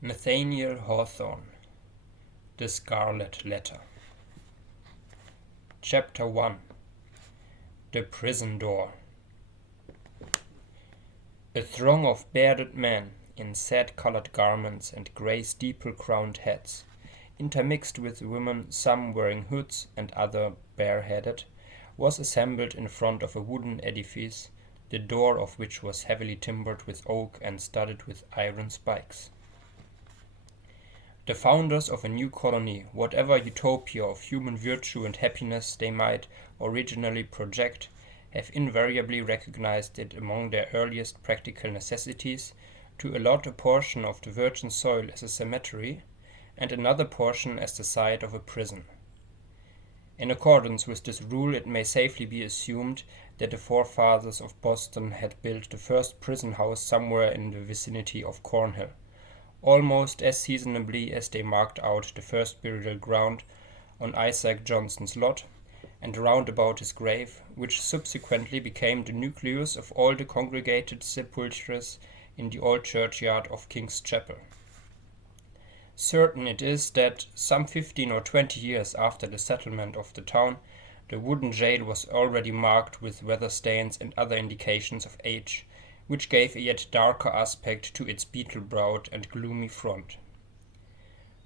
Nathaniel Hawthorne, The Scarlet Letter. Chapter 1. The Prison Door. A throng of bearded men in sad-colored garments and grey steeple-crowned hats, intermixed with women, some wearing hoods and other bareheaded, was assembled in front of a wooden edifice, the door of which was heavily timbered with oak and studded with iron spikes. The founders of a new colony, whatever utopia of human virtue and happiness they might originally project, have invariably recognized it among their earliest practical necessities to allot a portion of the virgin soil as a cemetery, and another portion as the site of a prison. In accordance with this rule, it may safely be assumed that the forefathers of Boston had built the first prison house somewhere in the vicinity of Cornhill, almost as seasonably as they marked out the first burial ground on Isaac Johnson's lot, and round about his grave, which subsequently became the nucleus of all the congregated sepulchres in the old churchyard of King's Chapel. Certain it is that, some 15 or 20 years after the settlement of the town, the wooden jail was already marked with weather stains and other indications of age, which gave a yet darker aspect to its beetle-browed and gloomy front.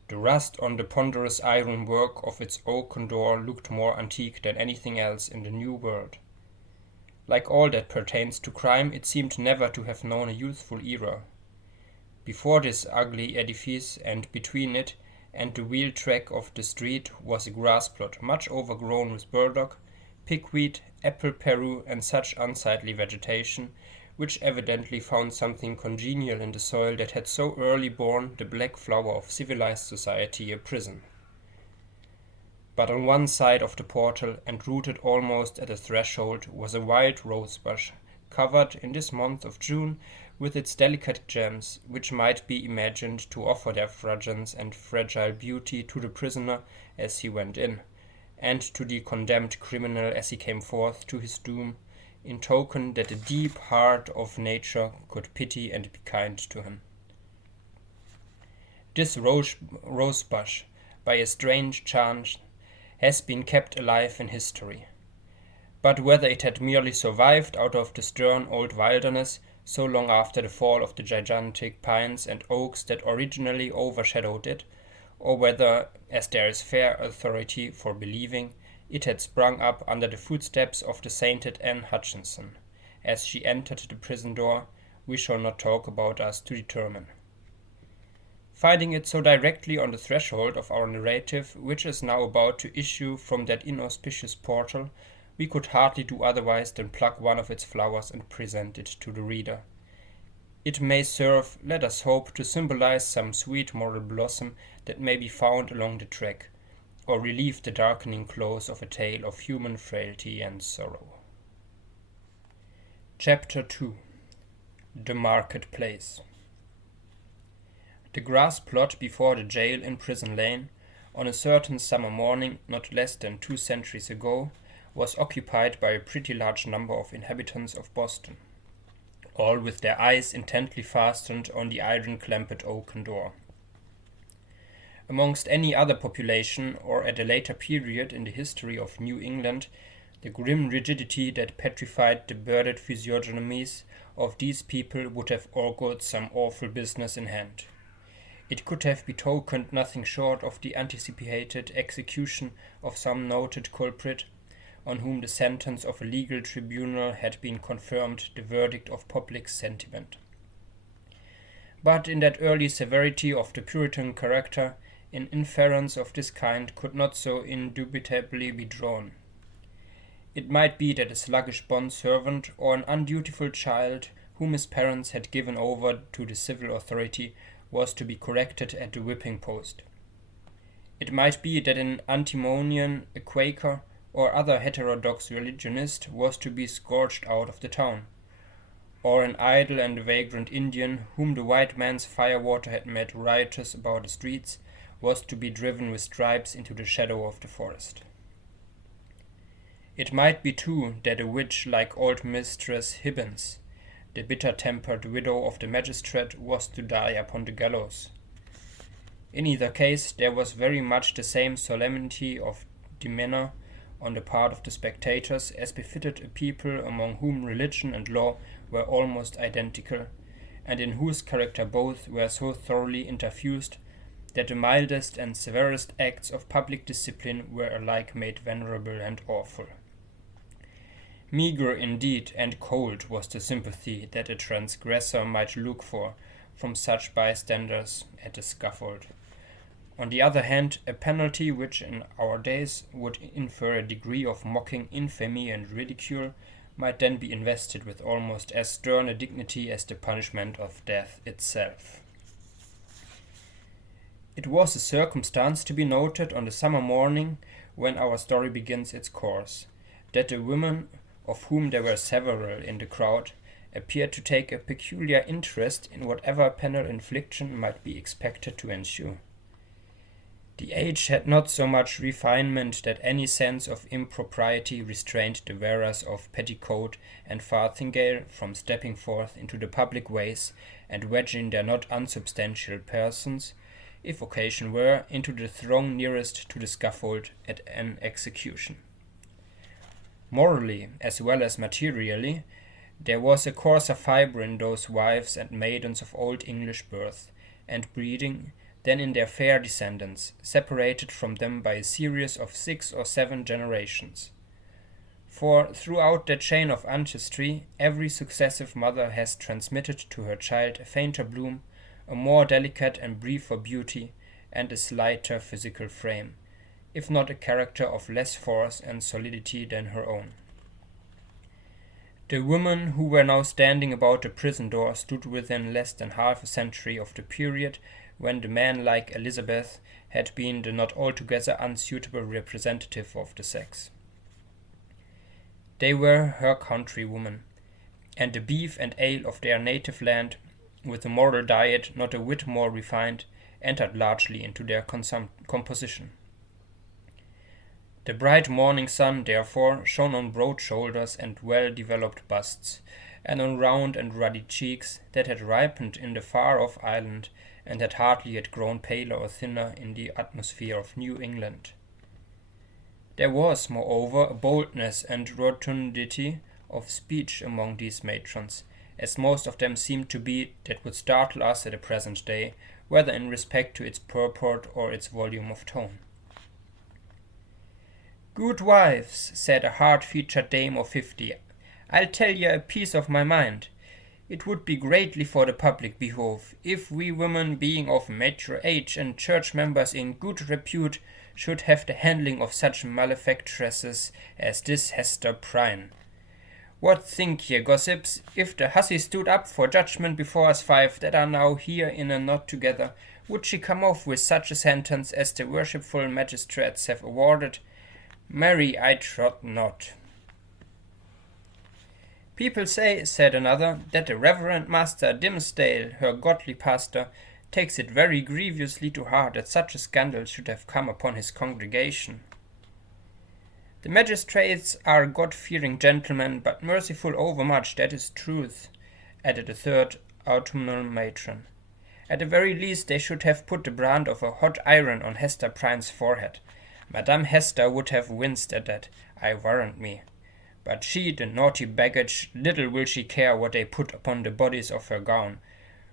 The rust on the ponderous iron work of its oaken door looked more antique than anything else in the New World. Like all that pertains to crime, it seemed never to have known a youthful era. Before this ugly edifice, and between it and the wheel track of the street, was a grass plot much overgrown with burdock, pigweed, apple peru, and such unsightly vegetation, which evidently found something congenial in the soil that had so early borne the black flower of civilized society, a prison. But on one side of the portal, and rooted almost at the threshold, was a wild rosebush, covered in this month of June with its delicate gems, which might be imagined to offer their fragrance and fragile beauty to the prisoner as he went in, and to the condemned criminal as he came forth to his doom, in token that the deep heart of nature could pity and be kind to him. This rosebush, by a strange chance, has been kept alive in history. But whether it had merely survived out of the stern old wilderness so long after the fall of the gigantic pines and oaks that originally overshadowed it, or whether, as there is fair authority for believing, it had sprung up under the footsteps of the sainted Anne Hutchinson, as she entered the prison door, we shall not talk about us to determine. Finding it so directly on the threshold of our narrative, which is now about to issue from that inauspicious portal, we could hardly do otherwise than pluck one of its flowers and present it to the reader. It may serve, let us hope, to symbolize some sweet moral blossom that may be found along the track, or relieve the darkening close of a tale of human frailty and sorrow. Chapter 2. The Market-Place. The grass plot before the jail in Prison Lane, on a certain summer morning not less than 2 centuries ago, was occupied by a pretty large number of inhabitants of Boston, all with their eyes intently fastened on the iron-clamped oaken door. Amongst any other population, or at a later period in the history of New England, the grim rigidity that petrified the bearded physiognomies of these people would have augured some awful business in hand. It could have betokened nothing short of the anticipated execution of some noted culprit, on whom the sentence of a legal tribunal had been confirmed the verdict of public sentiment. But in that early severity of the Puritan character, an inference of this kind could not so indubitably be drawn. It might be that a sluggish bond-servant or an undutiful child whom his parents had given over to the civil authority was to be corrected at the whipping post. It might be that an antinomian, a Quaker, or other heterodox religionist was to be scourged out of the town, or an idle and vagrant Indian whom the white man's firewater had made riotous about the streets was to be driven with stripes into the shadow of the forest. It might be too that a witch like old Mistress Hibbins, the bitter-tempered widow of the magistrate, was to die upon the gallows, In either case, there was very much the same solemnity of demeanour on the part of the spectators as befitted a people among whom religion and law were almost identical, and in whose character both were so thoroughly interfused that the mildest and severest acts of public discipline were alike made venerable and awful. Meagre indeed and cold was the sympathy that a transgressor might look for from such bystanders at the scaffold. On the other hand, a penalty which in our days would infer a degree of mocking infamy and ridicule might then be invested with almost as stern a dignity as the punishment of death itself. It was a circumstance to be noted on the summer morning when our story begins its course, that the women, of whom there were several in the crowd, appeared to take a peculiar interest in whatever penal infliction might be expected to ensue. The age had not so much refinement that any sense of impropriety restrained the wearers of petticoat and farthingale from stepping forth into the public ways and wedging their not unsubstantial persons, if occasion were, into the throng nearest to the scaffold at an execution. Morally, as well as materially, there was a coarser fibre in those wives and maidens of old English birth and breeding than in their fair descendants, separated from them by a series of 6 or 7 generations. For throughout that chain of ancestry, every successive mother has transmitted to her child a fainter bloom, a more delicate and briefer beauty, and a slighter physical frame, if not a character of less force and solidity than her own. The women who were now standing about the prison door stood within less than half a century of the period when the man like Elizabeth had been the not altogether unsuitable representative of the sex. They were her countrywomen, and the beef and ale of their native land, with a moral diet not a whit more refined, entered largely into their composition. The bright morning sun, therefore, shone on broad shoulders and well-developed busts, and on round and ruddy cheeks that had ripened in the far-off island and had hardly yet grown paler or thinner in the atmosphere of New England. There was, moreover, a boldness and rotundity of speech among these matrons, as most of them seemed to be, that would startle us at the present day, whether in respect to its purport or its volume of tone. "Good wives," said a hard-featured dame of 50, "I'll tell ye a piece of my mind. It would be greatly for the public behove, if we women, being of mature age and church members in good repute, should have the handling of such malefactresses as this Hester Prynne. What think ye, gossips, if the hussy stood up for judgment before us 5 that are now here in a knot together, would she come off with such a sentence as the worshipful magistrates have awarded? Marry, I trot not." "People say," said another, "that the Reverend Master Dimmesdale, her godly pastor, takes it very grievously to heart that such a scandal should have come upon his congregation." "The magistrates are God-fearing gentlemen, but merciful overmuch, that is truth," added a third autumnal matron. "At the very least they should have put the brand of a hot iron on Hester Prynne's forehead. Madame Hester would have winced at that, I warrant me. But she, the naughty baggage, little will she care what they put upon the bodice of her gown.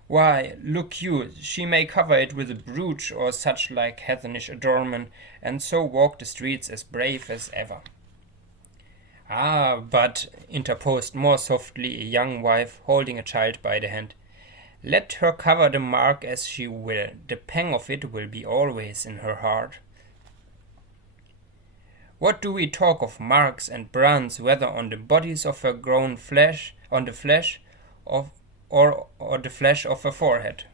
Why, look you, she may cover it with a brooch or such like heathenish adornment, and so walk the streets as brave as ever." "Ah, but," interposed more softly a young wife, holding a child by the hand, "let her cover the mark as she will, the pang of it will be always in her heart." "What do we talk of marks and brands, whether on the bodies of her grown flesh, on the flesh of or the flesh of her forehead?"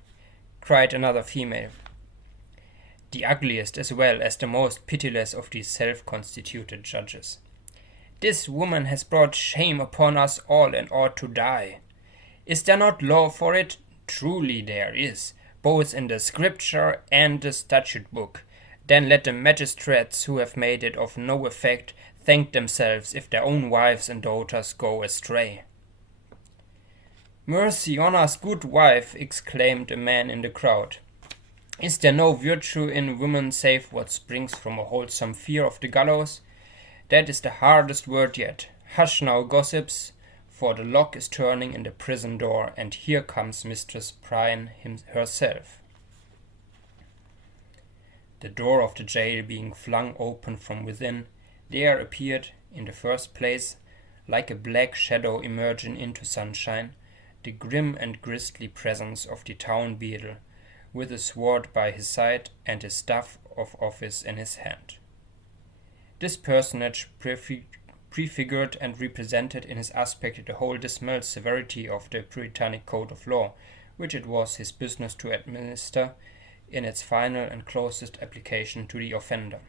cried another female, the ugliest as well as the most pitiless of these self-constituted judges. "This woman has brought shame upon us all and ought to die. Is there not law for it? Truly there is, both in the scripture and the statute book. Then let the magistrates who have made it of no effect thank themselves if their own wives and daughters go astray." "Mercy on us, good wife!" exclaimed a man in the crowd. Is there no virtue in woman save what springs from a wholesome fear of the gallows? That is the hardest word yet. Hush now, gossips, for the lock is turning in the prison door, and here comes Mistress Prynne herself. The door of the jail being flung open from within, there appeared, in the first place, like a black shadow emerging into sunshine, the grim and grisly presence of the town beadle, with a sword by his side and his staff of office in his hand. This personage prefigured and represented in his aspect the whole dismal severity of the Puritanic code of law, which it was his business to administer in its final and closest application to the offender.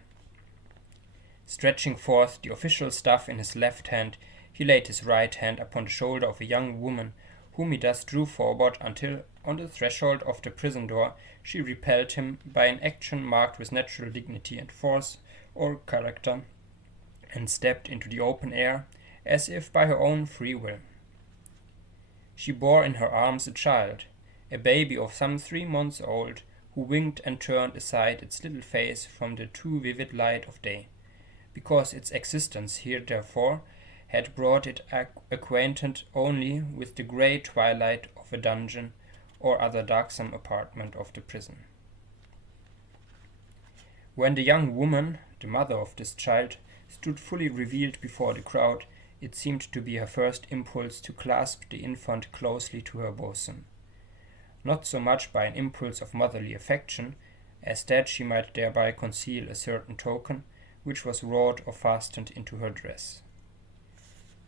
Stretching forth the official staff in his left hand, he laid his right hand upon the shoulder of a young woman, whom he thus drew forward until, on the threshold of the prison door, she repelled him by an action marked with natural dignity and force, or character, and stepped into the open air, as if by her own free will. She bore in her arms a child, a baby of some 3 months old, who winked and turned aside its little face from the too vivid light of day, because its existence heretofore had brought it acquainted only with the grey twilight of a dungeon or other darksome apartment of the prison. When the young woman, the mother of this child, stood fully revealed before the crowd, it seemed to be her first impulse to clasp the infant closely to her bosom, not so much by an impulse of motherly affection, as that she might thereby conceal a certain token which was wrought or fastened into her dress.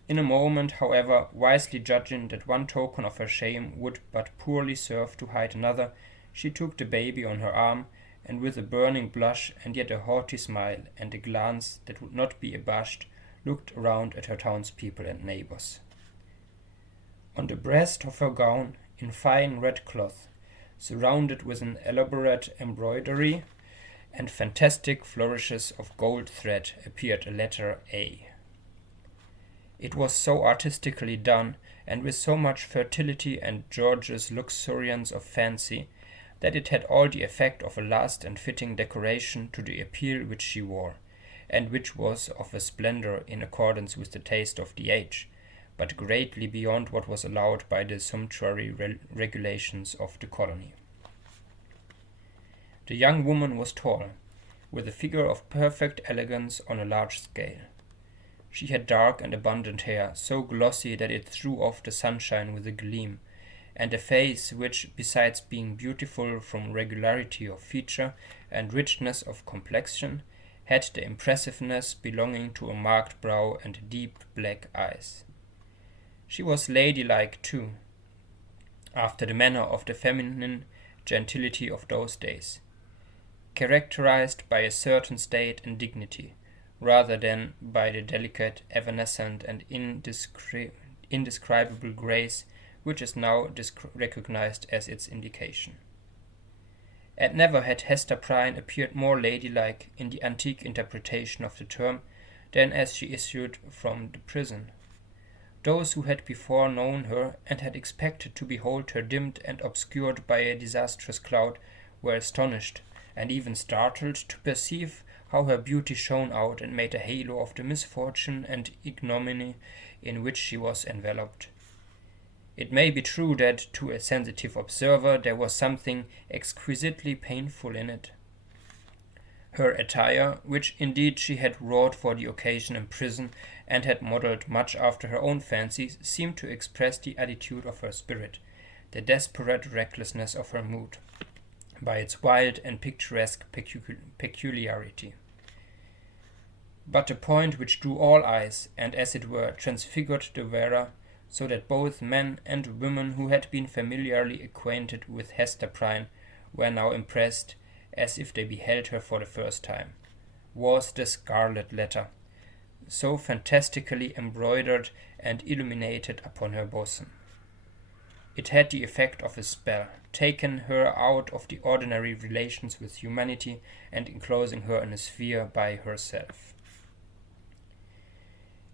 In a moment, however, wisely judging that one token of her shame would but poorly serve to hide another, she took the baby on her arm, and with a burning blush and yet a haughty smile, and a glance that would not be abashed, looked around at her townspeople and neighbors. On the breast of her gown, in fine red cloth, surrounded with an elaborate embroidery and fantastic flourishes of gold thread, appeared a letter A. It was so artistically done, and with so much fertility and gorgeous luxuriance of fancy, that it had all the effect of a last and fitting decoration to the appeal which she wore, and which was of a splendor in accordance with the taste of the age, but greatly beyond what was allowed by the sumptuary regulations of the colony. The young woman was tall, with a figure of perfect elegance on a large scale. She had dark and abundant hair, so glossy that it threw off the sunshine with a gleam, and a face which, besides being beautiful from regularity of feature and richness of complexion, had the impressiveness belonging to a marked brow and deep black eyes. She was ladylike, too, after the manner of the feminine gentility of those days, characterized by a certain state and dignity, rather than by the delicate, evanescent, and indescribable grace which is now recognized as its indication. And never had Hester Prynne appeared more ladylike in the antique interpretation of the term than as she issued from the prison. Those who had before known her and had expected to behold her dimmed and obscured by a disastrous cloud were astonished and even startled to perceive how her beauty shone out and made a halo of the misfortune and ignominy in which she was enveloped. It may be true that to a sensitive observer there was something exquisitely painful in it. Her attire, which indeed she had wrought for the occasion in prison and had modelled much after her own fancies, seemed to express the attitude of her spirit, the desperate recklessness of her mood, by its wild and picturesque peculiarity. But the point which drew all eyes, and as it were transfigured the wearer, so that both men and women who had been familiarly acquainted with Hester Prynne were now impressed, as if they beheld her for the first time, was the Scarlet Letter, so fantastically embroidered and illuminated upon her bosom. It had the effect of a spell, taking her out of the ordinary relations with humanity and enclosing her in a sphere by herself.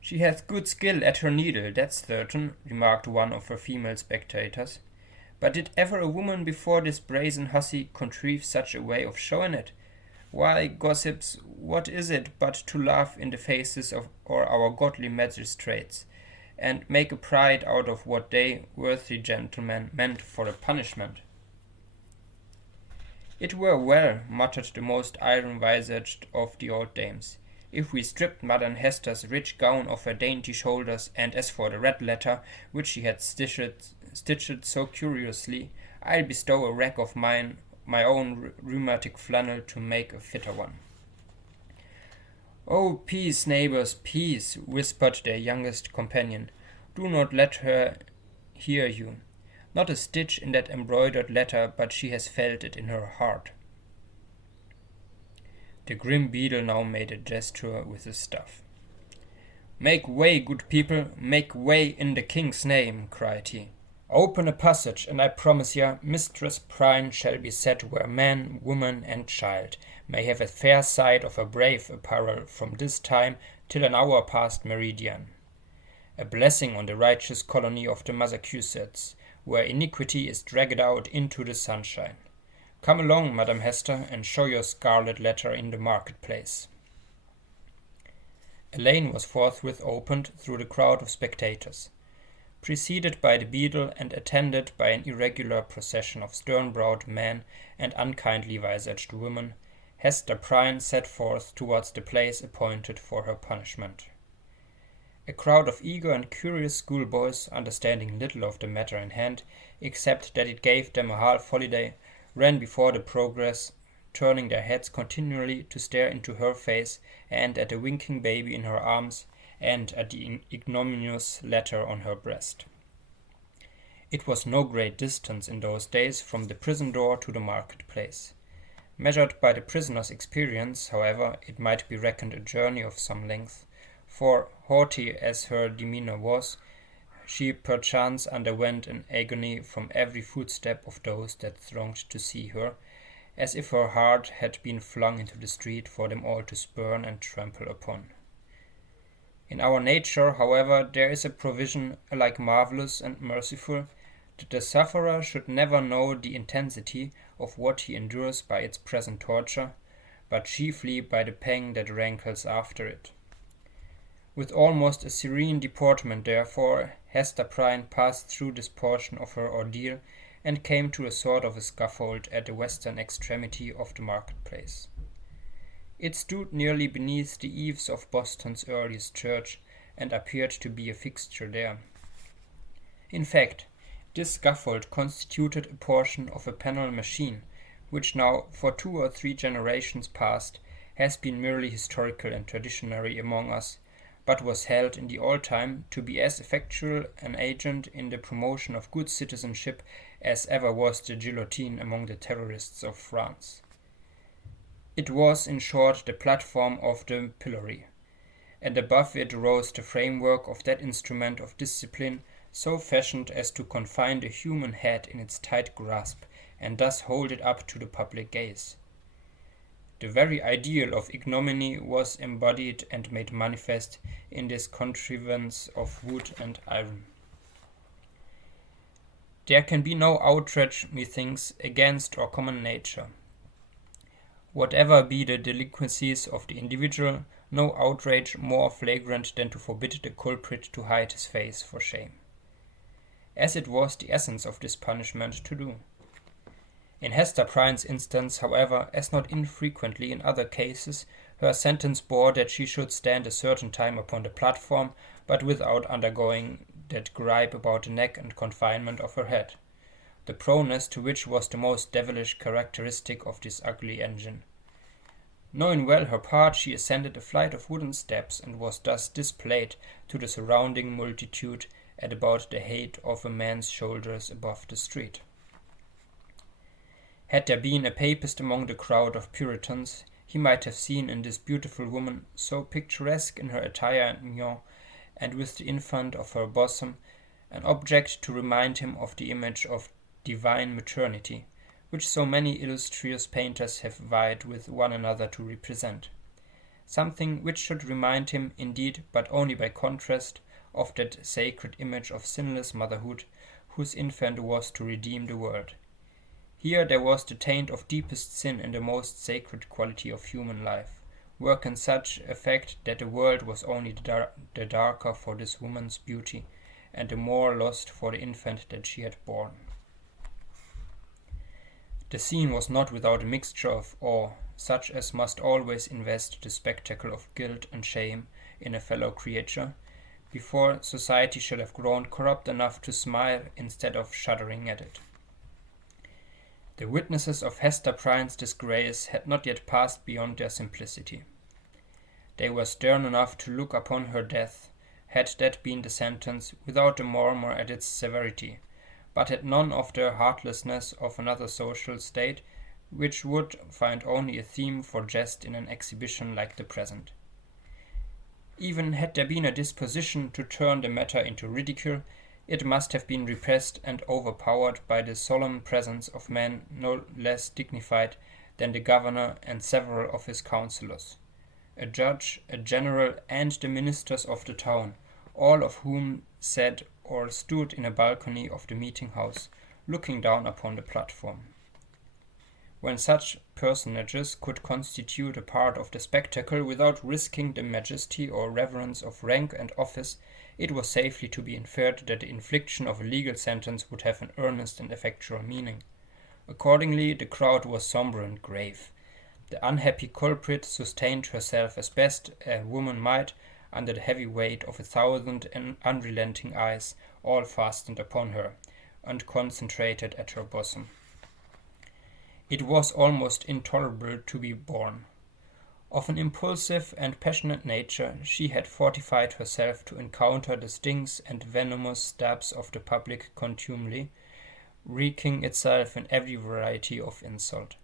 "She hath good skill at her needle, that's certain," remarked one of her female spectators, But did ever a woman before this brazen hussy contrive such a way of showing it? Why, gossips, what is it but to laugh in the faces of our godly magistrates, and make a pride out of what they, worthy gentlemen, meant for a punishment? It were well, muttered the most iron-visaged of the old dames, if we stripped Madam Hester's rich gown off her dainty shoulders, and as for the red letter, which she had stitched so curiously, I'll bestow a rag of my own rheumatic flannel to make a fitter one. Oh, peace, neighbors, peace, whispered their youngest companion. Do not let her hear you. Not a stitch in that embroidered letter but she has felt it in her heart. The grim beadle now made a gesture with his staff. Make way, good people, make way in the king's name, cried he. Open a passage, and I promise ye, Mistress Prynne shall be set where man, woman, and child may have a fair sight of her brave apparel from this time till an hour past meridian. A blessing on the righteous colony of the Massachusetts, where iniquity is dragged out into the sunshine. Come along, Madam Hester, and show your scarlet letter in the marketplace. A lane was forthwith opened through the crowd of spectators. Preceded by the beadle and attended by an irregular procession of stern-browed men and unkindly visaged women, Hester Prynne set forth towards the place appointed for her punishment. A crowd of eager and curious schoolboys, understanding little of the matter in hand, except that it gave them a half holiday, ran before the progress, turning their heads continually to stare into her face and at the winking baby in her arms, and at the ignominious letter on her breast. It was no great distance in those days from the prison door to the marketplace. Measured by the prisoner's experience, however, it might be reckoned a journey of some length, for, haughty as her demeanour was, she perchance underwent an agony from every footstep of those that thronged to see her, as if her heart had been flung into the street for them all to spurn and trample upon. In our nature, however, there is a provision alike marvellous and merciful, that the sufferer should never know the intensity of what he endures by its present torture, but chiefly by the pang that rankles after it. With almost a serene deportment, therefore, Hester Prynne passed through this portion of her ordeal, and came to a sort of a scaffold at the western extremity of the marketplace. It stood nearly beneath the eaves of Boston's earliest church, and appeared to be a fixture there. In fact, this scaffold constituted a portion of a panel machine, which now, for 2 or 3 generations past, has been merely historical and traditionary among us, but was held in the old time to be as effectual an agent in the promotion of good citizenship as ever was the guillotine among the terrorists of France. It was, in short, the platform of the pillory, and above it rose the framework of that instrument of discipline so fashioned as to confine the human head in its tight grasp, and thus hold it up to the public gaze. The very ideal of ignominy was embodied and made manifest in this contrivance of wood and iron. There can be no outrage, methinks, against our common nature. Whatever be the delinquencies of the individual, no outrage more flagrant than to forbid the culprit to hide his face for shame, as it was the essence of this punishment to do. In Hester Prynne's instance, however, as not infrequently in other cases, her sentence bore that she should stand a certain time upon the platform, but without undergoing that gripe about the neck and confinement of her head, the proneness to which was the most devilish characteristic of this ugly engine. Knowing well her part, she ascended a flight of wooden steps, and was thus displayed to the surrounding multitude at about the height of a man's shoulders above the street. Had there been a papist among the crowd of Puritans, he might have seen in this beautiful woman, so picturesque in her attire and mien, and with the infant of her bosom, an object to remind him of the image of divine maternity, which so many illustrious painters have vied with one another to represent. Something which should remind him, indeed, but only by contrast, of that sacred image of sinless motherhood, whose infant was to redeem the world. Here there was the taint of deepest sin in the most sacred quality of human life, work in such effect that the world was only the darker for this woman's beauty, and the more lost for the infant that she had borne. The scene was not without a mixture of awe, such as must always invest the spectacle of guilt and shame in a fellow creature, before society shall have grown corrupt enough to smile instead of shuddering at it. The witnesses of Hester Prynne's disgrace had not yet passed beyond their simplicity. They were stern enough to look upon her death, had that been the sentence, without a murmur at its severity, but had none of the heartlessness of another social state, which would find only a theme for jest in an exhibition like the present. Even had there been a disposition to turn the matter into ridicule, it must have been repressed and overpowered by the solemn presence of men no less dignified than the governor and several of his councillors, a judge, a general, and the ministers of the town, all of whom sat or stood in a balcony of the meeting-house, looking down upon the platform. When such personages could constitute a part of the spectacle without risking the majesty or reverence of rank and office, it was safely to be inferred that the infliction of a legal sentence would have an earnest and effectual meaning. Accordingly, the crowd was sombre and grave. The unhappy culprit sustained herself as best a woman might under the heavy weight of 1,000 unrelenting eyes, all fastened upon her, and concentrated at her bosom. It was almost intolerable to be borne. Of an impulsive and passionate nature, she had fortified herself to encounter the stings and venomous stabs of the public contumely, wreaking itself in every variety of insult.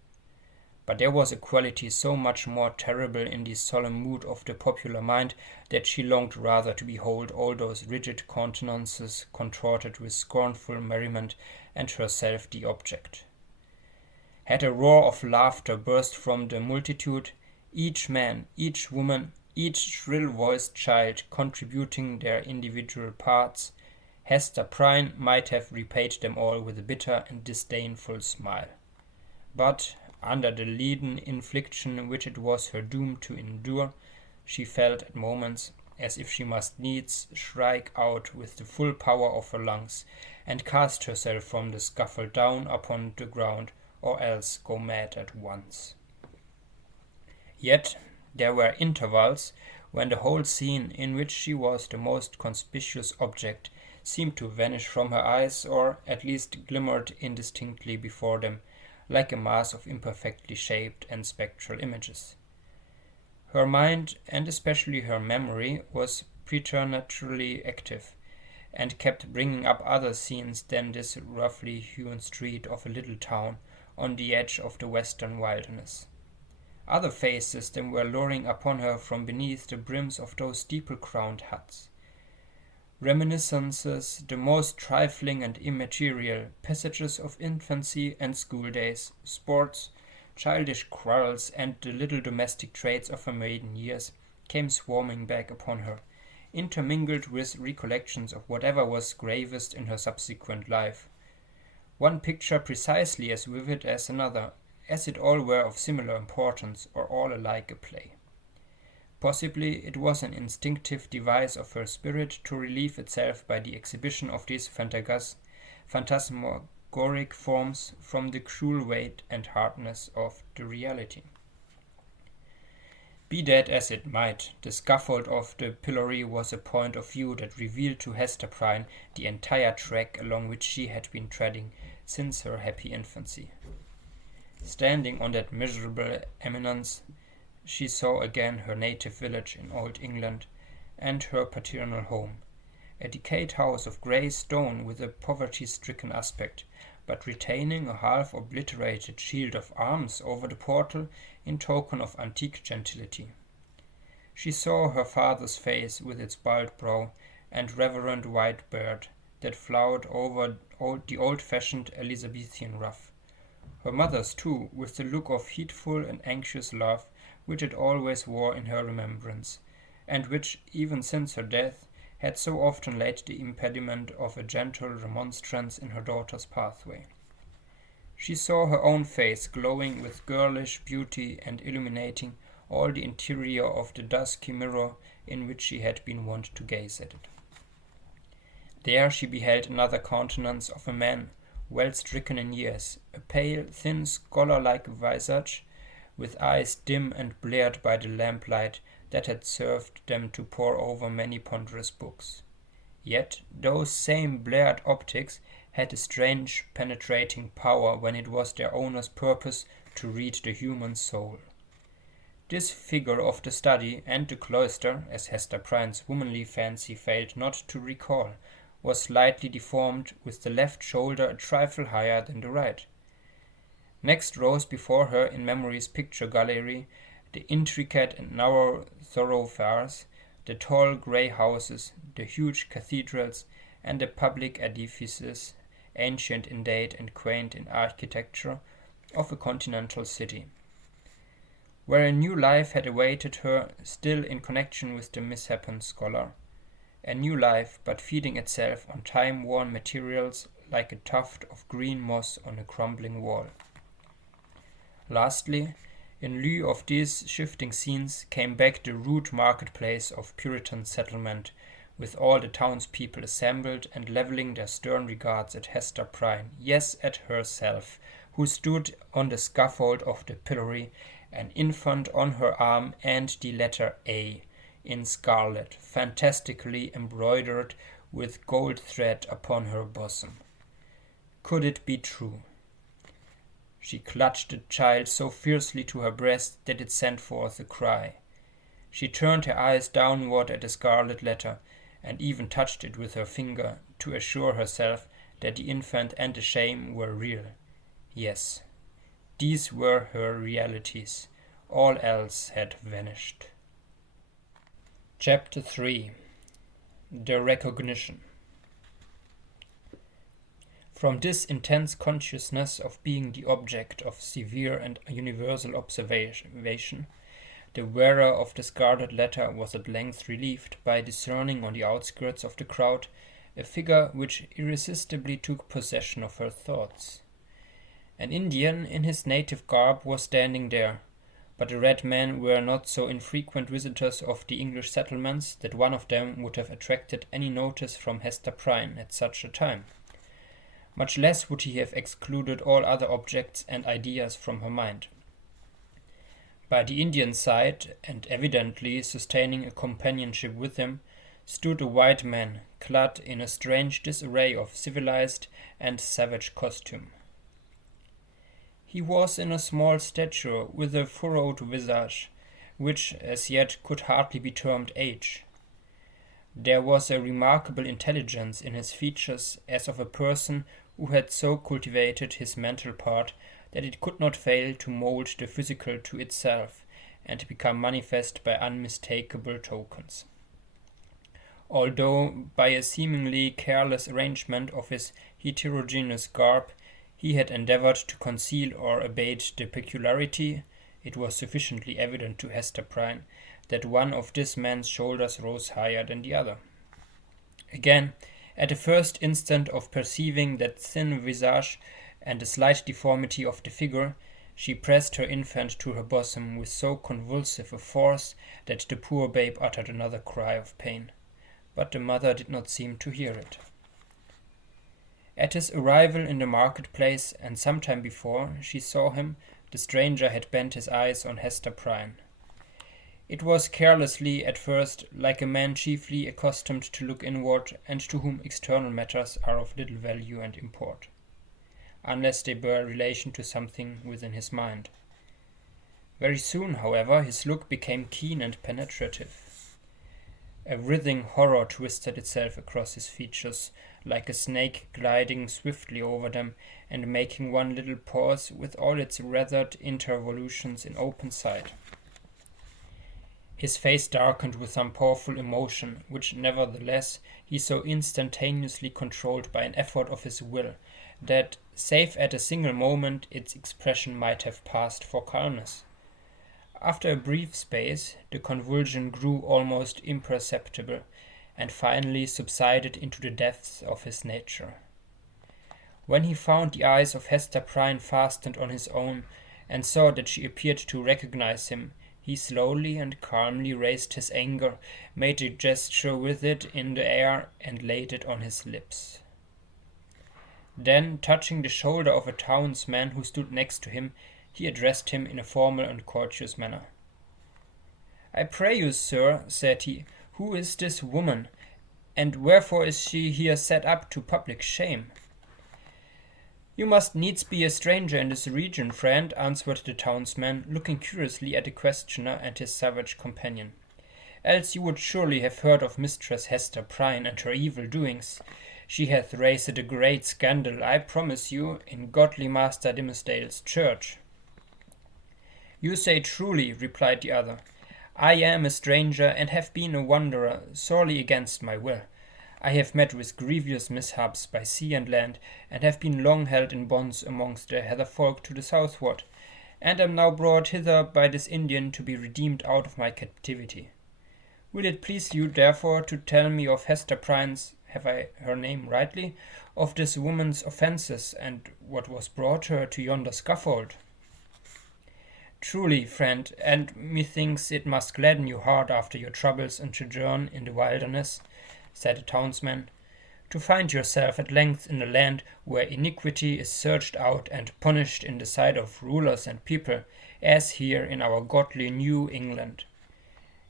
But there was a quality so much more terrible in the solemn mood of the popular mind that she longed rather to behold all those rigid countenances contorted with scornful merriment, and herself the object. Had a roar of laughter burst from the multitude, each man, each woman, each shrill-voiced child contributing their individual parts, Hester Prynne might have repaid them all with a bitter and disdainful smile. But, under the leaden infliction which it was her doom to endure, she felt at moments as if she must needs shriek out with the full power of her lungs, and cast herself from the scaffold down upon the ground, or else go mad at once. Yet there were intervals when the whole scene, in which she was the most conspicuous object, seemed to vanish from her eyes, or at least glimmered indistinctly before them, like a mass of imperfectly shaped and spectral images. Her mind, and especially her memory, was preternaturally active, and kept bringing up other scenes than this roughly hewn street of a little town on the edge of the western wilderness. Other faces than were luring upon her from beneath the brims of those steeple-crowned huts. Reminiscences, the most trifling and immaterial, passages of infancy and school-days, sports, childish quarrels, and the little domestic traits of her maiden years, came swarming back upon her, intermingled with recollections of whatever was gravest in her subsequent life. One picture precisely as vivid as another, as it all were of similar importance, or all alike a play. Possibly it was an instinctive device of her spirit to relieve itself by the exhibition of these phantasmagoric forms from the cruel weight and hardness of the reality. Be that as it might, the scaffold of the pillory was a point of view that revealed to Hester Prynne the entire track along which she had been treading since her happy infancy. Standing on that miserable eminence, she saw again her native village in Old England, and her paternal home, a decayed house of grey stone with a poverty-stricken aspect, but retaining a half-obliterated shield of arms over the portal in token of antique gentility. She saw her father's face with its bald brow and reverend white beard that flowered over the old-fashioned Elizabethan ruff. Her mother's, too, with the look of heedful and anxious love which it always wore in her remembrance, and which, even since her death, had so often laid the impediment of a gentle remonstrance in her daughter's pathway. She saw her own face glowing with girlish beauty and illuminating all the interior of the dusky mirror in which she had been wont to gaze at it. There she beheld another countenance of a man well stricken in years, a pale, thin, scholar-like visage, with eyes dim and bleared by the lamplight that had served them to pore over many ponderous books. Yet those same bleared optics had a strange penetrating power when it was their owner's purpose to read the human soul. This figure of the study and the cloister, as Hester Prynne's womanly fancy failed not to recall, was slightly deformed, with the left shoulder a trifle higher than the right. Next rose before her in memory's picture gallery the intricate and narrow thoroughfares, the tall grey houses, the huge cathedrals, and the public edifices, ancient in date and quaint in architecture, of a continental city. Where a new life had awaited her, still in connection with the misshapen scholar. A new life, but feeding itself on time-worn materials like a tuft of green moss on a crumbling wall. Lastly, in lieu of these shifting scenes, came back the rude marketplace of Puritan settlement, with all the townspeople assembled and levelling their stern regards at Hester Prynne, yes, at herself, who stood on the scaffold of the pillory, an infant on her arm, and the letter A, in scarlet, fantastically embroidered with gold thread upon her bosom. Could it be true? She clutched the child so fiercely to her breast that it sent forth a cry. She turned her eyes downward at the scarlet letter, and even touched it with her finger to assure herself that the infant and the shame were real. Yes, these were her realities. All else had vanished. Chapter 3. The Recognition. From this intense consciousness of being the object of severe and universal observation, the wearer of the Scarlet Letter was at length relieved by discerning on the outskirts of the crowd a figure which irresistibly took possession of her thoughts. An Indian in his native garb was standing there, but the red men were not so infrequent visitors of the English settlements that one of them would have attracted any notice from Hester Prynne at such a time. Much less would he have excluded all other objects and ideas from her mind. By the Indian's side, and evidently sustaining a companionship with him, stood a white man, clad in a strange disarray of civilized and savage costume. He was in a small stature, with a furrowed visage, which as yet could hardly be termed age. There was a remarkable intelligence in his features, as of a person who had so cultivated his mental part that it could not fail to mould the physical to itself, and become manifest by unmistakable tokens. Although by a seemingly careless arrangement of his heterogeneous garb he had endeavoured to conceal or abate the peculiarity, it was sufficiently evident to Hester Prynne that one of this man's shoulders rose higher than the other. Again, at the first instant of perceiving that thin visage and the slight deformity of the figure, she pressed her infant to her bosom with so convulsive a force that the poor babe uttered another cry of pain. But the mother did not seem to hear it. At his arrival in the marketplace, and some time before she saw him, the stranger had bent his eyes on Hester Prynne. It was carelessly at first, like a man chiefly accustomed to look inward, and to whom external matters are of little value and import, unless they bear relation to something within his mind. Very soon, however, his look became keen and penetrative. A writhing horror twisted itself across his features, like a snake gliding swiftly over them, and making one little pause with all its wreathered intervolutions in open sight. His face darkened with some powerful emotion, which nevertheless he so instantaneously controlled by an effort of his will, that, save at a single moment, its expression might have passed for calmness. After a brief space, the convulsion grew almost imperceptible, and finally subsided into the depths of his nature. When he found the eyes of Hester Prynne fastened on his own, and saw that she appeared to recognize him, he slowly and calmly raised his anger, made a gesture with it in the air, and laid it on his lips. Then, touching the shoulder of a townsman who stood next to him, he addressed him in a formal and courteous manner. "I pray you, sir," said he, "who is this woman, and wherefore is she here set up to public shame?" "You must needs be a stranger in this region, friend," answered the townsman, looking curiously at the questioner and his savage companion. "Else you would surely have heard of Mistress Hester Prynne and her evil doings. She hath raised a great scandal, I promise you, in godly Master Dimmesdale's church." "You say truly," replied the other. "I am a stranger, and have been a wanderer, sorely against my will. I have met with grievous mishaps by sea and land, and have been long held in bonds amongst the heather folk to the southward, and am now brought hither by this Indian to be redeemed out of my captivity. Will it please you, therefore, to tell me of Hester Prynne's, have I her name rightly, of this woman's offences, and what was brought her to yonder scaffold?" "Truly, friend, and methinks it must gladden you hard after your troubles and sojourn in the wilderness," said the townsman, "to find yourself at length in a land where iniquity is searched out and punished in the sight of rulers and people, as here in our godly New England.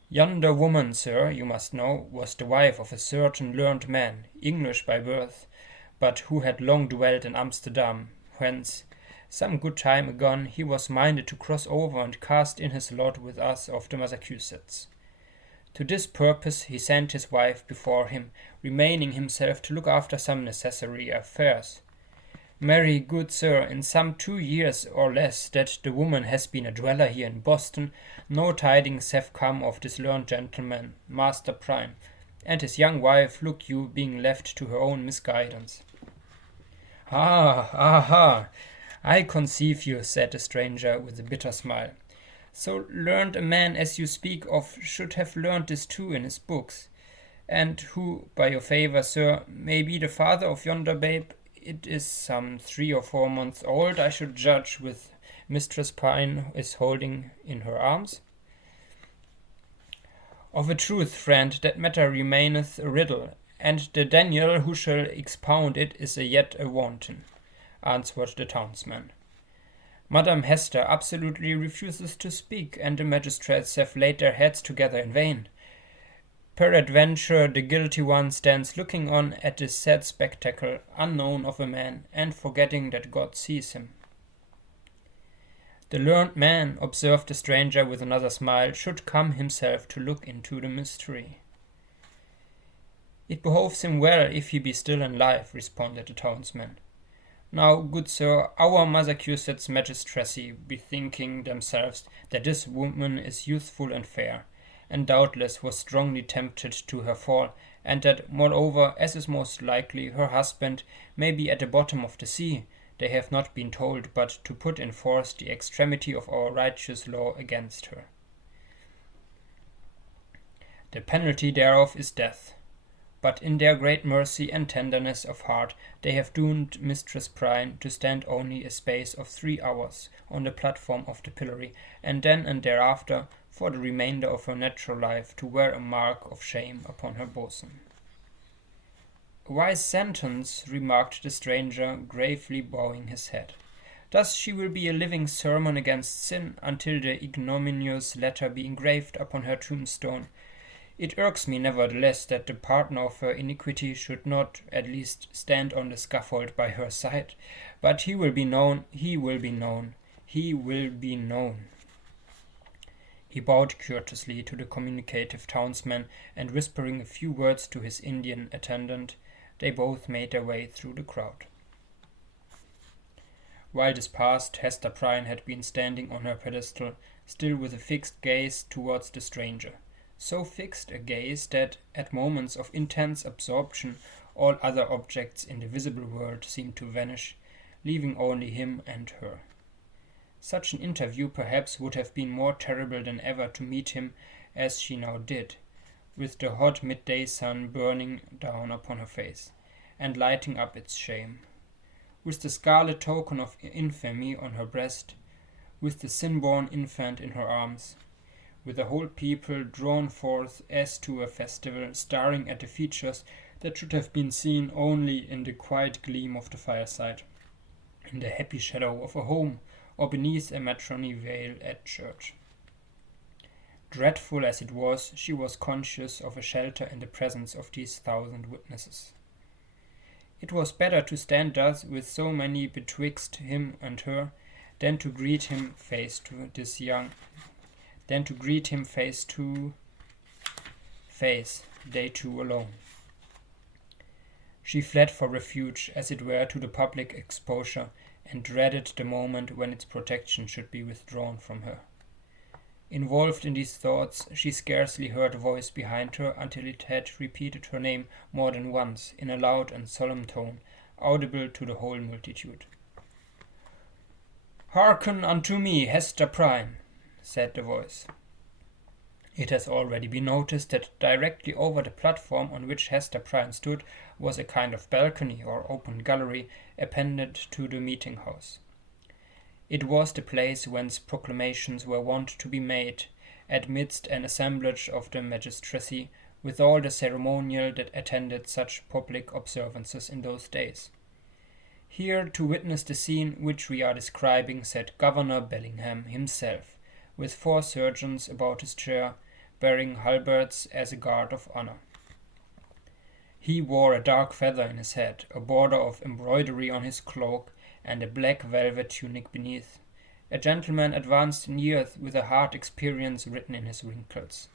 Yonder woman, sir, you must know, was the wife of a certain learned man, English by birth, but who had long dwelt in Amsterdam, whence, some good time agone, he was minded to cross over and cast in his lot with us of the Massachusetts. To this purpose he sent his wife before him, remaining himself to look after some necessary affairs. Marry, good sir, in some 2 years or less that the woman has been a dweller here in Boston, no tidings have come of this learned gentleman, Master Prynne, and his young wife, look you, being left to her own misguidance." "Ah, I conceive you," said the stranger with a bitter smile. "So learned a man as you speak of should have learned this too in his books. And who, by your favour, sir, may be the father of yonder babe? It is some 3 or 4 months old, I should judge, with Mistress Prynne is holding in her arms." "Of a truth, friend, that matter remaineth a riddle, and the Daniel who shall expound it is yet a wanton," answered the townsman. "Madame Hester absolutely refuses to speak, and the magistrates have laid their heads together in vain. Peradventure the guilty one stands looking on at this sad spectacle, unknown of a man, and forgetting that God sees him." "The learned man," observed the stranger with another smile, "should come himself to look into the mystery." "It behoves him well if he be still in life," responded the townsman. "Now, good sir, our Massachusetts magistracy bethinking themselves that this woman is youthful and fair, and doubtless was strongly tempted to her fall, and that, moreover, as is most likely, her husband may be at the bottom of the sea, they have not been told but to put in force the extremity of our righteous law against her. The penalty thereof is death. But in their great mercy and tenderness of heart they have doomed Mistress Prynne to stand only a space of 3 hours on the platform of the pillory, and then and thereafter, for the remainder of her natural life, to wear a mark of shame upon her bosom." "A wise sentence," remarked the stranger, gravely bowing his head. "Thus she will be a living sermon against sin, until the ignominious letter be engraved upon her tombstone. It irks me, nevertheless, that the partner of her iniquity should not, at least, stand on the scaffold by her side. But he will be known, he will be known, he will be known." He bowed courteously to the communicative townsman, and whispering a few words to his Indian attendant, they both made their way through the crowd. While this passed, Hester Prynne had been standing on her pedestal, still with a fixed gaze towards the stranger. So fixed a gaze that, at moments of intense absorption, all other objects in the visible world seemed to vanish, leaving only him and her. Such an interview perhaps would have been more terrible than ever to meet him as she now did, with the hot midday sun burning down upon her face, and lighting up its shame, with the scarlet token of infamy on her breast, with the sin-born infant in her arms, with the whole people drawn forth as to a festival, staring at the features that should have been seen only in the quiet gleam of the fireside, in the happy shadow of a home, or beneath a matronly veil at church. Dreadful as it was, she was conscious of a shelter in the presence of these 1,000 witnesses. It was better to stand thus with so many betwixt him and her, than to greet him face to face, they two alone. She fled for refuge, as it were, to the public exposure, and dreaded the moment when its protection should be withdrawn from her. Involved in these thoughts, she scarcely heard a voice behind her until it had repeated her name more than once, in a loud and solemn tone, audible to the whole multitude. "Hearken unto me, Hester Prynne," said the voice. It has already been noticed that directly over the platform on which Hester Prynne stood was a kind of balcony or open gallery appended to the meeting house. It was the place whence proclamations were wont to be made, amidst an assemblage of the magistracy, with all the ceremonial that attended such public observances in those days. Here, to witness the scene which we are describing, sat Governor Bellingham himself, with 4 surgeons about his chair, bearing halberds as a guard of honor. He wore a dark feather in his hat, a border of embroidery on his cloak, and a black velvet tunic beneath. A gentleman advanced in years, with a hard experience written in his wrinkles.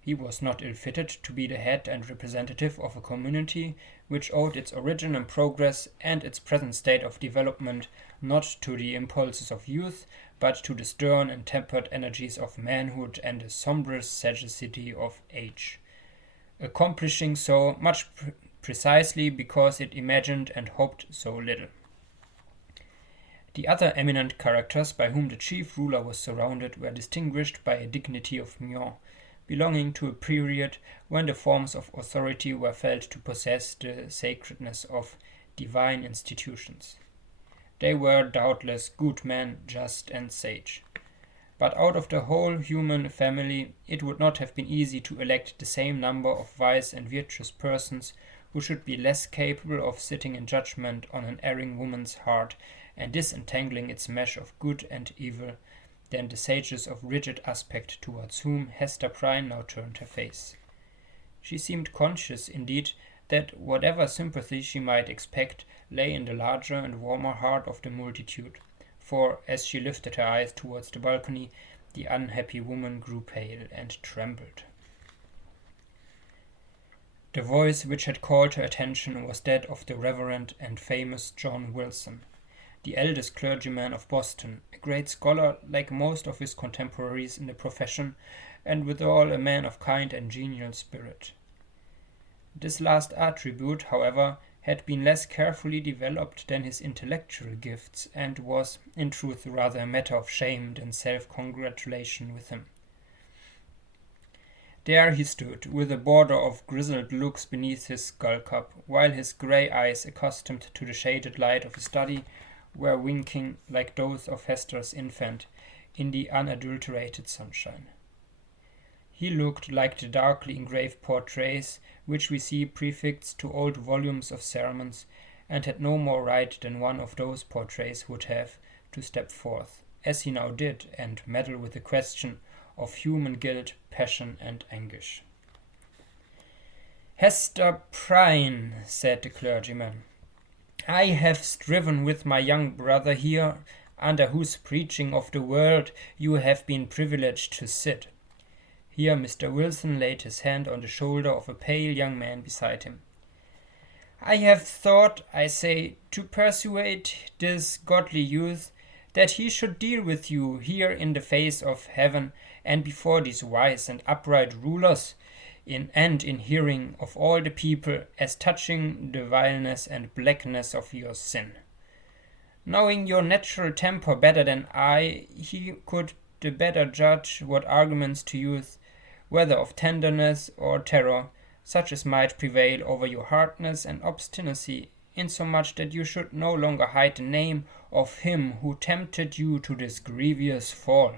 He was not ill-fitted to be the head and representative of a community which owed its origin and progress and its present state of development not to the impulses of youth, but to the stern and tempered energies of manhood and the sombre sagacity of age, accomplishing so much precisely because it imagined and hoped so little. The other eminent characters by whom the chief ruler was surrounded were distinguished by a dignity of mien, belonging to a period when the forms of authority were felt to possess the sacredness of divine institutions. They were doubtless good men, just and sage. But out of the whole human family it would not have been easy to elect the same number of wise and virtuous persons who should be less capable of sitting in judgment on an erring woman's heart and disentangling its mesh of good and evil, than the sages of rigid aspect towards whom Hester Prynne now turned her face. She seemed conscious, indeed, that whatever sympathy she might expect lay in the larger and warmer heart of the multitude, for as she lifted her eyes towards the balcony, the unhappy woman grew pale and trembled. The voice which had called her attention was that of the Reverend and famous John Wilson, the eldest clergyman of Boston, a great scholar like most of his contemporaries in the profession, and withal a man of kind and genial spirit. This last attribute, however, had been less carefully developed than his intellectual gifts, and was, in truth, rather a matter of shame than self-congratulation with him. There he stood, with a border of grizzled looks beneath his skull-cap, while his grey eyes, accustomed to the shaded light of his study, were winking like those of Hester's infant in the unadulterated sunshine. He looked like the darkly engraved portraits which we see prefixed to old volumes of sermons, and had no more right than one of those portraits would have to step forth, as he now did, and meddle with the question of human guilt, passion, and anguish. "Hester Prynne," said the clergyman, "I have striven with my young brother here, under whose preaching of the world you have been privileged to sit." Here Mr. Wilson laid his hand on the shoulder of a pale young man beside him. "I have thought, I say, to persuade this godly youth that he should deal with you here in the face of heaven and before these wise and upright rulers, in hearing of all the people, as touching the vileness and blackness of your sin. Knowing your natural temper better than I, he could the better judge what arguments to use whether of tenderness or terror, such as might prevail over your hardness and obstinacy, insomuch that you should no longer hide the name of him who tempted you to this grievous fall.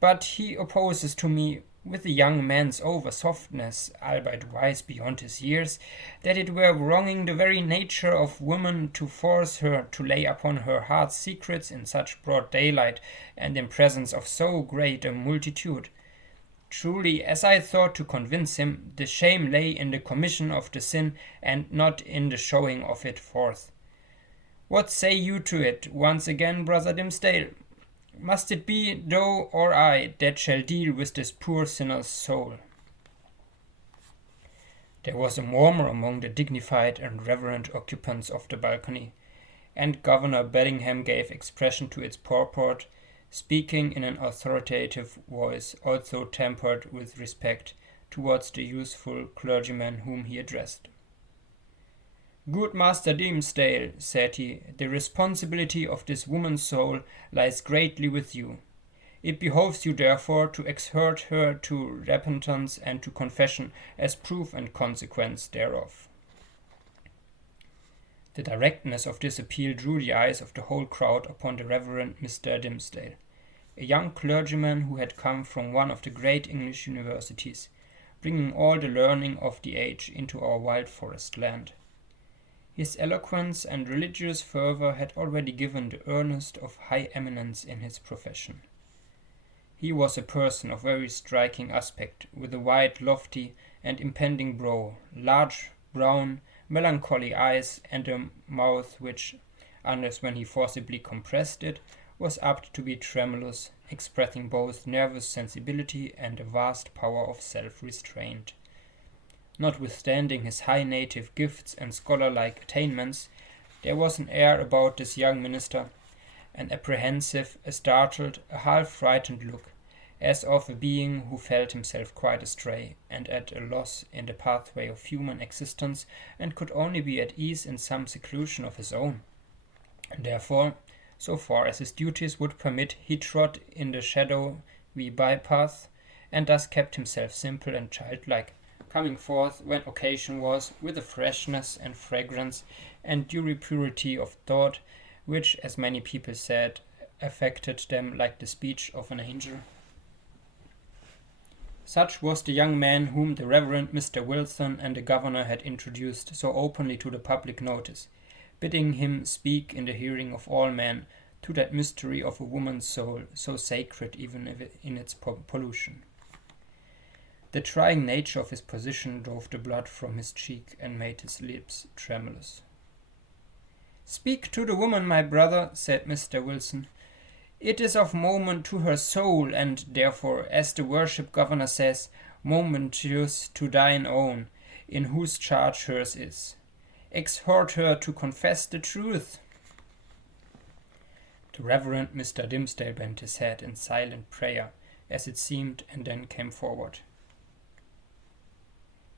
But he opposes to me, with a young man's over-softness, albeit wise beyond his years, that it were wronging the very nature of woman to force her to lay upon her heart's secrets in such broad daylight, and in presence of so great a multitude. Truly, as I thought to convince him, the shame lay in the commission of the sin, and not in the showing of it forth. What say you to it, once again, brother Dimmesdale? Must it be thou or I that shall deal with this poor sinner's soul? There was a murmur among the dignified and reverend occupants of the balcony, and Governor Bellingham gave expression to its purport, speaking in an authoritative voice, also tempered with respect, towards the youthful clergyman whom he addressed. Good Master Dimmesdale, said he, the responsibility of this woman's soul lies greatly with you. It behoves you therefore to exhort her to repentance and to confession as proof and consequence thereof. The directness of this appeal drew the eyes of the whole crowd upon the Reverend Mr. Dimmesdale, a young clergyman who had come from one of the great English universities, bringing all the learning of the age into our wild forest land. His eloquence and religious fervour had already given the earnest of high eminence in his profession. He was a person of very striking aspect, with a wide, lofty, and impending brow, large, brown, melancholy eyes, and a mouth which, unless when he forcibly compressed it, was apt to be tremulous, expressing both nervous sensibility and a vast power of self-restraint. Notwithstanding his high native gifts and scholar-like attainments, there was an air about this young minister, an apprehensive, a startled, a half-frightened look, as of a being who felt himself quite astray, and at a loss in the pathway of human existence, and could only be at ease in some seclusion of his own. And therefore, so far as his duties would permit, he trod in the shadowy bypath, and thus kept himself simple and childlike, coming forth when occasion was, with a freshness and fragrance and dewy purity of thought, which, as many people said, affected them like the speech of an angel. Such was the young man whom the Reverend Mr. Wilson and the governor had introduced so openly to the public notice, bidding him speak in the hearing of all men to that mystery of a woman's soul, so sacred even in its pollution. The trying nature of his position drove the blood from his cheek and made his lips tremulous. "Speak to the woman, my brother," said Mr. Wilson. "It is of moment to her soul, and therefore, as the worship governor says, momentous to thine own, in whose charge hers is. Exhort her to confess the truth." The Reverend Mr. Dimmesdale bent his head in silent prayer, as it seemed, and then came forward.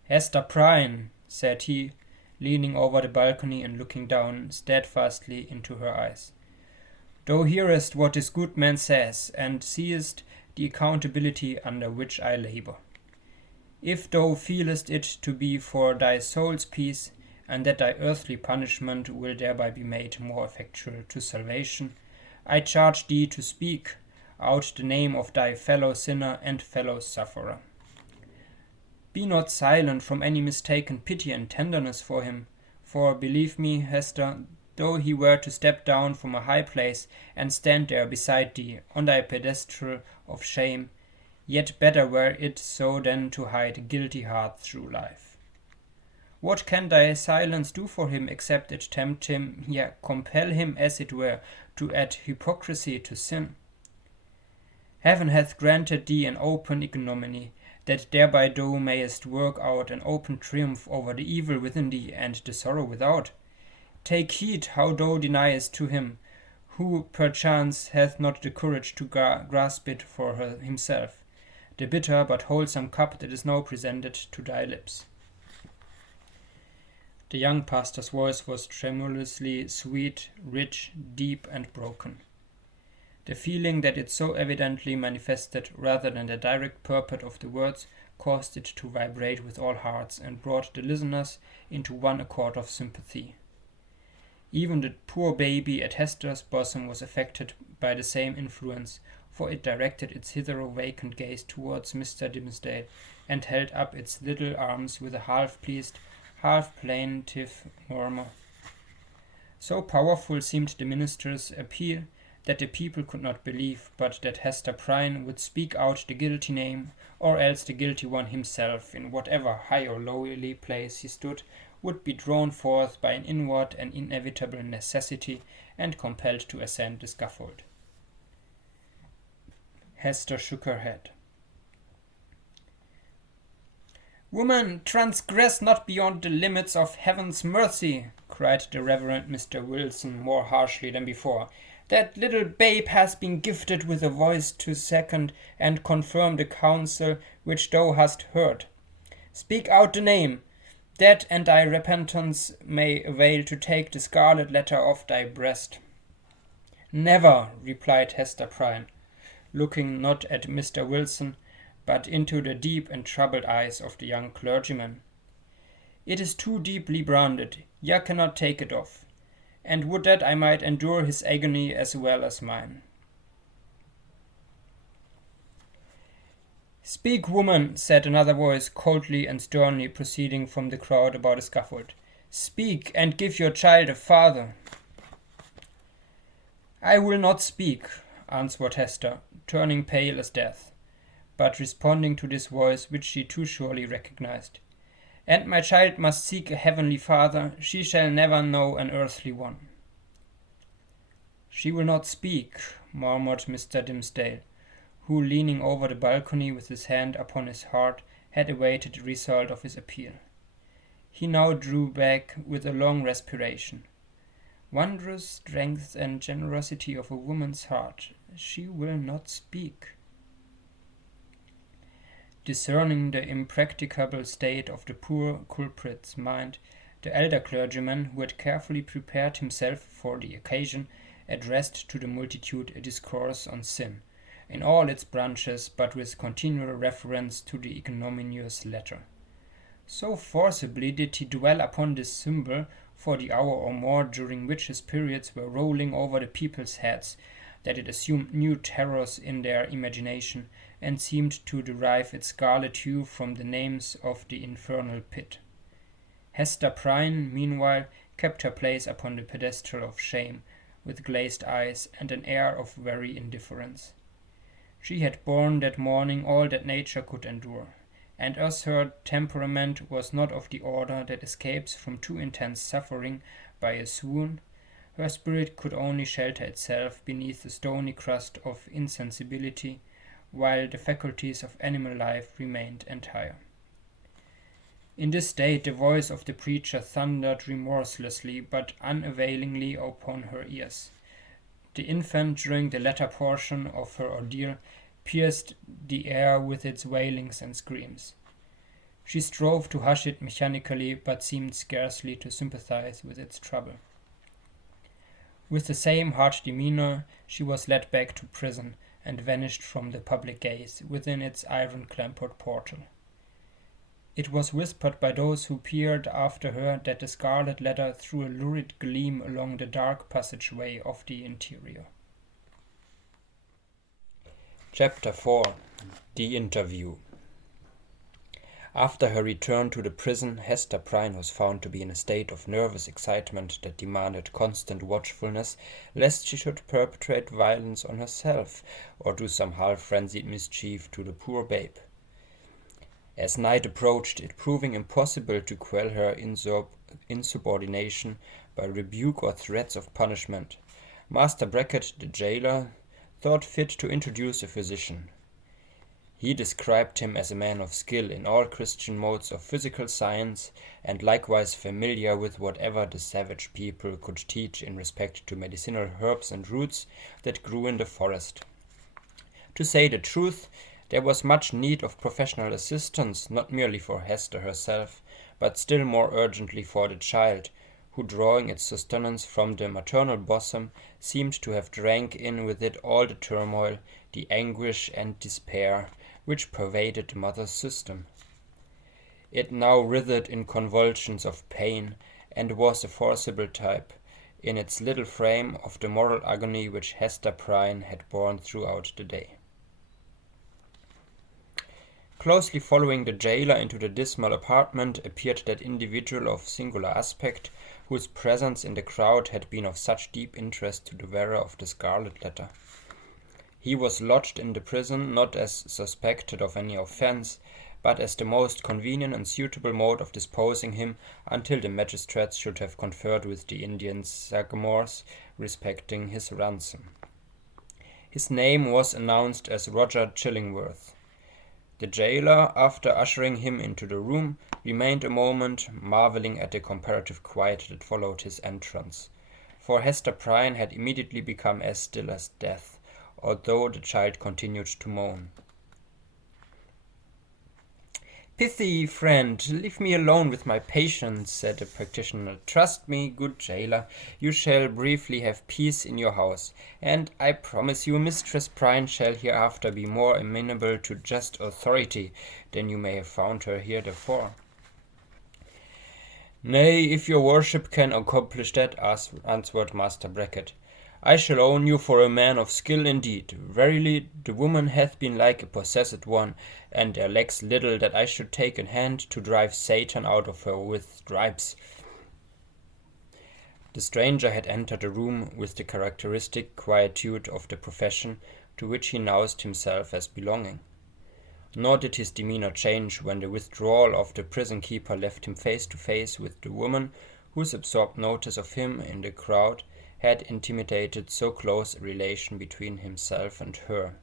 "Hester Prynne," said he, leaning over the balcony and looking down steadfastly into her eyes, "thou hearest what this good man says, and seest the accountability under which I labour. If thou feelest it to be for thy soul's peace, and that thy earthly punishment will thereby be made more effectual to salvation, I charge thee to speak out the name of thy fellow sinner and fellow sufferer. Be not silent from any mistaken pity and tenderness for him, for, believe me, Hester, though he were to step down from a high place and stand there beside thee, on thy pedestal of shame, yet better were it so than to hide a guilty heart through life. What can thy silence do for him except it tempt him, yea, compel him, as it were, to add hypocrisy to sin? Heaven hath granted thee an open ignominy, that thereby thou mayest work out an open triumph over the evil within thee and the sorrow without. Take heed how thou deniest to him, who perchance hath not the courage to grasp it for himself, the bitter but wholesome cup that is now presented to thy lips." The young pastor's voice was tremulously sweet, rich, deep, and broken. The feeling that it so evidently manifested, rather than the direct purport of the words, caused it to vibrate with all hearts, and brought the listeners into one accord of sympathy. Even the poor baby at Hester's bosom was affected by the same influence, for it directed its hitherto vacant gaze towards Mr. Dimmesdale, and held up its little arms with a half-pleased, half-plaintive murmur. So powerful seemed the minister's appeal that the people could not believe but that Hester Prynne would speak out the guilty name, or else the guilty one himself, in whatever high or lowly place he stood, would be drawn forth by an inward and inevitable necessity, and compelled to ascend the scaffold. Hester shook her head. "Woman, transgress not beyond the limits of heaven's mercy," cried the Reverend Mr. Wilson more harshly than before. "That little babe has been gifted with a voice to second and confirm the counsel which thou hast heard. Speak out the name, that and thy repentance may avail to take the scarlet letter off thy breast." "Never," replied Hester Prynne, looking not at Mr. Wilson, but into the deep and troubled eyes of the young clergyman. "It is too deeply branded, ye cannot take it off, and would that I might endure his agony as well as mine." "Speak, woman," said another voice, coldly and sternly proceeding from the crowd about the scaffold. "Speak, and give your child a father." "I will not speak," answered Hester, turning pale as death, but responding to this voice which she too surely recognized. "And my child must seek a heavenly father, she shall never know an earthly one." "She will not speak," murmured Mr. Dimmesdale, who, leaning over the balcony with his hand upon his heart, had awaited the result of his appeal. He now drew back with a long respiration. Wondrous strength and generosity of a woman's heart. She will not speak. Discerning the impracticable state of the poor culprit's mind, the elder clergyman, who had carefully prepared himself for the occasion, addressed to the multitude a discourse on sin, in all its branches, but with continual reference to the ignominious letter. So forcibly did he dwell upon this symbol for the hour or more during which his periods were rolling over the people's heads, that it assumed new terrors in their imagination, and seemed to derive its scarlet hue from the names of the infernal pit. Hester Prynne, meanwhile, kept her place upon the pedestal of shame, with glazed eyes and an air of very indifference. She had borne that morning all that nature could endure, and as her temperament was not of the order that escapes from too intense suffering by a swoon, her spirit could only shelter itself beneath the stony crust of insensibility, while the faculties of animal life remained entire. In this state the voice of the preacher thundered remorselessly but unavailingly upon her ears. The infant, during the latter portion of her ordeal, pierced the air with its wailings and screams. She strove to hush it mechanically, but seemed scarcely to sympathize with its trouble. With the same hard demeanor, she was led back to prison, and vanished from the public gaze within its iron-clampered portal. It was whispered by those who peered after her that the Scarlet Letter threw a lurid gleam along the dark passageway of the interior. Chapter 4. The Interview. After her return to the prison, Hester Prynne was found to be in a state of nervous excitement that demanded constant watchfulness, lest she should perpetrate violence on herself, or do some half-frenzied mischief to the poor babe. As night approached, it proving impossible to quell her insubordination by rebuke or threats of punishment, Master Brackett, the jailer, thought fit to introduce a physician. He described him as a man of skill in all Christian modes of physical science, and likewise familiar with whatever the savage people could teach in respect to medicinal herbs and roots that grew in the forest. To say the truth, there was much need of professional assistance, not merely for Hester herself, but still more urgently for the child, who, drawing its sustenance from the maternal bosom, seemed to have drank in with it all the turmoil, the anguish and despair which pervaded the mother's system. It now writhed in convulsions of pain, and was a forcible type, in its little frame, of the moral agony which Hester Prynne had borne throughout the day. Closely following the jailer into the dismal apartment appeared that individual of singular aspect, whose presence in the crowd had been of such deep interest to the wearer of the Scarlet Letter. He was lodged in the prison not as suspected of any offence, but as the most convenient and suitable mode of disposing him until the magistrates should have conferred with the Indian sagamores respecting his ransom. His name was announced as Roger Chillingworth. The jailer, after ushering him into the room, remained a moment, marvelling at the comparative quiet that followed his entrance, for Hester Prynne had immediately become as still as death, although the child continued to moan. "Pithee, friend, leave me alone with my patients," said the practitioner. "Trust me, good jailer, you shall briefly have peace in your house, and I promise you Mistress Prynne shall hereafter be more amenable to just authority than you may have found her heretofore." "Nay, if your worship can accomplish that," answered Master Brackett, "I shall own you for a man of skill indeed. Verily, the woman hath been like a possessed one, and there lacks little that I should take in hand to drive Satan out of her with stripes." The stranger had entered the room with the characteristic quietude of the profession to which he announced himself as belonging. Nor did his demeanour change when the withdrawal of the prison keeper left him face to face with the woman whose absorbed notice of him in the crowd had intimidated so close a relation between himself and her.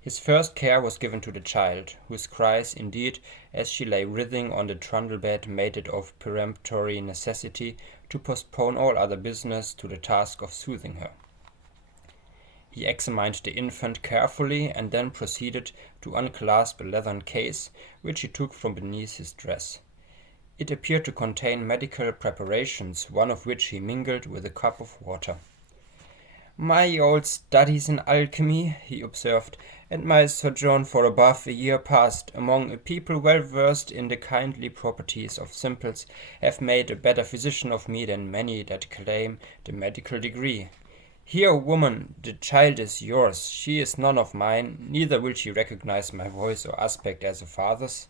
His first care was given to the child, whose cries, indeed, as she lay writhing on the trundle bed, made it of peremptory necessity to postpone all other business to the task of soothing her. He examined the infant carefully, and then proceeded to unclasp a leathern case, which he took from beneath his dress. It appeared to contain medical preparations, one of which he mingled with a cup of water. "My old studies in alchemy," he observed, "and my sojourn for above a year past among a people well versed in the kindly properties of simples have made a better physician of me than many that claim the medical degree. Here, woman, the child is yours. She is none of mine, neither will she recognize my voice or aspect as a father's.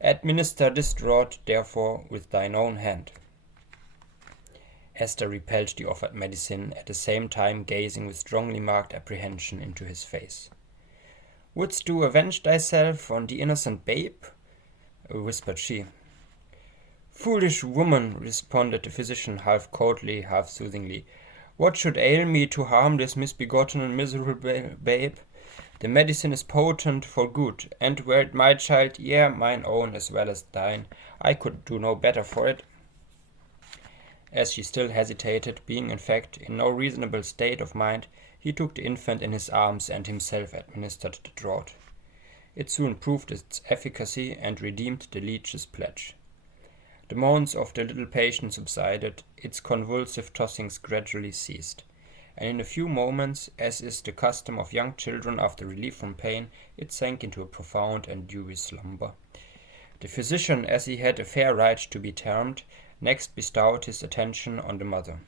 Administer this draught, therefore, with thine own hand." Hester repelled the offered medicine, at the same time gazing with strongly marked apprehension into his face. "Wouldst do avenge thyself on the innocent babe?" whispered she. "Foolish woman," responded the physician, half coldly, half soothingly, "what should ail me to harm this misbegotten and miserable babe? The medicine is potent for good, and were it my child, yea, mine own as well as thine, I could do no better for it." As she still hesitated, being in fact in no reasonable state of mind, he took the infant in his arms and himself administered the draught. It soon proved its efficacy and redeemed the leech's pledge. The moans of the little patient subsided, its convulsive tossings gradually ceased, and in a few moments, as is the custom of young children after relief from pain, it sank into a profound and dewy slumber. The physician, as he had a fair right to be termed, next bestowed his attention on the mother.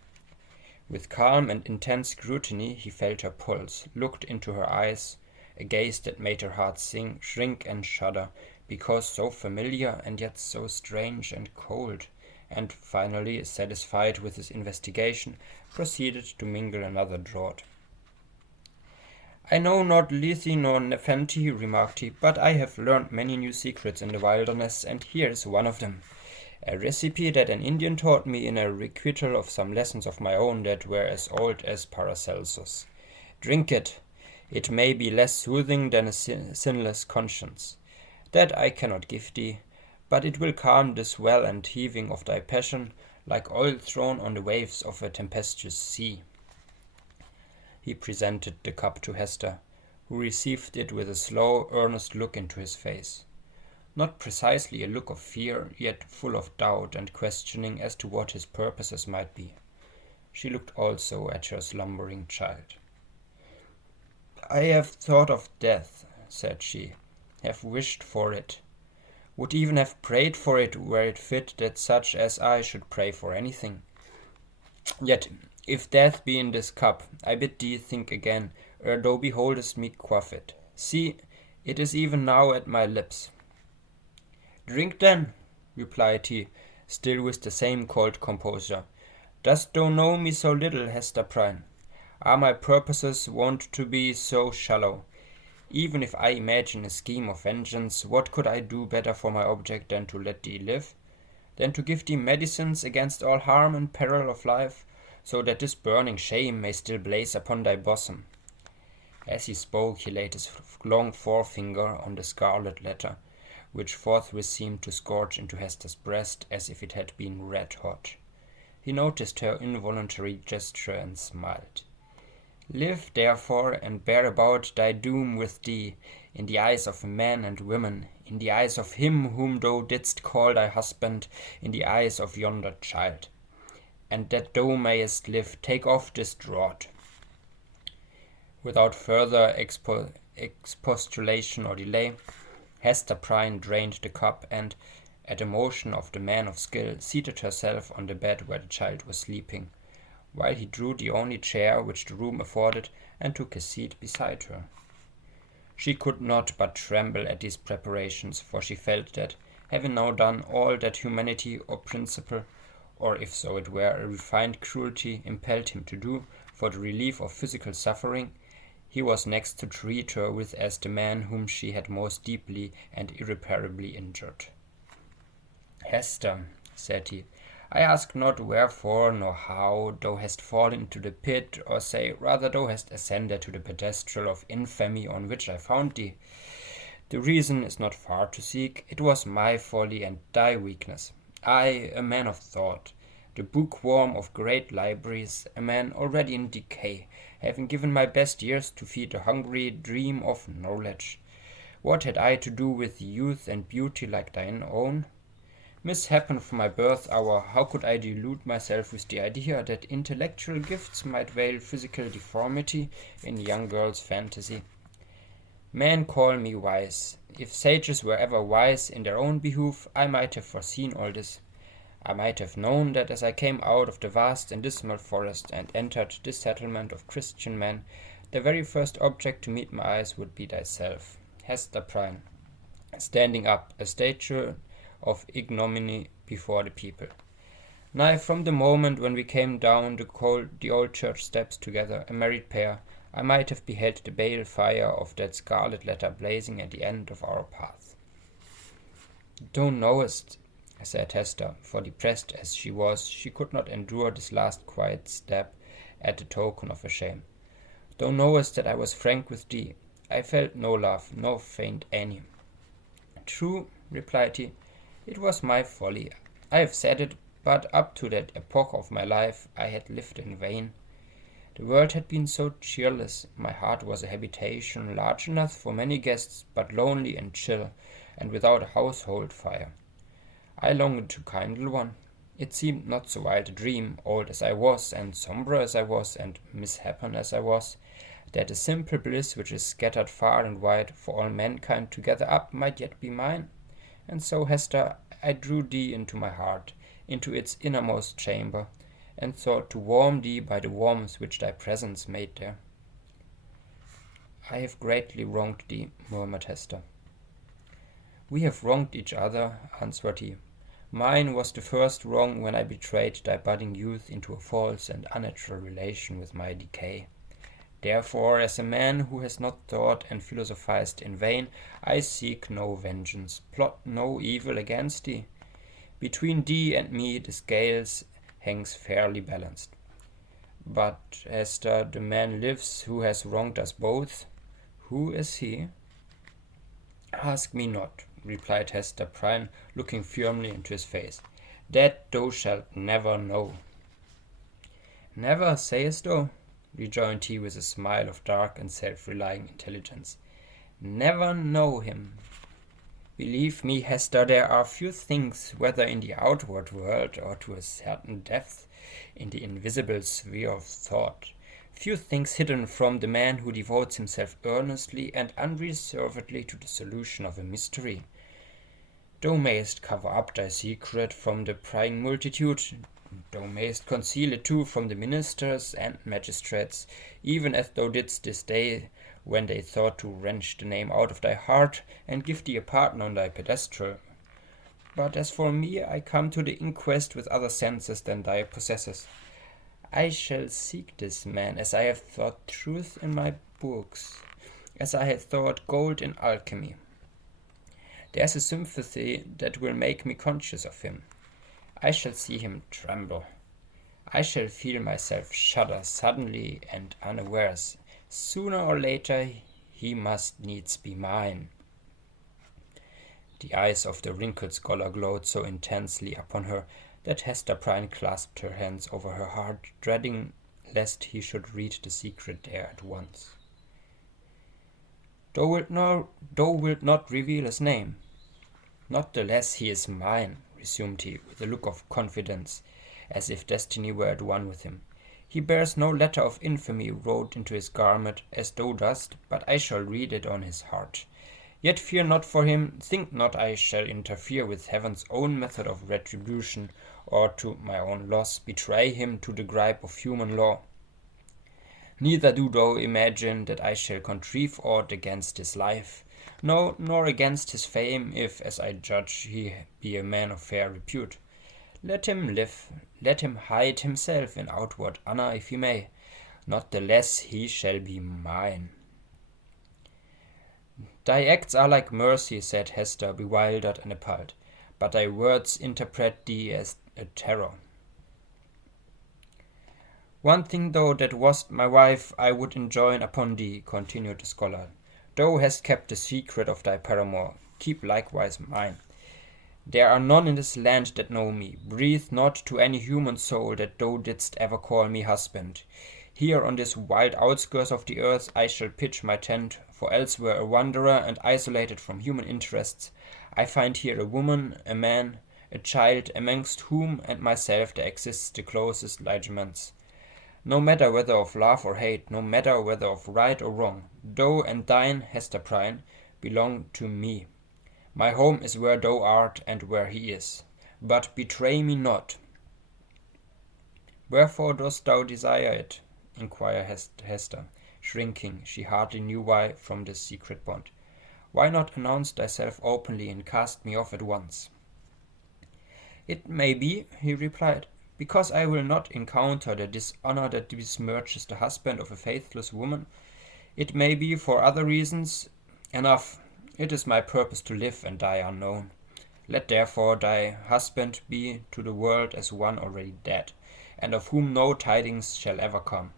With calm and intense scrutiny he felt her pulse, looked into her eyes, a gaze that made her heart shrink and shudder, because so familiar and yet so strange and cold, and finally, satisfied with his investigation, proceeded to mingle another draught. "I know not Lethe nor Nepenthe," remarked he, "but I have learned many new secrets in the wilderness, and here is one of them. A recipe that an Indian taught me in a requital of some lessons of my own that were as old as Paracelsus. Drink it. It may be less soothing than a sinless conscience. That I cannot give thee, but it will calm the swell and heaving of thy passion, like oil thrown on the waves of a tempestuous sea." He presented the cup to Hester, who received it with a slow, earnest look into his face. not precisely a look of fear, yet full of doubt and questioning as to what his purposes might be. She looked also at her slumbering child. "I have thought of death," said she, "have wished for it, would even have prayed for it were it fit that such as I should pray for anything. Yet, if death be in this cup, I bid thee think again, ere thou beholdest me quaff it. See, it is even now at my lips." "Drink then," replied he, still with the same cold composure. "Dost thou know me so little, Hester Prynne? Are my purposes wont to be so shallow? Even if I imagine a scheme of vengeance, what could I do better for my object than to let thee live? Than to give thee medicines against all harm and peril of life, so that this burning shame may still blaze upon thy bosom?" As he spoke, he laid his long forefinger on the Scarlet Letter, which forthwith seemed to scorch into Hester's breast as if it had been red hot. He noticed her involuntary gesture and smiled. "Live, therefore, and bear about thy doom with thee, in the eyes of men and women, in the eyes of him whom thou didst call thy husband, in the eyes of yonder child. And that thou mayest live, take off this draught." Without further expostulation or delay, Hester Prynne drained the cup and, at a motion of the man of skill, seated herself on the bed where the child was sleeping, while he drew the only chair which the room afforded and took his seat beside her. She could not but tremble at these preparations, for she felt that, having now done all that humanity or principle, or if so it were a refined cruelty, impelled him to do for the relief of physical suffering, he was next to treat her with as the man whom she had most deeply and irreparably injured. "Hester," said he, "I ask not wherefore nor how thou hast fallen into the pit, or say rather thou hast ascended to the pedestal of infamy on which I found thee. The reason is not far to seek. It was my folly and thy weakness. I, a man of thought, the bookworm of great libraries, a man already in decay, having given my best years to feed a hungry dream of knowledge. What had I to do with youth and beauty like thine own? Mishappen from my birth hour, how could I delude myself with the idea that intellectual gifts might veil physical deformity in a young girl's fantasy? Men call me wise. If sages were ever wise in their own behoof, I might have foreseen all this. I might have known that as I came out of the vast and dismal forest and entered this settlement of Christian men, the very first object to meet my eyes would be thyself, Hester Prynne, standing up, a statue of ignominy before the people. Nay, from the moment when we came down the old church steps together, a married pair, I might have beheld the bale fire of that Scarlet Letter blazing at the end of our path. "Thou knowest," said Hester, for depressed as she was, she could not endure this last quiet step at the token of her shame. "Thou knowest that I was frank with thee. I felt no love, no faint any." "True," replied he, "it was my folly. I have said it, but up to that epoch of my life I had lived in vain. The world had been so cheerless, my heart was a habitation large enough for many guests, but lonely and chill, and without a household fire. I longed to kindle one. It seemed not so wild a dream, old as I was, and sombre as I was, and mishappen as I was, that a simple bliss which is scattered far and wide for all mankind to gather up might yet be mine. And so, Hester, I drew thee into my heart, into its innermost chamber, and sought to warm thee by the warmth which thy presence made there." "I have greatly wronged thee," murmured Hester. "We have wronged each other," answered he. "Mine was the first wrong when I betrayed thy budding youth into a false and unnatural relation with my decay. Therefore, as a man who has not thought and philosophized in vain, I seek no vengeance, plot no evil against thee. Between thee and me the scales hangs fairly balanced. But, Hester, the man lives who has wronged us both. Who is he?" "Ask me not," replied Hester Prynne, looking firmly into his face. "That thou shalt never know." "Never, sayest thou?" rejoined he with a smile of dark and self-relying intelligence. "Never know him? Believe me, Hester, there are few things, whether in the outward world or to a certain depth in the invisible sphere of thought, few things hidden from the man who devotes himself earnestly and unreservedly to the solution of a mystery. Thou mayest cover up thy secret from the prying multitude, thou mayest conceal it too from the ministers and magistrates, even as thou didst this day when they thought to wrench the name out of thy heart and give thee a partner on thy pedestal. But as for me, I come to the inquest with other senses than thy possesses. I shall seek this man as I have thought truth in my books, as I have thought gold in alchemy. There's a sympathy that will make me conscious of him. I shall see him tremble. I shall feel myself shudder suddenly and unawares. Sooner or later he must needs be mine. The eyes of the wrinkled scholar glowed so intensely upon her that Hester Prynne clasped her hands over her heart, dreading lest he should read the secret there at once. Thou wilt not reveal his name. Not the less he is mine, resumed he, with a look of confidence, as if destiny were at one with him. He bears no letter of infamy wrote into his garment, as thou dost, but I shall read it on his heart. Yet fear not for him, think not I shall interfere with heaven's own method of retribution, or to my own loss betray him to the gripe of human law. Neither do thou imagine that I shall contrive aught against his life, no, nor against his fame, if, as I judge, he be a man of fair repute. Let him live, let him hide himself in outward honour if he may, not the less he shall be mine. Thy acts are like mercy, said Hester, bewildered and appalled, but thy words interpret thee as a terror. One thing, though, that wast my wife, I would enjoin upon thee, continued the scholar. Thou hast kept the secret of thy paramour, keep likewise mine. There are none in this land that know me. Breathe not to any human soul that thou didst ever call me husband. Here on this wild outskirts of the earth I shall pitch my tent, for elsewhere a wanderer and isolated from human interests, I find here a woman, a man, a child, amongst whom and myself there exists the closest ligaments. No matter whether of love or hate, no matter whether of right or wrong, thou and thine, Hester Prynne, belong to me. My home is where thou art and where he is. But betray me not. Wherefore dost thou desire it? Inquired Hester, shrinking, she hardly knew why, from this secret bond. Why not announce thyself openly and cast me off at once? It may be, he replied, because I will not encounter the dishonor that besmirches the husband of a faithless woman. It may be for other reasons. Enough. It is my purpose to live and die unknown. Let therefore thy husband be to the world as one already dead, and of whom no tidings shall ever come.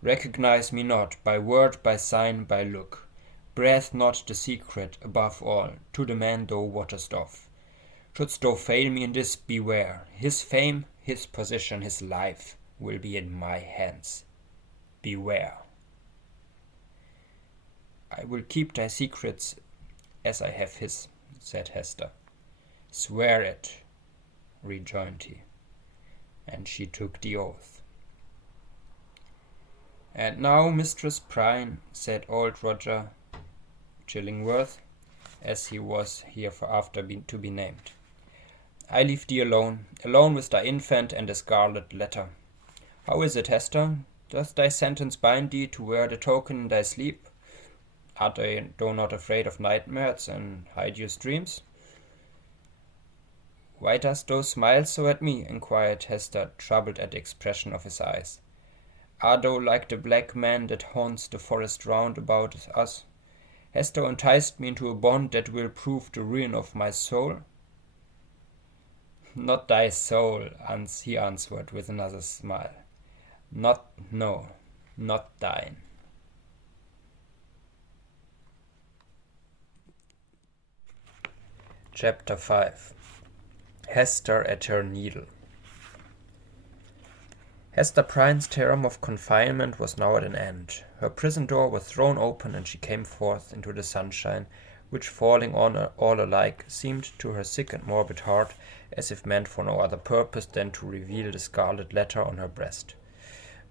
Recognize me not, by word, by sign, by look. Breathe not the secret, above all, to the man thou wottest of. Shouldst thou fail me in this, beware. His fame, his position, his life will be in my hands. Beware. I will keep thy secrets as I have his, said Hester. Swear it, rejoined he, and she took the oath. And now, Mistress Prynne, said old Roger Chillingworth, as he was hereafter to be named, I leave thee alone with thy infant and the Scarlet Letter. How is it, Hester? Does thy sentence bind thee to wear the token in thy sleep? Art thou not afraid of nightmares and hideous dreams? Why dost thou smile so at me? Inquired Hester, troubled at the expression of his eyes. Art thou like the black man that haunts the forest round about us? Hast thou enticed me into a bond that will prove the ruin of my soul? Not thy soul, he answered with another smile. Not thine. Chapter 5. Hester at her needle. Hester Prynne's term of confinement was now at an end. Her prison door was thrown open and she came forth into the sunshine which falling on all alike seemed to her sick and morbid heart as if meant for no other purpose than to reveal the scarlet letter on her breast.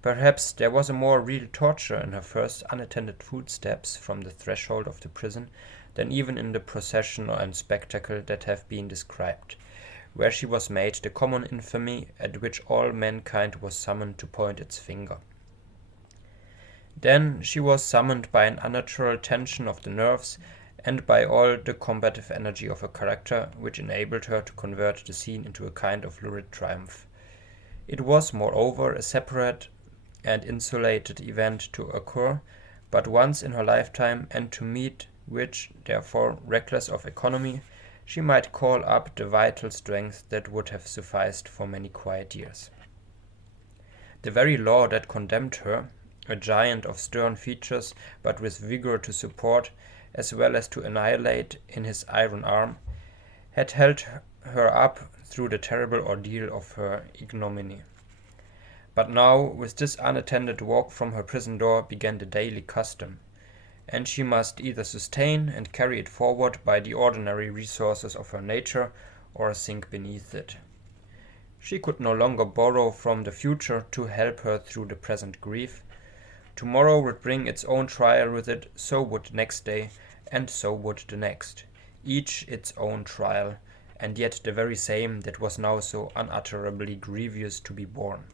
Perhaps there was a more real torture in her first unattended footsteps from the threshold of the prison than even in the procession and spectacle that have been described, where she was made the common infamy at which all mankind was summoned to point its finger. Then she was summoned by an unnatural tension of the nerves and by all the combative energy of her character, which enabled her to convert the scene into a kind of lurid triumph. It was, moreover, a separate and insulated event to occur but once in her lifetime, and to meet which, therefore, reckless of economy, she might call up the vital strength that would have sufficed for many quiet years. The very law that condemned her, a giant of stern features but with vigor to support as well as to annihilate in his iron arm, had held her up through the terrible ordeal of her ignominy. But now, with this unattended walk from her prison door, began the daily custom, and she must either sustain and carry it forward by the ordinary resources of her nature, or sink beneath it. She could no longer borrow from the future to help her through the present grief. Tomorrow would bring its own trial with it, so would next day, and so would the next, each its own trial, and yet the very same that was now so unutterably grievous to be borne.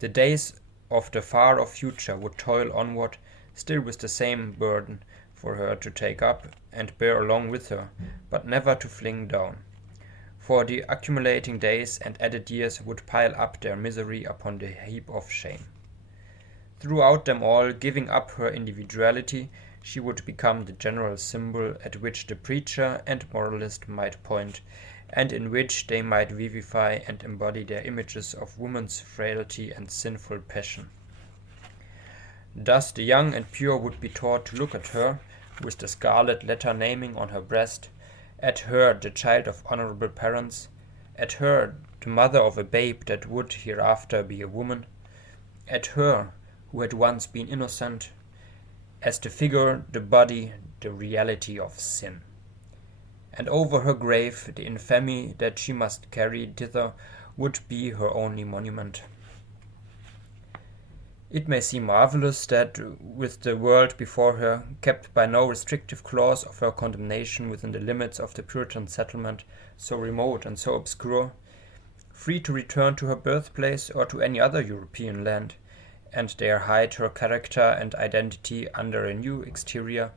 The days of the far-off future would toil onward, still with the same burden for her to take up and bear along with her, but never to fling down. For the accumulating days and added years would pile up their misery upon the heap of shame. Throughout them all, giving up her individuality, she would become the general symbol at which the preacher and moralist might point, and in which they might vivify and embody their images of woman's frailty and sinful passion. Thus the young and pure would be taught to look at her, with the scarlet letter naming on her breast, at her, the child of honorable parents, at her, the mother of a babe that would hereafter be a woman, at her, who had once been innocent, as the figure, the body, the reality of sin. And over her grave the infamy that she must carry thither would be her only monument. It may seem marvelous that, with the world before her, kept by no restrictive clause of her condemnation within the limits of the Puritan settlement, so remote and so obscure, free to return to her birthplace or to any other European land, and there hide her character and identity under a new exterior,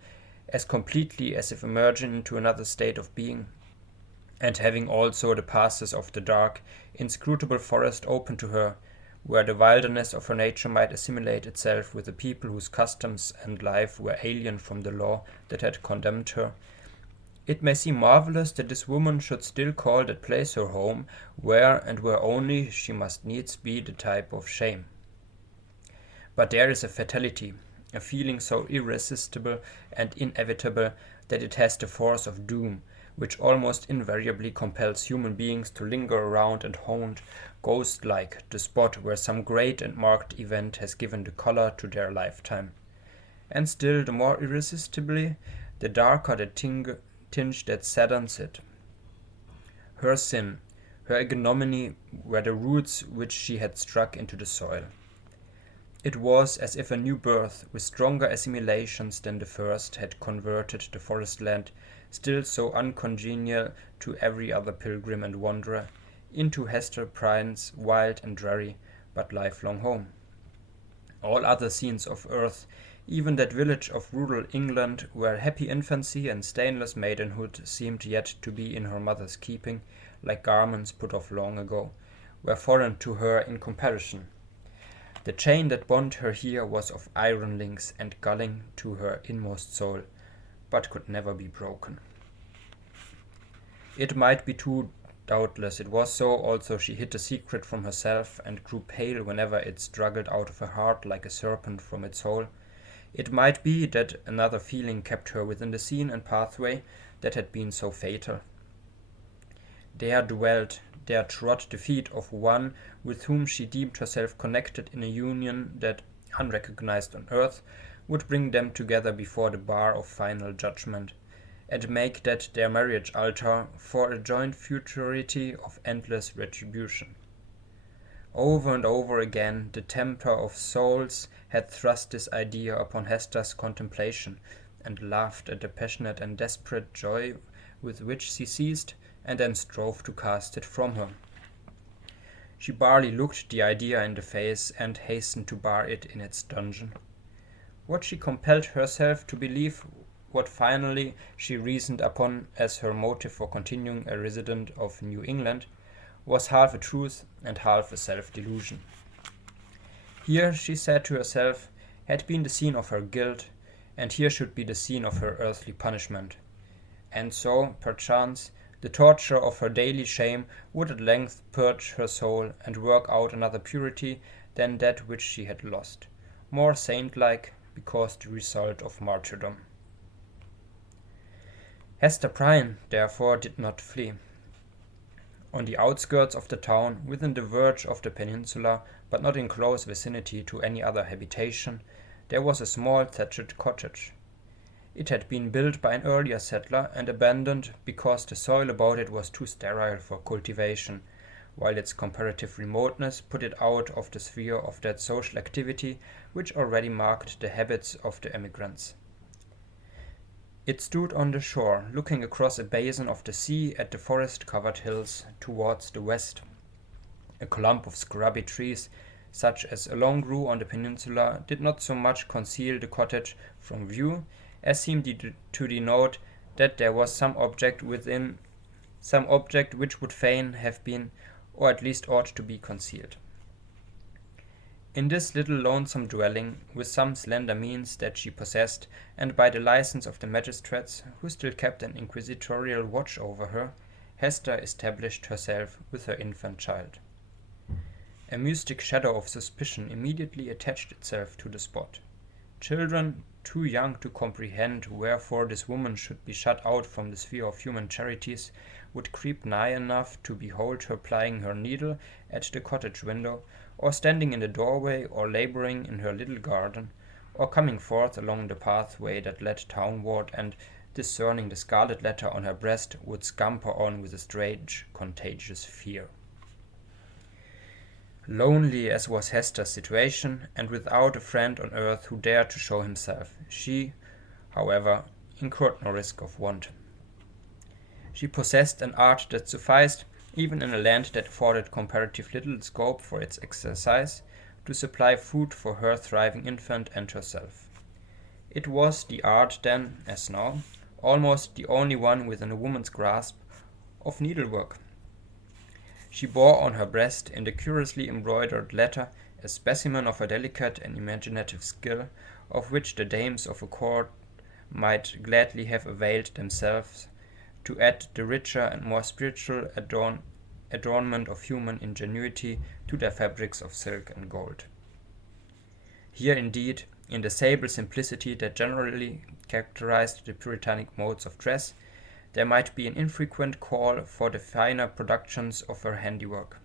as completely as if emerging into another state of being, and having also the passes of the dark, inscrutable forest open to her, where the wilderness of her nature might assimilate itself with a people whose customs and life were alien from the law that had condemned her. It may seem marvelous that this woman should still call that place her home, where and where only she must needs be the type of shame. But there is a fatality, a feeling so irresistible and inevitable that it has the force of doom, which almost invariably compels human beings to linger around and haunt, ghost-like, the spot where some great and marked event has given the color to their lifetime. And still the more irresistibly, the darker the tinge that saddens it. Her sin, her ignominy, were the roots which she had struck into the soil. It was as if a new birth, with stronger assimilations than the first, had converted the forest land, still so uncongenial to every other pilgrim and wanderer, into Hester Prynne's wild and dreary, but lifelong home. All other scenes of earth, even that village of rural England, where happy infancy and stainless maidenhood seemed yet to be in her mother's keeping, like garments put off long ago, were foreign to her in comparison. The chain that bound her here was of iron links and galling to her inmost soul, but could never be broken. It might be too, doubtless it was so, also she hid the secret from herself and grew pale whenever it struggled out of her heart like a serpent from its hole. It might be that another feeling kept her within the scene and pathway that had been so fatal. There dwelt, there trod the feet of one with whom she deemed herself connected in a union that, unrecognized on earth, would bring them together before the bar of final judgment, and make that their marriage altar for a joint futurity of endless retribution. Over and over again the tempter of souls had thrust this idea upon Hester's contemplation, and laughed at the passionate and desperate joy with which she seized, and then strove to cast it from her. She barely looked the idea in the face, and hastened to bar it in its dungeon. What she compelled herself to believe, what finally she reasoned upon as her motive for continuing a resident of New England, was half a truth and half a self-delusion. Here, she said to herself, had been the scene of her guilt, and here should be the scene of her earthly punishment. And so, perchance, the torture of her daily shame would at length purge her soul and work out another purity than that which she had lost, more saint-like, because the result of martyrdom. Hester Prynne, therefore, did not flee. On the outskirts of the town, within the verge of the peninsula, but not in close vicinity to any other habitation, there was a small thatched cottage. It had been built by an earlier settler and abandoned because the soil about it was too sterile for cultivation, while its comparative remoteness put it out of the sphere of that social activity which already marked the habits of the emigrants. It stood on the shore, looking across a basin of the sea at the forest-covered hills towards the west. A clump of scrubby trees, such as alone grew on the peninsula, did not so much conceal the cottage from view as seemed to denote that there was some object within, some object which would fain have been, or at least ought to be, concealed. In this little lonesome dwelling, with some slender means that she possessed, and by the license of the magistrates, who still kept an inquisitorial watch over her, Hester established herself with her infant child. A mystic shadow of suspicion immediately attached itself to the spot. Children, too young to comprehend wherefore this woman should be shut out from the sphere of human charities, would creep nigh enough to behold her plying her needle at the cottage window, or standing in the doorway, or laboring in her little garden, or coming forth along the pathway that led townward, and, discerning the Scarlet Letter on her breast, would scamper on with a strange, contagious fear. Lonely as was Hester's situation, and without a friend on earth who dared to show himself, she, however, incurred no risk of want. She possessed an art that sufficed, even in a land that afforded comparative little scope for its exercise, to supply food for her thriving infant and herself. It was the art then, as now, almost the only one within a woman's grasp, of needlework. She bore on her breast, in the curiously embroidered letter, a specimen of her delicate and imaginative skill, of which the dames of a court might gladly have availed themselves, to add the richer and more spiritual adornment of human ingenuity to their fabrics of silk and gold. Here, indeed, in the sable simplicity that generally characterized the Puritanic modes of dress, there might be an infrequent call for the finer productions of her handiwork.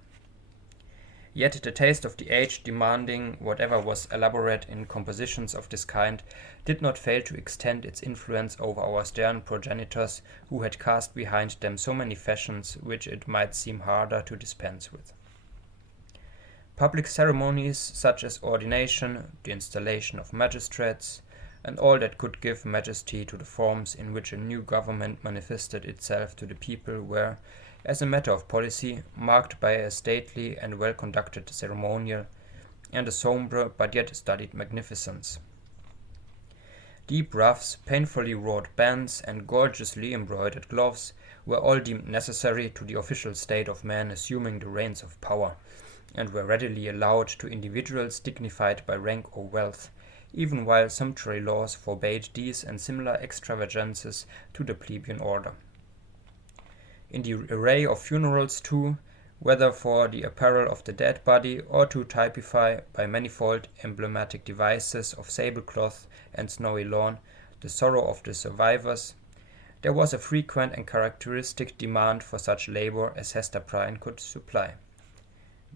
Yet the taste of the age, demanding whatever was elaborate in compositions of this kind, did not fail to extend its influence over our stern progenitors, who had cast behind them so many fashions which it might seem harder to dispense with. Public ceremonies such as ordination, the installation of magistrates, and all that could give majesty to the forms in which a new government manifested itself to the people were, as a matter of policy, marked by a stately and well-conducted ceremonial, and a sombre but yet studied magnificence. Deep ruffs, painfully wrought bands, and gorgeously embroidered gloves were all deemed necessary to the official state of man assuming the reins of power, and were readily allowed to individuals dignified by rank or wealth, even while sumptuary laws forbade these and similar extravagances to the plebeian order. In the array of funerals, too, whether for the apparel of the dead body or to typify by manifold emblematic devices of sable cloth and snowy lawn the sorrow of the survivors, there was a frequent and characteristic demand for such labor as Hester Prynne could supply.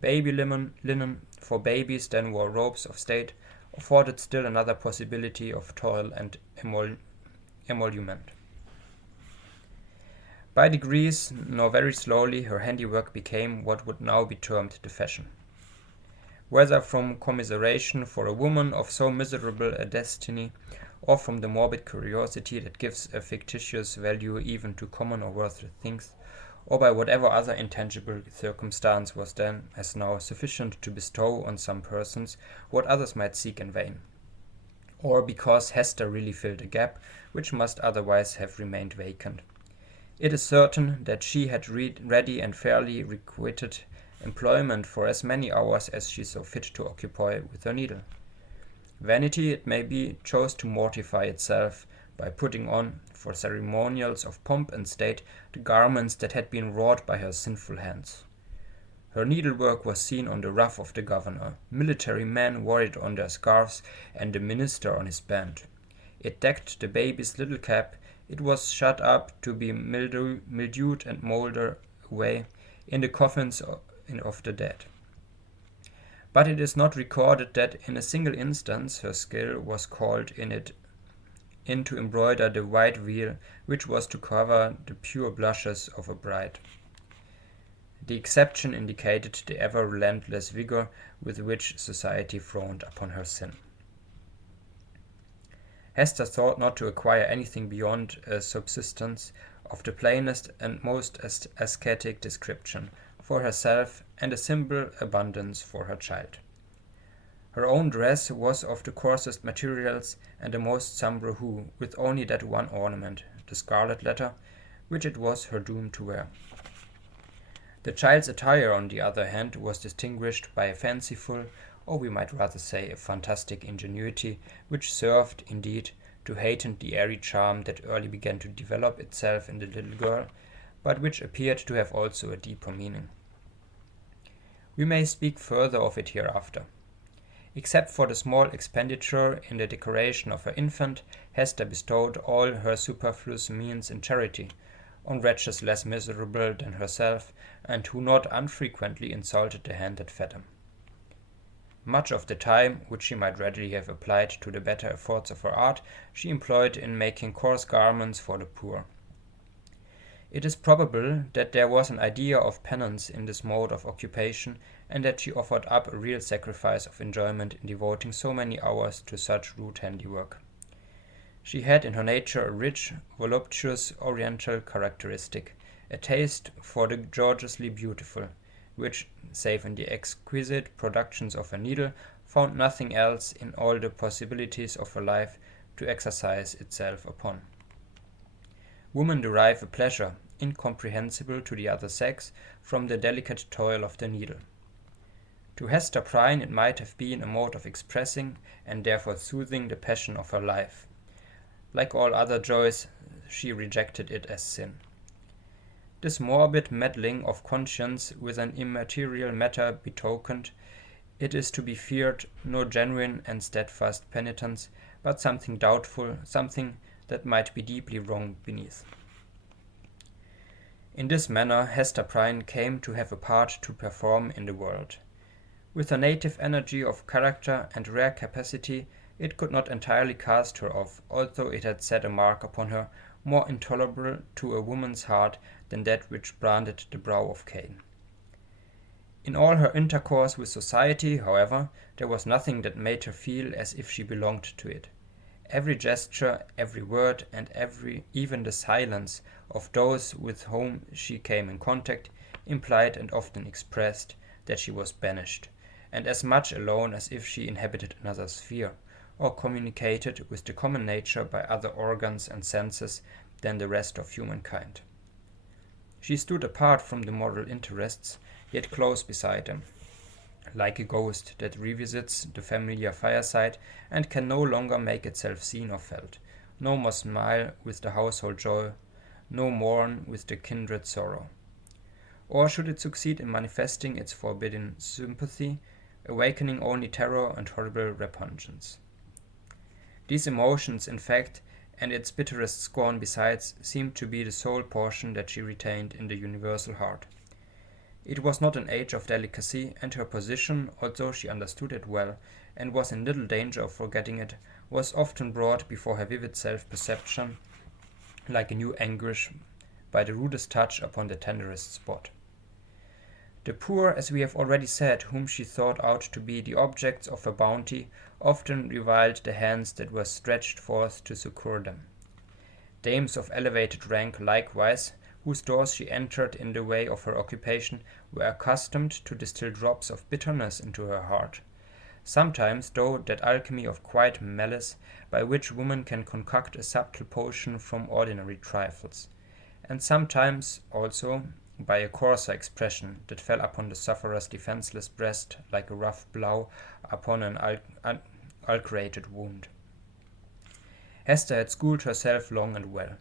Baby linen for babies then wore robes of state, afforded still another possibility of toil and emolument. By degrees, nor very slowly, her handiwork became what would now be termed the fashion. Whether from commiseration for a woman of so miserable a destiny, or from the morbid curiosity that gives a fictitious value even to common or worthless things, or by whatever other intangible circumstance was then, as now, sufficient to bestow on some persons what others might seek in vain, or because Hester really filled a gap which must otherwise have remained vacant. It is certain that she had ready and fairly requited employment for as many hours as she saw fit to occupy with her needle. Vanity, it may be, chose to mortify itself by putting on, for ceremonials of pomp and state, the garments that had been wrought by her sinful hands. Her needlework was seen on the ruff of the governor, military men wore it on their scarfs, and the minister on his band. It decked the baby's little cap, it was shut up to be mildewed and mouldered away in the coffins of the dead. But it is not recorded that in a single instance her skill was called in to embroider the white veil which was to cover the pure blushes of a bride. The exception indicated the ever relentless vigor with which society frowned upon her sin. Hester thought not to acquire anything beyond a subsistence of the plainest and most ascetic description for herself and a simple abundance for her child. Her own dress was of the coarsest materials and the most sombre hue, with only that one ornament, the Scarlet Letter, which it was her doom to wear. The child's attire, on the other hand, was distinguished by a fanciful, or we might rather say a fantastic ingenuity, which served, indeed, to heighten the airy charm that early began to develop itself in the little girl, but which appeared to have also a deeper meaning. We may speak further of it hereafter. Except for the small expenditure in the decoration of her infant, Hester bestowed all her superfluous means in charity, on wretches less miserable than herself, and who not unfrequently insulted the hand that fed them. Much of the time, which she might readily have applied to the better efforts of her art, she employed in making coarse garments for the poor. It is probable that there was an idea of penance in this mode of occupation, and that she offered up a real sacrifice of enjoyment in devoting so many hours to such rude handiwork. She had in her nature a rich, voluptuous, oriental characteristic, a taste for the gorgeously beautiful, which, save in the exquisite productions of her needle, found nothing else in all the possibilities of her life to exercise itself upon. Women derive a pleasure, incomprehensible to the other sex, from the delicate toil of the needle. To Hester Prynne it might have been a mode of expressing, and therefore soothing, the passion of her life. Like all other joys, she rejected it as sin. This morbid meddling of conscience with an immaterial matter betokened, it is to be feared, no genuine and steadfast penitence, but something doubtful, something that might be deeply wrong beneath. In this manner Hester Prynne came to have a part to perform in the world. With her native energy of character and rare capacity, it could not entirely cast her off, although it had set a mark upon her more intolerable to a woman's heart than that which branded the brow of Cain. In all her intercourse with society, however, there was nothing that made her feel as if she belonged to it. Every gesture, every word, and even the silence of those with whom she came in contact implied and often expressed that she was banished, and as much alone as if she inhabited another sphere, or communicated with the common nature by other organs and senses than the rest of humankind. She stood apart from the moral interests, yet close beside them, like a ghost that revisits the familiar fireside and can no longer make itself seen or felt, no more smile with the household joy, no mourn with the kindred sorrow. Or should it succeed in manifesting its forbidden sympathy, awakening only terror and horrible repugnance. These emotions, in fact, and its bitterest scorn besides, seemed to be the sole portion that she retained in the universal heart. It was not an age of delicacy, and her position, although she understood it well, and was in little danger of forgetting it, was often brought before her vivid self-perception like a new anguish by the rudest touch upon the tenderest spot. The poor, as we have already said, whom she thought out to be the objects of her bounty, often reviled the hands that were stretched forth to succour them. Dames of elevated rank likewise, whose doors she entered in the way of her occupation, were accustomed to distill drops of bitterness into her heart. Sometimes, though, that alchemy of quiet malice by which woman can concoct a subtle potion from ordinary trifles, and sometimes, also, by a coarser expression that fell upon the sufferer's defenseless breast like a rough blow upon an ulcerated wound. Hester had schooled herself long and well.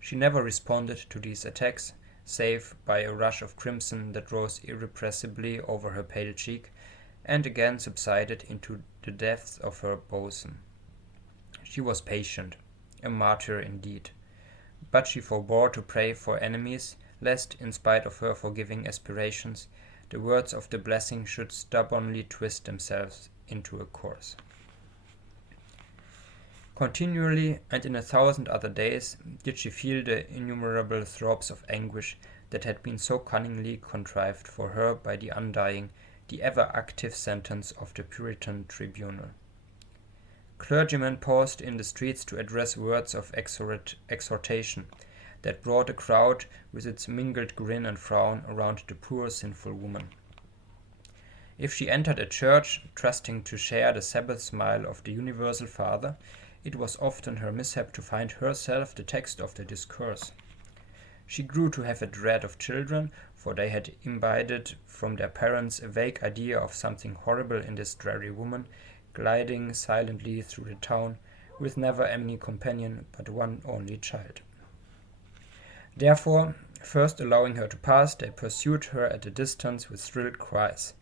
She never responded to these attacks, save by a rush of crimson that rose irrepressibly over her pale cheek, and again subsided into the depths of her bosom. She was patient, a martyr indeed, but she forbore to pray for enemies, lest, in spite of her forgiving aspirations, the words of the blessing should stubbornly twist themselves into a curse. Continually, and in 1,000 other days, did she feel the innumerable throbs of anguish that had been so cunningly contrived for her by the undying, the ever-active sentence of the Puritan tribunal. Clergymen paused in the streets to address words of exhortation that brought a crowd with its mingled grin and frown around the poor sinful woman. If she entered a church, trusting to share the Sabbath smile of the universal Father, it was often her mishap to find herself the text of the discourse. She grew to have a dread of children, for they had imbibed from their parents a vague idea of something horrible in this dreary woman, gliding silently through the town, with never any companion but one only child. Therefore, first allowing her to pass, they pursued her at a distance with thrilled cries,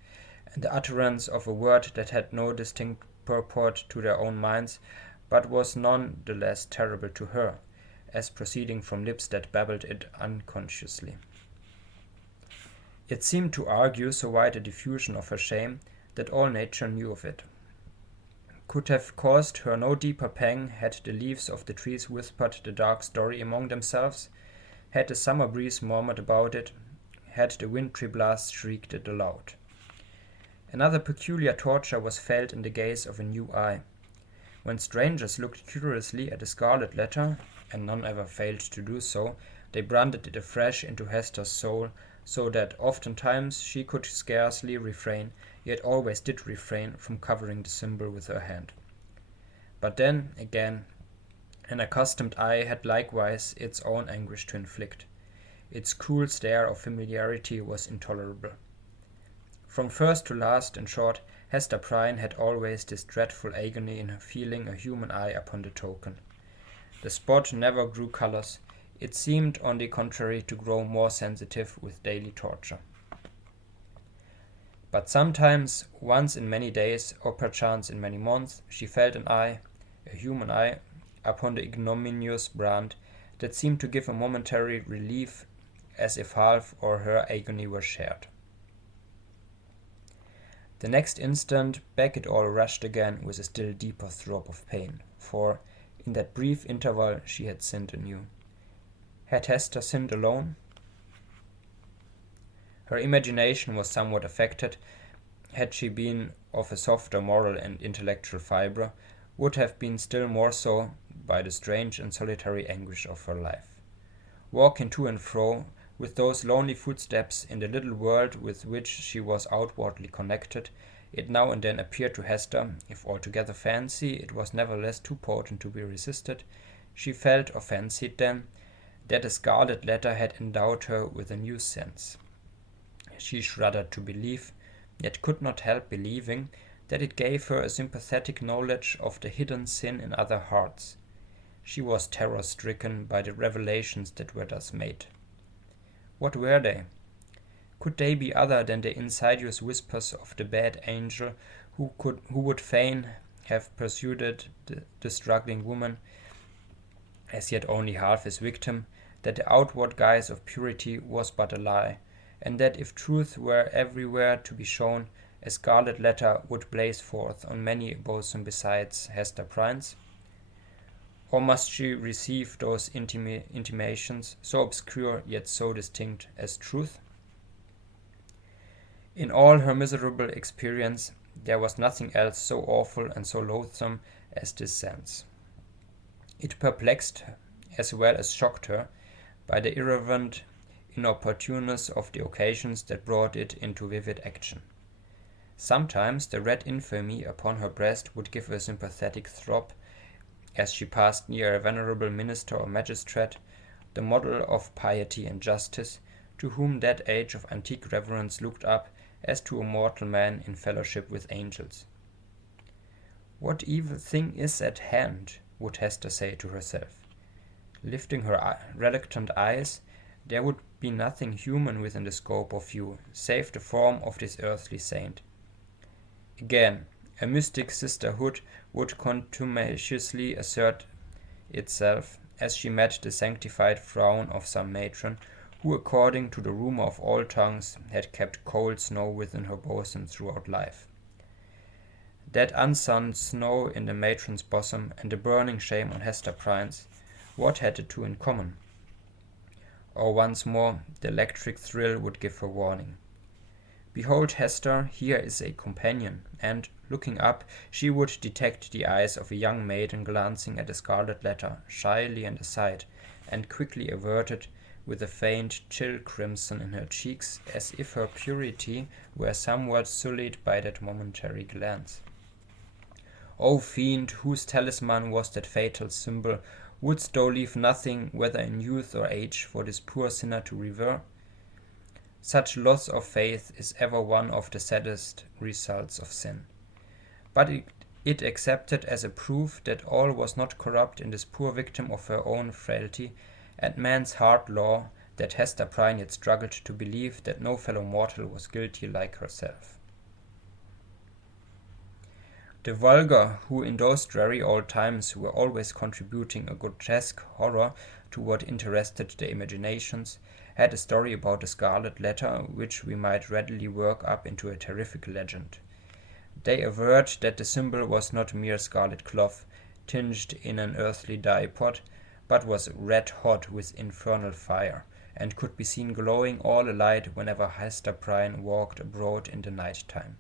and the utterance of a word that had no distinct purport to their own minds, but was none the less terrible to her, as proceeding from lips that babbled it unconsciously. It seemed to argue so wide a diffusion of her shame that all nature knew of it. Could have caused her no deeper pang had the leaves of the trees whispered the dark story among themselves, had the summer breeze murmured about it, had the wintry blast shrieked it aloud. Another peculiar torture was felt in the gaze of a new eye. When strangers looked curiously at the Scarlet Letter, and none ever failed to do so, they branded it afresh into Hester's soul, so that oftentimes she could scarcely refrain, yet always did refrain, from covering the symbol with her hand. But then, again, an accustomed eye had likewise its own anguish to inflict. Its cool stare of familiarity was intolerable. From first to last, in short, Hester Prynne had always this dreadful agony in her feeling a human eye upon the token. The spot never grew colors. It seemed, on the contrary, to grow more sensitive with daily torture. But sometimes, once in many days, or perchance in many months, she felt an eye, a human eye, upon the ignominious brand, that seemed to give a momentary relief, as if half or her agony were shared. The next instant, back it all rushed again with a still deeper throb of pain, for, in that brief interval, she had sinned anew. Had Hester sinned alone? Her imagination was somewhat affected. Had she been of a softer moral and intellectual fibre, would have been still more so by the strange and solitary anguish of her life. Walking to and fro, with those lonely footsteps in the little world with which she was outwardly connected, it now and then appeared to Hester, if altogether fancy, it was nevertheless too potent to be resisted. She felt or fancied then that a Scarlet Letter had endowed her with a new sense. She shuddered to believe, yet could not help believing, that it gave her a sympathetic knowledge of the hidden sin in other hearts. She was terror-stricken by the revelations that were thus made. What were they? Could they be other than the insidious whispers of the bad angel who would fain have persuaded the struggling woman, as yet only half his victim, that the outward guise of purity was but a lie, and that if truth were everywhere to be shown, a scarlet letter would blaze forth on many a bosom besides Hester Prynne's? Or must she receive those intimations, so obscure yet so distinct, as truth? In all her miserable experience, there was nothing else so awful and so loathsome as this sense. It perplexed as well as shocked her by the irreverent inopportuneness of the occasions that brought it into vivid action. Sometimes the red infamy upon her breast would give a sympathetic throb as she passed near a venerable minister or magistrate, the model of piety and justice, to whom that age of antique reverence looked up as to a mortal man in fellowship with angels. What evil thing is at hand, would Hester say to herself. Lifting her reluctant eyes, there would be nothing human within the scope of view, save the form of this earthly saint. Again, a mystic sisterhood would contumaciously assert itself as she met the sanctified frown of some matron who, according to the rumor of all tongues, had kept cold snow within her bosom throughout life. That unsunned snow in the matron's bosom and the burning shame on Hester Prynne's, what had the two in common? Or once more, the electric thrill would give her warning. Behold, Hester, here is a companion, and, looking up, she would detect the eyes of a young maiden glancing at a scarlet letter, shyly and aside, and quickly averted, with a faint, chill crimson in her cheeks, as if her purity were somewhat sullied by that momentary glance. O fiend, whose talisman was that fatal symbol, wouldst thou leave nothing, whether in youth or age, for this poor sinner to revere? Such loss of faith is ever one of the saddest results of sin. But it accepted as a proof that all was not corrupt in this poor victim of her own frailty, and man's hard law, that Hester Prynne yet struggled to believe that no fellow mortal was guilty like herself. The vulgar, who in those dreary old times were always contributing a grotesque horror to what interested their imaginations, had a story about the Scarlet Letter which we might readily work up into a terrific legend. They averred that the symbol was not mere scarlet cloth, tinged in an earthly dye pot, but was red hot with infernal fire, and could be seen glowing all alight whenever Hester Prynne walked abroad in the night time.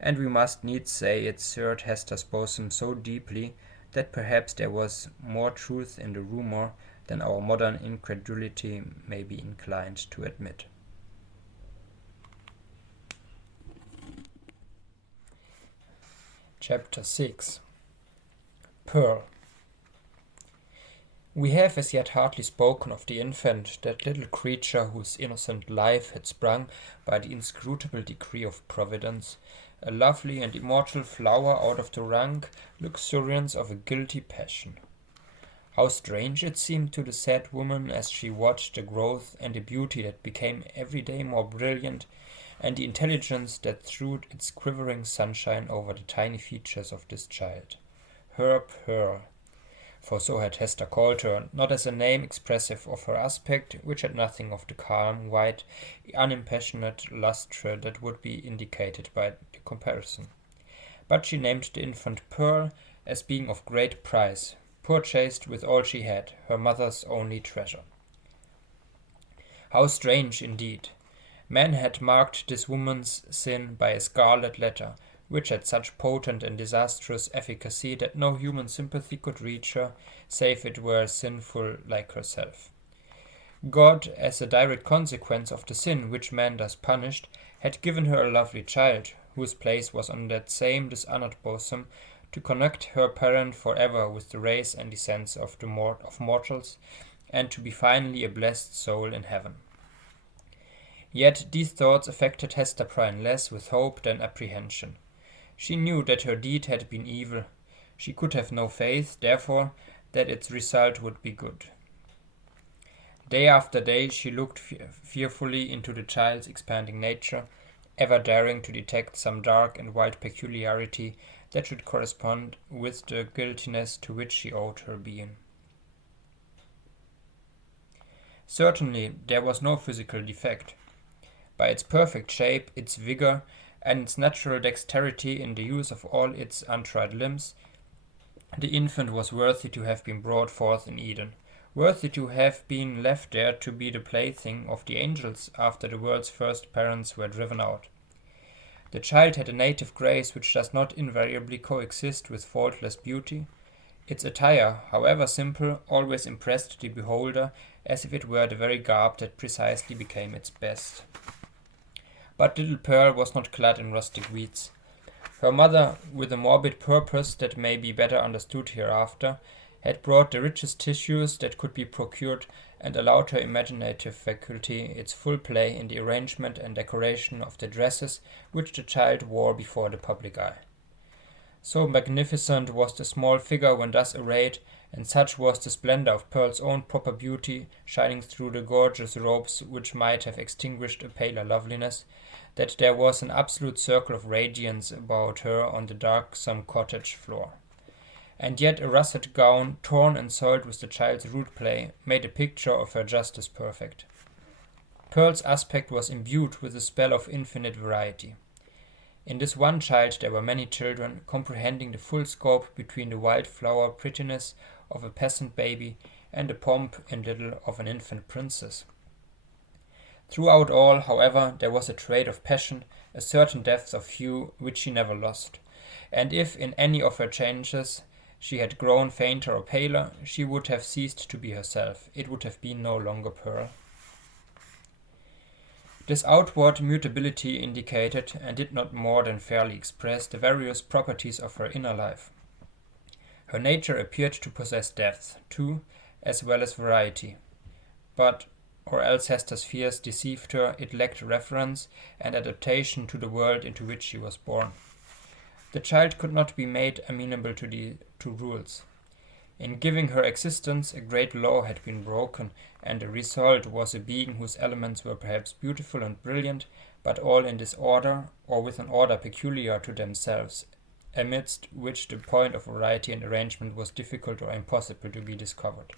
And we must needs say it stirred Hester's bosom so deeply that perhaps there was more truth in the rumor than our modern incredulity may be inclined to admit. Chapter 6. Pearl. We have as yet hardly spoken of the infant, that little creature whose innocent life had sprung by the inscrutable decree of Providence, a lovely and immortal flower out of the rank luxuriance of a guilty passion. How strange it seemed to the sad woman as she watched the growth and the beauty that became every day more brilliant, and the intelligence that threw its quivering sunshine over the tiny features of this child. Her Pearl. For so had Hester called her, not as a name expressive of her aspect, which had nothing of the calm, white, unimpassionate lustre that would be indicated by the comparison. But she named the infant Pearl as being of great price, purchased with all she had, her mother's only treasure. How strange, indeed! Man had marked this woman's sin by a scarlet letter, which had such potent and disastrous efficacy that no human sympathy could reach her, save it were sinful like herself. God, as a direct consequence of the sin which man thus punished, had given her a lovely child, whose place was on that same dishonored bosom, to connect her parent forever with the race and descents of mortals, and to be finally a blessed soul in heaven. Yet these thoughts affected Hester Prynne less with hope than apprehension. She knew that her deed had been evil. She could have no faith, therefore, that its result would be good. Day after day she looked fearfully into the child's expanding nature, ever daring to detect some dark and wild peculiarity that should correspond with the guiltiness to which she owed her being. Certainly there was no physical defect. By its perfect shape, its vigor, and its natural dexterity in the use of all its untried limbs, the infant was worthy to have been brought forth in Eden, worthy to have been left there to be the plaything of the angels after the world's first parents were driven out. The child had a native grace which does not invariably coexist with faultless beauty. Its attire, however simple, always impressed the beholder as if it were the very garb that precisely became its best. But little Pearl was not clad in rustic weeds. Her mother, with a morbid purpose that may be better understood hereafter, had brought the richest tissues that could be procured and allowed her imaginative faculty its full play in the arrangement and decoration of the dresses which the child wore before the public eye. So magnificent was the small figure when thus arrayed, and such was the splendor of Pearl's own proper beauty shining through the gorgeous robes which might have extinguished a paler loveliness, that there was an absolute circle of radiance about her on the darksome cottage floor. And yet a russet gown, torn and soiled with the child's rude play, made a picture of her just as perfect. Pearl's aspect was imbued with a spell of infinite variety. In this one child there were many children, comprehending the full scope between the wildflower prettiness of a peasant baby and the pomp and little of an infant princess. Throughout all, however, there was a trait of passion, a certain depth of hue which she never lost, and if in any of her changes she had grown fainter or paler, she would have ceased to be herself. It would have been no longer Pearl. This outward mutability indicated, and did not more than fairly express, the various properties of her inner life. Her nature appeared to possess depth, too, as well as variety. But, or else Hester's fears deceived her, it lacked reference and adaptation to the world into which she was born. The child could not be made amenable to rules. In giving her existence, a great law had been broken, and the result was a being whose elements were perhaps beautiful and brilliant, but all in disorder, or with an order peculiar to themselves, amidst which the point of variety and arrangement was difficult or impossible to be discovered.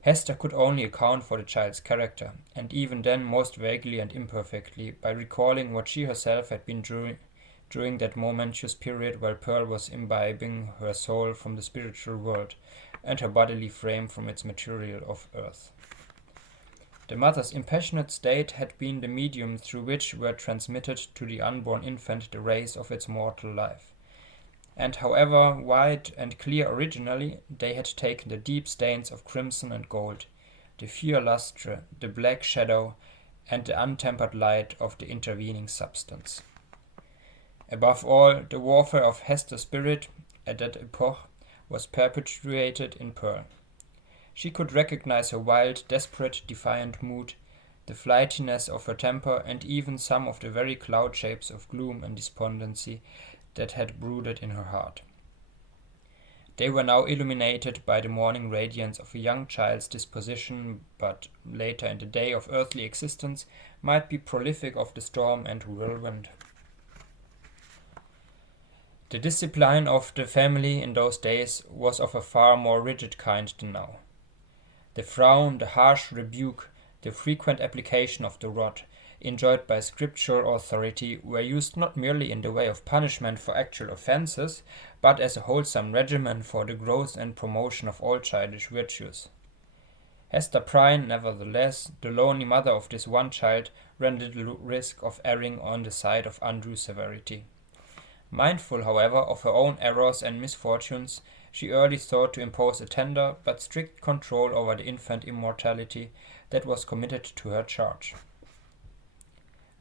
Hester could only account for the child's character, and even then most vaguely and imperfectly, by recalling what she herself had been during that momentous period while Pearl was imbibing her soul from the spiritual world, and her bodily frame from its material of earth. The mother's impassionate state had been the medium through which were transmitted to the unborn infant the rays of its mortal life. And however white and clear originally, they had taken the deep stains of crimson and gold, the pure lustre, the black shadow, and the untempered light of the intervening substance. Above all, the warfare of Hester's spirit at that epoch was perpetuated in Pearl. She could recognize her wild, desperate, defiant mood, the flightiness of her temper, and even some of the very cloud shapes of gloom and despondency that had brooded in her heart. They were now illuminated by the morning radiance of a young child's disposition, but later in the day of earthly existence might be prolific of the storm and whirlwind. The discipline of the family in those days was of a far more rigid kind than now. The frown, the harsh rebuke, the frequent application of the rod, enjoyed by scriptural authority, were used not merely in the way of punishment for actual offences, but as a wholesome regimen for the growth and promotion of all childish virtues. Hester Prynne, nevertheless, the lonely mother of this one child, ran little risk of erring on the side of undue severity. Mindful, however, of her own errors and misfortunes, she early sought to impose a tender but strict control over the infant immortality that was committed to her charge.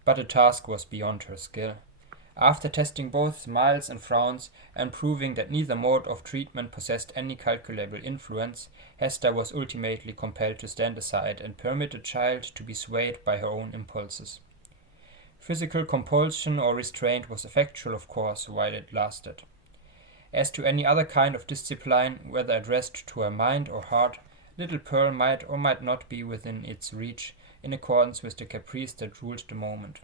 But the task was beyond her skill. After testing both smiles and frowns, and proving that neither mode of treatment possessed any calculable influence, Hester was ultimately compelled to stand aside and permit the child to be swayed by her own impulses. Physical compulsion or restraint was effectual, of course, while it lasted. As to any other kind of discipline, whether addressed to her mind or heart, little Pearl might or might not be within its reach, in accordance with the caprice that ruled the moment.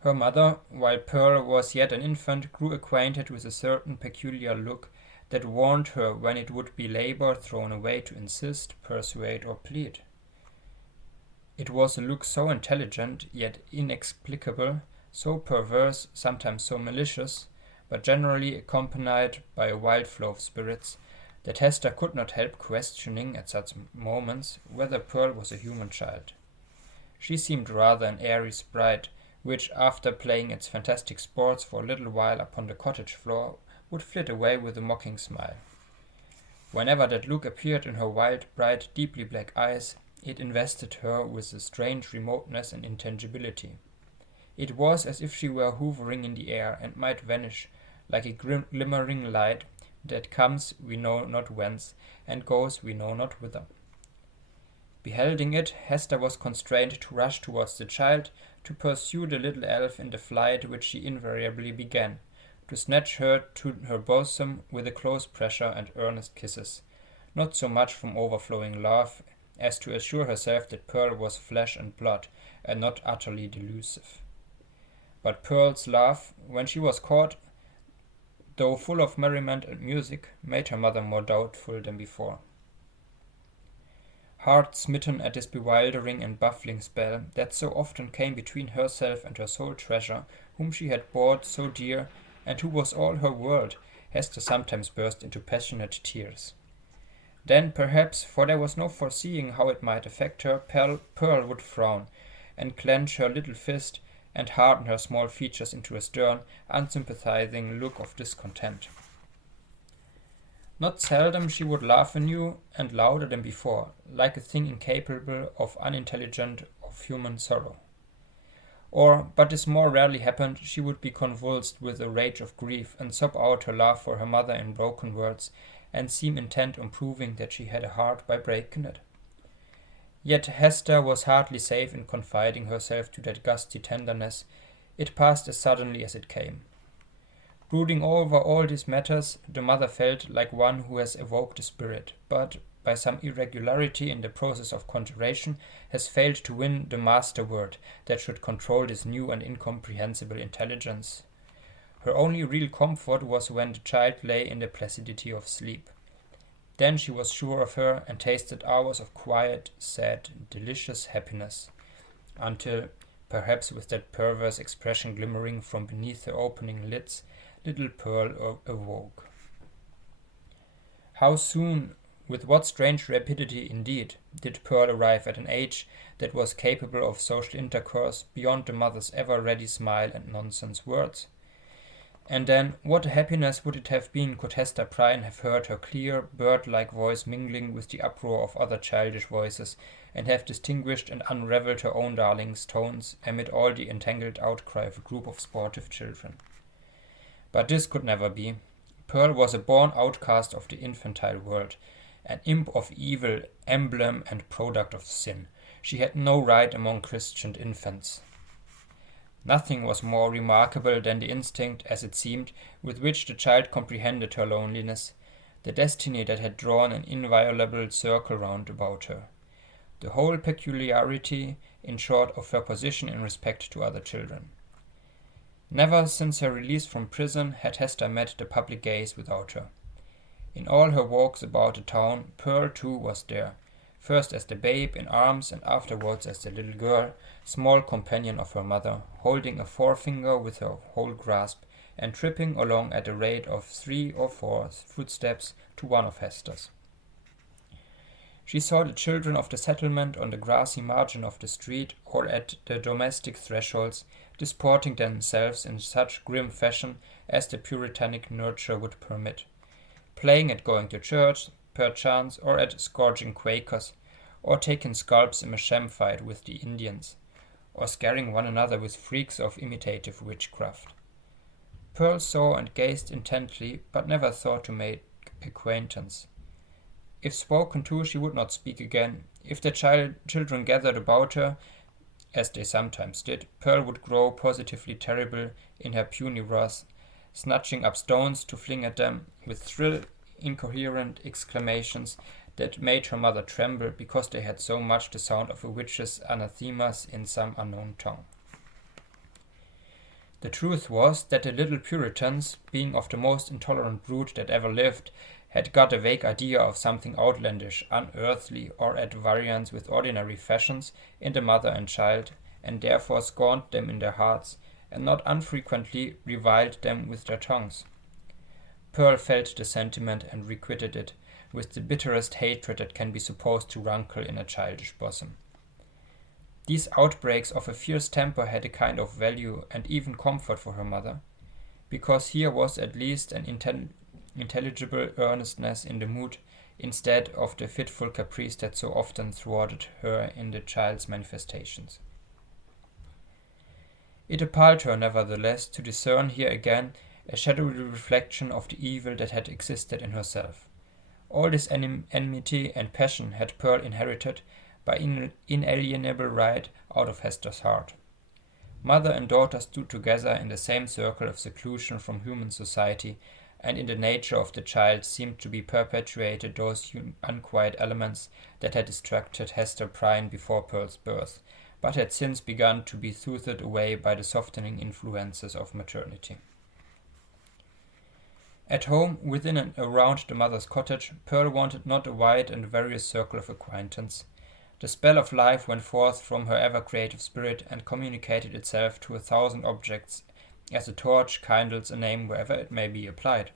Her mother, while Pearl was yet an infant, grew acquainted with a certain peculiar look that warned her when it would be labor thrown away to insist, persuade, or plead. It was a look so intelligent, yet inexplicable, so perverse, sometimes so malicious, but generally accompanied by a wild flow of spirits, that Hester could not help questioning at such moments whether Pearl was a human child. She seemed rather an airy sprite, which, after playing its fantastic sports for a little while upon the cottage floor, would flit away with a mocking smile. Whenever that look appeared in her wild, bright, deeply black eyes, it invested her with a strange remoteness and intangibility. It was as if she were hovering in the air and might vanish, like a glimmering light that comes we know not whence and goes we know not whither. Beholding it, Hester was constrained to rush towards the child, to pursue the little elf in the flight which she invariably began, to snatch her to her bosom with a close pressure and earnest kisses, not so much from overflowing love as to assure herself that Pearl was flesh and blood, and not utterly delusive. But Pearl's laugh, when she was caught, though full of merriment and music, made her mother more doubtful than before. Heart smitten at this bewildering and baffling spell that so often came between herself and her sole treasure, whom she had bought so dear, and who was all her world, Hester sometimes burst into passionate tears. Then, perhaps, for there was no foreseeing how it might affect her, Pearl would frown, and clench her little fist, and harden her small features into a stern, unsympathizing look of discontent. Not seldom she would laugh anew and louder than before, like a thing incapable of unintelligent of human sorrow. Or, but this more rarely happened, she would be convulsed with a rage of grief, and sob out her love for her mother in broken words, and seem intent on proving that she had a heart by breaking it. Yet Hester was hardly safe in confiding herself to that gusty tenderness. It passed as suddenly as it came. Brooding over all these matters, the mother felt like one who has evoked a spirit, but, by some irregularity in the process of conjuration, has failed to win the master word that should control this new and incomprehensible intelligence. Her only real comfort was when the child lay in the placidity of sleep. Then she was sure of her, and tasted hours of quiet, sad, delicious happiness, until, perhaps with that perverse expression glimmering from beneath her opening lids, little Pearl awoke. How soon, with what strange rapidity indeed, did Pearl arrive at an age that was capable of social intercourse beyond the mother's ever-ready smile and nonsense words? And then, what a happiness would it have been could Hester Prynne have heard her clear, bird-like voice mingling with the uproar of other childish voices, and have distinguished and unravelled her own darling's tones amid all the entangled outcry of a group of sportive children. But this could never be. Pearl was a born outcast of the infantile world, an imp of evil, emblem and product of sin. She had no right among Christian infants. Nothing was more remarkable than the instinct, as it seemed, with which the child comprehended her loneliness, the destiny that had drawn an inviolable circle round about her, the whole peculiarity, in short, of her position in respect to other children. Never since her release from prison had Hester met the public gaze without her. In all her walks about the town, Pearl too was there, first as the babe in arms and afterwards as the little girl, small companion of her mother, holding a forefinger with her whole grasp, and tripping along at the rate of 3 or 4 footsteps to one of Hester's. She saw the children of the settlement on the grassy margin of the street or at the domestic thresholds, disporting themselves in such grim fashion as the puritanic nurture would permit, playing at going to church, perchance, or at scourging Quakers, or taking scalps in a sham fight with the Indians, or scaring one another with freaks of imitative witchcraft. Pearl saw and gazed intently, but never thought to make acquaintance. If spoken to, she would not speak again. If the children gathered about her, as they sometimes did, Pearl would grow positively terrible in her puny wrath, snatching up stones to fling at them with shrill, incoherent exclamations that made her mother tremble because they had so much the sound of a witch's anathemas in some unknown tongue. The truth was that the little Puritans, being of the most intolerant brood that ever lived, had got a vague idea of something outlandish, unearthly, or at variance with ordinary fashions in the mother and child, and therefore scorned them in their hearts, and not unfrequently reviled them with their tongues. Pearl felt the sentiment and requited it with the bitterest hatred that can be supposed to rankle in a childish bosom. These outbreaks of a fierce temper had a kind of value and even comfort for her mother, because here was at least an intelligible earnestness in the mood, instead of the fitful caprice that so often thwarted her in the child's manifestations. It appalled her, nevertheless, to discern here again a shadowy reflection of the evil that had existed in herself. All this enmity and passion had Pearl inherited by inalienable right out of Hester's heart. Mother and daughter stood together in the same circle of seclusion from human society, and in the nature of the child seemed to be perpetuated those unquiet elements that had distracted Hester Prynne before Pearl's birth, but had since begun to be soothed away by the softening influences of maternity. At home, within and around the mother's cottage, Pearl wanted not a wide and various circle of acquaintance. The spell of life went forth from her ever-creative spirit and communicated itself to 1,000 objects, as a torch kindles a name wherever it may be applied.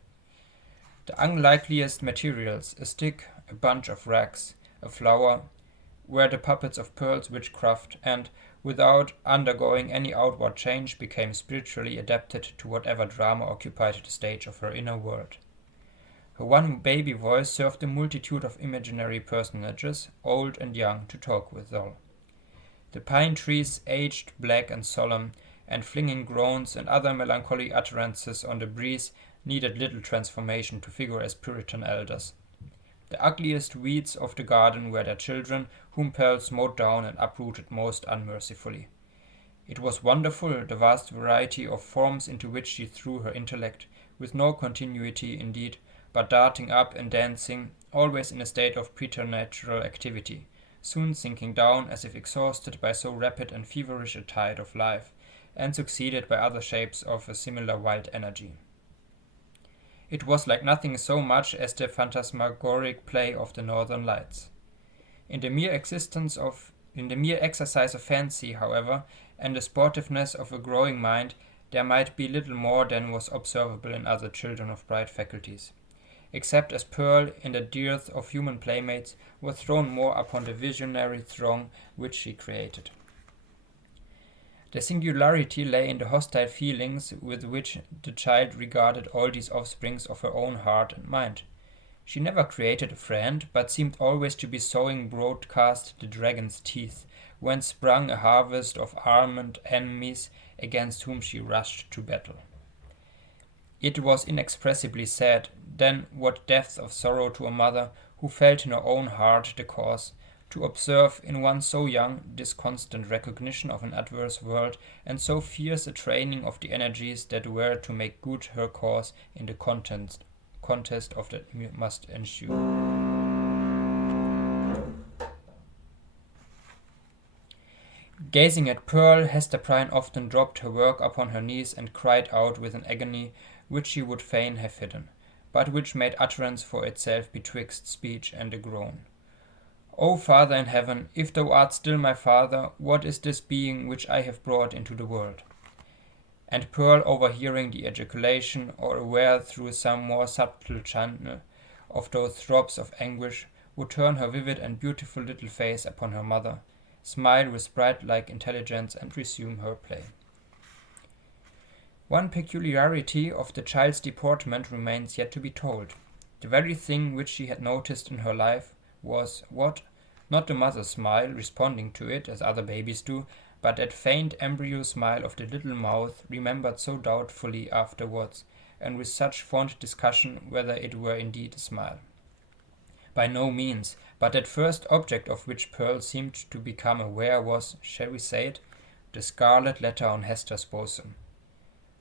The unlikeliest materials, a stick, a bunch of rags, a flower, were the puppets of Pearl's witchcraft, and, without undergoing any outward change, became spiritually adapted to whatever drama occupied the stage of her inner world. Her one baby voice served a multitude of imaginary personages, old and young, to talk withal. The pine trees, aged, black, and solemn, and flinging groans and other melancholy utterances on the breeze, needed little transformation to figure as Puritan elders. The ugliest weeds of the garden were their children, whom Pearl smote down and uprooted most unmercifully. It was wonderful, the vast variety of forms into which she threw her intellect, with no continuity indeed, but darting up and dancing, always in a state of preternatural activity, soon sinking down as if exhausted by so rapid and feverish a tide of life, and succeeded by other shapes of a similar wild energy. It was like nothing so much as the phantasmagoric play of the northern lights. In the mere exercise of fancy, however, and the sportiveness of a growing mind, there might be little more than was observable in other children of bright faculties, except as Pearl, in the dearth of human playmates, was thrown more upon the visionary throng which she created. The singularity lay in the hostile feelings with which the child regarded all these offsprings of her own heart and mind. She never created a friend, but seemed always to be sowing broadcast the dragon's teeth, whence sprung a harvest of armed enemies against whom she rushed to battle. It was inexpressibly sad, then, what depths of sorrow to a mother, who felt in her own heart the cause, to observe in one so young this constant recognition of an adverse world, and so fierce a training of the energies that were to make good her cause in the contest of that must ensue. Gazing at Pearl, Hester Prynne often dropped her work upon her knees and cried out with an agony which she would fain have hidden, but which made utterance for itself betwixt speech and a groan. O Father in heaven, if thou art still my Father, what is this being which I have brought into the world? And Pearl, overhearing the ejaculation, or aware through some more subtle channel of those throbs of anguish, would turn her vivid and beautiful little face upon her mother, smile with sprite-like intelligence, and resume her play. One peculiarity of the child's deportment remains yet to be told. The very thing which she had noticed in her life was what? Not the mother's smile, responding to it as other babies do, but that faint embryo smile of the little mouth, remembered so doubtfully afterwards, and with such fond discussion whether it were indeed a smile. By no means, but that first object of which Pearl seemed to become aware was, shall we say it, the Scarlet Letter on Hester's bosom.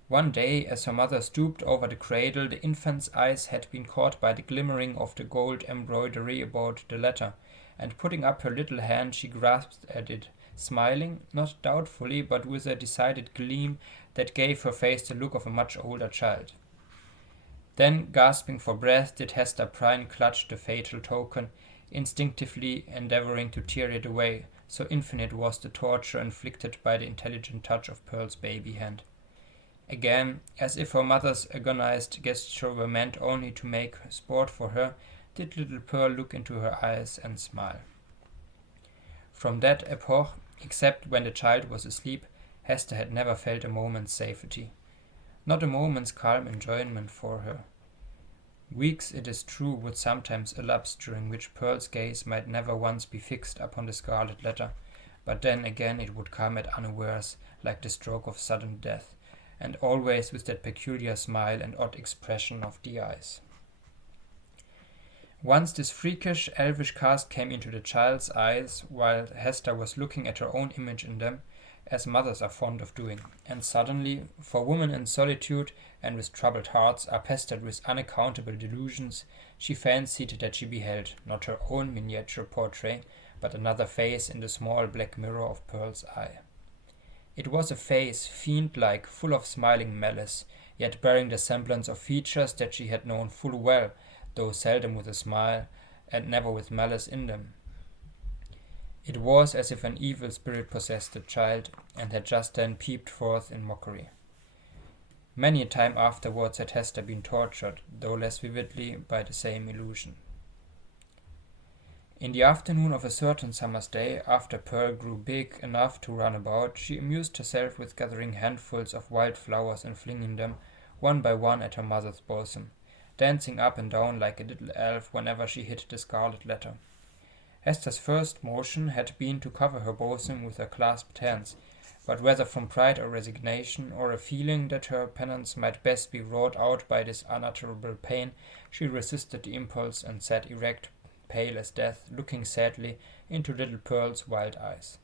One day, as her mother stooped over the cradle, the infant's eyes had been caught by the glimmering of the gold embroidery about the letter, and putting up her little hand she grasped at it, smiling, not doubtfully, but with a decided gleam that gave her face the look of a much older child. Then, gasping for breath, did Hester Prynne clutch the fatal token, instinctively endeavouring to tear it away, so infinite was the torture inflicted by the intelligent touch of Pearl's baby hand. Again, as if her mother's agonized gesture were meant only to make sport for her, did little Pearl look into her eyes and smile. From that epoch, except when the child was asleep, Hester had never felt a moment's safety, not a moment's calm enjoyment for her. Weeks, it is true, would sometimes elapse during which Pearl's gaze might never once be fixed upon the Scarlet Letter, but then again it would come at unawares, like the stroke of sudden death, and always with that peculiar smile and odd expression of the eyes. Once this freakish, elvish cast came into the child's eyes while Hester was looking at her own image in them, as mothers are fond of doing, and suddenly, for women in solitude and with troubled hearts are pestered with unaccountable delusions, she fancied that she beheld not her own miniature portrait, but another face in the small black mirror of Pearl's eye. It was a face, fiend-like, full of smiling malice, yet bearing the semblance of features that she had known full well, though seldom with a smile, and never with malice in them. It was as if an evil spirit possessed the child, and had just then peeped forth in mockery. Many a time afterwards had Hester been tortured, though less vividly, by the same illusion. In the afternoon of a certain summer's day, after Pearl grew big enough to run about, she amused herself with gathering handfuls of wild flowers and flinging them, one by one, at her mother's bosom, dancing up and down like a little elf whenever she hit the Scarlet Letter. Hester's first motion had been to cover her bosom with her clasped hands, but whether from pride or resignation, or a feeling that her penance might best be wrought out by this unutterable pain, she resisted the impulse and sat erect, pale as death, looking sadly into little Pearl's wild eyes.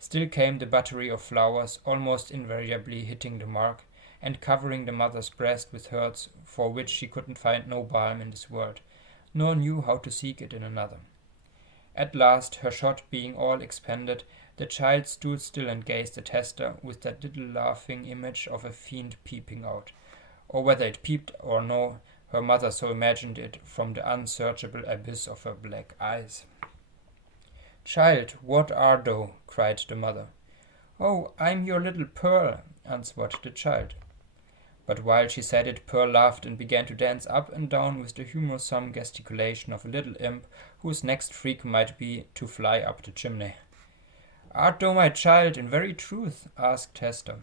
Still came the battery of flowers, almost invariably hitting the mark, and covering the mother's breast with hurts for which she couldn't find no balm in this world, nor knew how to seek it in another. At last, her shot being all expended, the child stood still and gazed at Hester with that little laughing image of a fiend peeping out, or whether it peeped or no, her mother so imagined it from the unsearchable abyss of her black eyes. "Child, what art thou?" cried the mother. "Oh, I'm your little Pearl," answered the child. But while she said it, Pearl laughed and began to dance up and down with the humorsome gesticulation of a little imp whose next freak might be to fly up the chimney. "Art thou my child, in very truth?" asked Hester.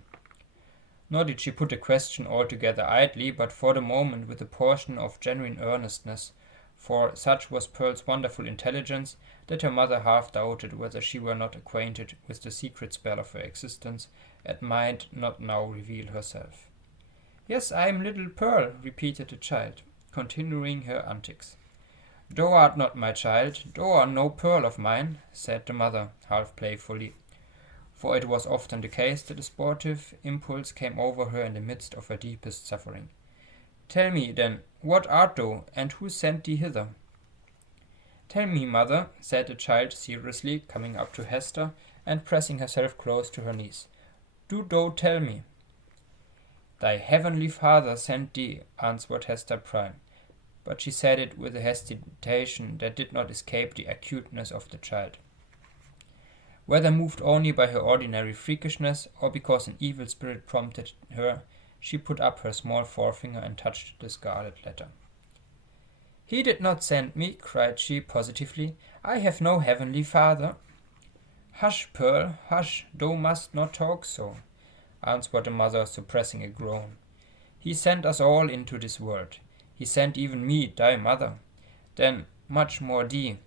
Nor did she put the question altogether idly, but for the moment with a portion of genuine earnestness, for such was Pearl's wonderful intelligence that her mother half doubted whether she were not acquainted with the secret spell of her existence, and might not now reveal herself. "Yes, I am little Pearl," repeated the child, continuing her antics. "Thou art not my child, thou art no Pearl of mine," said the mother, half playfully, for it was often the case that a sportive impulse came over her in the midst of her deepest suffering. "Tell me, then, what art thou, and who sent thee hither?" "Tell me, mother," said the child seriously, coming up to Hester, and pressing herself close to her knees. "Do thou tell me." "Thy heavenly Father sent thee," answered Hester Prynne, but she said it with a hesitation that did not escape the acuteness of the child. Whether moved only by her ordinary freakishness, or because an evil spirit prompted her, she put up her small forefinger and touched the Scarlet Letter. "He did not send me," cried she positively. "I have no heavenly Father." "Hush, Pearl, hush, thou must not talk so," answered the mother, suppressing a groan. "He sent us all into this world. He sent even me, thy mother. Then much more thee.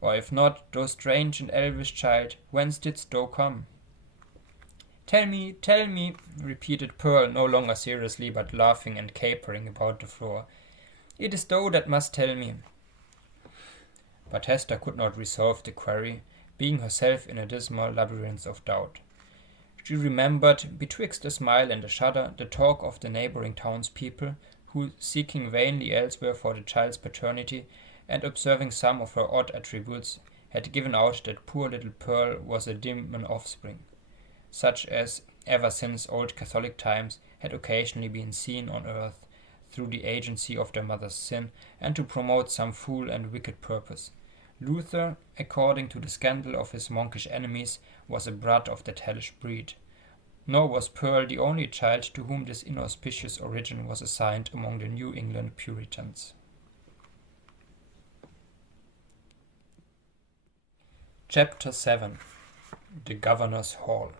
Or if not, thou strange and elvish child, whence didst thou come?" Tell me," repeated Pearl, no longer seriously, but laughing and capering about the floor. "It is thou that must tell me." But Hester could not resolve the query, being herself in a dismal labyrinth of doubt. She remembered, betwixt a smile and a shudder, the talk of the neighboring townspeople, who, seeking vainly elsewhere for the child's paternity, and observing some of her odd attributes, had given out that poor little Pearl was a demon offspring, such as, ever since old Catholic times, had occasionally been seen on earth, through the agency of their mother's sin, and to promote some foul and wicked purpose. Luther, according to the scandal of his monkish enemies, was a brat of that hellish breed. Nor was Pearl the only child to whom this inauspicious origin was assigned among the New England Puritans. Chapter 7. The Governor's Hall.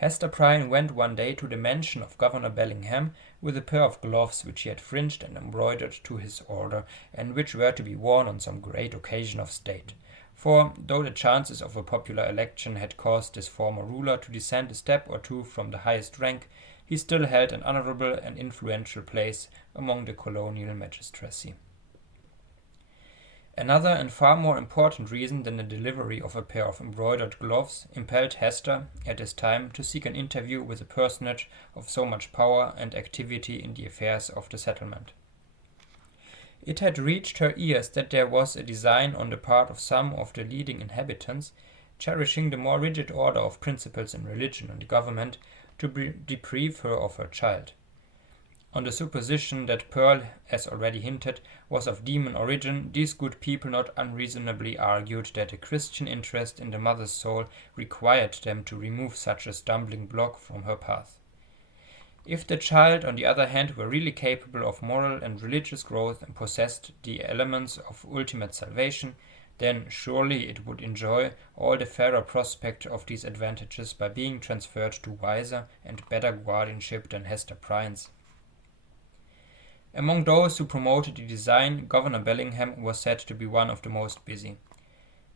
Hester Prynne went one day to the mansion of Governor Bellingham with a pair of gloves which he had fringed and embroidered to his order, and which were to be worn on some great occasion of state. For, though the chances of a popular election had caused this former ruler to descend a step or two from the highest rank, he still held an honorable and influential place among the colonial magistracy. Another and far more important reason than the delivery of a pair of embroidered gloves impelled Hester, at this time, to seek an interview with a personage of so much power and activity in the affairs of the settlement. It had reached her ears that there was a design on the part of some of the leading inhabitants, cherishing the more rigid order of principles in religion and government, to deprive her of her child. On the supposition that Pearl, as already hinted, was of demon origin, these good people not unreasonably argued that a Christian interest in the mother's soul required them to remove such a stumbling block from her path. If the child, on the other hand, were really capable of moral and religious growth and possessed the elements of ultimate salvation, then surely it would enjoy all the fairer prospect of these advantages by being transferred to wiser and better guardianship than Hester Prynne's. Among those who promoted the design, Governor Bellingham was said to be one of the most busy.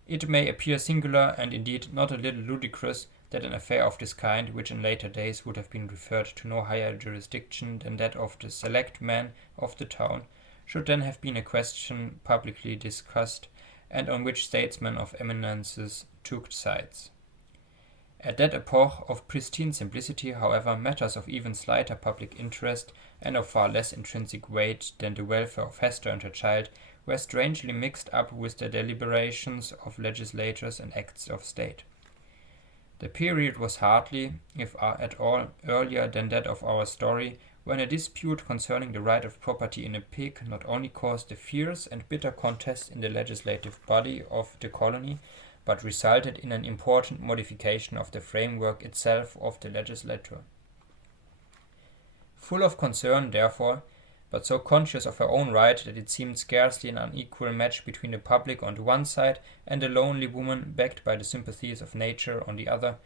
It may appear singular, and indeed not a little ludicrous, that an affair of this kind, which in later days would have been referred to no higher jurisdiction than that of the select men of the town, should then have been a question publicly discussed, and on which statesmen of eminences took sides. At that epoch of pristine simplicity, however, matters of even slighter public interest and of far less intrinsic weight than the welfare of Hester and her child were strangely mixed up with the deliberations of legislators and acts of state. The period was hardly, if at all, earlier than that of our story, when a dispute concerning the right of property in a pig not only caused a fierce and bitter contest in the legislative body of the colony, but resulted in an important modification of the framework itself of the legislature. Full of concern, therefore, but so conscious of her own right that it seemed scarcely an unequal match between the public on the one side and a lonely woman backed by the sympathies of nature on the other,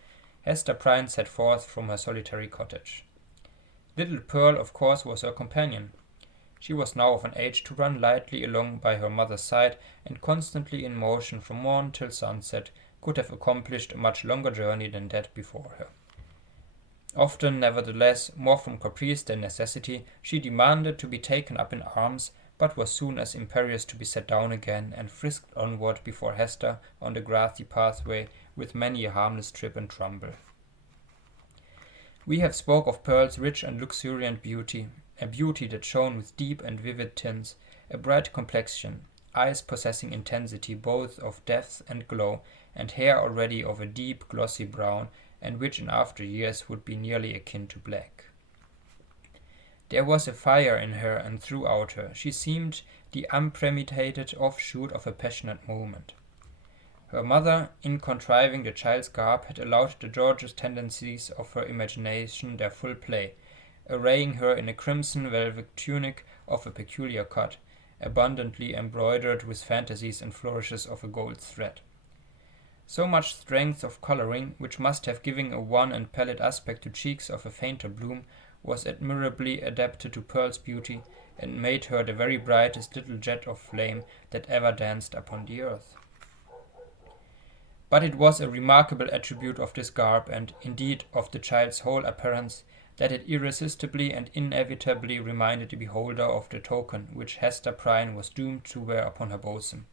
Hester Prynne set forth from her solitary cottage. Little Pearl, of course, was her companion. She was now of an age to run lightly along by her mother's side, and constantly in motion from morn till sunset, could have accomplished a much longer journey than that before her. Often, nevertheless, more from caprice than necessity, she demanded to be taken up in arms, but was soon as imperious to be set down again, and frisked onward before Hester on the grassy pathway with many a harmless trip and trumble. We have spoke of Pearl's rich and luxuriant beauty, a beauty that shone with deep and vivid tints, a bright complexion, eyes possessing intensity both of depth and glow, and hair already of a deep glossy brown, and which in after years would be nearly akin to black. There was a fire in her and throughout her. She seemed the unpremeditated offshoot of a passionate movement. Her mother, in contriving the child's garb, had allowed the gorgeous tendencies of her imagination their full play, arraying her in a crimson velvet tunic of a peculiar cut, abundantly embroidered with fantasies and flourishes of a gold thread. So much strength of coloring, which must have given a wan and pallid aspect to cheeks of a fainter bloom, was admirably adapted to Pearl's beauty, and made her the very brightest little jet of flame that ever danced upon the earth. But it was a remarkable attribute of this garb, and indeed of the child's whole appearance, that it irresistibly and inevitably reminded the beholder of the token which Hester Prynne was doomed to wear upon her bosom.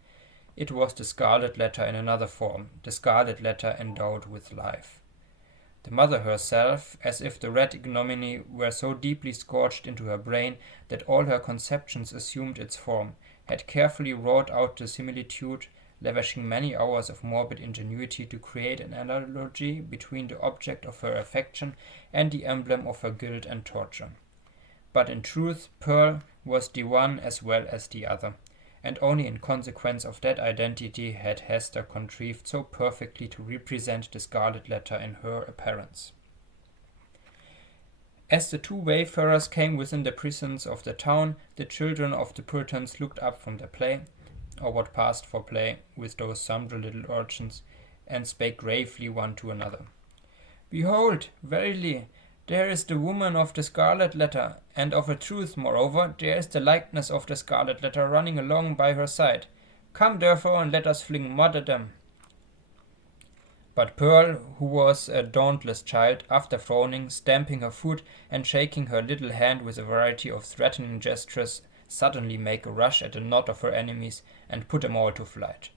It was the Scarlet Letter in another form, the Scarlet Letter endowed with life. The mother herself, as if the red ignominy were so deeply scorched into her brain that all her conceptions assumed its form, had carefully wrought out the similitude, lavishing many hours of morbid ingenuity to create an analogy between the object of her affection and the emblem of her guilt and torture. but in truth Pearl was the one as well as the other, and only in consequence of that identity had Hester contrived so perfectly to represent the Scarlet Letter in her appearance. As the two wayfarers came within the precincts of the town, the children of the Puritans looked up from their play, or what passed for play, with those sundry little urchins, and spake gravely one to another. Behold, verily, there is the woman of the Scarlet Letter, and of a truth, moreover, there is the likeness of the Scarlet Letter running along by her side. Come, therefore, and let us fling mud at them. But Pearl, who was a dauntless child, after frowning, stamping her foot, and shaking her little hand with a variety of threatening gestures, suddenly make a rush at a knot of her enemies, and put them all to flight.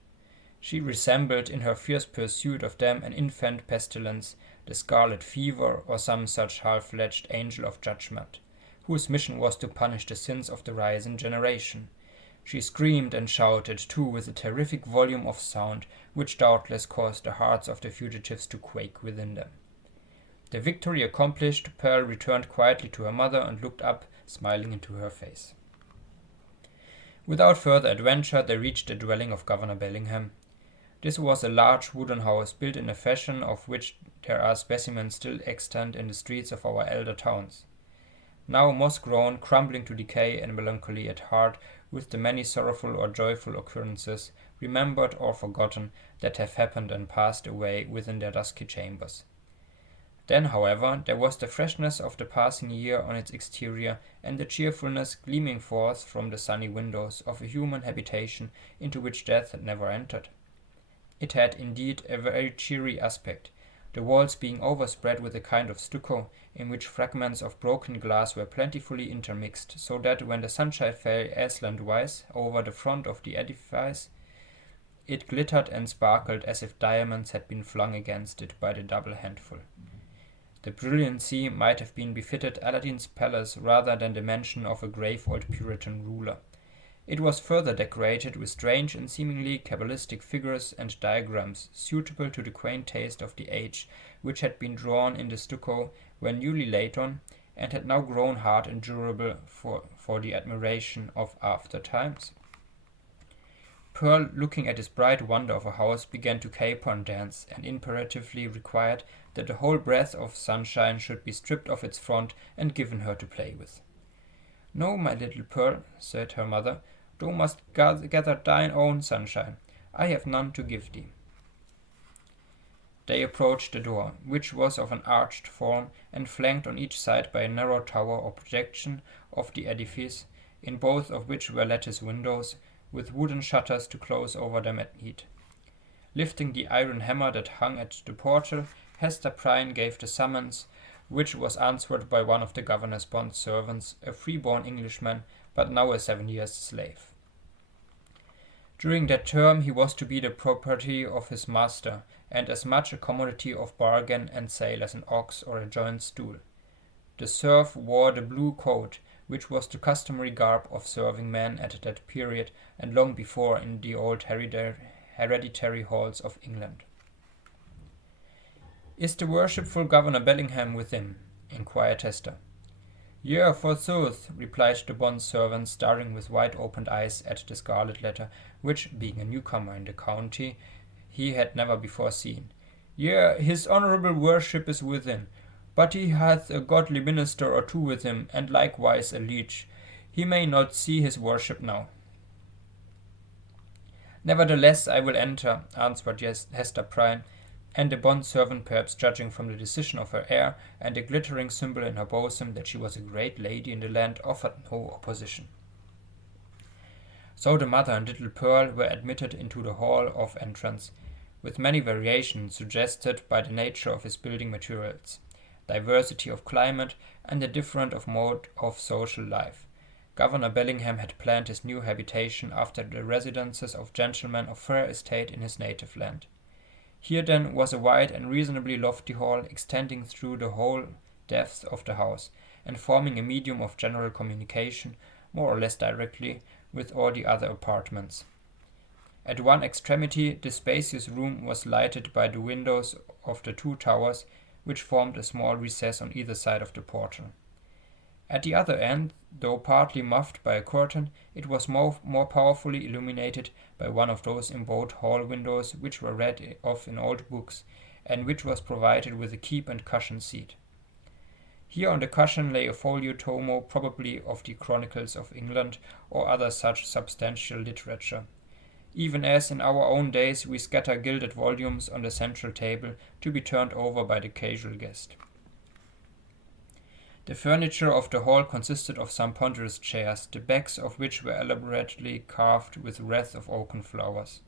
She resembled in her fierce pursuit of them an infant pestilence, the scarlet fever, or some such half-fledged angel of judgment, whose mission was to punish the sins of the rising generation. She screamed and shouted, too, with a terrific volume of sound, which doubtless caused the hearts of the fugitives to quake within them. The victory accomplished, Pearl returned quietly to her mother and looked up, smiling into her face. Without further adventure, they reached the dwelling of Governor Bellingham. This was a large wooden house, built in a fashion of which there are specimens still extant in the streets of our elder towns. Now moss-grown, crumbling to decay and melancholy at heart, with the many sorrowful or joyful occurrences, remembered or forgotten, that have happened and passed away within their dusky chambers. Then, however, there was the freshness of the passing year on its exterior, and the cheerfulness gleaming forth from the sunny windows of a human habitation into which death had never entered. It had, indeed, a very cheery aspect, the walls being overspread with a kind of stucco, in which fragments of broken glass were plentifully intermixed, so that when the sunshine fell aslantwise over the front of the edifice, it glittered and sparkled as if diamonds had been flung against it by the double handful. The brilliancy might have been befitted Aladdin's palace rather than the mansion of a grave old Puritan ruler. It was further decorated with strange and seemingly cabalistic figures and diagrams, suitable to the quaint taste of the age, which had been drawn in the stucco when newly laid on, and had now grown hard and durable for the admiration of after times. Pearl, looking at this bright wonder of a house, began to caper and dance, and imperatively required that the whole breath of sunshine should be stripped off its front and given her to play with. "No, my little Pearl," said her mother, "thou must gather thine own sunshine. I have none to give thee." They approached the door, which was of an arched form, and flanked on each side by a narrow tower or projection of the edifice, in both of which were lattice windows, with wooden shutters to close over them at need. Lifting the iron hammer that hung at the portal, Hester Prynne gave the summons, which was answered by one of the governor's bond servants, a free-born Englishman, but now a 7 years' slave. During that term he was to be the property of his master, and as much a commodity of bargain and sale as an ox or a joint stool. The serf wore the blue coat, which was the customary garb of serving men at that period and long before in the old hereditary halls of England. "Is the worshipful Governor Bellingham within?" inquired Hester. "Yea, forsooth," replied the bond servant, staring with wide-opened eyes at the Scarlet Letter, which, being a newcomer in the county, he had never before seen. "Yea, his honourable worship is within, but he hath a godly minister or two with him, and likewise a leech. He may not see his worship now." "Nevertheless, I will enter," answered Hester Prynne, and the bond servant, perhaps judging from the decision of her air and the glittering symbol in her bosom that she was a great lady in the land, offered no opposition. So the mother and little Pearl were admitted into the hall of entrance, with many variations suggested by the nature of his building materials, diversity of climate, and the difference of mode of social life. Governor Bellingham had planned his new habitation after the residences of gentlemen of fair estate in his native land. Here, then, was a wide and reasonably lofty hall, extending through the whole depth of the house, and forming a medium of general communication, more or less directly, with all the other apartments. At one extremity, the spacious room was lighted by the windows of the two towers, which formed a small recess on either side of the portal. At the other end, though partly muffed by a curtain, it was more powerfully illuminated by one of those embossed hall windows which were read of in old books, and which was provided with a keep and cushion seat. Here on the cushion lay a folio tomo, probably of the Chronicles of England or other such substantial literature, even as in our own days we scatter gilded volumes on the central table to be turned over by the casual guest. The furniture of the hall consisted of some ponderous chairs, the backs of which were elaborately carved with wreaths of oaken flowers,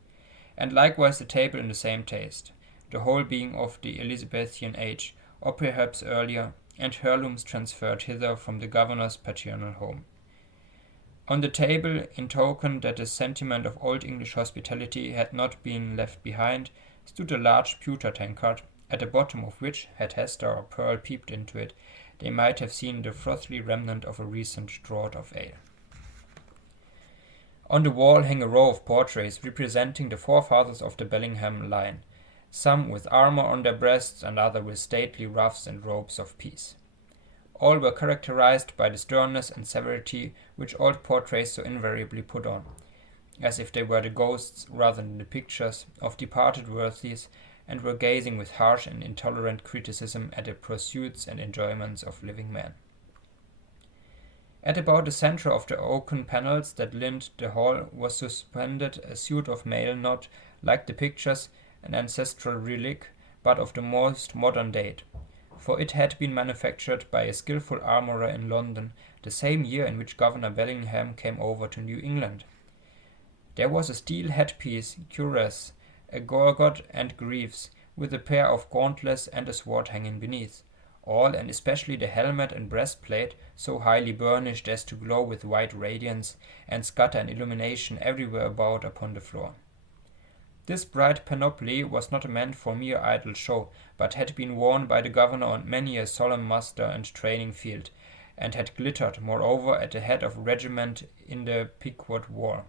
and likewise a table in the same taste, the whole being of the Elizabethan age, or perhaps earlier, and heirlooms transferred hither from the governor's paternal home. On the table, in token that the sentiment of old English hospitality had not been left behind, stood a large pewter tankard, at the bottom of which, had Hester or Pearl peeped into it, they might have seen the frothy remnant of a recent draught of ale. On the wall hang a row of portraits representing the forefathers of the Bellingham line, some with armor on their breasts and others with stately ruffs and robes of peace. All were characterized by the sternness and severity which old portraits so invariably put on, as if they were the ghosts rather than the pictures of departed worthies, and were gazing with harsh and intolerant criticism at the pursuits and enjoyments of living men. At about the centre of the oaken panels that lined the hall was suspended a suit of mail, not, like the pictures, an ancestral relic, but of the most modern date, for it had been manufactured by a skilful armourer in London the same year in which Governor Bellingham came over to New England. There was a steel headpiece, cuirass, a gorget and greaves, with a pair of gauntlets and a sword hanging beneath, all and especially the helmet and breastplate so highly burnished as to glow with white radiance and scatter an illumination everywhere about upon the floor. This bright panoply was not meant for mere idle show, but had been worn by the governor on many a solemn muster and training field, and had glittered, moreover, at the head of a regiment in the Pequot War.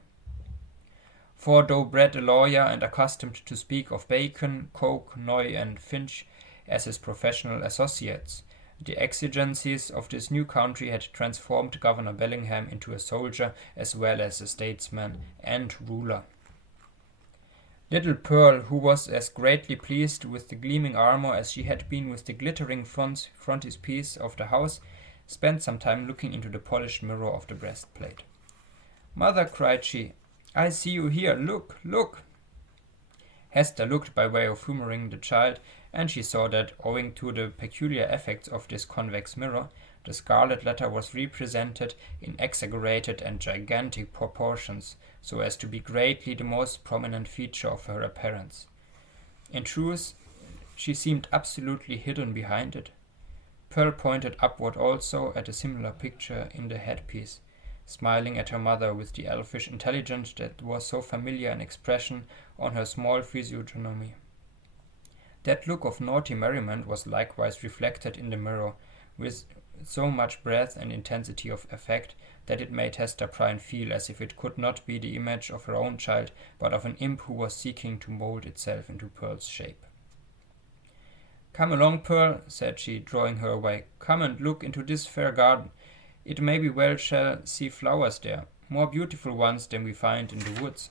For though bred a lawyer and accustomed to speak of Bacon, Coke, Noy, and Finch as his professional associates, the exigencies of this new country had transformed Governor Bellingham into a soldier as well as a statesman and ruler. Little Pearl, who was as greatly pleased with the gleaming armor as she had been with the glittering frontispiece of the house, spent some time looking into the polished mirror of the breastplate. "Mother," cried she, "I see you here. Look, look!" Hester looked by way of humouring the child, and she saw that, owing to the peculiar effects of this convex mirror, the Scarlet Letter was represented in exaggerated and gigantic proportions, so as to be greatly the most prominent feature of her appearance. In truth, she seemed absolutely hidden behind it. Pearl pointed upward also at a similar picture in the headpiece, smiling at her mother with the elfish intelligence that was so familiar an expression on her small physiognomy. That look of naughty merriment was likewise reflected in the mirror, with so much breadth and intensity of effect that it made Hester Prynne feel as if it could not be the image of her own child, but of an imp who was seeking to mould itself into Pearl's shape. "Come along, Pearl," said she, drawing her away. "Come and look into this fair garden. It may be well shall see flowers there, more beautiful ones than we find in the woods."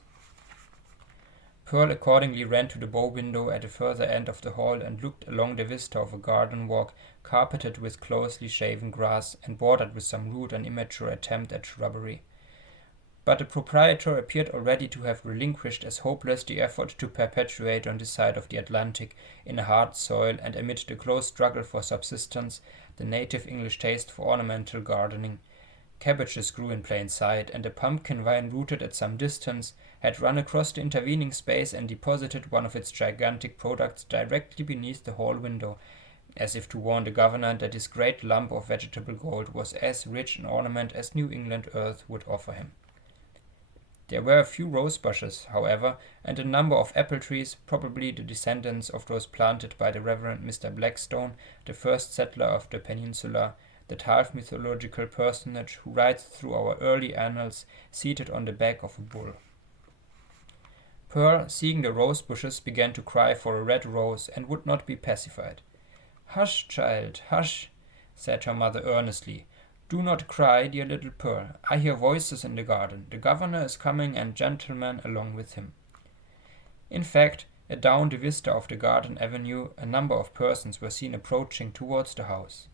Pearl accordingly ran to the bow window at the further end of the hall and looked along the vista of a garden walk carpeted with closely shaven grass and bordered with some rude and immature attempt at shrubbery. But the proprietor appeared already to have relinquished as hopeless the effort to perpetuate on this side of the Atlantic, in a hard soil and amid the close struggle for subsistence, the native English taste for ornamental gardening. Cabbages grew in plain sight, and a pumpkin vine rooted at some distance had run across the intervening space and deposited one of its gigantic products directly beneath the hall window, as if to warn the governor that this great lump of vegetable gold was as rich an ornament as New England earth would offer him. There were a few rose bushes, however, and a number of apple trees, probably the descendants of those planted by the Reverend Mr. Blackstone, the first settler of the peninsula, that half-mythological personage who rides through our early annals seated on the back of a bull. Pearl, seeing the rose bushes, began to cry for a red rose, and would not be pacified. "Hush, child, hush," said her mother earnestly. "Do not cry, dear little Pearl. I hear voices in the garden. The governor is coming and gentlemen along with him." In fact, adown the vista of the garden avenue a number of persons were seen approaching towards the house.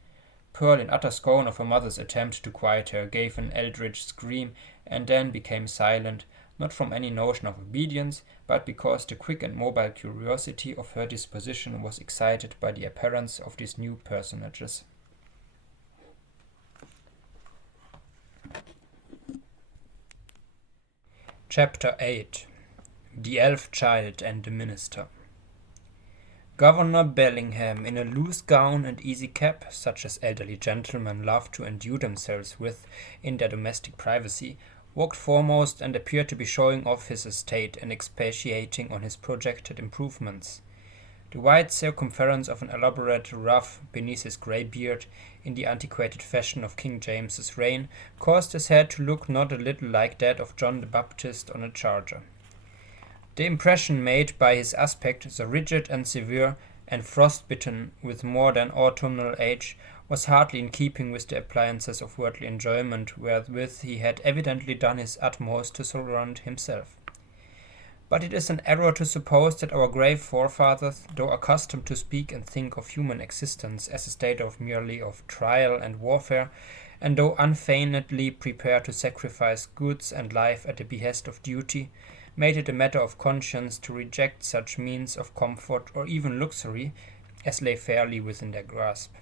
Pearl, in utter scorn of her mother's attempt to quiet her, gave an eldritch scream, and then became silent, not from any notion of obedience, but because the quick and mobile curiosity of her disposition was excited by the appearance of these new personages. Chapter 8. The Elf Child and the Minister. Governor Bellingham, in a loose gown and easy cap, such as elderly gentlemen love to endue themselves with in their domestic privacy, walked foremost and appeared to be showing off his estate and expatiating on his projected improvements. The wide circumference of an elaborate ruff beneath his grey beard, in the antiquated fashion of King James's reign, caused his head to look not a little like that of John the Baptist on a charger. The impression made by his aspect, so rigid and severe, and frost-bitten with more than autumnal age, was hardly in keeping with the appliances of worldly enjoyment wherewith he had evidently done his utmost to surround himself. But it is an error to suppose that our grave forefathers, though accustomed to speak and think of human existence as a state merely of trial and warfare, and though unfeignedly prepared to sacrifice goods and life at the behest of duty, made it a matter of conscience to reject such means of comfort or even luxury as lay fairly within their grasp.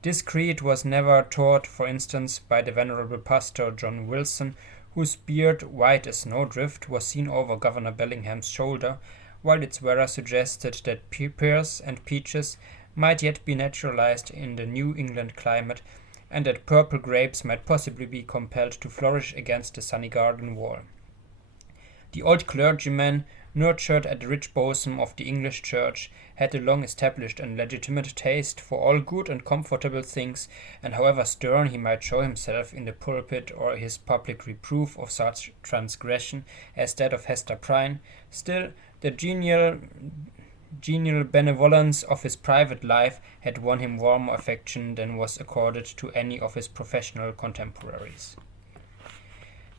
This creed was never taught, for instance, by the venerable pastor John Wilson, whose beard, white as snowdrift, was seen over Governor Bellingham's shoulder, while its wearer suggested that pears and peaches might yet be naturalized in the New England climate, and that purple grapes might possibly be compelled to flourish against the sunny garden wall. The old clergyman, nurtured at the rich bosom of the English Church, had a long established and legitimate taste for all good and comfortable things, and however stern he might show himself in the pulpit or his public reproof of such transgression as that of Hester Prynne, still the genial benevolence of his private life had won him warmer affection than was accorded to any of his professional contemporaries.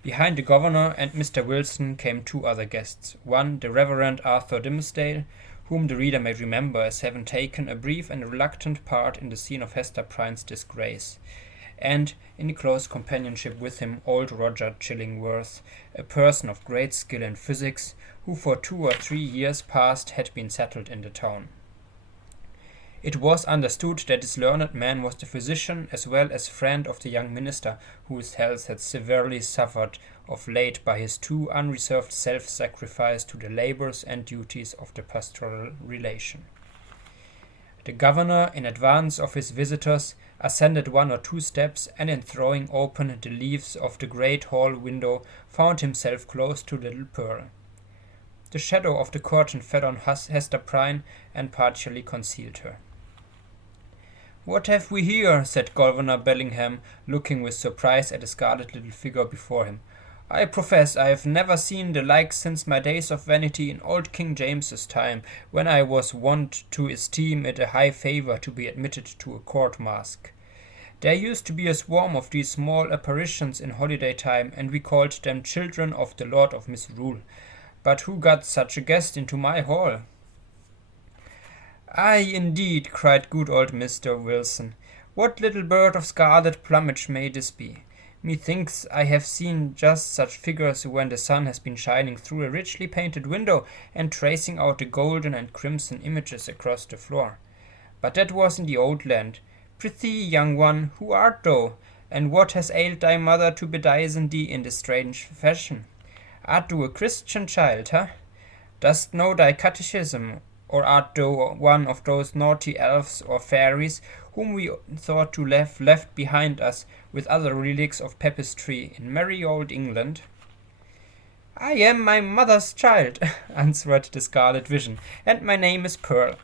Behind the governor and Mr. Wilson came two other guests, one the Reverend Arthur Dimmesdale, whom the reader may remember as having taken a brief and reluctant part in the scene of Hester Prynne's disgrace, and, in close companionship with him, old Roger Chillingworth, a person of great skill in physics, who for 2 or 3 years past had been settled in the town. It was understood that this learned man was the physician as well as friend of the young minister, whose health had severely suffered of late by his too unreserved self-sacrifice to the labours and duties of the pastoral relation. The governor, in advance of his visitors, ascended 1 or 2 steps, and in throwing open the leaves of the great hall window, found himself close to little Pearl. The shadow of the curtain fell on Hester Prynne and partially concealed her. "What have we here?" said Governor Bellingham, looking with surprise at the scarlet little figure before him. "I profess I have never seen the like since my days of vanity in old King James's time, when I was wont to esteem it a high favour to be admitted to a court masque. There used to be a swarm of these small apparitions in holiday time, and we called them children of the Lord of Misrule. But who got such a guest into my hall?" "Ay, indeed," cried good old Mr. Wilson. "What little bird of scarlet plumage may this be? Methinks I have seen just such figures when the sun has been shining through a richly painted window and tracing out the golden and crimson images across the floor. But that was in the old land. Prithee, young one, who art thou, and what has ailed thy mother to bedizen thee in this strange fashion? Art thou a Christian child, Dost know thy catechism, or art thou one of those naughty elves or fairies whom we thought to have left behind us with other relics of papistry in merry old England?" "I am my mother's child," answered the Scarlet Vision, "and my name is Pearl."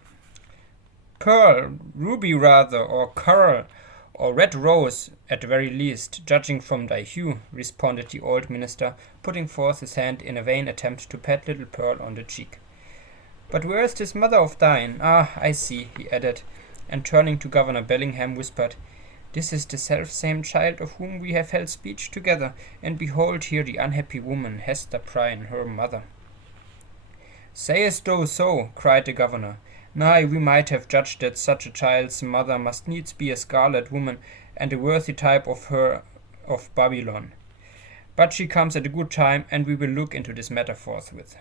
"Pearl, Ruby rather, or Coral, or Red Rose, at the very least, judging from thy hue," responded the old minister, putting forth his hand in a vain attempt to pat little Pearl on the cheek. "But where is this mother of thine? Ah, I see," he added, and turning to Governor Bellingham whispered, This is the self-same child of whom we have held speech together, and behold here the unhappy woman, Hester Prynne, her mother. Sayest thou so? Cried the governor. Nay, we might have judged that such a child's mother must needs be a scarlet woman, and a worthy type of her of Babylon. But she comes at a good time, and we will look into this matter forthwith.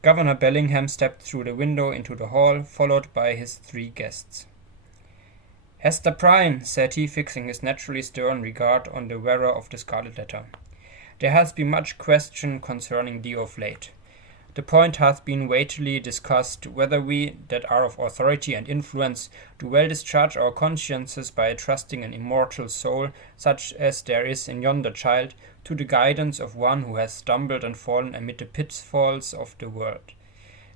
Governor Bellingham stepped through the window into the hall, followed by his 3 guests. Hester Prynne, said he, fixing his naturally stern regard on the wearer of the Scarlet Letter, there has been much question concerning thee of late. The point hath been weightily discussed, whether we, that are of authority and influence, do well discharge our consciences by trusting an immortal soul, such as there is in yonder child, to the guidance of one who hath stumbled and fallen amid the pitfalls of the world.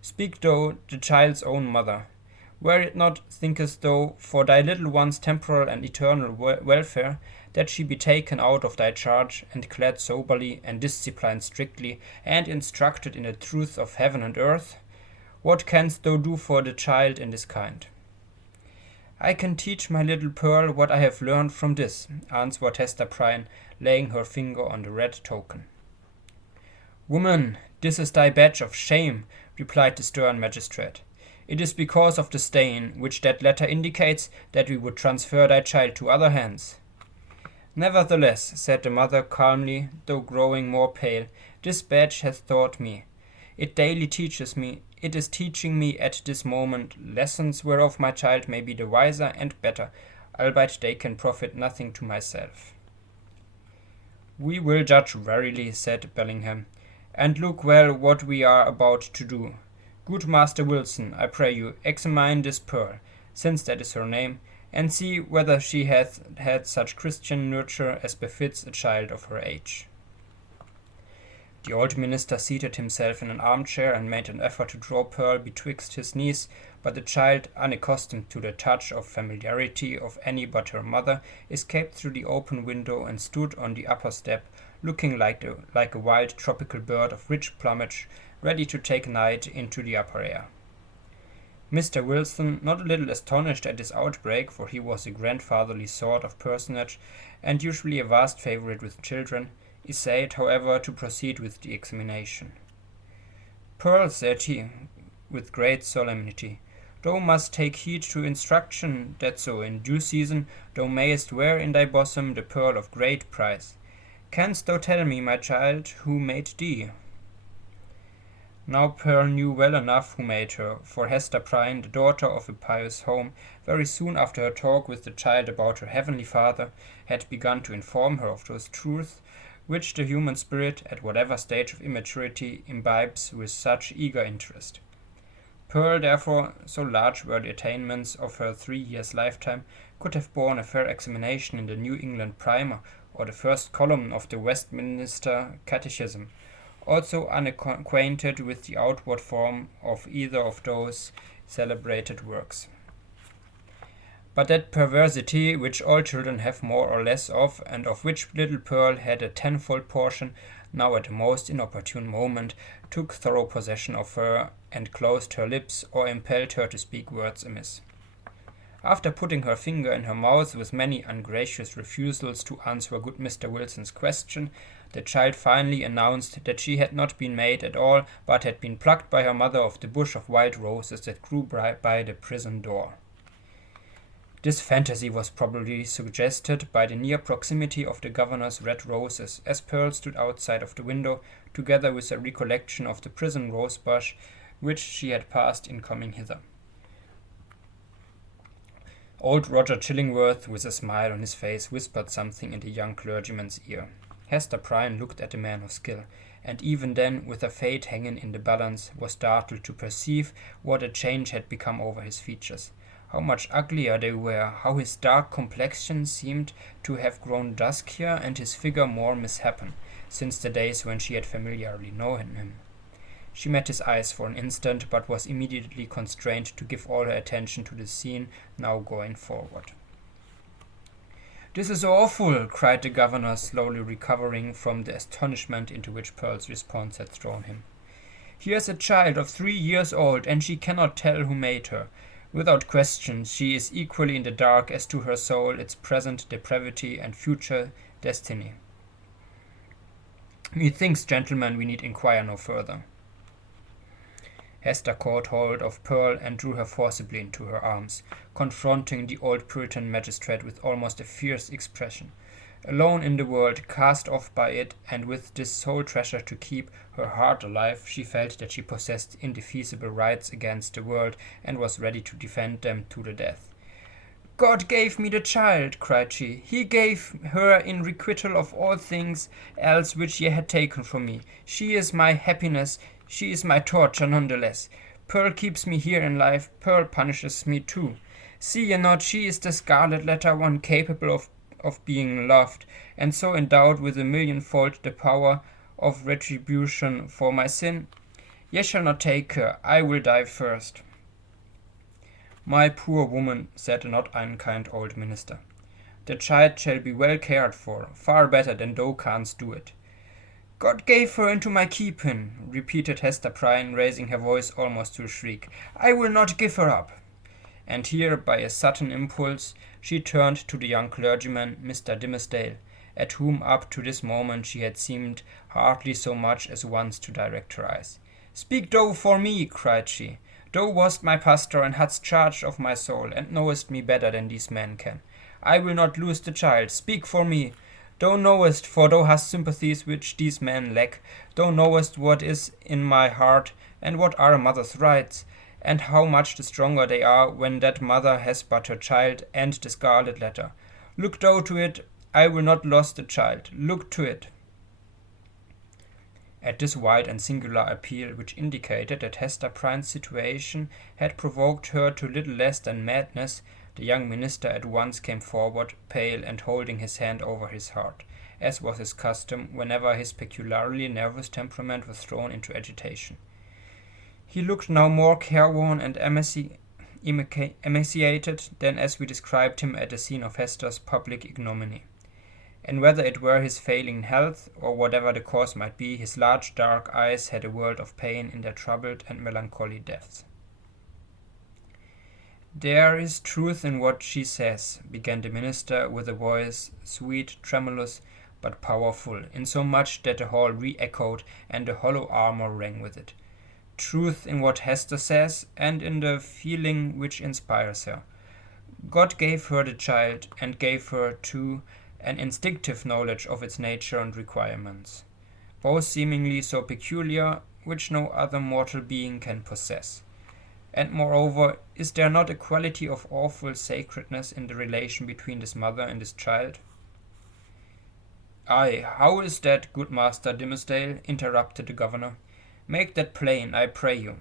Speak thou, the child's own mother. Were it not, thinkest thou, for thy little one's temporal and eternal welfare, that she be taken out of thy charge, and clad soberly, and disciplined strictly, and instructed in the truth of heaven and earth? What canst thou do for the child in this kind? I can teach my little Pearl what I have learned from this, answered Hester Prynne, laying her finger on the red token. Woman, this is thy badge of shame, replied the stern magistrate. It is because of the stain which that letter indicates that we would transfer thy child to other hands. Nevertheless, said the mother calmly, though growing more pale, this badge hath taught me. It daily teaches me, it is teaching me at this moment lessons whereof my child may be the wiser and better, albeit they can profit nothing to myself. We will judge warily, said Bellingham, and look well what we are about to do. Good Master Wilson, I pray you, examine this Pearl, since that is her name, and see whether she hath had such Christian nurture as befits a child of her age. The old minister seated himself in an armchair and made an effort to draw Pearl betwixt his knees, but the child, unaccustomed to the touch of familiarity of any but her mother, escaped through the open window and stood on the upper step, looking like a wild tropical bird of rich plumage, ready to take night into the upper air. Mr. Wilson, not a little astonished at this outbreak, for he was a grandfatherly sort of personage, and usually a vast favourite with children, essayed, however, to proceed with the examination. Pearl, said he, with great solemnity, thou must take heed to instruction, that so in due season thou mayest wear in thy bosom the pearl of great price. Canst thou tell me, my child, who made thee? Now Pearl knew well enough who made her, for Hester Prynne, the daughter of a pious home, very soon after her talk with the child about her heavenly Father, had begun to inform her of those truths which the human spirit, at whatever stage of immaturity, imbibes with such eager interest. Pearl, therefore, so large were the attainments of her 3 years' lifetime, could have borne a fair examination in the New England Primer, or the first column of the Westminster Catechism, also unacquainted with the outward form of either of those celebrated works. But that perversity which all children have more or less of, and of which little Pearl had a tenfold portion, now at a most inopportune moment took thorough possession of her, and closed her lips, or impelled her to speak words amiss. After putting her finger in her mouth with many ungracious refusals to answer good Mr. Wilson's question, the child finally announced that she had not been made at all, but had been plucked by her mother of the bush of wild roses that grew by the prison door. This fantasy was probably suggested by the near proximity of the governor's red roses, as Pearl stood outside of the window, together with a recollection of the prison rose-bush which she had passed in coming hither. Old Roger Chillingworth, with a smile on his face, whispered something in the young clergyman's ear. Hester Prynne looked at the man of skill, and even then, with her fate hanging in the balance, was startled to perceive what a change had become over his features. How much uglier they were, how his dark complexion seemed to have grown duskier, and his figure more misshapen, since the days when she had familiarly known him. She met his eyes for an instant, but was immediately constrained to give all her attention to the scene now going forward. "This is awful!" cried the governor, slowly recovering from the astonishment into which Pearl's response had thrown him. "Here's a child of 3 years old, and she cannot tell who made her. Without question, she is equally in the dark as to her soul, its present depravity and future destiny. Methinks, gentlemen, we need inquire no further. Hester caught hold of Pearl and drew her forcibly into her arms, confronting the old Puritan magistrate with almost a fierce expression. Alone in the world, cast off by it, and with this sole treasure to keep her heart alive, she felt that she possessed indefeasible rights against the world, and was ready to defend them to the death. God gave me the child, cried she. He gave her in requital of all things else which ye had taken from me. She is my happiness, she is my torture none the less. Pearl keeps me here in life, Pearl punishes me too. See ye not, she is the Scarlet Letter, one capable of being loved, and so endowed with a millionfold the power of retribution for my sin? Ye shall not take her, I will die first. My poor woman, said the not unkind old minister, the child shall be well cared for, far better than thou canst do it. God gave her into my keeping, repeated Hester Prynne, raising her voice almost to a shriek. I will not give her up. And here, by a sudden impulse, she turned to the young clergyman, Mr. Dimmesdale, at whom up to this moment she had seemed hardly so much as once to direct her eyes. Speak thou for me, cried she. Thou wast my pastor, and hadst charge of my soul, and knowest me better than these men can. I will not lose the child. Speak for me. Thou knowest, for thou hast sympathies which these men lack. Thou knowest what is in my heart, and what are a mother's rights, and how much the stronger they are when that mother has but her child and the Scarlet Letter. Look thou to it, I will not lose the child. Look to it. At this wild and singular appeal, which indicated that Hester Prynne's situation had provoked her to little less than madness, the young minister at once came forward, pale and holding his hand over his heart, as was his custom whenever his peculiarly nervous temperament was thrown into agitation. He looked now more careworn and emaciated than as we described him at the scene of Hester's public ignominy. And whether it were his failing health, or whatever the cause might be, his large dark eyes had a world of pain in their troubled and melancholy depths. There is truth in what she says, began the minister with a voice sweet, tremulous, but powerful, insomuch that the hall re-echoed and the hollow armor rang with it. Truth in what Hester says, and in the feeling which inspires her. God gave her the child, and gave her, too, an instinctive knowledge of its nature and requirements, both seemingly so peculiar, which no other mortal being can possess. And moreover, is there not a quality of awful sacredness in the relation between this mother and this child? Ay, how is that, good Master Dimmesdale? Interrupted the governor. Make that plain, I pray you.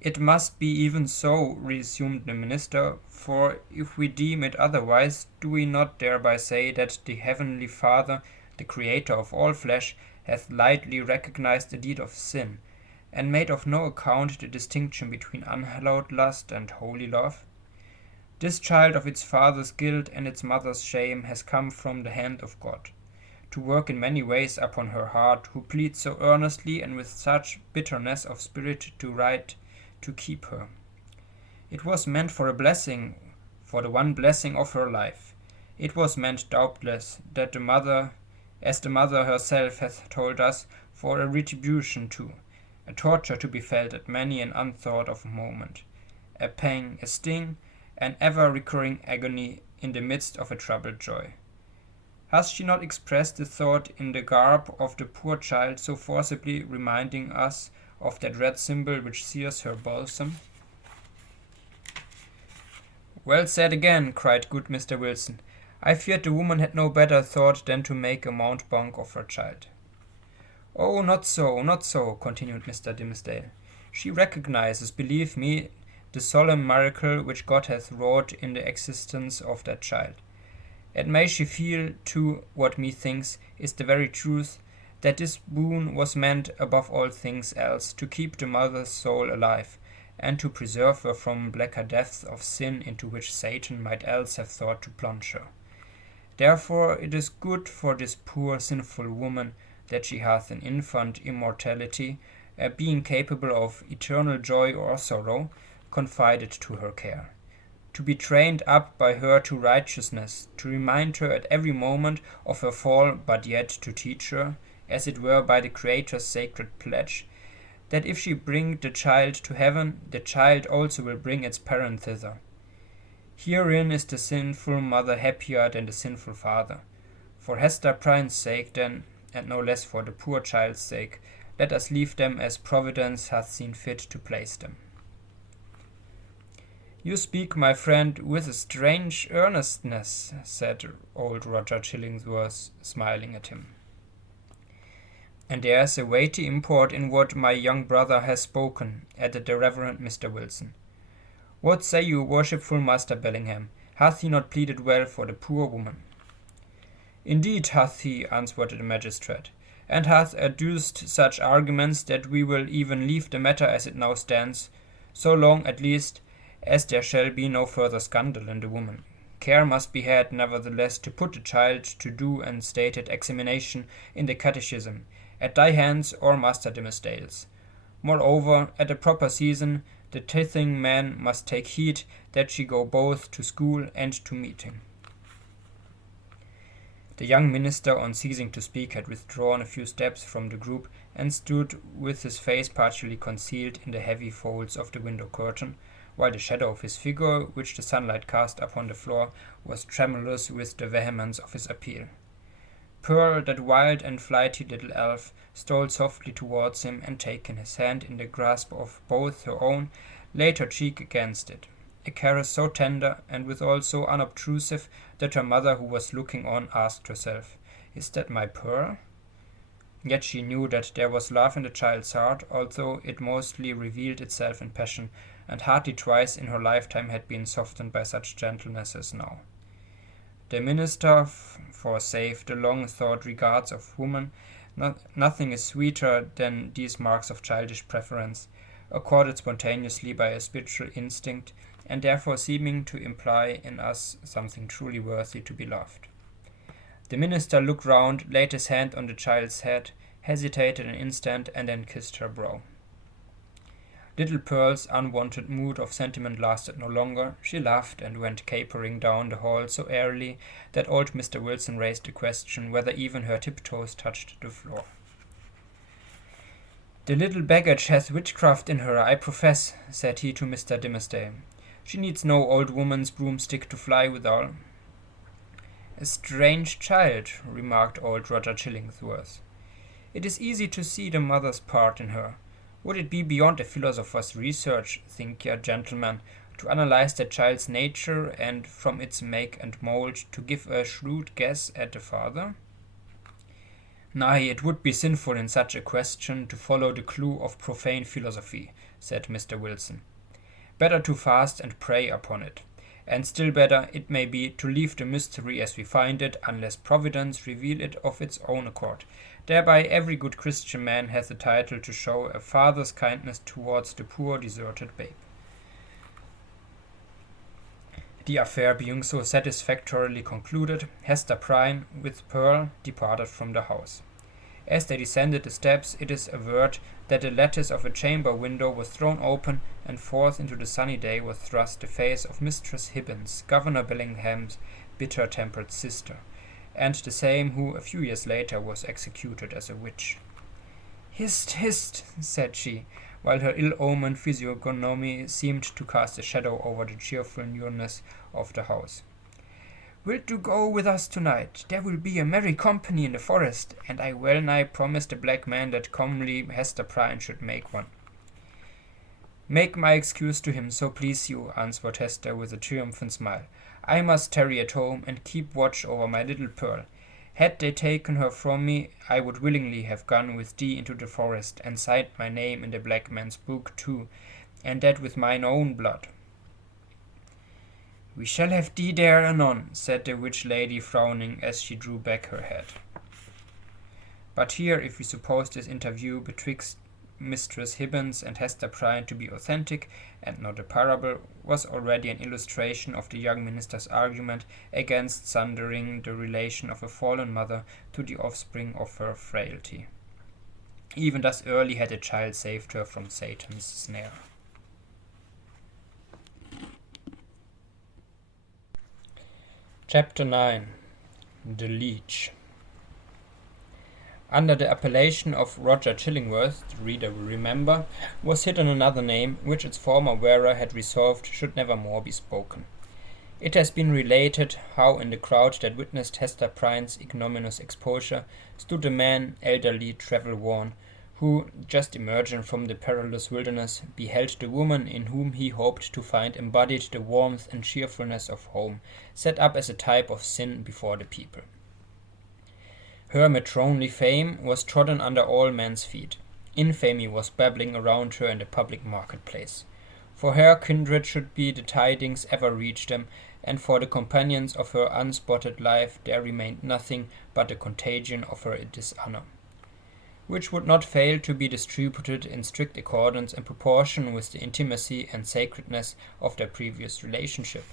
It must be even so, resumed the minister, for if we deem it otherwise, do we not thereby say that the heavenly Father, the Creator of all flesh, hath lightly recognized the deed of sin, and made of no account the distinction between unhallowed lust and holy love? This child of its father's guilt and its mother's shame has come from the hand of God, to work in many ways upon her heart, who pleads so earnestly and with such bitterness of spirit to right to keep her. It was meant for a blessing, for the one blessing of her life. It was meant, doubtless, that the mother, as the mother herself hath told us, for a retribution too, a torture to be felt at many an unthought of moment, a pang, a sting, an ever-recurring agony in the midst of a troubled joy. Has she not expressed the thought in the garb of the poor child, so forcibly reminding us of that red symbol which sears her bosom? Well said again, cried good Mr. Wilson. I feared the woman had no better thought than to make a mountebank of her child. Oh, not so, not so, continued Mr. Dimmesdale. She recognizes, believe me, the solemn miracle which God hath wrought in the existence of that child. And may she feel, too, what methinks is the very truth, that this boon was meant, above all things else, to keep the mother's soul alive, and to preserve her from blacker depths of sin into which Satan might else have thought to plunge her. Therefore it is good for this poor sinful woman that she hath an infant immortality, a being capable of eternal joy or sorrow, confided to her care, to be trained up by her to righteousness, to remind her at every moment of her fall, but yet to teach her, as it were by the Creator's sacred pledge, that if she bring the child to heaven, the child also will bring its parent thither. Herein is the sinful mother happier than the sinful father. For Hester Prynne's sake, then, and no less for the poor child's sake, let us leave them as Providence hath seen fit to place them. You speak, my friend, with a strange earnestness, said old Roger Chillingworth, smiling at him. And there is a weighty import in what my young brother has spoken, added the Reverend Mr. Wilson. What say you, worshipful Master Bellingham? Hath he not pleaded well for the poor woman? Indeed hath he, answered the magistrate, and hath adduced such arguments that we will even leave the matter as it now stands, so long, at least, as there shall be no further scandal in the woman. Care must be had, nevertheless, to put the child to due and stated examination in the catechism, at thy hands or Master Dimmesdale's. Moreover, at a proper season, the tithing man must take heed that she go both to school and to meeting. The young minister, on ceasing to speak, had withdrawn a few steps from the group, and stood with his face partially concealed in the heavy folds of the window curtain, while the shadow of his figure, which the sunlight cast upon the floor, was tremulous with the vehemence of his appeal. Pearl, that wild and flighty little elf, stole softly towards him, and taking his hand in the grasp of both her own, laid her cheek against it. A caress so tender, and withal so unobtrusive, that her mother, who was looking on, asked herself, "Is that my Pearl?" Yet she knew that there was love in the child's heart, although it mostly revealed itself in passion, and hardly twice in her lifetime had been softened by such gentleness as now. The minister, for save the long-thought regards of woman, nothing is sweeter than these marks of childish preference, accorded spontaneously by a spiritual instinct, and therefore seeming to imply in us something truly worthy to be loved. The minister looked round, laid his hand on the child's head, hesitated an instant, and then kissed her brow. Little Pearl's unwonted mood of sentiment lasted no longer. She laughed and went capering down the hall so airily that old Mr. Wilson raised the question whether even her tiptoes touched the floor. "The little baggage hath witchcraft in her, I profess," said he to Mr. Dimmesdale. "She needs no old woman's broomstick to fly withal." "A strange child," remarked old Roger Chillingworth. "It is easy to see the mother's part in her. Would it be beyond a philosopher's research, think ye, gentlemen, to analyze that child's nature, and from its make and mould to give a shrewd guess at the father? Nay, it would be sinful in such a question to follow the clue of profane philosophy," said Mr. Wilson. "Better to fast and pray upon it, and still better, it may be, to leave the mystery as we find it, unless Providence reveal it of its own accord. Thereby every good Christian man hath a title to show a father's kindness towards the poor deserted babe." The affair being so satisfactorily concluded, Hester Prynne, with Pearl, departed from the house. As they descended the steps, it is averred that the lattice of a chamber window was thrown open, and forth into the sunny day was thrust the face of Mistress Hibbins, Governor Bellingham's bitter-tempered sister, and the same who, a few years later, was executed as a witch. "Hist, hist," said she, while her ill-omened physiognomy seemed to cast a shadow over the cheerful newness of the house. "Wilt thou go with us tonight? There will be a merry company in the forest, and I well nigh promised the black man that comely Hester Prynne should make one." "Make my excuse to him, so please you," answered Hester with a triumphant smile. "I must tarry at home and keep watch over my little Pearl. Had they taken her from me, I would willingly have gone with thee into the forest, and signed my name in the black man's book too, and that with mine own blood." "We shall have thee there anon," said the witch lady, frowning as she drew back her head. But here, if we suppose this interview betwixt Mistress Hibbins and Hester Prynne to be authentic, and not a parable, was already an illustration of the young minister's argument against sundering the relation of a fallen mother to the offspring of her frailty. Even thus early had the child saved her from Satan's snare. Chapter 9. The Leech. Under the appellation of Roger Chillingworth, the reader will remember, was hidden another name which its former wearer had resolved should never more be spoken. It has been related how in the crowd that witnessed Hester Prynne's ignominious exposure stood a man, elderly, travel-worn, who, just emerging from the perilous wilderness, beheld the woman in whom he hoped to find embodied the warmth and cheerfulness of home, set up as a type of sin before the people. Her matronly fame was trodden under all men's feet. Infamy was babbling around her in the public marketplace. For her kindred should be the tidings ever reach them, and for the companions of her unspotted life there remained nothing but the contagion of her dishonour, which would not fail to be distributed in strict accordance and proportion with the intimacy and sacredness of their previous relationship.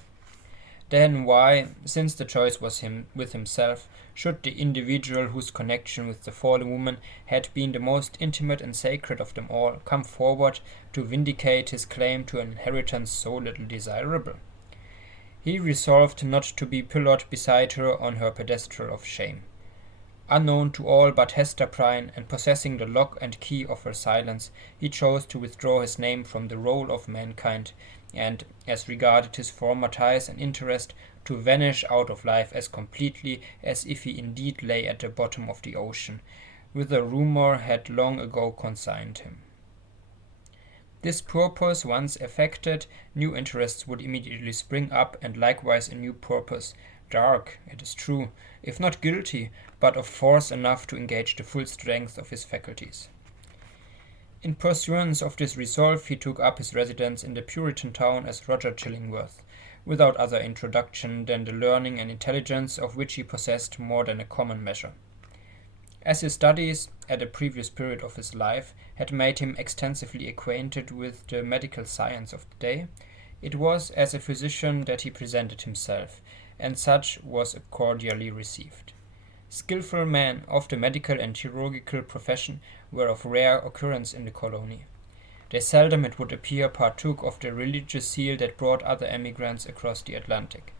Then why, since the choice was with himself, should the individual whose connection with the fallen woman had been the most intimate and sacred of them all come forward to vindicate his claim to an inheritance so little desirable? He resolved not to be pillowed beside her on her pedestal of shame. Unknown to all but Hester Prynne, and possessing the lock and key of her silence, he chose to withdraw his name from the roll of mankind, and, as regarded his former ties and interest, to vanish out of life as completely as if he indeed lay at the bottom of the ocean, whither rumour had long ago consigned him. This purpose once effected, new interests would immediately spring up, and likewise a new purpose, dark, it is true, if not guilty, but of force enough to engage the full strength of his faculties. In pursuance of this resolve he took up his residence in the Puritan town as Roger Chillingworth, without other introduction than the learning and intelligence of which he possessed more than a common measure. As his studies, at a previous period of his life, had made him extensively acquainted with the medical science of the day, it was as a physician that he presented himself, and such was cordially received. Skilful men of the medical and chirurgical profession were of rare occurrence in the colony. They seldom, it would appear, partook of the religious zeal that brought other emigrants across the Atlantic.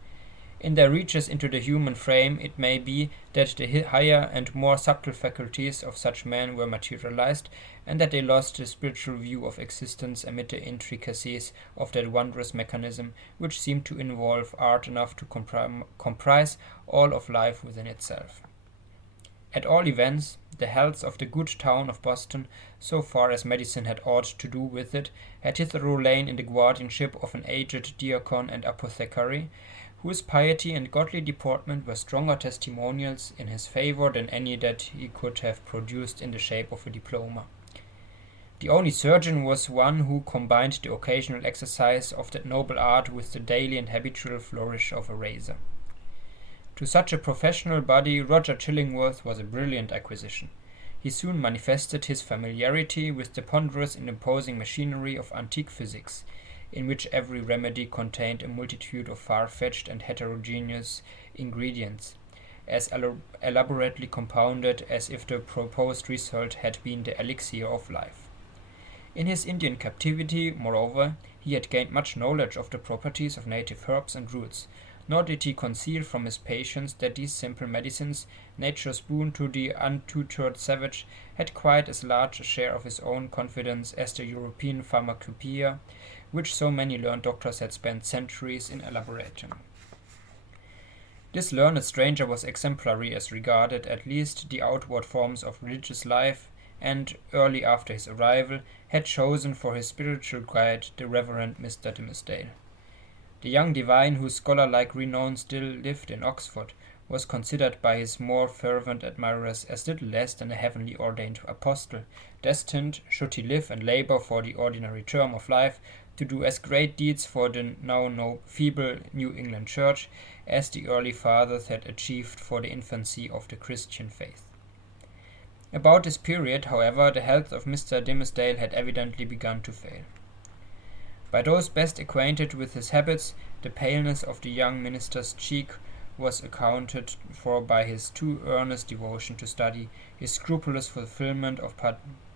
In their reaches into the human frame it may be that the higher and more subtle faculties of such men were materialized, and that they lost the spiritual view of existence amid the intricacies of that wondrous mechanism which seemed to involve art enough to comprise all of life within itself. At all events, the health of the good town of Boston, so far as medicine had aught to do with it, had hitherto lain in the guardianship of an aged diacon and apothecary, whose piety and godly deportment were stronger testimonials in his favour than any that he could have produced in the shape of a diploma. The only surgeon was one who combined the occasional exercise of that noble art with the daily and habitual flourish of a razor. To such a professional body Roger Chillingworth was a brilliant acquisition. He soon manifested his familiarity with the ponderous and imposing machinery of antique physics, in which every remedy contained a multitude of far-fetched and heterogeneous ingredients, as elaborately compounded as if the proposed result had been the elixir of life. In his Indian captivity, moreover, he had gained much knowledge of the properties of native herbs and roots, nor did he conceal from his patients that these simple medicines, nature's boon to the untutored savage, had quite as large a share of his own confidence as the European pharmacopoeia, which so many learned doctors had spent centuries in elaborating. This learned stranger was exemplary as regarded at least the outward forms of religious life, and, early after his arrival, had chosen for his spiritual guide the Reverend Mr. Dimmesdale. The young divine, whose scholar-like renown still lived in Oxford, was considered by his more fervent admirers as little less than a heavenly ordained apostle, destined, should he live and labour for the ordinary term of life, to do as great deeds for the now feeble New England Church as the early fathers had achieved for the infancy of the Christian faith. About this period, however, the health of Mr. Dimmesdale had evidently begun to fail. By those best acquainted with his habits, the paleness of the young minister's cheek was accounted for by his too earnest devotion to study, his scrupulous fulfilment of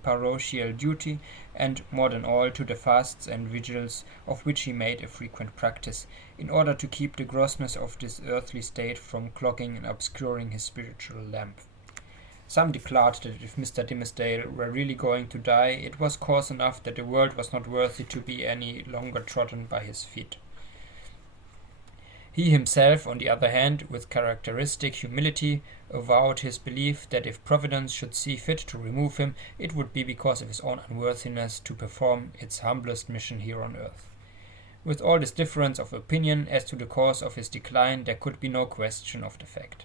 parochial duty, and more than all to the fasts and vigils of which he made a frequent practice, in order to keep the grossness of this earthly state from clogging and obscuring his spiritual lamp. Some declared that if Mr. Dimmesdale were really going to die, it was cause enough that the world was not worthy to be any longer trodden by his feet. He himself, on the other hand, with characteristic humility, avowed his belief that if Providence should see fit to remove him, it would be because of his own unworthiness to perform its humblest mission here on earth. With all this difference of opinion as to the cause of his decline, there could be no question of the fact.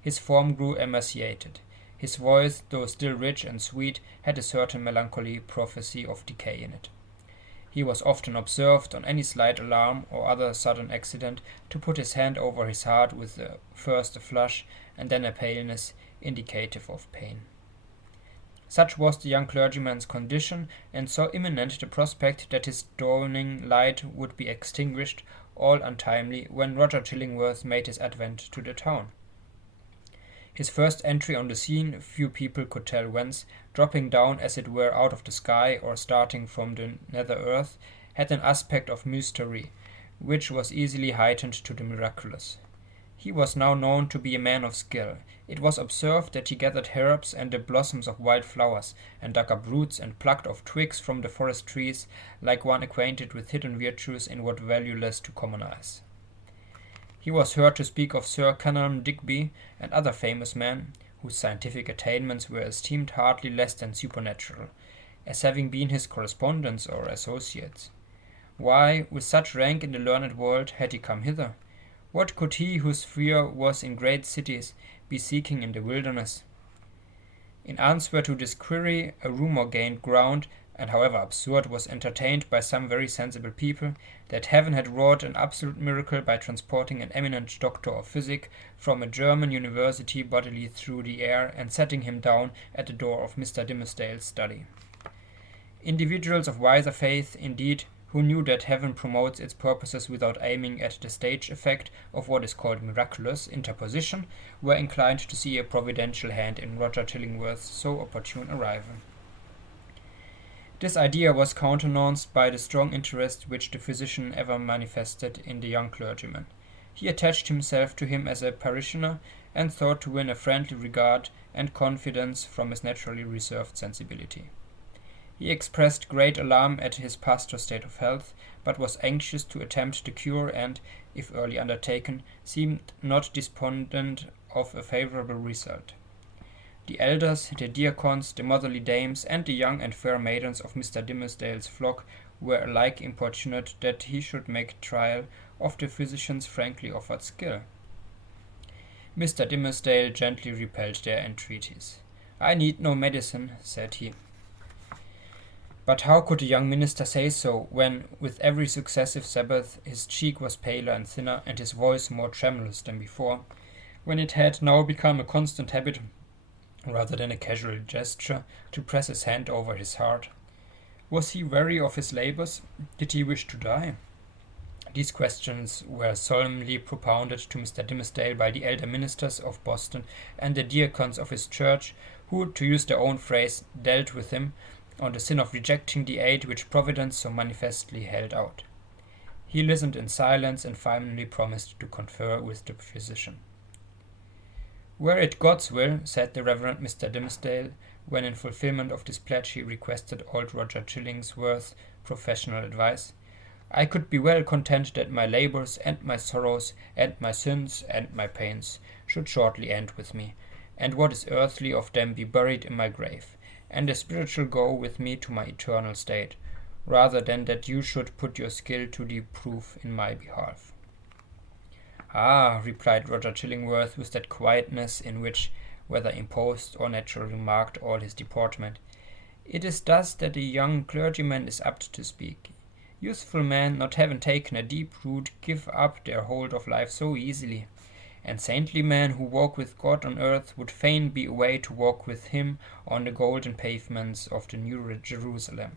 His form grew emaciated. His voice, though still rich and sweet, had a certain melancholy prophecy of decay in it. He was often observed, on any slight alarm or other sudden accident, to put his hand over his heart with first a flush and then a paleness indicative of pain. Such was the young clergyman's condition, and so imminent the prospect that his dawning light would be extinguished all untimely when Roger Chillingworth made his advent to the town. His first entry on the scene, few people could tell whence, dropping down as it were out of the sky or starting from the nether earth, had an aspect of mystery, which was easily heightened to the miraculous. He was now known to be a man of skill. It was observed that he gathered herbs and the blossoms of wild flowers, and dug up roots and plucked off twigs from the forest trees, like one acquainted with hidden virtues in what valueless to common eyes. He was heard to speak of Sir Kenelm Digby and other famous men, whose scientific attainments were esteemed hardly less than supernatural, as having been his correspondents or associates. Why, with such rank in the learned world, had he come hither? What could he whose sphere was in great cities be seeking in the wilderness? In answer to this query, a rumour gained ground, and however absurd, was entertained by some very sensible people, that heaven had wrought an absolute miracle by transporting an eminent doctor of physic from a German university bodily through the air and setting him down at the door of Mr. Dimmesdale's study. Individuals of wiser faith, indeed, who knew that heaven promotes its purposes without aiming at the stage effect of what is called miraculous interposition, were inclined to see a providential hand in Roger Chillingworth's so opportune arrival. This idea was countenanced by the strong interest which the physician ever manifested in the young clergyman. He attached himself to him as a parishioner, and thought to win a friendly regard and confidence from his naturally reserved sensibility. He expressed great alarm at his pastor's state of health, but was anxious to attempt the cure, and, if early undertaken, seemed not despondent of a favourable result. The elders, the diacons, the motherly dames, and the young and fair maidens of Mr. Dimmesdale's flock were alike importunate that he should make trial of the physician's frankly offered skill. Mr. Dimmesdale gently repelled their entreaties. "I need no medicine," said he. But how could the young minister say so, when, with every successive Sabbath, his cheek was paler and thinner, and his voice more tremulous than before, when it had now become a constant habit, rather than a casual gesture, to press his hand over his heart? Was he weary of his labours? Did he wish to die? These questions were solemnly propounded to Mr. Dimmesdale by the elder ministers of Boston and the diacons of his church, who, to use their own phrase, dealt with him on the sin of rejecting the aid which Providence so manifestly held out. He listened in silence and finally promised to confer with the physician. "Were it God's will," said the Reverend Mr. Dimmesdale, when in fulfilment of this pledge he requested old Roger Chillingsworth's professional advice, "I could be well content that my labours and my sorrows and my sins and my pains should shortly end with me, and what is earthly of them be buried in my grave, and the spiritual go with me to my eternal state, rather than that you should put your skill to the proof in my behalf." "Ah," replied Roger Chillingworth with that quietness in which, whether imposed or naturally, marked all his deportment, "it is thus that a young clergyman is apt to speak. Youthful men, not having taken a deep root, give up their hold of life so easily, and saintly men who walk with God on earth would fain be away to walk with him on the golden pavements of the New Jerusalem."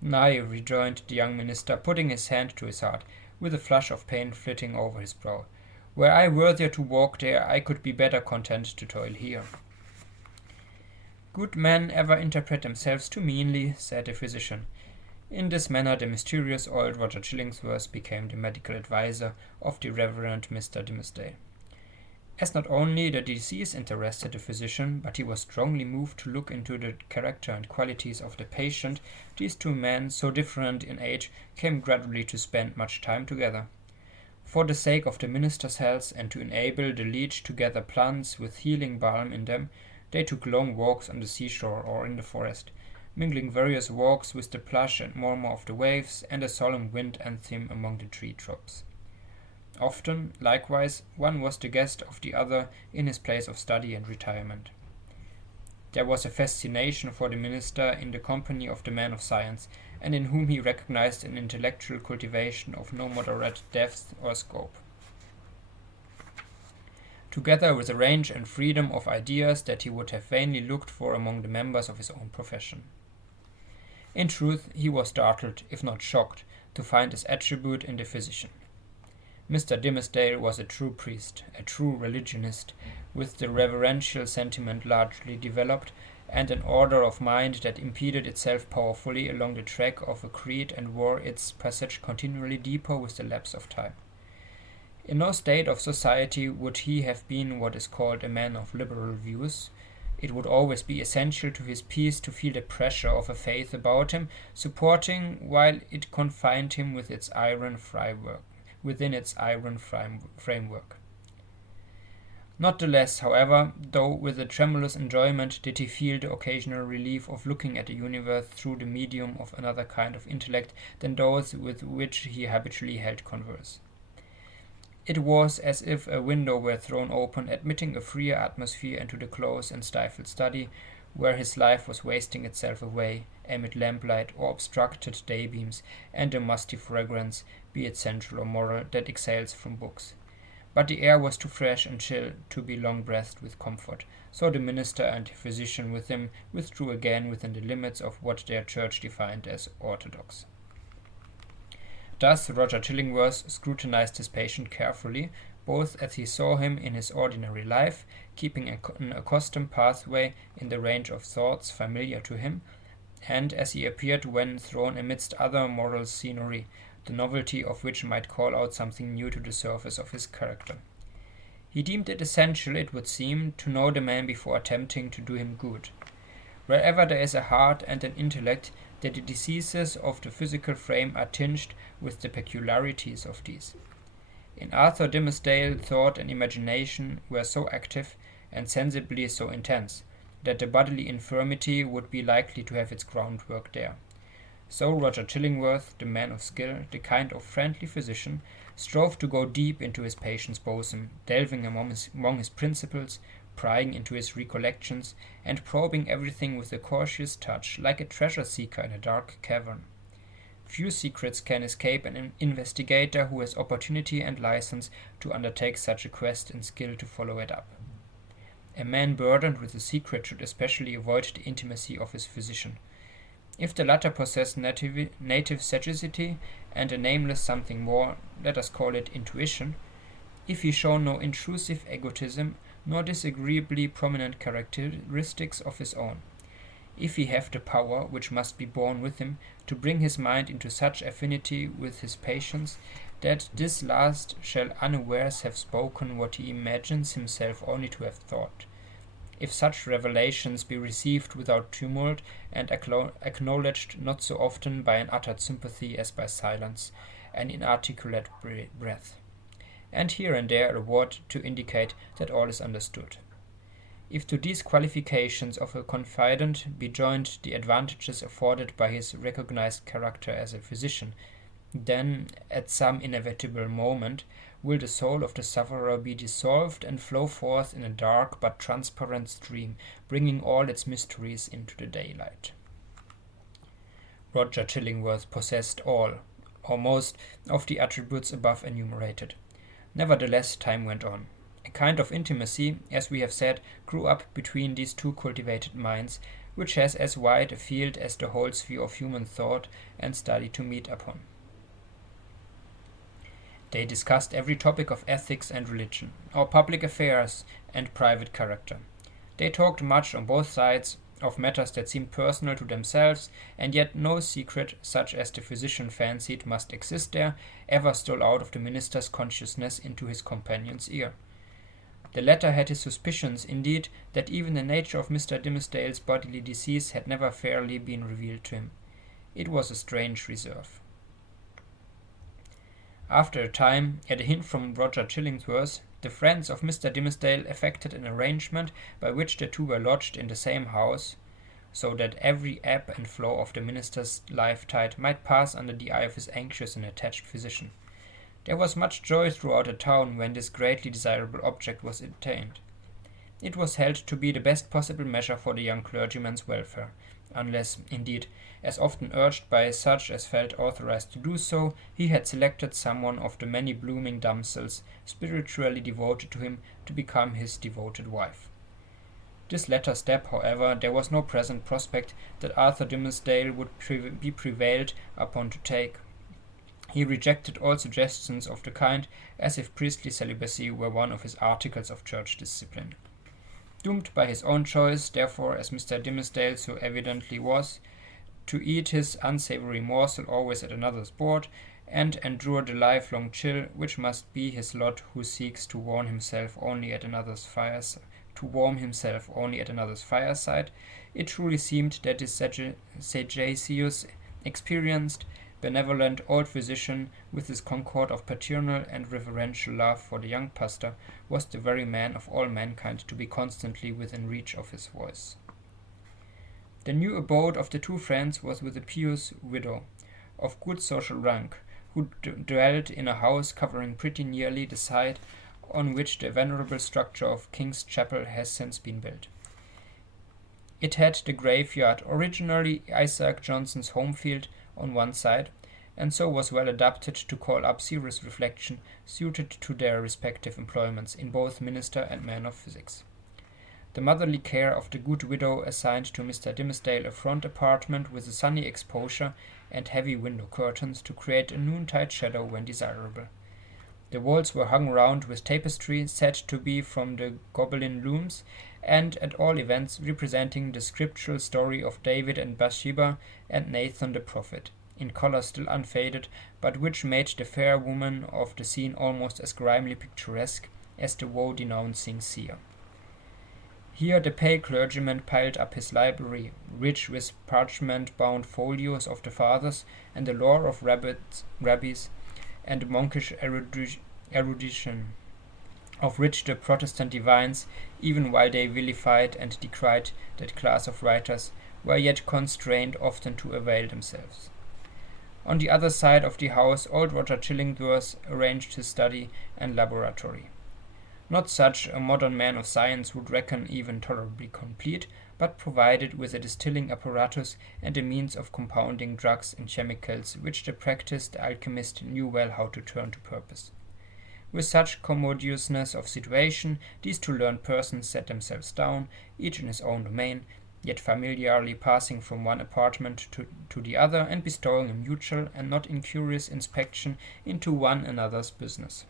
"Nay," rejoined the young minister, putting his hand to his heart, with a flush of pain flitting over his brow. "Were I worthier to walk there, I could be better content to toil here." "Good men ever interpret themselves too meanly," said the physician. In this manner the mysterious old Roger Chillingsworth became the medical adviser of the Reverend Mr. Dimmesdale. As not only the disease interested the physician, but he was strongly moved to look into the character and qualities of the patient, these two men, so different in age, came gradually to spend much time together. For the sake of the minister's health, and to enable the leech to gather plants with healing balm in them, they took long walks on the seashore or in the forest, mingling various walks with the plash and murmur of the waves and a solemn wind anthem among the tree tops. Often, likewise, one was the guest of the other in his place of study and retirement. There was a fascination for the minister in the company of the man of science, and in whom he recognized an intellectual cultivation of no moderate depth or scope, together with a range and freedom of ideas that he would have vainly looked for among the members of his own profession. In truth, he was startled, if not shocked, to find this attribute in the physician. Mr. Dimmesdale was a true priest, a true religionist, with the reverential sentiment largely developed, and an order of mind that impeded itself powerfully along the track of a creed and wore its passage continually deeper with the lapse of time. In no state of society would he have been what is called a man of liberal views. It would always be essential to his peace to feel the pressure of a faith about him, supporting while it confined him within its iron framework. Not the less, however, though with a tremulous enjoyment, did he feel the occasional relief of looking at the universe through the medium of another kind of intellect than those with which he habitually held converse. It was as if a window were thrown open, admitting a freer atmosphere into the close and stifled study, where his life was wasting itself away amid lamplight or obstructed daybeams and the musty fragrance, be it sensual or moral, that exhales from books. But the air was too fresh and chill to be long breathed with comfort, so the minister and the physician with him withdrew again within the limits of what their church defined as orthodox. Thus Roger Chillingworth scrutinized his patient carefully, both as he saw him in his ordinary life, keeping an accustomed pathway in the range of thoughts familiar to him, and as he appeared when thrown amidst other moral scenery, the novelty of which might call out something new to the surface of his character. He deemed it essential, it would seem, to know the man before attempting to do him good. Wherever there is a heart and an intellect, the diseases of the physical frame are tinged with the peculiarities of these. In Arthur Dimmesdale, thought and imagination were so active, and sensibly so intense, that the bodily infirmity would be likely to have its groundwork there. So Roger Chillingworth, the man of skill, the kind of friendly physician, strove to go deep into his patient's bosom, delving among his principles, prying into his recollections, and probing everything with a cautious touch, like a treasure-seeker in a dark cavern. Few secrets can escape an investigator who has opportunity and license to undertake such a quest and skill to follow it up. A man burdened with a secret should especially avoid the intimacy of his physician. If the latter possess native sagacity and a nameless something more, let us call it intuition, if he show no intrusive egotism, nor disagreeably prominent characteristics of his own, if he have the power, which must be born with him, to bring his mind into such affinity with his patients, that this last shall unawares have spoken what he imagines himself only to have thought, if such revelations be received without tumult, and acknowledged not so often by an uttered sympathy as by silence, an inarticulate breath, and here and there a word to indicate that all is understood. If to these qualifications of a confidant be joined the advantages afforded by his recognized character as a physician, then, at some inevitable moment, will the soul of the sufferer be dissolved and flow forth in a dark but transparent stream, bringing all its mysteries into the daylight. Roger Chillingworth possessed all, or most, of the attributes above enumerated. Nevertheless, time went on. A kind of intimacy, as we have said, grew up between these two cultivated minds, which has as wide a field as the whole sphere of human thought and study to meet upon. They discussed every topic of ethics and religion, or public affairs and private character. They talked much on both sides, of matters that seemed personal to themselves, and yet no secret, such as the physician fancied must exist there, ever stole out of the minister's consciousness into his companion's ear. The latter had his suspicions, indeed, that even the nature of Mr. Dimmesdale's bodily disease had never fairly been revealed to him. It was a strange reserve. After a time, at a hint from Roger Chillingworth, the friends of Mr. Dimmesdale effected an arrangement by which the two were lodged in the same house, so that every ebb and flow of the minister's life-tide might pass under the eye of his anxious and attached physician. There was much joy throughout the town when this greatly desirable object was attained. It was held to be the best possible measure for the young clergyman's welfare, unless, indeed, as often urged by such as felt authorized to do so, he had selected some one of the many blooming damsels spiritually devoted to him to become his devoted wife. This latter step, however, there was no present prospect that Arthur Dimmesdale would be prevailed upon to take. He rejected all suggestions of the kind, as if priestly celibacy were one of his articles of church discipline. Doomed by his own choice, therefore, as Mr. Dimmesdale so evidently was, to eat his unsavory morsel always at another's board, and endure the lifelong chill which must be his lot who seeks to warm himself only at another's fireside, it truly seemed that this sagacious, experienced, benevolent old physician, with his concord of paternal and reverential love for the young pastor, was the very man of all mankind to be constantly within reach of his voice. The new abode of the two friends was with a pious widow, of good social rank, who dwelt in a house covering pretty nearly the site on which the venerable structure of King's Chapel has since been built. It had the graveyard, originally Isaac Johnson's home field, on one side, and so was well adapted to call up serious reflection suited to their respective employments in both minister and man of physics. The motherly care of the good widow assigned to Mr. Dimmesdale a front apartment with a sunny exposure and heavy window curtains to create a noontide shadow when desirable. The walls were hung round with tapestry said to be from the Gobelin looms, and at all events representing the scriptural story of David and Bathsheba and Nathan the prophet, in colour still unfaded, but which made the fair woman of the scene almost as grimly picturesque as the woe-denouncing seer. Here the pale clergyman piled up his library, rich with parchment-bound folios of the fathers and the lore of rabbis, and monkish erudition, of which the Protestant divines, even while they vilified and decried that class of writers, were yet constrained often to avail themselves. On the other side of the house old Roger Chillingworth arranged his study and laboratory. Not such a modern man of science would reckon even tolerably complete, but provided with a distilling apparatus and a means of compounding drugs and chemicals which the practised alchemist knew well how to turn to purpose. With such commodiousness of situation, these two learned persons set themselves down, each in his own domain, yet familiarly passing from one apartment to the other and bestowing a mutual and not incurious inspection into one another's business.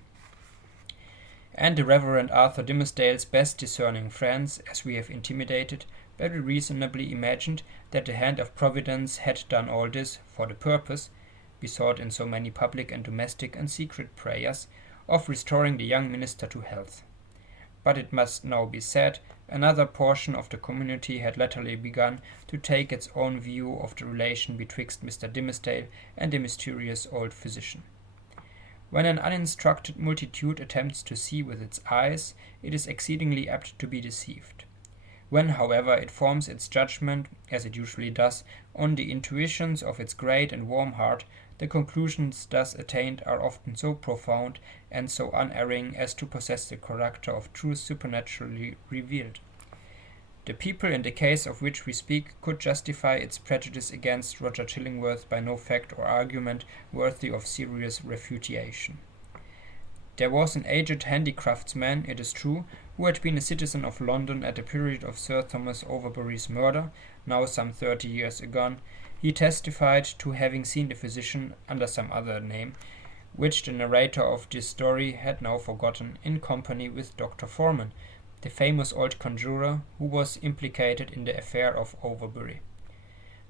And the Reverend Arthur Dimmesdale's best discerning friends, as we have intimated, very reasonably imagined that the hand of Providence had done all this for the purpose, besought in so many public and domestic and secret prayers, of restoring the young minister to health. But it must now be said, another portion of the community had latterly begun to take its own view of the relation betwixt Mr. Dimmesdale and the mysterious old physician. When an uninstructed multitude attempts to see with its eyes, it is exceedingly apt to be deceived. When, however, it forms its judgment, as it usually does, on the intuitions of its great and warm heart, the conclusions thus attained are often so profound and so unerring as to possess the character of truth supernaturally revealed. The people in the case of which we speak could justify its prejudice against Roger Chillingworth by no fact or argument worthy of serious refutation. There was an aged handicraftsman, it is true, who had been a citizen of London at the period of Sir Thomas Overbury's murder, now some 30 years agone. He testified to having seen the physician, under some other name, which the narrator of this story had now forgotten, in company with Dr. Foreman, the famous old conjurer who was implicated in the affair of Overbury.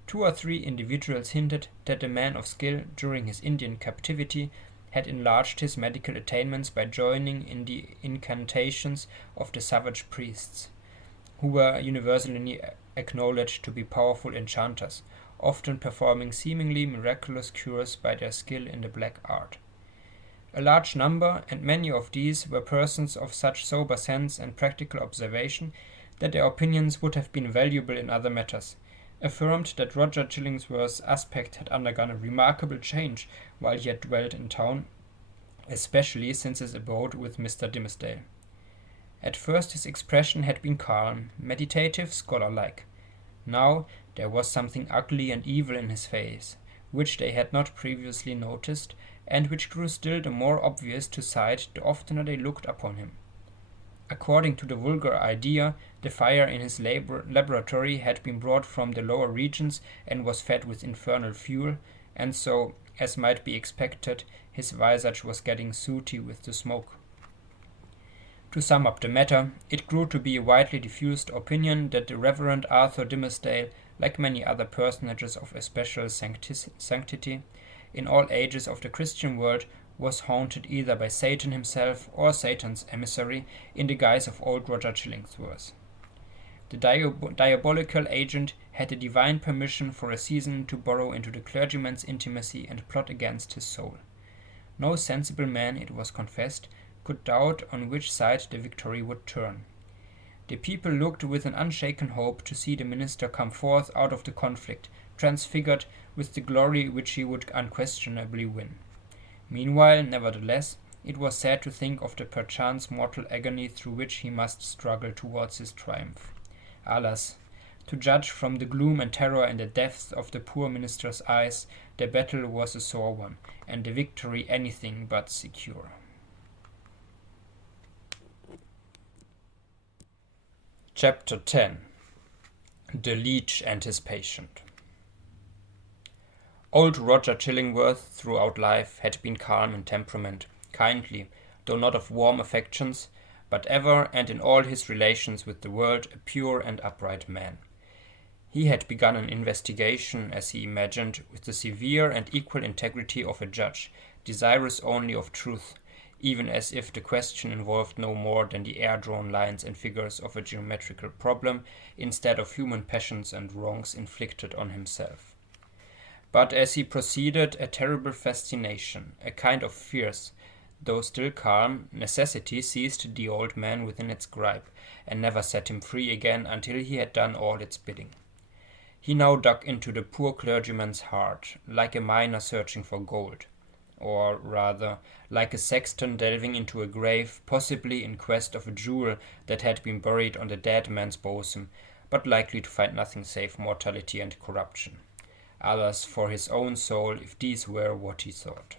2 or 3 individuals hinted that a man of skill during his Indian captivity had enlarged his medical attainments by joining in the incantations of the savage priests, who were universally acknowledged to be powerful enchanters, often performing seemingly miraculous cures by their skill in the black art. A large number, and many of these were persons of such sober sense and practical observation that their opinions would have been valuable in other matters, affirmed that Roger Chillingsworth's aspect had undergone a remarkable change while he had dwelt in town, especially since his abode with Mr. Dimmesdale. At first his expression had been calm, meditative, scholar-like. Now there was something ugly and evil in his face, which they had not previously noticed, and which grew still the more obvious to sight the oftener they looked upon him. According to the vulgar idea, the fire in his laboratory had been brought from the lower regions and was fed with infernal fuel, and so, as might be expected, his visage was getting sooty with the smoke. To sum up the matter, it grew to be a widely diffused opinion that the Reverend Arthur Dimmesdale, like many other personages of especial sanctity, in all ages of the Christian world, was haunted either by Satan himself or Satan's emissary in the guise of old Roger Chillingsworth. The diabolical agent had a divine permission for a season to burrow into the clergyman's intimacy and plot against his soul. No sensible man, it was confessed, could doubt on which side the victory would turn. The people looked with an unshaken hope to see the minister come forth out of the conflict, transfigured with the glory which he would unquestionably win. Meanwhile, nevertheless, it was sad to think of the perchance mortal agony through which he must struggle towards his triumph. Alas, to judge from the gloom and terror in the depths of the poor minister's eyes, the battle was a sore one, and the victory anything but secure. Chapter 10. The Leech and His Patient. Old Roger Chillingworth throughout life had been calm in temperament, kindly, though not of warm affections, but ever and in all his relations with the world a pure and upright man. He had begun an investigation, as he imagined, with the severe and equal integrity of a judge, desirous only of truth, even as if the question involved no more than the air-drawn lines and figures of a geometrical problem, instead of human passions and wrongs inflicted on himself. But as he proceeded, a terrible fascination, a kind of fierce, though still calm, necessity seized the old man within its gripe, and never set him free again until he had done all its bidding. He now dug into the poor clergyman's heart, like a miner searching for gold, or rather, like a sexton delving into a grave, possibly in quest of a jewel that had been buried on the dead man's bosom, but likely to find nothing save mortality and corruption. Alas, for his own soul, if these were what he thought.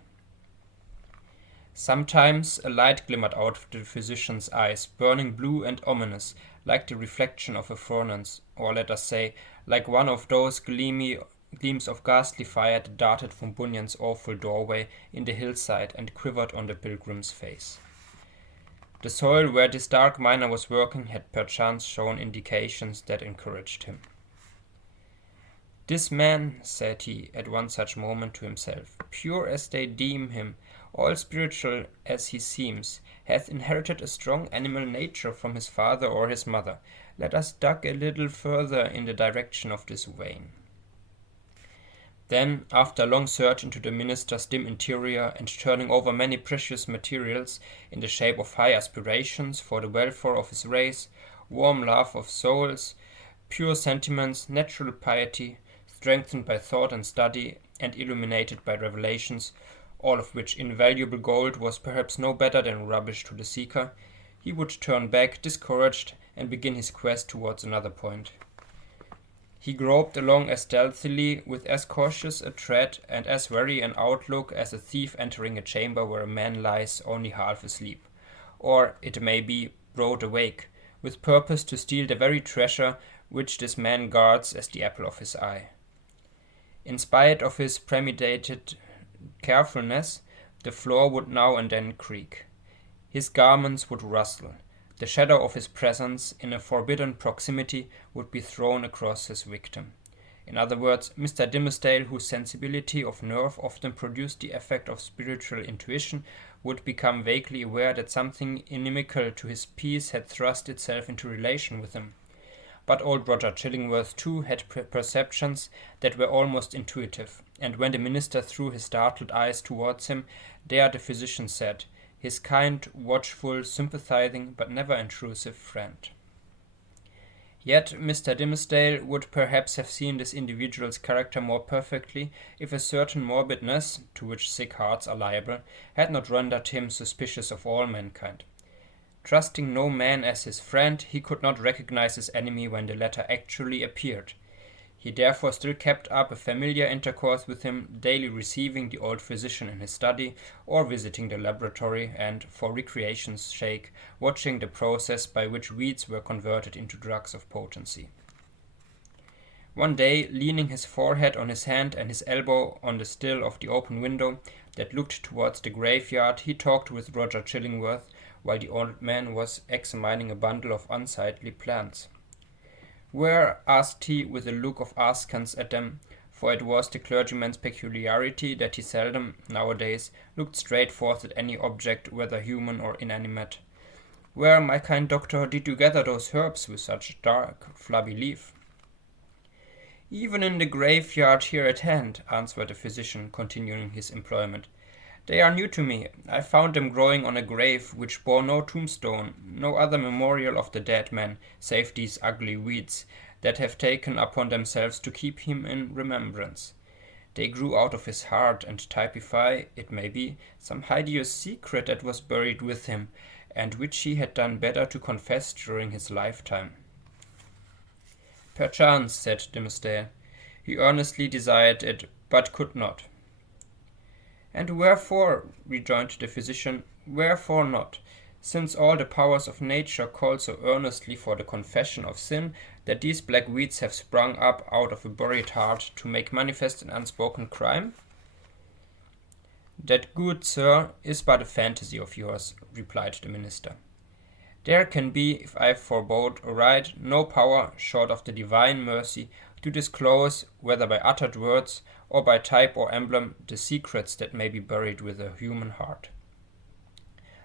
Sometimes a light glimmered out of the physician's eyes, burning blue and ominous, like the reflection of a furnace, or let us say, like one of those gleams of ghastly fire that darted from Bunyan's awful doorway in the hillside and quivered on the pilgrim's face. The soil where this dark miner was working had perchance shown indications that encouraged him. "This man," said he at one such moment to himself, "pure as they deem him, all spiritual as he seems, hath inherited a strong animal nature from his father or his mother. Let us dig a little further in the direction of this vein." Then, after a long search into the minister's dim interior and turning over many precious materials in the shape of high aspirations for the welfare of his race, warm love of souls, pure sentiments, natural piety, strengthened by thought and study, and illuminated by revelations, all of which invaluable gold was perhaps no better than rubbish to the seeker, he would turn back discouraged and begin his quest towards another point. He groped along as stealthily, with as cautious a tread and as wary an outlook as a thief entering a chamber where a man lies only half asleep, or, it may be, broad awake, with purpose to steal the very treasure which this man guards as the apple of his eye. In spite of his premeditated carefulness, the floor would now and then creak. His garments would rustle. The shadow of his presence in a forbidden proximity would be thrown across his victim. In other words, Mr. Dimmesdale, whose sensibility of nerve often produced the effect of spiritual intuition, would become vaguely aware that something inimical to his peace had thrust itself into relation with him. But old Roger Chillingworth, too, had perceptions that were almost intuitive, and when the minister threw his startled eyes towards him, there the physician sat, his kind, watchful, sympathizing, but never intrusive friend. Yet Mr. Dimmesdale would perhaps have seen this individual's character more perfectly if a certain morbidness, to which sick hearts are liable, had not rendered him suspicious of all mankind. Trusting no man as his friend, he could not recognize his enemy when the latter actually appeared. He therefore still kept up a familiar intercourse with him, daily receiving the old physician in his study, or visiting the laboratory, and, for recreation's sake, watching the process by which weeds were converted into drugs of potency. One day, leaning his forehead on his hand and his elbow on the sill of the open window that looked towards the graveyard, he talked with Roger Chillingworth, while the old man was examining a bundle of unsightly plants. "Where," asked he, with a look of askance at them, for it was the clergyman's peculiarity that he seldom, nowadays, looked straight forth at any object, whether human or inanimate, "where, my kind doctor, did you gather those herbs with such dark, flabby leaf?" "Even in the graveyard here at hand," answered the physician, continuing his employment. "They are new to me. I found them growing on a grave which bore no tombstone, no other memorial of the dead man, save these ugly weeds, that have taken upon themselves to keep him in remembrance. They grew out of his heart, and typify, it may be, some hideous secret that was buried with him, and which he had done better to confess during his lifetime." "Perchance," said Dimmesdale, "he earnestly desired it, but could not." "And wherefore," rejoined the physician, "wherefore not, since all the powers of nature call so earnestly for the confession of sin, that these black weeds have sprung up out of a buried heart to make manifest an unspoken crime?" "That, good sir, is but a fantasy of yours," replied the minister. "There can be, if I forebode aright, no power, short of the divine mercy, to disclose, whether by uttered words, or by type or emblem, the secrets that may be buried with a human heart.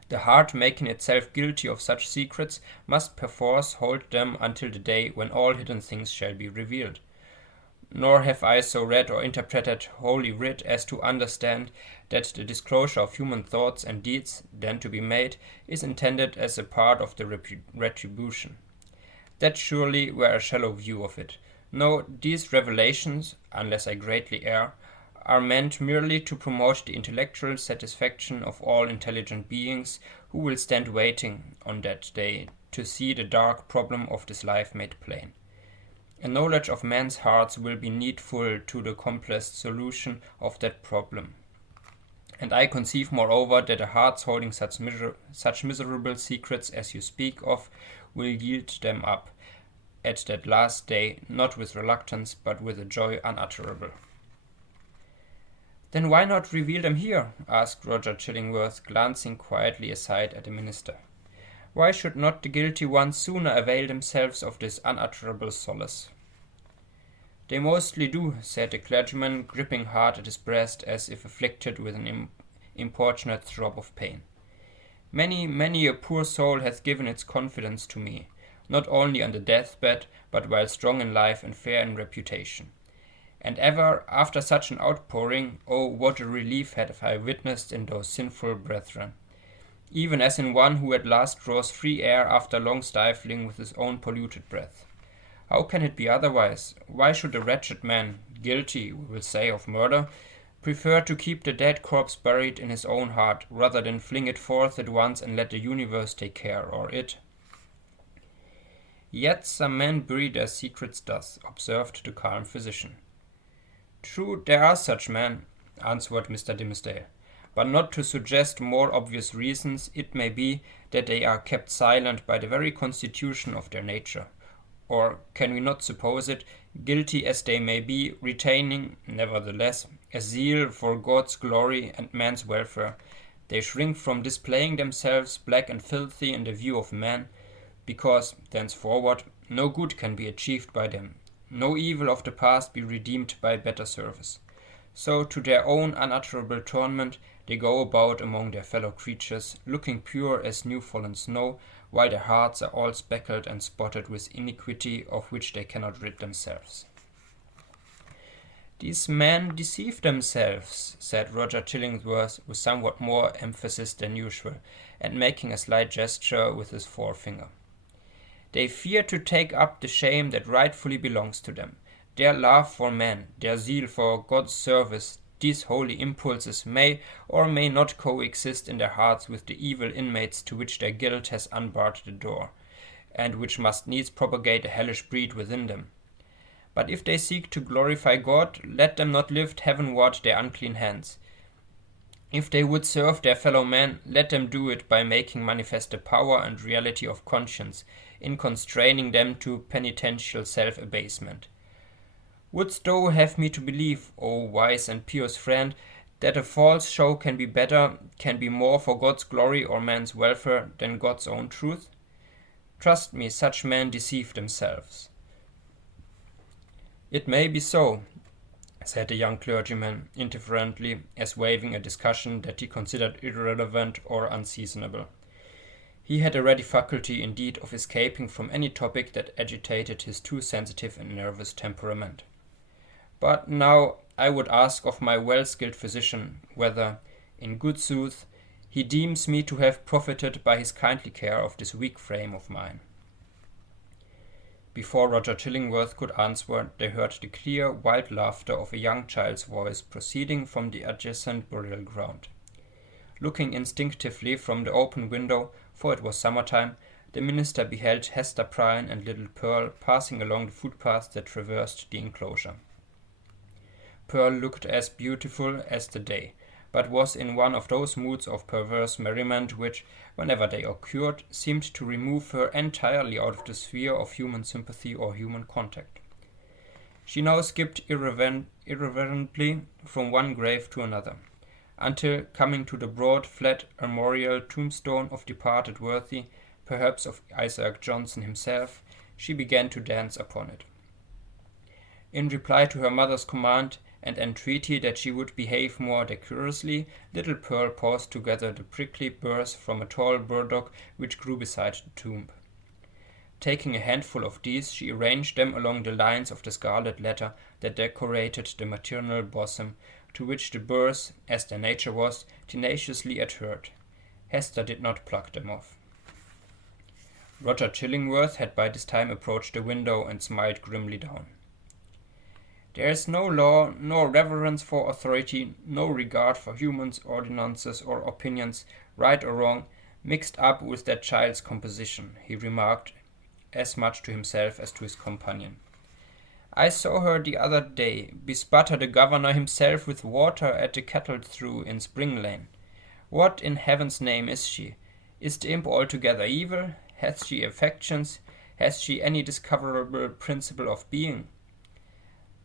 The heart, making itself guilty of such secrets, must perforce hold them until the day when all hidden things shall be revealed. Nor have I so read or interpreted Holy Writ as to understand that the disclosure of human thoughts and deeds, then to be made, is intended as a part of the retribution. That surely were a shallow view of it. No, these revelations, unless I greatly err, are meant merely to promote the intellectual satisfaction of all intelligent beings who will stand waiting on that day to see the dark problem of this life made plain. A knowledge of men's hearts will be needful to the complex solution of that problem. And I conceive, moreover, that the hearts holding such miserable secrets as you speak of will yield them up at that last day, not with reluctance, but with a joy unutterable." "Then why not reveal them here?" asked Roger Chillingworth, glancing quietly aside at the minister. "Why should not the guilty ones sooner avail themselves of this unutterable solace?" "They mostly do," said the clergyman, gripping hard at his breast as if afflicted with an importunate throb of pain. "Many, many a poor soul hath given its confidence to me, not only on the deathbed, but while strong in life and fair in reputation. And ever, after such an outpouring, oh, what a relief have I witnessed in those sinful brethren! Even as in one who at last draws free air after long stifling with his own polluted breath. How can it be otherwise? Why should the wretched man, guilty, we will say, of murder, prefer to keep the dead corpse buried in his own heart, rather than fling it forth at once and let the universe take care, or it?" "Yet some men bury their secrets thus," observed the calm physician. "True, there are such men," answered Mr. Dimmesdale, "but not to suggest more obvious reasons, it may be that they are kept silent by the very constitution of their nature. Or, can we not suppose it, guilty as they may be, retaining, nevertheless, a zeal for God's glory and man's welfare, they shrink from displaying themselves black and filthy in the view of men, because, thenceforward, no good can be achieved by them, no evil of the past be redeemed by better service. So to their own unutterable torment they go about among their fellow creatures, looking pure as new fallen snow, while their hearts are all speckled and spotted with iniquity of which they cannot rid themselves. These men deceive themselves, said Roger Chillingworth with somewhat more emphasis than usual, and making a slight gesture with his forefinger. They fear to take up the shame that rightfully belongs to them. Their love for man, their zeal for God's service, these holy impulses may or may not coexist in their hearts with the evil inmates to which their guilt has unbarred the door, and which must needs propagate a hellish breed within them. But if they seek to glorify God, let them not lift heavenward their unclean hands. If they would serve their fellow men, let them do it by making manifest the power and reality of conscience, in constraining them to penitential self-abasement. Wouldst thou have me to believe, O wise and pious friend, that a false show can be better, can be more for God's glory or man's welfare than God's own truth? Trust me, such men deceive themselves. It may be so, said the young clergyman indifferently, as waiving a discussion that he considered irrelevant or unseasonable. He had a ready faculty, indeed, of escaping from any topic that agitated his too sensitive and nervous temperament. But now I would ask of my well-skilled physician whether, in good sooth, he deems me to have profited by his kindly care of this weak frame of mine. Before Roger Chillingworth could answer, they heard the clear, wild laughter of a young child's voice proceeding from the adjacent burial ground. Looking instinctively from the open window, for it was summer-time, the minister beheld Hester Prynne and little Pearl passing along the footpath that traversed the enclosure. Pearl looked as beautiful as the day, but was in one of those moods of perverse merriment which, whenever they occurred, seemed to remove her entirely out of the sphere of human sympathy or human contact. She now skipped irreverently from one grave to another, until, coming to the broad, flat, armorial tombstone of departed worthy, perhaps of Isaac Johnson himself, she began to dance upon it. In reply to her mother's command and entreaty that she would behave more decorously, little Pearl paused to gather the prickly burrs from a tall burdock which grew beside the tomb. Taking a handful of these, she arranged them along the lines of the Scarlet Letter that decorated the maternal bosom, to which the burrs, as their nature was, tenaciously adhered. Hester did not pluck them off. Roger Chillingworth had by this time approached the window and smiled grimly down. There is no law, no reverence for authority, no regard for humans' ordinances or opinions, right or wrong, mixed up with that child's composition, he remarked, as much to himself as to his companion. I saw her the other day bespatter the governor himself with water at the cattle-through in Spring Lane. What in heaven's name is she? Is the imp altogether evil? Hath she affections? Has she any discoverable principle of being?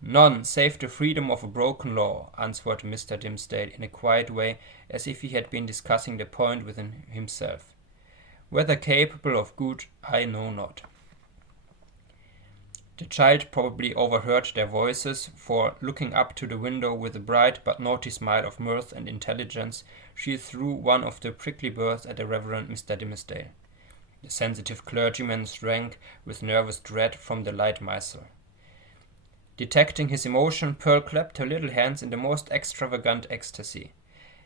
None, save the freedom of a broken law, answered Mr. Dimmesdale in a quiet way, as if he had been discussing the point within himself. Whether capable of good, I know not. The child probably overheard their voices, for, looking up to the window with a bright but naughty smile of mirth and intelligence, she threw one of the prickly burrs at the Reverend Mr. Dimmesdale. The sensitive clergyman shrank with nervous dread from the light missile. Detecting his emotion, Pearl clapped her little hands in the most extravagant ecstasy.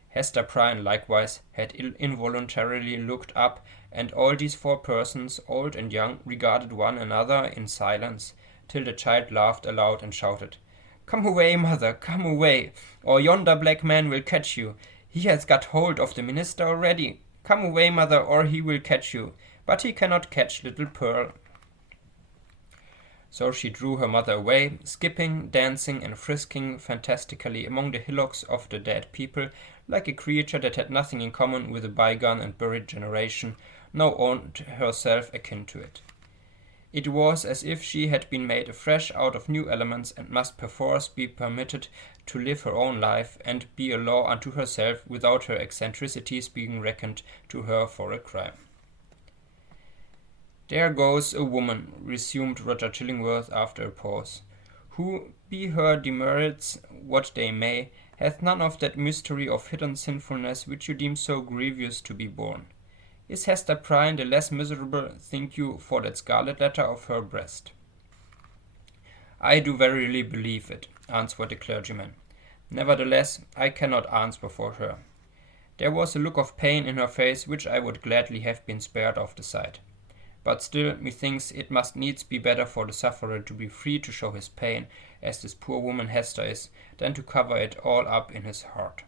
Hester Prynne, likewise, had involuntarily looked up, and all these four persons, old and young, regarded one another in silence, till the child laughed aloud and shouted, "Come away, mother, come away, or yonder black man will catch you. He has got hold of the minister already. Come away, mother, or he will catch you. But he cannot catch little Pearl." So she drew her mother away, skipping, dancing, and frisking fantastically among the hillocks of the dead people, like a creature that had nothing in common with a bygone and buried generation, nor owned herself akin to it. It was as if she had been made afresh out of new elements, and must perforce be permitted to live her own life, and be a law unto herself, without her eccentricities being reckoned to her for a crime. "There goes a woman," resumed Roger Chillingworth after a pause, "who, be her demerits what they may, hath none of that mystery of hidden sinfulness which you deem so grievous to be borne. Is Hester Prynne the less miserable, think you, for that scarlet letter of her breast?" "I do verily believe it," answered the clergyman. "Nevertheless, I cannot answer for her. There was a look of pain in her face which I would gladly have been spared of the sight. But still, methinks it must needs be better for the sufferer to be free to show his pain, as this poor woman Hester is, than to cover it all up in his heart."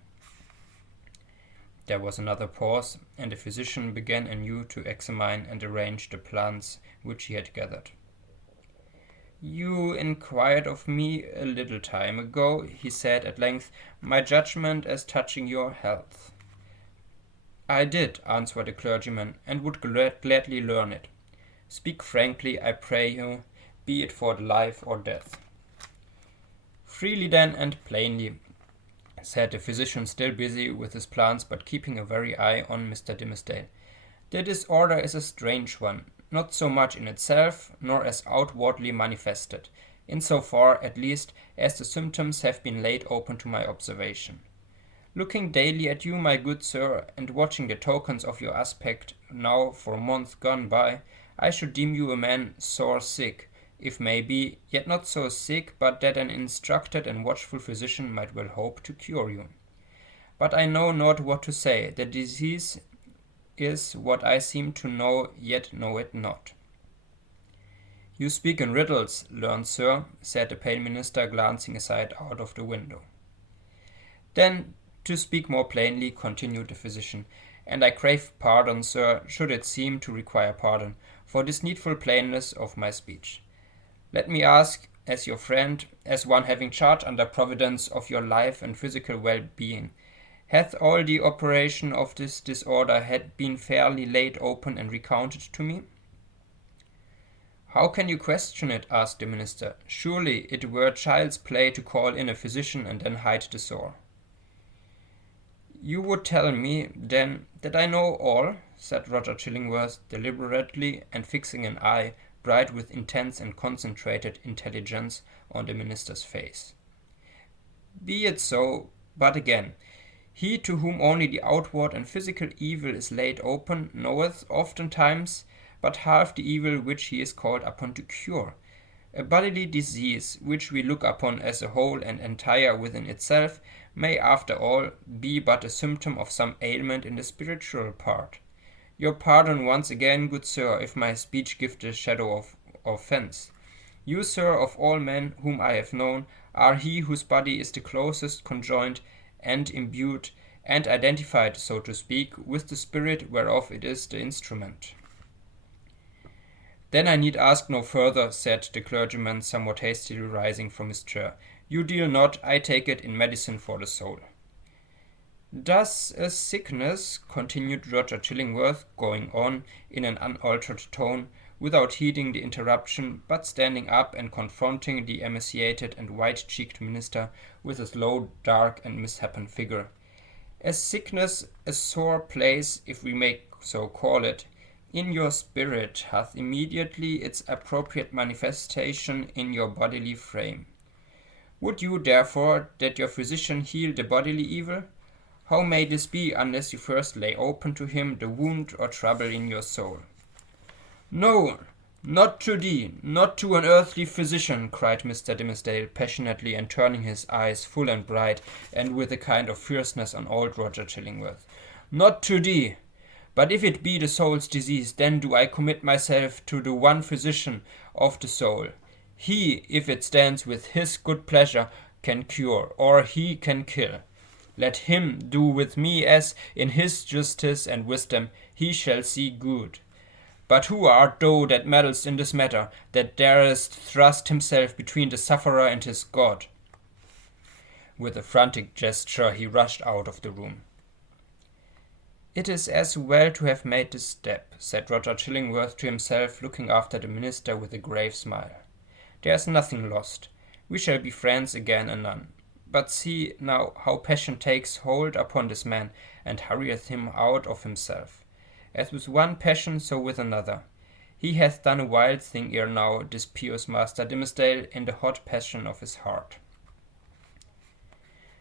There was another pause, and the physician began anew to examine and arrange the plants which he had gathered. "You inquired of me a little time ago," he said at length, "my judgment as touching your health." "I did," answered the clergyman, "and would gladly learn it. Speak frankly, I pray you, be it for life or death." "Freely then and plainly," said the physician, still busy with his plants, but keeping a wary eye on Mr. Dimmesdale. "The disorder is a strange one, not so much in itself, nor as outwardly manifested, in so far, at least, as the symptoms have been laid open to my observation. Looking daily at you, my good sir, and watching the tokens of your aspect now for a month gone by, I should deem you a man sore sick, if may be, yet not so sick but that an instructed and watchful physician might well hope to cure you. But I know not what to say. The disease is what I seem to know, yet know it not." "You speak in riddles, learned sir," said the pale minister, glancing aside out of the window. "Then, to speak more plainly," continued the physician, "and I crave pardon, sir, should it seem to require pardon, for this needful plainness of my speech. Let me ask, as your friend, as one having charge under Providence of your life and physical well-being, hath all the operation of this disorder had been fairly laid open and recounted to me?" "How can you question it?" asked the minister. "Surely it were child's play to call in a physician and then hide the sore." "You would tell me, then, that I know all?" said Roger Chillingworth, deliberately, and fixing an eye, bright with intense and concentrated intelligence, on the minister's face. "Be it so, but again, he to whom only the outward and physical evil is laid open knoweth oftentimes but half the evil which he is called upon to cure. A bodily disease, which we look upon as a whole and entire within itself, may after all be but a symptom of some ailment in the spiritual part. Your pardon once again, good sir, if my speech give the shadow of offence. You, sir, of all men whom I have known, are he whose body is the closest conjoined and imbued and identified, so to speak, with the spirit whereof it is the instrument." "Then I need ask no further," said the clergyman, somewhat hastily rising from his chair. "You deal not, I take it, in medicine for the soul." "Does a sickness," continued Roger Chillingworth, going on in an unaltered tone, without heeding the interruption, but standing up and confronting the emaciated and white-cheeked minister with his low, dark, and misshapen figure, "a sickness, a sore place, if we may so call it, in your spirit hath immediately its appropriate manifestation in your bodily frame. Would you, therefore, that your physician heal the bodily evil? How may this be unless you first lay open to him the wound or trouble in your soul?" "No, not to thee, not to an earthly physician," cried Mr. Dimmesdale passionately, and turning his eyes full and bright, and with a kind of fierceness, on old Roger Chillingworth. "Not to thee. But if it be the soul's disease, then do I commit myself to the one physician of the soul. He, if it stands with his good pleasure, can cure, or he can kill. Let him do with me as, in his justice and wisdom, he shall see good. But who art thou that meddlest in this matter, that darest thrust himself between the sufferer and his God?" With a frantic gesture he rushed out of the room. "It is as well to have made this step," said Roger Chillingworth to himself, looking after the minister with a grave smile. "There is nothing lost. We shall be friends again anon. But see now how passion takes hold upon this man, and hurrieth him out of himself. As with one passion, so with another. He hath done a wild thing ere now, this pious Master Dimmesdale, in the hot passion of his heart.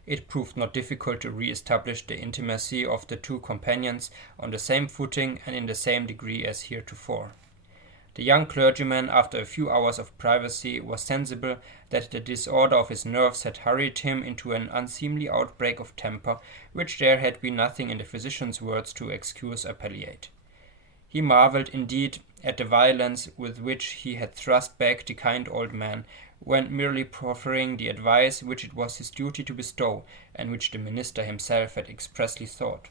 It proved not difficult to re-establish the intimacy of the two companions on the same footing and in the same degree as heretofore. The young clergyman, after a few hours of privacy, was sensible that the disorder of his nerves had hurried him into an unseemly outbreak of temper, which there had been nothing in the physician's words to excuse or palliate. He marvelled, indeed, at the violence with which he had thrust back the kind old man, when merely proffering the advice which it was his duty to bestow, and which the minister himself had expressly thought.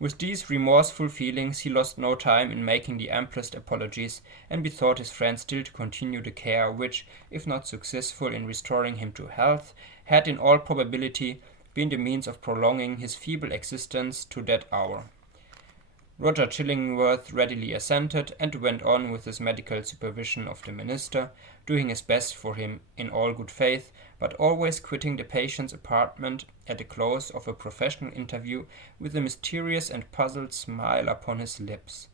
With these remorseful feelings he lost no time in making the amplest apologies, and besought his friend still to continue the care which, if not successful in restoring him to health, had in all probability been the means of prolonging his feeble existence to that hour. Roger Chillingworth readily assented, and went on with his medical supervision of the minister, doing his best for him in all good faith, but always quitting the patient's apartment at the close of a professional interview with a mysterious and puzzled smile upon his lips.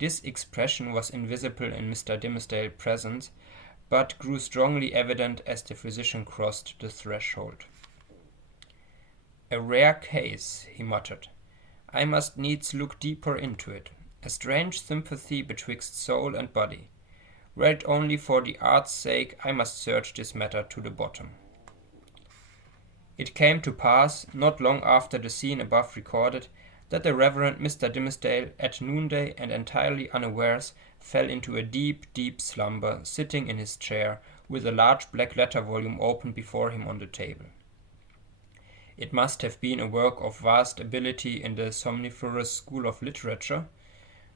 This expression was invisible in Mr. Dimmesdale's presence, but grew strongly evident as the physician crossed the threshold. "A rare case," he muttered. "I must needs look deeper into it. A strange sympathy betwixt soul and body. Were it only for the art's sake, I must search this matter to the bottom." It came to pass, not long after the scene above recorded, that the Reverend Mr. Dimmesdale, at noonday and entirely unawares, fell into a deep, deep slumber, sitting in his chair, with a large black letter volume open before him on the table. It must have been a work of vast ability in the somniferous school of literature.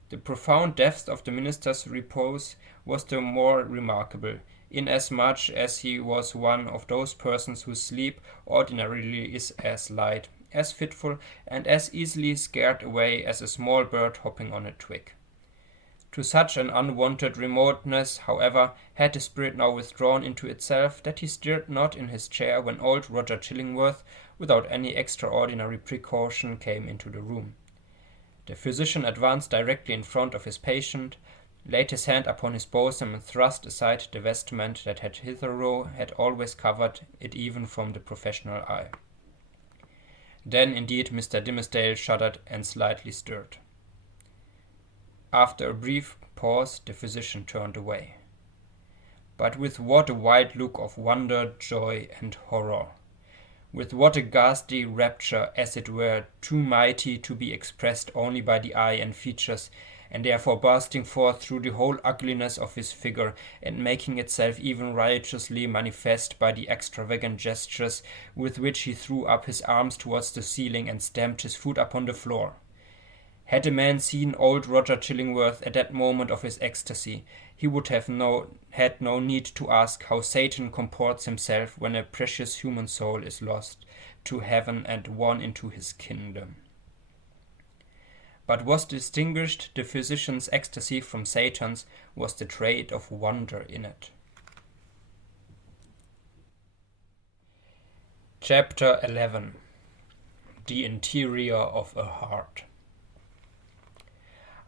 The profound depth of the minister's repose was the more remarkable, inasmuch as he was one of those persons whose sleep ordinarily is as light, as fitful, and as easily scared away as a small bird hopping on a twig. To such an unwonted remoteness, however, had the spirit now withdrawn into itself, that he stirred not in his chair when old Roger Chillingworth, without any extraordinary precaution, came into the room. The physician advanced directly in front of his patient, laid his hand upon his bosom, and thrust aside the vestment that had hitherto had always covered it even from the professional eye. Then indeed Mr. Dimmesdale shuddered and slightly stirred. After a brief pause the physician turned away. But with what a wild look of wonder, joy, and horror! With what a ghastly rapture, as it were, too mighty to be expressed only by the eye and features, and therefore bursting forth through the whole ugliness of his figure, and making itself even riotously manifest by the extravagant gestures with which he threw up his arms towards the ceiling and stamped his foot upon the floor. Had a man seen old Roger Chillingworth at that moment of his ecstasy, he would have had no need to ask how Satan comports himself when a precious human soul is lost to heaven and won into his kingdom. But what distinguished the physician's ecstasy from Satan's was the trait of wonder in it. Chapter 11. The Interior of a Heart.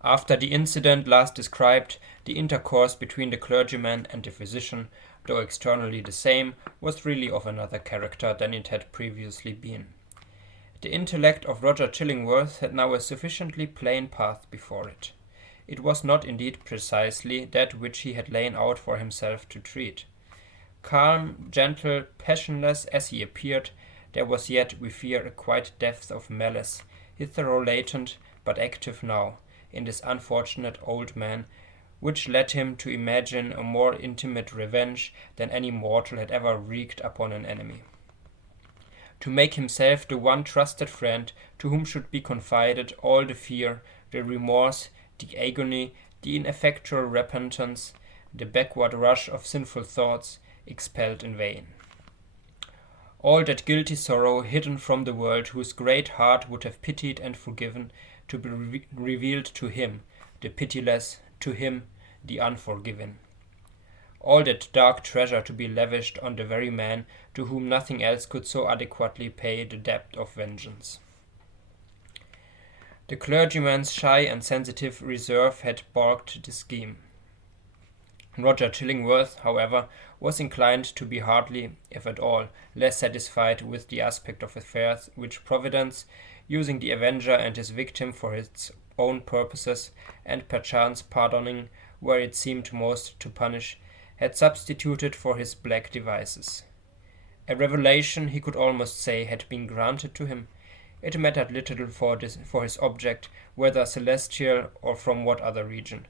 After the incident last described, the intercourse between the clergyman and the physician, though externally the same, was really of another character than it had previously been. The intellect of Roger Chillingworth had now a sufficiently plain path before it. It was not indeed precisely that which he had lain out for himself to treat. Calm, gentle, passionless as he appeared, there was yet, we fear, a quiet depth of malice, hitherto latent, but active now, in this unfortunate old man, which led him to imagine a more intimate revenge than any mortal had ever wreaked upon an enemy. To make himself the one trusted friend to whom should be confided all the fear, the remorse, the agony, the ineffectual repentance, the backward rush of sinful thoughts, expelled in vain. All that guilty sorrow hidden from the world, whose great heart would have pitied and forgiven, to be revealed to him, the pitiless, to him, the unforgiven. All that dark treasure to be lavished on the very man to whom nothing else could so adequately pay the debt of vengeance. The clergyman's shy and sensitive reserve had balked the scheme. Roger Chillingworth, however, was inclined to be hardly, if at all, less satisfied with the aspect of affairs which Providence, using the avenger and his victim for its own purposes, and perchance pardoning where it seemed most to punish, had substituted for his black devices. A revelation, he could almost say, had been granted to him. It mattered little for his object, whether celestial or from what other region.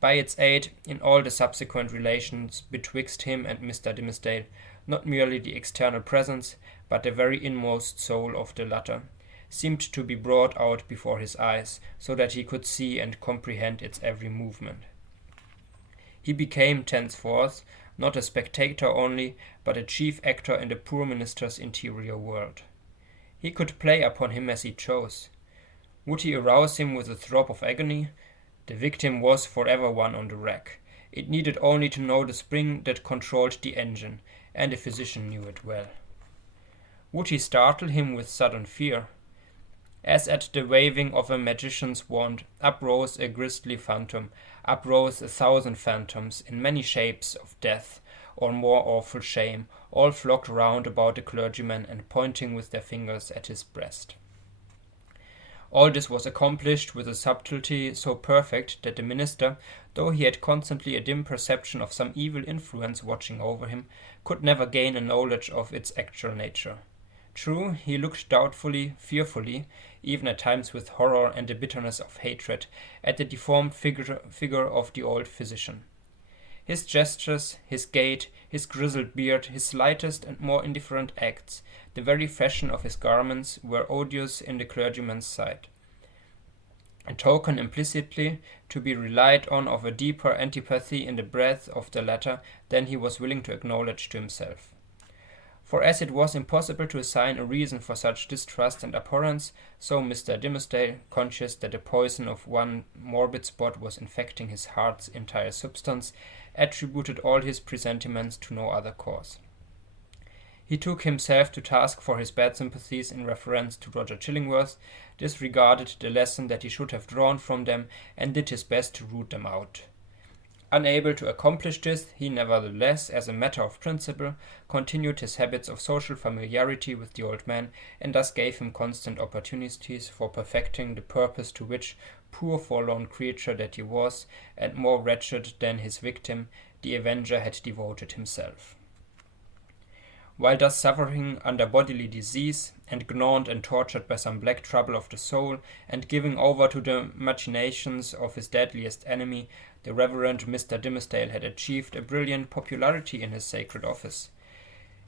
By its aid, in all the subsequent relations betwixt him and Mr. Dimmesdale, not merely the external presence, but the very inmost soul of the latter, seemed to be brought out before his eyes, so that he could see and comprehend its every movement. He became thenceforth not a spectator only, but a chief actor in the poor minister's interior world. He could play upon him as he chose. Would he arouse him with a throb of agony? The victim was forever one on the rack. It needed only to know the spring that controlled the engine, and the physician knew it well. Would he startle him with sudden fear? As at the waving of a magician's wand, uprose a grisly phantom, uprose 1,000 phantoms in many shapes of death or more awful shame, all flocked round about the clergyman and pointing with their fingers at his breast. All this was accomplished with a subtlety so perfect that the minister, though he had constantly a dim perception of some evil influence watching over him, could never gain a knowledge of its actual nature. True, he looked doubtfully, fearfully, even at times with horror and the bitterness of hatred, at the deformed figure of the old physician. His gestures, his gait, his grizzled beard, his slightest and more indifferent acts, the very fashion of his garments, were odious in the clergyman's sight, a token implicitly to be relied on of a deeper antipathy in the breast of the latter than he was willing to acknowledge to himself. For as it was impossible to assign a reason for such distrust and abhorrence, so Mr. Dimmesdale, conscious that the poison of one morbid spot was infecting his heart's entire substance, attributed all his presentiments to no other cause. He took himself to task for his bad sympathies in reference to Roger Chillingworth, disregarded the lesson that he should have drawn from them, and did his best to root them out. Unable to accomplish this, he nevertheless, as a matter of principle, continued his habits of social familiarity with the old man, and thus gave him constant opportunities for perfecting the purpose to which, poor forlorn creature that he was, and more wretched than his victim, the avenger had devoted himself. While thus suffering under bodily disease, and gnawed and tortured by some black trouble of the soul, and giving over to the machinations of his deadliest enemy, the Reverend Mr. Dimmesdale had achieved a brilliant popularity in his sacred office.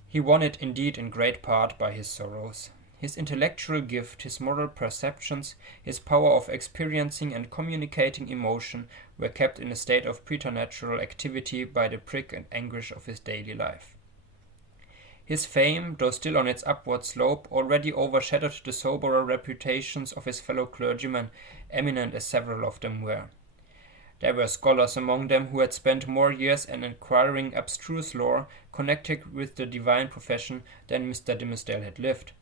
He won it indeed in great part by his sorrows. His intellectual gift, his moral perceptions, his power of experiencing and communicating emotion were kept in a state of preternatural activity by the prick and anguish of his daily life. His fame, though still on its upward slope, already overshadowed the soberer reputations of his fellow clergymen, eminent as several of them were. There were scholars among them who had spent more years in inquiring abstruse lore connected with the divine profession than Mr. Dimmesdale had lived,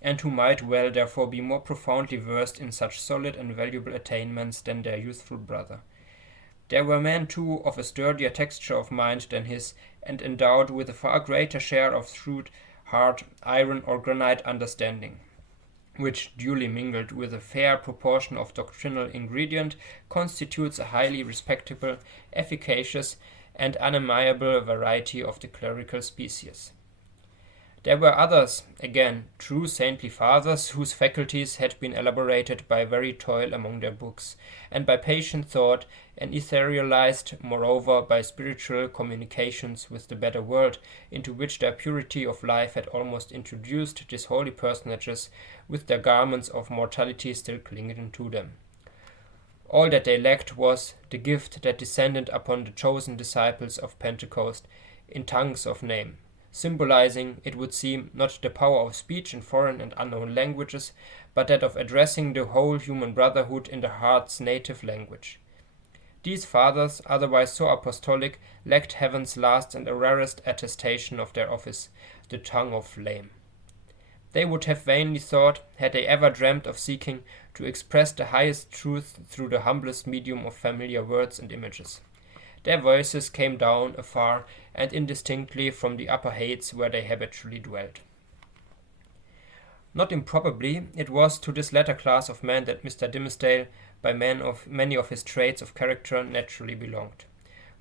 and who might well therefore be more profoundly versed in such solid and valuable attainments than their youthful brother. There were men, too, of a sturdier texture of mind than his, and endowed with a far greater share of shrewd, hard, iron or granite understanding, which, duly mingled with a fair proportion of doctrinal ingredient, constitutes a highly respectable, efficacious, and unamiable variety of the clerical species. There were others, again, true saintly fathers, whose faculties had been elaborated by very toil among their books, and by patient thought, and etherealized, moreover, by spiritual communications with the better world, into which their purity of life had almost introduced these holy personages, with their garments of mortality still clinging to them. All that they lacked was the gift that descended upon the chosen disciples of Pentecost in tongues of name, symbolizing, it would seem, not the power of speech in foreign and unknown languages, but that of addressing the whole human brotherhood in the heart's native language. These fathers, otherwise so apostolic, lacked heaven's last and rarest attestation of their office, the tongue of flame. They would have vainly thought, had they ever dreamt of seeking to express the highest truth through the humblest medium of familiar words and images. Their voices came down afar and indistinctly from the upper heights where they habitually dwelt. Not improbably, it was to this latter class of men that Mr. Dimmesdale, by many of his traits of character, naturally belonged.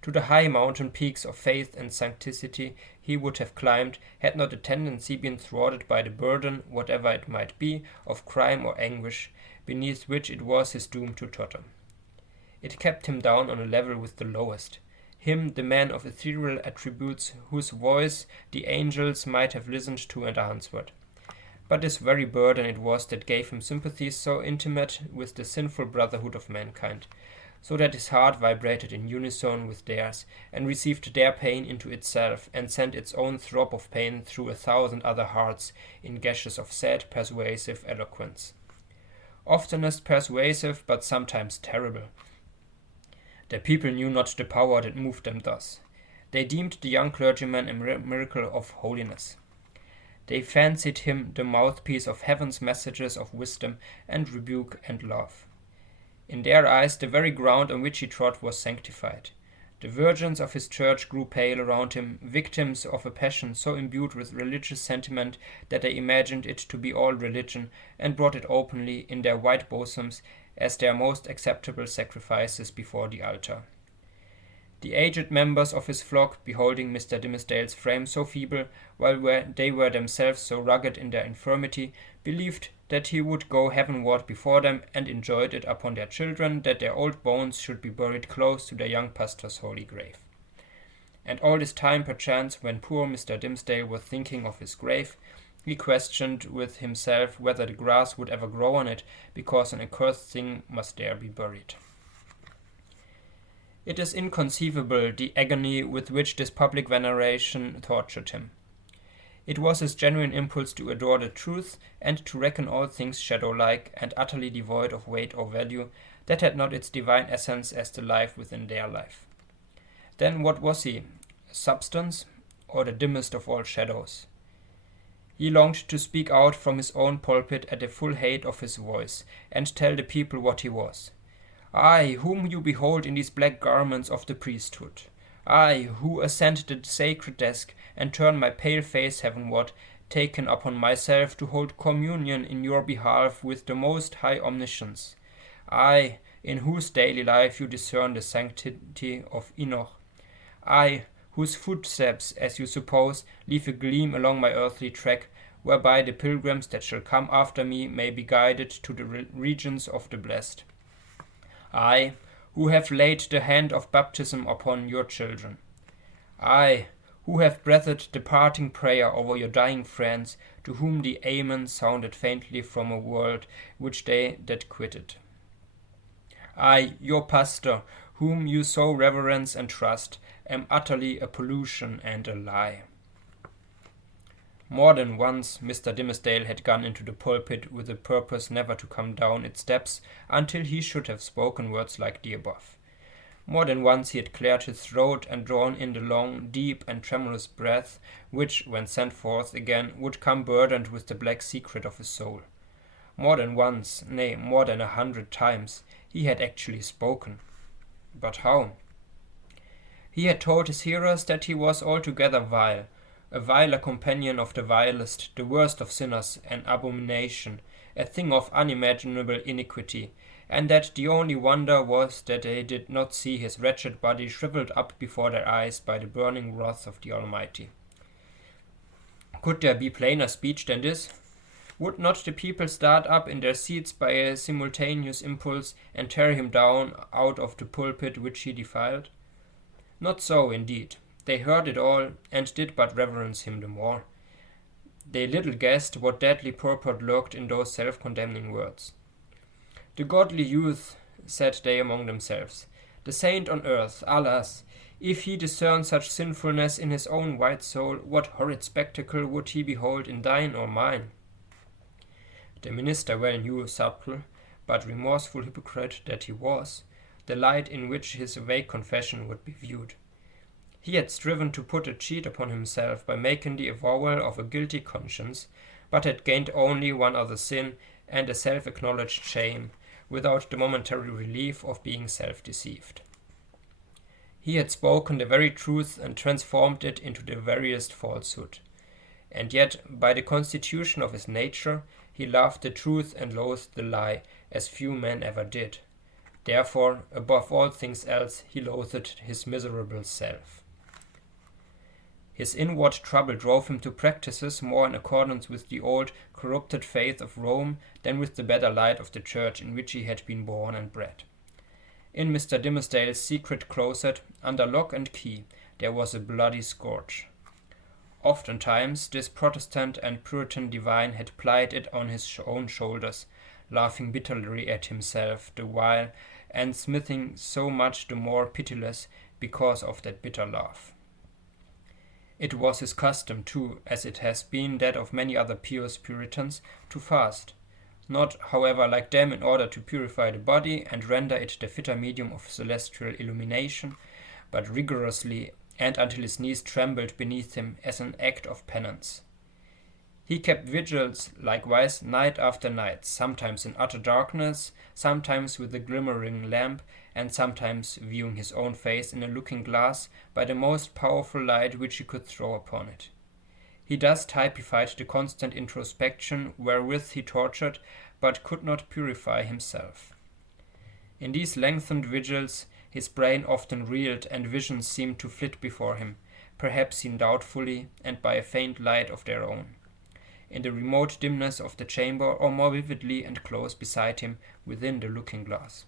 To the high mountain peaks of faith and sanctity he would have climbed, had not a tendency been thwarted by the burden, whatever it might be, of crime or anguish, beneath which it was his doom to totter. It kept him down on a level with the lowest, him, the man of ethereal attributes, whose voice the angels might have listened to and answered. But this very burden it was that gave him sympathies so intimate with the sinful brotherhood of mankind, so that his heart vibrated in unison with theirs, and received their pain into itself, and sent its own throb of pain through 1,000 other hearts in gashes of sad, persuasive eloquence. Oftenest persuasive, but sometimes terrible. The people knew not the power that moved them thus. They deemed the young clergyman a miracle of holiness. They fancied him the mouthpiece of heaven's messages of wisdom and rebuke and love. In their eyes the very ground on which he trod was sanctified. The virgins of his church grew pale around him, victims of a passion so imbued with religious sentiment that they imagined it to be all religion, and brought it openly in their white bosoms as their most acceptable sacrifices before the altar. The aged members of his flock, beholding Mr. Dimmesdale's frame so feeble, while they were themselves so rugged in their infirmity, believed that he would go heavenward before them, and enjoyed it upon their children that their old bones should be buried close to their young pastor's holy grave. And all this time, perchance, when poor Mr. Dimmesdale was thinking of his grave, he questioned with himself whether the grass would ever grow on it, because an accursed thing must there be buried. It is inconceivable the agony with which this public veneration tortured him. It was his genuine impulse to adore the truth, and to reckon all things shadow-like and utterly devoid of weight or value, that had not its divine essence as the life within their life. Then what was he? A substance, or the dimmest of all shadows? He longed to speak out from his own pulpit at the full height of his voice, and tell the people what he was. I, whom you behold in these black garments of the priesthood. I, who ascend the sacred desk, and turn my pale face heavenward, taken upon myself to hold communion in your behalf with the Most High Omniscience. I, in whose daily life you discern the sanctity of Enoch. I, whose footsteps, as you suppose, leave a gleam along my earthly track, whereby the pilgrims that shall come after me may be guided to the regions of the blessed. I, who have laid the hand of baptism upon your children. I, who have breathed the parting prayer over your dying friends, to whom the Amen sounded faintly from a world which they that quitted. I, your pastor, whom you so reverence and trust, am utterly a pollution and a lie. More than once Mr. Dimmesdale had gone into the pulpit with the purpose never to come down its steps until he should have spoken words like the above. More than once he had cleared his throat and drawn in the long, deep, and tremulous breath, which, when sent forth again, would come burdened with the black secret of his soul. More than once, nay, more than 100 times, he had actually spoken. But how? He had told his hearers that he was altogether vile, a viler companion of the vilest, the worst of sinners, an abomination, a thing of unimaginable iniquity, and that the only wonder was that they did not see his wretched body shriveled up before their eyes by the burning wrath of the Almighty. Could there be plainer speech than this? Would not the people start up in their seats by a simultaneous impulse and tear him down out of the pulpit which he defiled? Not so, indeed. They heard it all, and did but reverence him the more. They little guessed what deadly purport lurked in those self-condemning words. The godly youth, said they among themselves, the saint on earth, alas! If he discern such sinfulness in his own white soul, what horrid spectacle would he behold in thine or mine? The minister well knew, subtle, but remorseful hypocrite that he was, the light in which his vague confession would be viewed. He had striven to put a cheat upon himself by making the avowal of a guilty conscience, but had gained only one other sin and a self-acknowledged shame, without the momentary relief of being self-deceived. He had spoken the very truth and transformed it into the veriest falsehood. And yet, by the constitution of his nature, he loved the truth and loathed the lie, as few men ever did. Therefore, above all things else, he loathed his miserable self. His inward trouble drove him to practices more in accordance with the old, corrupted faith of Rome than with the better light of the church in which he had been born and bred. In Mr. Dimmesdale's secret closet, under lock and key, there was a bloody scourge. Oftentimes this Protestant and Puritan divine had plied it on his own shoulders, laughing bitterly at himself the while, and smithing so much the more pitiless because of that bitter laugh. It was his custom, too, as it has been that of many other pious Puritans, to fast, not, however, like them in order to purify the body and render it the fitter medium of celestial illumination, but rigorously and until his knees trembled beneath him as an act of penance. He kept vigils likewise night after night, sometimes in utter darkness, sometimes with a glimmering lamp, and sometimes viewing his own face in a looking-glass by the most powerful light which he could throw upon it. He thus typified the constant introspection wherewith he tortured, but could not purify himself. In these lengthened vigils his brain often reeled, and visions seemed to flit before him, perhaps seen doubtfully, and by a faint light of their own, in the remote dimness of the chamber, or more vividly and close beside him within the looking-glass.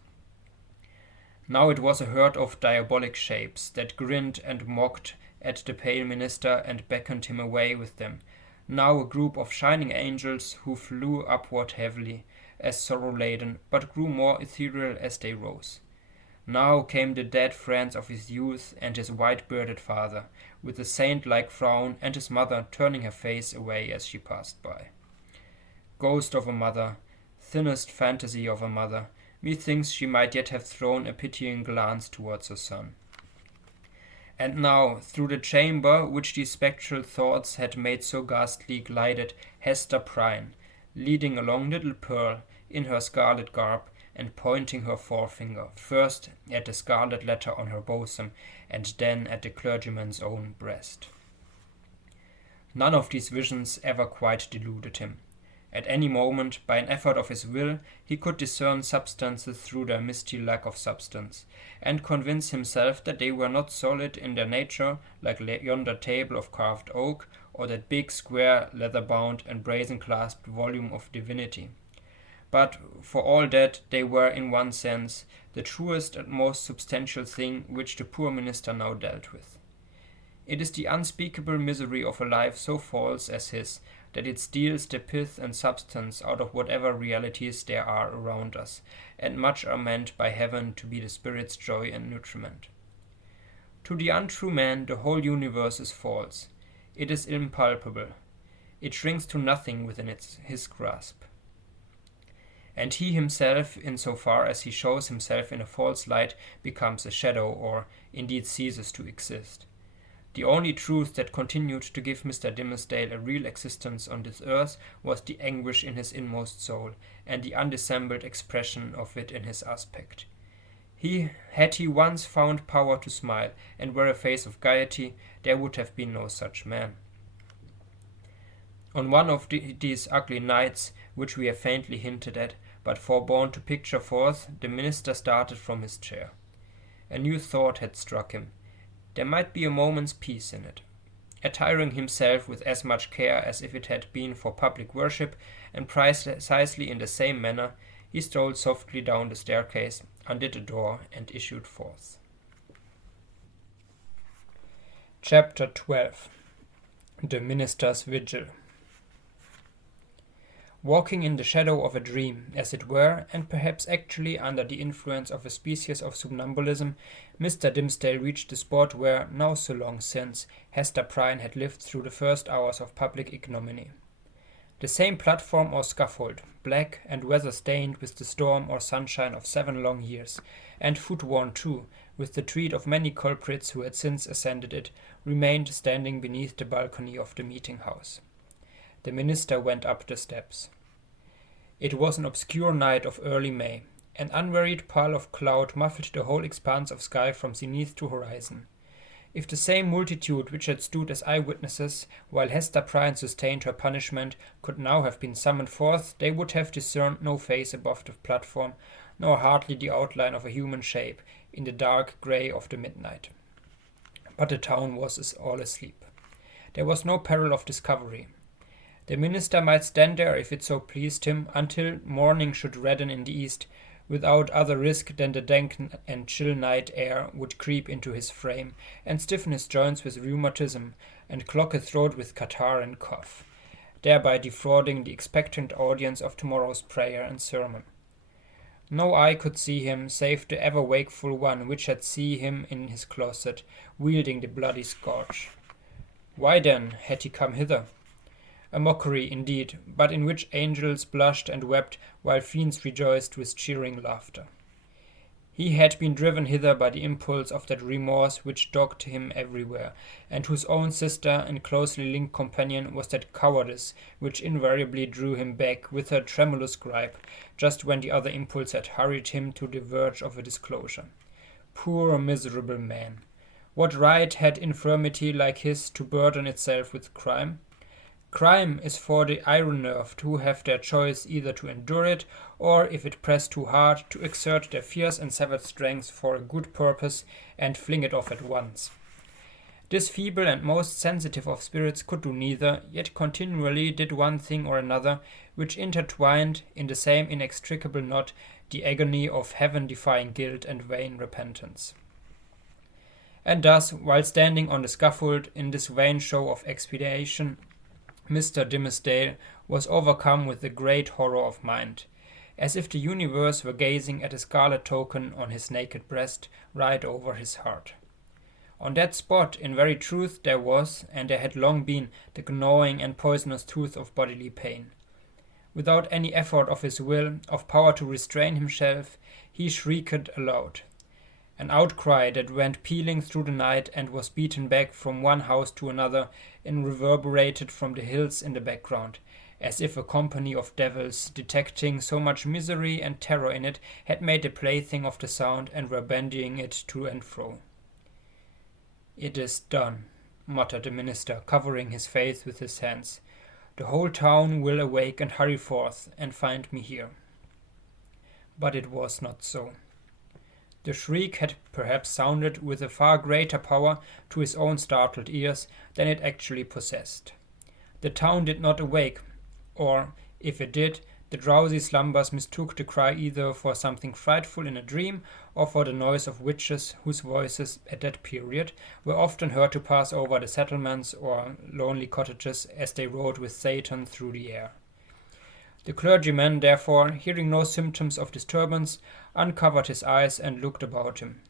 Now it was a herd of diabolic shapes that grinned and mocked at the pale minister and beckoned him away with them, now a group of shining angels who flew upward heavily, as sorrow-laden, but grew more ethereal as they rose. Now came the dead friends of his youth and his white-bearded father, with a saint-like frown, and his mother turning her face away as she passed by. Ghost of a mother, thinnest fantasy of a mother, methinks she might yet have thrown a pitying glance towards her son. And now, through the chamber which these spectral thoughts had made so ghastly, glided Hester Prynne, leading along little Pearl in her scarlet garb, and pointing her forefinger, first at the scarlet letter on her bosom, and then at the clergyman's own breast. None of these visions ever quite deluded him. At any moment, by an effort of his will, he could discern substances through their misty lack of substance, and convince himself that they were not solid in their nature, like yonder table of carved oak, or that big, square, leather-bound, and brazen-clasped volume of divinity. But, for all that, they were, in one sense, the truest and most substantial thing which the poor minister now dealt with. It is the unspeakable misery of a life so false as his, that it steals the pith and substance out of whatever realities there are around us, and much are meant by heaven to be the spirit's joy and nutriment. To the untrue man the whole universe is false. It is impalpable. It shrinks to nothing within his grasp. And he himself, in so far as he shows himself in a false light, becomes a shadow, or indeed ceases to exist. The only truth that continued to give Mr. Dimmesdale a real existence on this earth was the anguish in his inmost soul, and the undissembled expression of it in his aspect. Had he once found power to smile, and wear a face of gaiety, there would have been no such man. On one of these ugly nights, which we have faintly hinted at, but forborne to picture forth, the minister started from his chair. A new thought had struck him. There might be a moment's peace in it. Attiring himself with as much care as if it had been for public worship, and precisely in the same manner, he strolled softly down the staircase, undid the door, and issued forth. Chapter 12. The Minister's Vigil. Walking in the shadow of a dream, as it were, and perhaps actually under the influence of a species of somnambulism, Mr. Dimmesdale reached the spot where, now so long since, Hester Prynne had lived through the first hours of public ignominy. The same platform or scaffold, black and weather-stained with the storm or sunshine of 7 long years, and foot-worn too, with the tread of many culprits who had since ascended it, remained standing beneath the balcony of the meeting-house. The minister went up the steps. It was an obscure night of early May. An unvaried pall of cloud muffled the whole expanse of sky from zenith to horizon. If the same multitude which had stood as eyewitnesses while Hester Prynne sustained her punishment could now have been summoned forth, they would have discerned no face above the platform, nor hardly the outline of a human shape in the dark grey of the midnight. But the town was all asleep. There was no peril of discovery. The minister might stand there if it so pleased him until morning should redden in the east, without other risk than the dank and chill night air would creep into his frame and stiffen his joints with rheumatism and clog his throat with catarrh and cough, thereby defrauding the expectant audience of tomorrow's prayer and sermon. No eye could see him save the ever wakeful one which had seen him in his closet, wielding the bloody scourge. Why then had he come hither? A mockery, indeed, but in which angels blushed and wept, while fiends rejoiced with cheering laughter. He had been driven hither by the impulse of that remorse which dogged him everywhere, and whose own sister and closely linked companion was that cowardice which invariably drew him back with her tremulous gripe, just when the other impulse had hurried him to the verge of a disclosure. Poor miserable man! What right had infirmity like his to burden itself with crime? Crime is for the iron-nerved, who have their choice either to endure it, or, if it press too hard, to exert their fierce and severed strength for a good purpose, and fling it off at once. This feeble and most sensitive of spirits could do neither, yet continually did one thing or another, which intertwined, in the same inextricable knot, the agony of heaven-defying guilt and vain repentance. And thus, while standing on the scaffold in this vain show of expiation, Mr. Dimmesdale was overcome with a great horror of mind, as if the universe were gazing at a scarlet token on his naked breast, right over his heart. On that spot, in very truth, there was, and there had long been, the gnawing and poisonous tooth of bodily pain. Without any effort of his will, of power to restrain himself, he shrieked aloud. An outcry that went pealing through the night and was beaten back from one house to another and reverberated from the hills in the background, as if a company of devils, detecting so much misery and terror in it, had made a plaything of the sound and were bandying it to and fro. "It is done," muttered the minister, covering his face with his hands. "The whole town will awake and hurry forth and find me here." But it was not so. The shriek had perhaps sounded with a far greater power to his own startled ears than it actually possessed. The town did not awake, or, if it did, the drowsy slumbers mistook the cry either for something frightful in a dream or for the noise of witches whose voices, at that period, were often heard to pass over the settlements or lonely cottages as they rode with Satan through the air. The clergyman, therefore, hearing no symptoms of disturbance, uncovered his eyes and looked about him.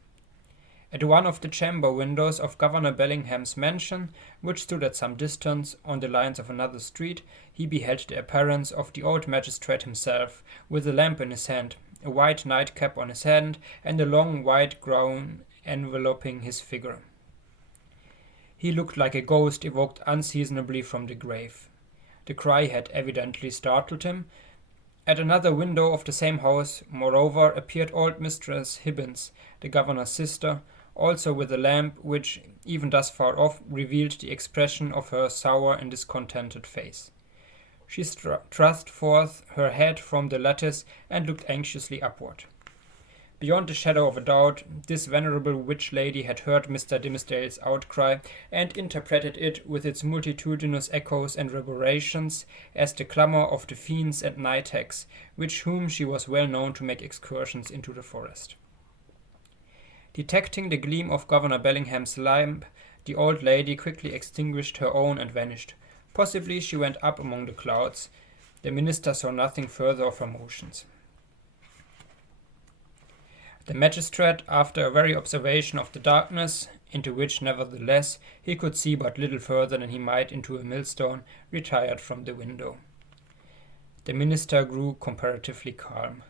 At one of the chamber windows of Governor Bellingham's mansion, which stood at some distance on the lines of another street, he beheld the appearance of the old magistrate himself, with a lamp in his hand, a white nightcap on his head, and a long white gown enveloping his figure. He looked like a ghost evoked unseasonably from the grave. The cry had evidently startled him. At another window of the same house, moreover, appeared old Mistress Hibbins, the governor's sister, also with a lamp which, even thus far off, revealed the expression of her sour and discontented face. She thrust forth her head from the lattice and looked anxiously upward. Beyond the shadow of a doubt, this venerable witch lady had heard Mr. Dimmesdale's outcry, and interpreted it with its multitudinous echoes and reverberations as the clamour of the fiends and night hags, with whom she was well known to make excursions into the forest. Detecting the gleam of Governor Bellingham's lamp, the old lady quickly extinguished her own and vanished. Possibly she went up among the clouds. The minister saw nothing further of her motions. The magistrate, after a wary observation of the darkness, into which, nevertheless, he could see but little further than he might into a millstone, retired from the window. The minister grew comparatively calm.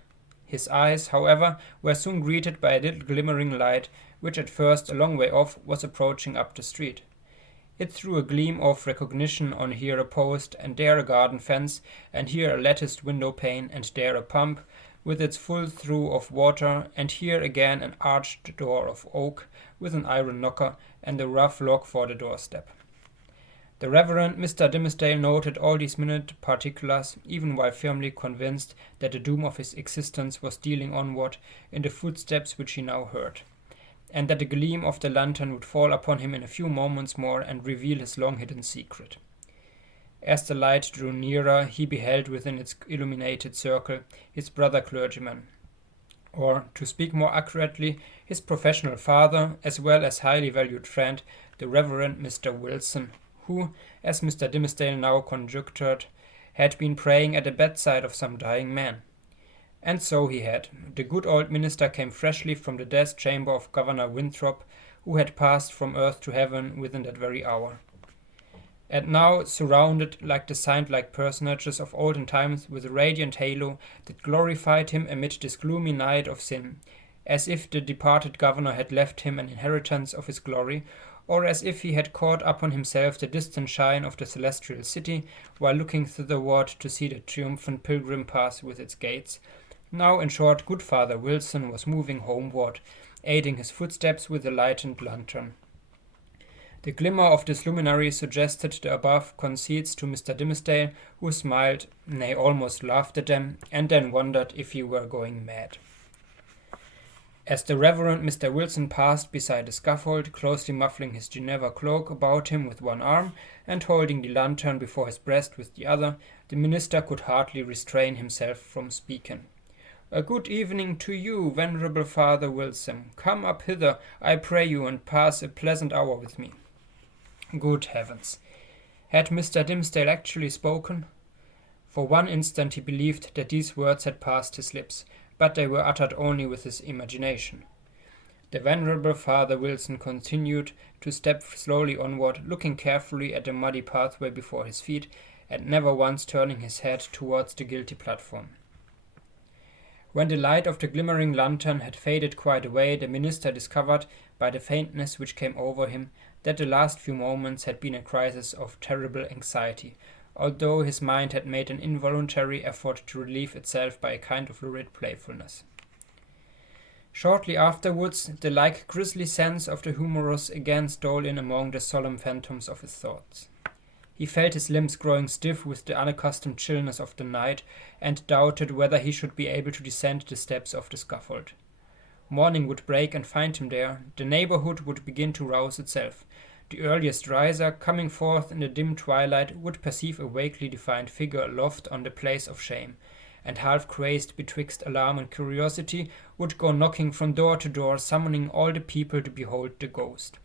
His eyes, however, were soon greeted by a little glimmering light, which at first, a long way off, was approaching up the street. It threw a gleam of recognition on here a post, and there a garden fence, and here a latticed window-pane, and there a pump, with its full through of water, and here again an arched door of oak, with an iron knocker, and a rough log for the doorstep. The Reverend Mr. Dimmesdale noted all these minute particulars, even while firmly convinced that the doom of his existence was stealing onward in the footsteps which he now heard, and that the gleam of the lantern would fall upon him in a few moments more and reveal his long-hidden secret. As the light drew nearer, he beheld within its illuminated circle his brother clergyman, or, to speak more accurately, his professional father, as well as highly valued friend, the Reverend Mr. Wilson, who, as Mr. Dimmesdale now conjectured, had been praying at the bedside of some dying man. And so he had. The good old minister came freshly from the death chamber of Governor Winthrop, who had passed from earth to heaven within that very hour. And now, surrounded like the saint-like personages of olden times with a radiant halo that glorified him amid this gloomy night of sin, as if the departed governor had left him an inheritance of his glory, or as if he had caught upon himself the distant shine of the celestial city, while looking thitherward to see the triumphant pilgrim pass with its gates. Now, in short, good Father Wilson was moving homeward, aiding his footsteps with a lighted lantern. The glimmer of this luminary suggested the above conceits to Mr. Dimmesdale, who smiled, nay, almost laughed at them, and then wondered if he were going mad. As the Reverend Mr. Wilson passed beside the scaffold, closely muffling his Geneva cloak about him with one arm, and holding the lantern before his breast with the other, the minister could hardly restrain himself from speaking. "A good evening to you, venerable Father Wilson. Come up hither, I pray you, and pass a pleasant hour with me." Good heavens! Had Mr. Dimmesdale actually spoken? For one instant he believed that these words had passed his lips, but they were uttered only with his imagination. The venerable Father Wilson continued to step slowly onward, looking carefully at the muddy pathway before his feet, and never once turning his head towards the guilty platform. When the light of the glimmering lantern had faded quite away, the minister discovered, by the faintness which came over him, that the last few moments had been a crisis of terrible anxiety, although his mind had made an involuntary effort to relieve itself by a kind of lurid playfulness. Shortly afterwards, the like grisly sense of the humorous again stole in among the solemn phantoms of his thoughts. He felt his limbs growing stiff with the unaccustomed chillness of the night, and doubted whether he should be able to descend the steps of the scaffold. Morning would break and find him there. The neighborhood would begin to rouse itself. The earliest riser, coming forth in the dim twilight, would perceive a vaguely defined figure aloft on the place of shame, and half-crazed betwixt alarm and curiosity, would go knocking from door to door, summoning all the people to behold the ghost,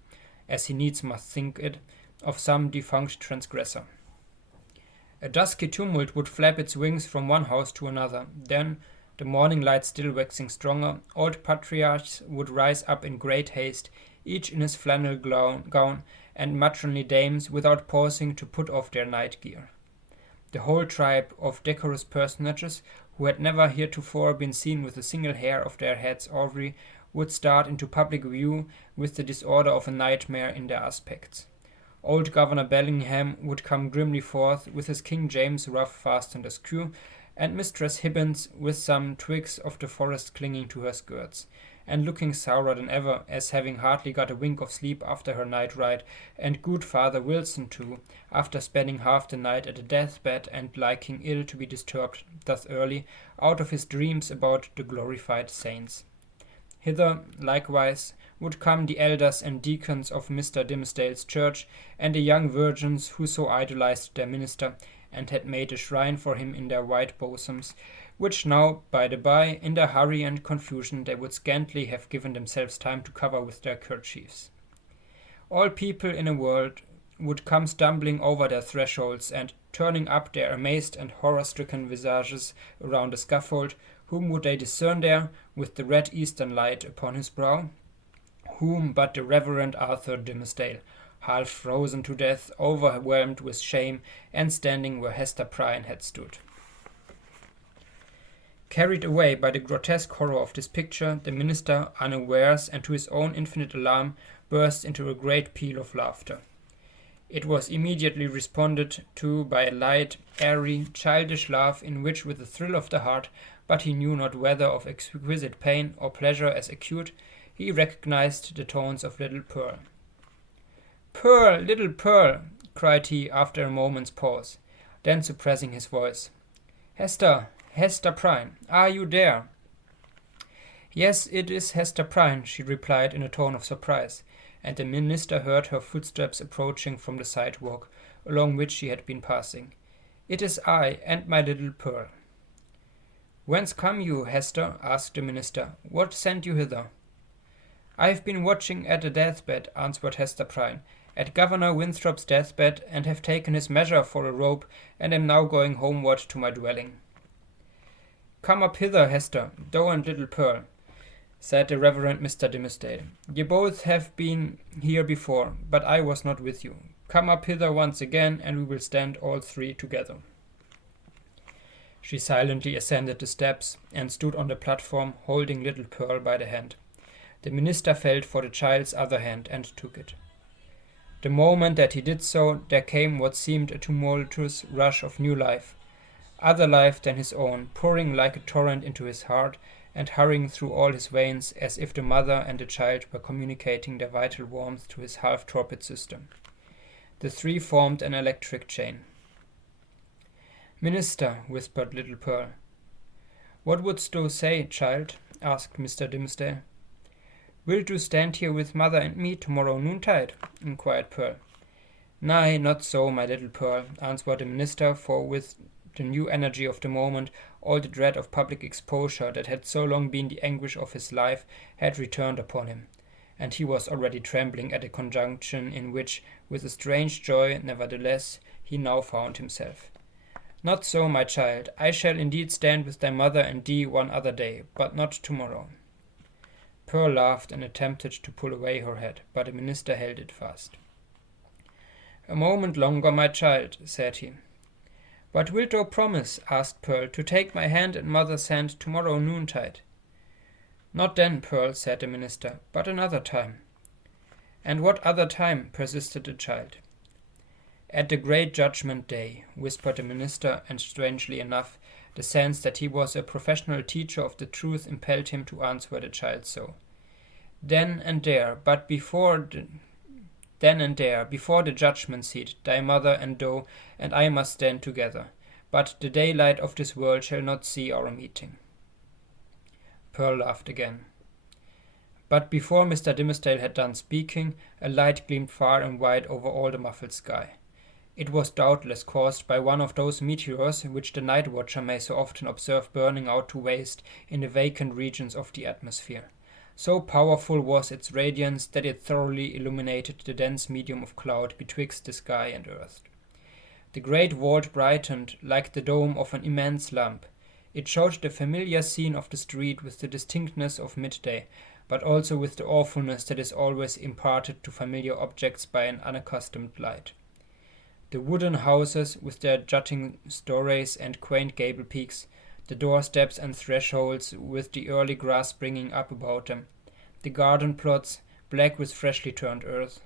as he needs must think it, of some defunct transgressor. A dusky tumult would flap its wings from one house to another. Then, the morning light still waxing stronger, old patriarchs would rise up in great haste, each in his flannel gown, and matronly dames, without pausing to put off their night gear. The whole tribe of decorous personages, who had never heretofore been seen with a single hair of their heads awry, would start into public view with the disorder of a nightmare in their aspects. Old Governor Bellingham would come grimly forth, with his King James ruff fastened askew, and Mistress Hibbins with some twigs of the forest clinging to her skirts, and looking sourer than ever, as having hardly got a wink of sleep after her night ride, and good Father Wilson too, after spending half the night at a death-bed and liking ill to be disturbed thus early out of his dreams about the glorified saints. Hither, likewise, would come the elders and deacons of Mr. Dimmesdale's church, and the young virgins who so idolized their minister, and had made a shrine for him in their white bosoms, which now, by the by, in their hurry and confusion, they would scantly have given themselves time to cover with their kerchiefs. All people in a world would come stumbling over their thresholds, and, turning up their amazed and horror-stricken visages around the scaffold, whom would they discern there, with the red eastern light upon his brow? Whom but the Reverend Arthur Dimmesdale, half frozen to death, overwhelmed with shame, and standing where Hester Prynne had stood. Carried away by the grotesque horror of this picture, the minister, unawares, and to his own infinite alarm, burst into a great peal of laughter. It was immediately responded to by a light, airy, childish laugh in which, with a thrill of the heart, but he knew not whether of exquisite pain or pleasure as acute, he recognized the tones of little Pearl. "Pearl, little Pearl!" cried he after a moment's pause, then suppressing his voice. "Hester, Hester Prynne, are you there?" "Yes, it is Hester Prynne," she replied in a tone of surprise, and the minister heard her footsteps approaching from the sidewalk, along which she had been passing. "It is I, and my little Pearl." "Whence come you, Hester?" asked the minister. "What sent you hither?" "I have been watching at a deathbed," answered Hester Prynne, "at Governor Winthrop's deathbed, and have taken his measure for a rope, and am now going homeward to my dwelling." "Come up hither, Hester, thou and little Pearl," said the Reverend Mr. Dimmesdale. "Ye both have been here before, but I was not with you. Come up hither once again, and we will stand all three together." She silently ascended the steps, and stood on the platform, holding little Pearl by the hand. The minister felt for the child's other hand, and took it. The moment that he did so, there came what seemed a tumultuous rush of new life, other life than his own, pouring like a torrent into his heart, and hurrying through all his veins, as if the mother and the child were communicating their vital warmth to his half-torpid system. The three formed an electric chain. "Minister," whispered little Pearl. "What wouldst thou say, child?" asked Mr. Dimmesdale. "Wilt thou stand here with mother and me tomorrow noontide?" inquired Pearl. "Nay, not so, my little Pearl," answered the minister, for with the new energy of the moment, all the dread of public exposure that had so long been the anguish of his life had returned upon him, and he was already trembling at a conjunction in which, with a strange joy, nevertheless, he now found himself. "Not so, my child. I shall indeed stand with thy mother and thee one other day, but not tomorrow." Pearl laughed and attempted to pull away her head, but the minister held it fast. "A moment longer, my child," said he. "But wilt thou promise," asked Pearl, "to take my hand and mother's hand tomorrow noontide?" "Not then, Pearl," said the minister, "but another time." "And what other time?" persisted the child. "At the great judgment day," whispered the minister, and strangely enough, the sense that he was a professional teacher of the truth impelled him to answer the child so. Then and there, before the judgment seat, thy mother and thou and I must stand together, but the daylight of this world shall not see our meeting." Pearl laughed again. But before Mr. Dimmesdale had done speaking, a light gleamed far and wide over all the muffled sky. It was doubtless caused by one of those meteors which the night watcher may so often observe burning out to waste in the vacant regions of the atmosphere. So powerful was its radiance that it thoroughly illuminated the dense medium of cloud betwixt the sky and earth. The great vault brightened like the dome of an immense lamp. It showed the familiar scene of the street with the distinctness of midday, but also with the awfulness that is always imparted to familiar objects by an unaccustomed light. The wooden houses, with their jutting stories and quaint gable peaks, the doorsteps and thresholds with the early grass springing up about them, the garden plots, black with freshly turned earth,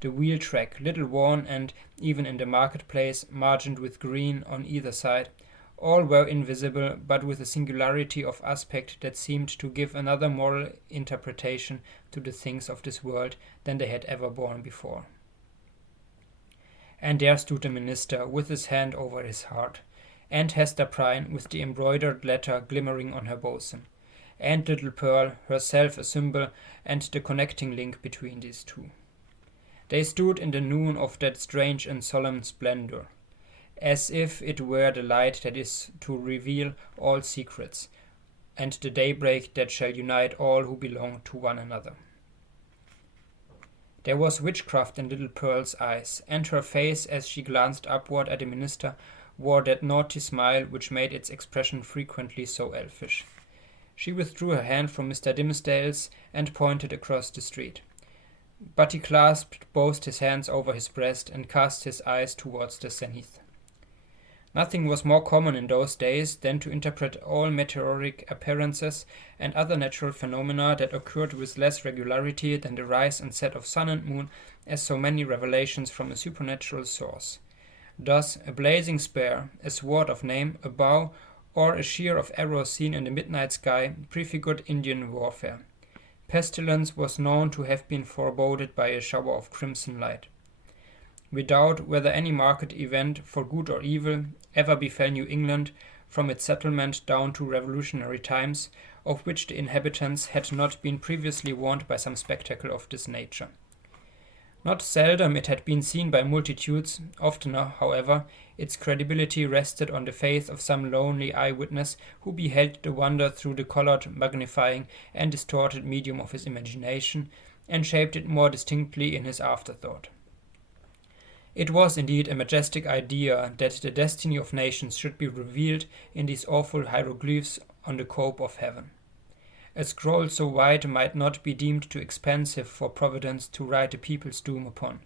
the wheel track, little worn, and, even in the marketplace, margined with green on either side, all were invisible, but with a singularity of aspect that seemed to give another moral interpretation to the things of this world than they had ever borne before. And there stood the minister, with his hand over his heart, and Hester Prynne, with the embroidered letter glimmering on her bosom, and little Pearl, herself a symbol and the connecting link between these two. They stood in the noon of that strange and solemn splendor, as if it were the light that is to reveal all secrets, and the daybreak that shall unite all who belong to one another. There was witchcraft in little Pearl's eyes, and her face, as she glanced upward at the minister, wore that naughty smile which made its expression frequently so elfish. She withdrew her hand from Mr. Dimmesdale's and pointed across the street. But he clasped both his hands over his breast and cast his eyes towards the zenith. Nothing was more common in those days than to interpret all meteoric appearances and other natural phenomena that occurred with less regularity than the rise and set of sun and moon as so many revelations from a supernatural source. Thus, a blazing spear, a sword of name, a bow, or a sheer of arrows seen in the midnight sky prefigured Indian warfare. Pestilence was known to have been foreboded by a shower of crimson light. We doubt whether any marked event, for good or evil, ever befell New England, from its settlement down to Revolutionary times, of which the inhabitants had not been previously warned by some spectacle of this nature. Not seldom it had been seen by multitudes; oftener, however, its credibility rested on the faith of some lonely eye-witness who beheld the wonder through the colored, magnifying, and distorted medium of his imagination, and shaped it more distinctly in his afterthought. It was indeed a majestic idea that the destiny of nations should be revealed in these awful hieroglyphs on the cope of heaven. A scroll so wide might not be deemed too expansive for Providence to write a people's doom upon.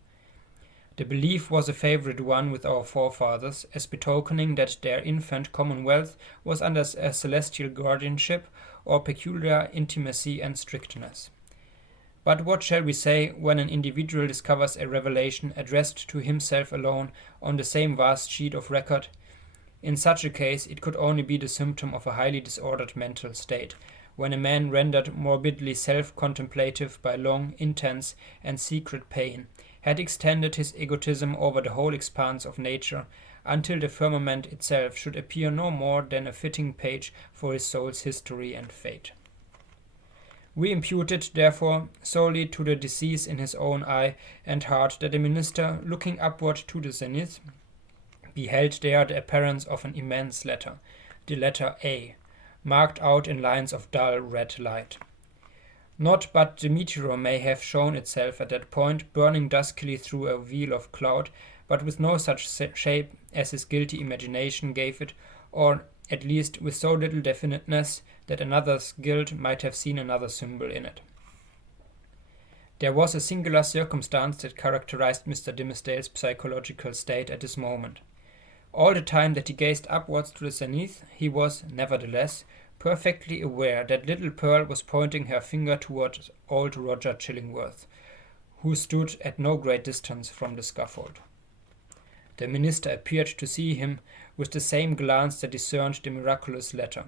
The belief was a favorite one with our forefathers, as betokening that their infant commonwealth was under a celestial guardianship or peculiar intimacy and strictness. But what shall we say when an individual discovers a revelation addressed to himself alone on the same vast sheet of record? In such a case it could only be the symptom of a highly disordered mental state, when a man rendered morbidly self-contemplative by long, intense, and secret pain, had extended his egotism over the whole expanse of nature, until the firmament itself should appear no more than a fitting page for his soul's history and fate. We impute it, therefore, solely to the disease in his own eye and heart that the minister, looking upward to the zenith, beheld there the appearance of an immense letter, the letter A, marked out in lines of dull red light. Not but the meteor may have shown itself at that point, burning duskily through a veil of cloud, but with no such shape as his guilty imagination gave it, or at least with so little definiteness that another's guilt might have seen another symbol in it. There was a singular circumstance that characterized Mr. Dimmesdale's psychological state at this moment. All the time that he gazed upwards to the zenith, he was, nevertheless, perfectly aware that little Pearl was pointing her finger towards old Roger Chillingworth, who stood at no great distance from the scaffold. The minister appeared to see him with the same glance that discerned the miraculous letter.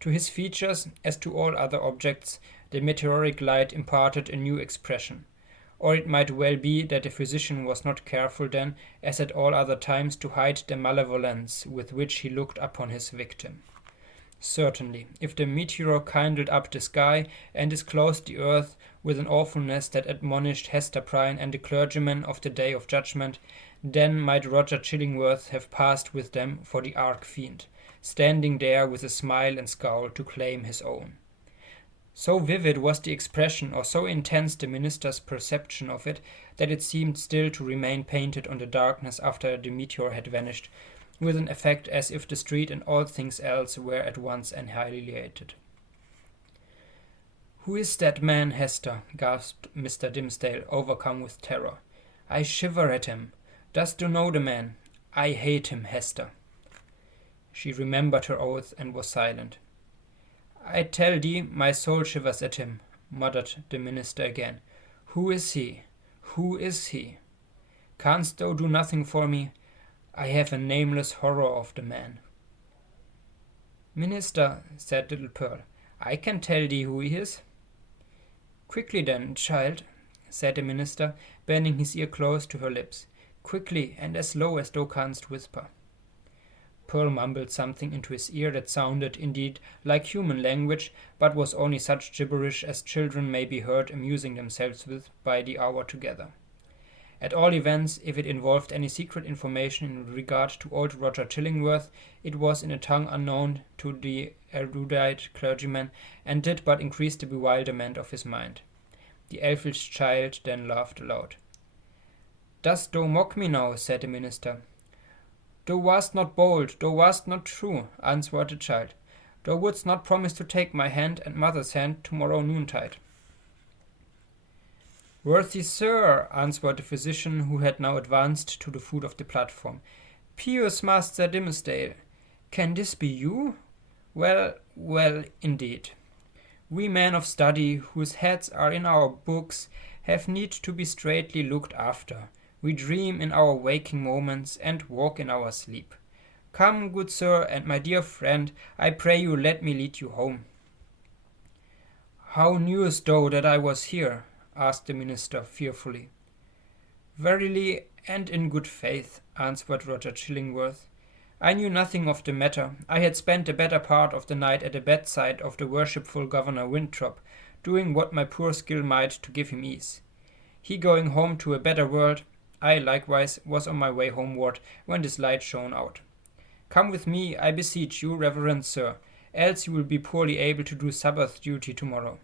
To his features, as to all other objects, the meteoric light imparted a new expression. Or it might well be that the physician was not careful then, as at all other times, to hide the malevolence with which he looked upon his victim. Certainly, if the meteor kindled up the sky and disclosed the earth with an awfulness that admonished Hester Prynne and the clergyman of the day of judgment, then might Roger Chillingworth have passed with them for the arch-fiend, standing there with a smile and scowl to claim his own. So vivid was the expression, or so intense the minister's perception of it, that it seemed still to remain painted on the darkness after the meteor had vanished, with an effect as if the street and all things else were at once annihilated. "Who is that man, Hester?" gasped Mr. Dimmesdale, overcome with terror. "I shiver at him. Dost thou know the man? I hate him, Hester." She remembered her oath and was silent. "I tell thee, my soul shivers at him," muttered the minister again. "Who is he? Who is he? Canst thou do nothing for me? I have a nameless horror of the man." "Minister," said little Pearl, "I can tell thee who he is." "Quickly then, child," said the minister, bending his ear close to her lips. "Quickly, and as low as thou canst whisper." Pearl mumbled something into his ear that sounded, indeed, like human language, but was only such gibberish as children may be heard amusing themselves with by the hour together. At all events, if it involved any secret information in regard to old Roger Chillingworth, it was in a tongue unknown to the erudite clergyman, and did but increase the bewilderment of his mind. The elfish child then laughed aloud. "Dost thou mock me now?" said the minister. "Thou wast not bold, thou wast not true," answered the child. "Thou wouldst not promise to take my hand and mother's hand tomorrow noontide." "Worthy sir," answered the physician, who had now advanced to the foot of the platform, Pious Master Dimmesdale, can this be you? Well, well, indeed. We men of study, whose heads are in our books, have need to be straitly looked after. We dream in our waking moments, and walk in our sleep. Come, good sir, and my dear friend, I pray you let me lead you home. How knewest thou that I was here? Asked the minister fearfully. Verily, and in good faith, answered Roger Chillingworth. I knew nothing of the matter. I had spent the better part of the night at the bedside of the worshipful Governor Winthrop, doing what my poor skill might to give him ease. He going home to a better world, I likewise was on my way homeward when this light shone out. Come with me, I beseech you, reverend sir, else you will be poorly able to do Sabbath duty tomorrow.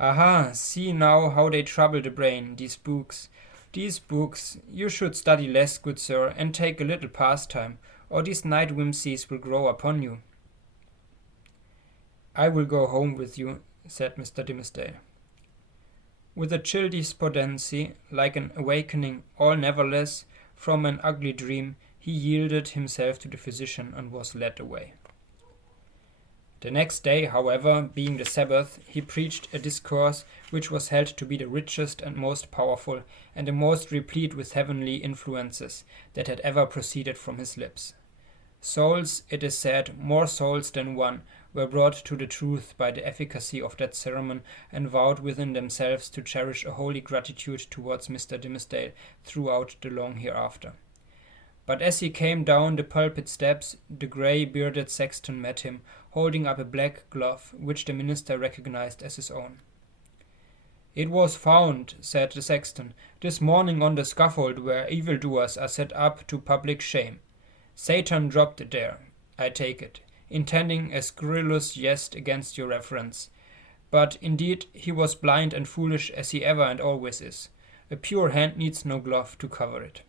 Aha, see now how they trouble the brain, these books. These books, you should study less, good sir, and take a little pastime, or these night whimsies will grow upon you. I will go home with you, said Mr. Dimmesdale. With a chill despondency, like an awakening, all nevertheless, from an ugly dream, he yielded himself to the physician and was led away. The next day, however, being the Sabbath, he preached a discourse which was held to be the richest and most powerful, and the most replete with heavenly influences that had ever proceeded from his lips. Souls, it is said, more souls than one, were brought to the truth by the efficacy of that sermon, and vowed within themselves to cherish a holy gratitude towards Mr. Dimmesdale throughout the long hereafter. But as he came down the pulpit steps, the grey-bearded sexton met him, holding up a black glove, which the minister recognized as his own. It was found, said the sexton, this morning on the scaffold where evildoers are set up to public shame. Satan dropped it there, I take it, intending a scurrilous jest against your reverence. But indeed he was blind and foolish as he ever and always is. A pure hand needs no glove to cover it.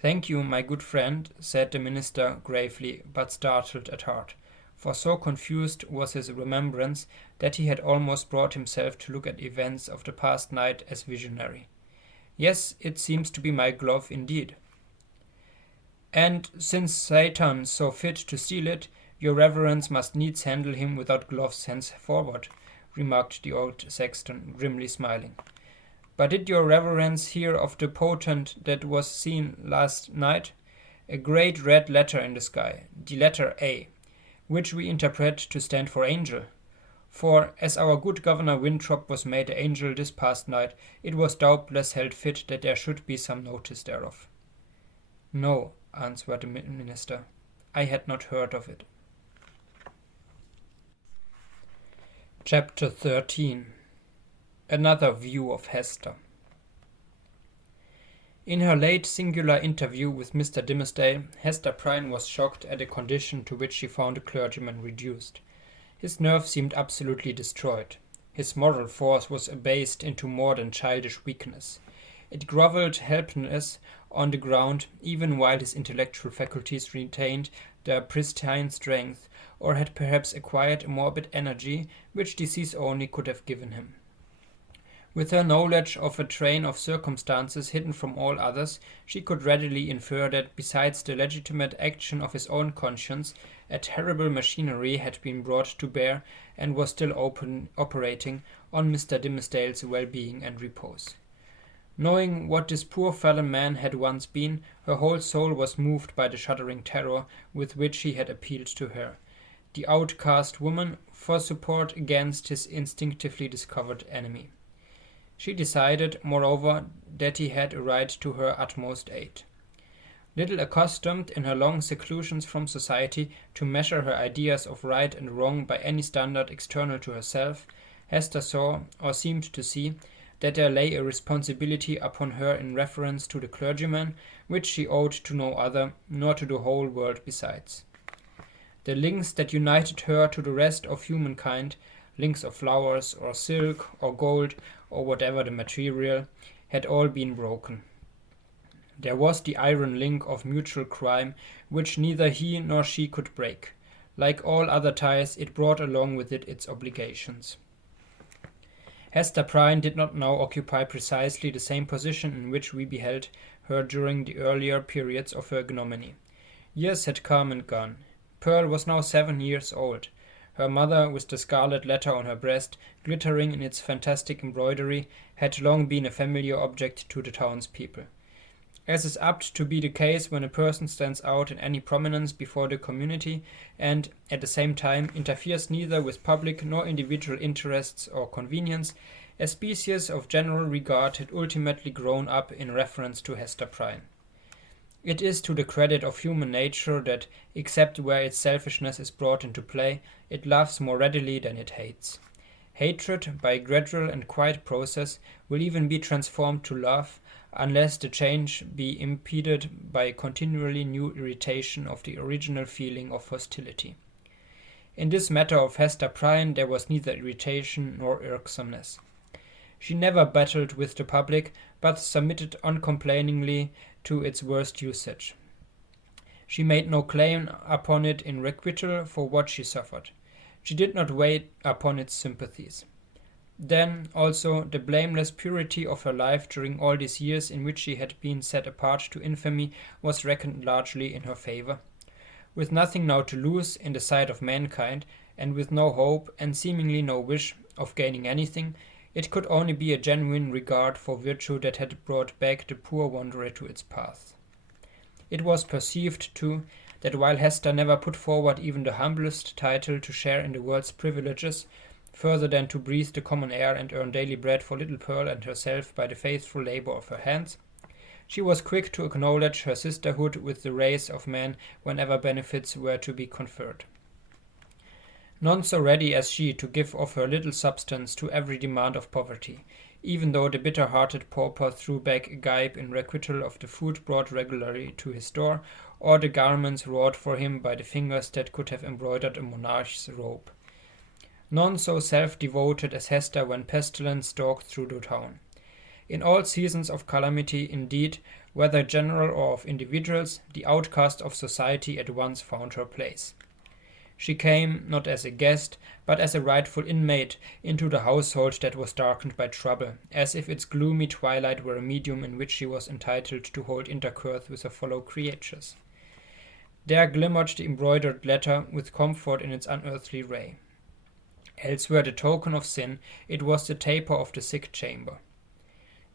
Thank you, my good friend, said the minister gravely, but startled at heart, for so confused was his remembrance that he had almost brought himself to look at events of the past night as visionary. Yes, it seems to be my glove indeed. And since Satan so fit to steal it, your reverence must needs handle him without gloves henceforward, remarked the old sexton, grimly smiling. But did your reverence hear of the portent that was seen last night? A great red letter in the sky, the letter A, which we interpret to stand for angel. For, as our good Governor Winthrop was made an angel this past night, it was doubtless held fit that there should be some notice thereof. No, answered the minister, I had not heard of it. Chapter 13. Another view of Hester. In her late singular interview with Mr. Dimmesdale, Hester Prynne was shocked at the condition to which she found a clergyman reduced. His nerve seemed absolutely destroyed. His moral force was abased into more than childish weakness. It grovelled helpless on the ground, even while his intellectual faculties retained their pristine strength, or had perhaps acquired a morbid energy which disease only could have given him. With her knowledge of a train of circumstances hidden from all others, she could readily infer that, besides the legitimate action of his own conscience, a terrible machinery had been brought to bear, and was still operating, on Mr. Dimmesdale's well-being and repose. Knowing what this poor fallen man had once been, her whole soul was moved by the shuddering terror with which he had appealed to her, the outcast woman, for support against his instinctively discovered enemy. She decided, moreover, that he had a right to her utmost aid. Little accustomed in her long seclusions from society to measure her ideas of right and wrong by any standard external to herself, Hester saw, or seemed to see, that there lay a responsibility upon her in reference to the clergyman, which she owed to no other, nor to the whole world besides. The links that united her to the rest of humankind, links of flowers, or silk, or gold, or whatever the material, had all been broken. There was the iron link of mutual crime, which neither he nor she could break. Like all other ties, it brought along with it its obligations. Hester Prynne did not now occupy precisely the same position in which we beheld her during the earlier periods of her ignominy. Years had come and gone. Pearl was now 7 years old. Her mother, with the Scarlet Letter on her breast, glittering in its fantastic embroidery, had long been a familiar object to the townspeople. As is apt to be the case when a person stands out in any prominence before the community and, at the same time, interferes neither with public nor individual interests or convenience, a species of general regard had ultimately grown up in reference to Hester Prynne. It is to the credit of human nature that, except where its selfishness is brought into play, it loves more readily than it hates. Hatred, by a gradual and quiet process, will even be transformed to love, unless the change be impeded by a continually new irritation of the original feeling of hostility. In this matter of Hester Prynne there was neither irritation nor irksomeness. She never battled with the public, but submitted uncomplainingly to its worst usage. She made no claim upon it in requital for what she suffered. She did not wait upon its sympathies. Then, also, the blameless purity of her life during all these years in which she had been set apart to infamy was reckoned largely in her favor. With nothing now to lose in the sight of mankind, and with no hope and seemingly no wish of gaining anything, it could only be a genuine regard for virtue that had brought back the poor wanderer to its path. It was perceived, too, that while Hester never put forward even the humblest title to share in the world's privileges, further than to breathe the common air and earn daily bread for little Pearl and herself by the faithful labor of her hands, she was quick to acknowledge her sisterhood with the race of men whenever benefits were to be conferred. None so ready as she to give of her little substance to every demand of poverty, even though the bitter-hearted pauper threw back a gibe in requital of the food brought regularly to his door, or the garments wrought for him by the fingers that could have embroidered a monarch's robe. None so self-devoted as Hester when pestilence stalked through the town. In all seasons of calamity, indeed, whether general or of individuals, the outcast of society at once found her place. She came, not as a guest, but as a rightful inmate, into the household that was darkened by trouble, as if its gloomy twilight were a medium in which she was entitled to hold intercourse with her fellow creatures. There glimmered the embroidered letter with comfort in its unearthly ray. Elsewhere the token of sin, it was the taper of the sick chamber.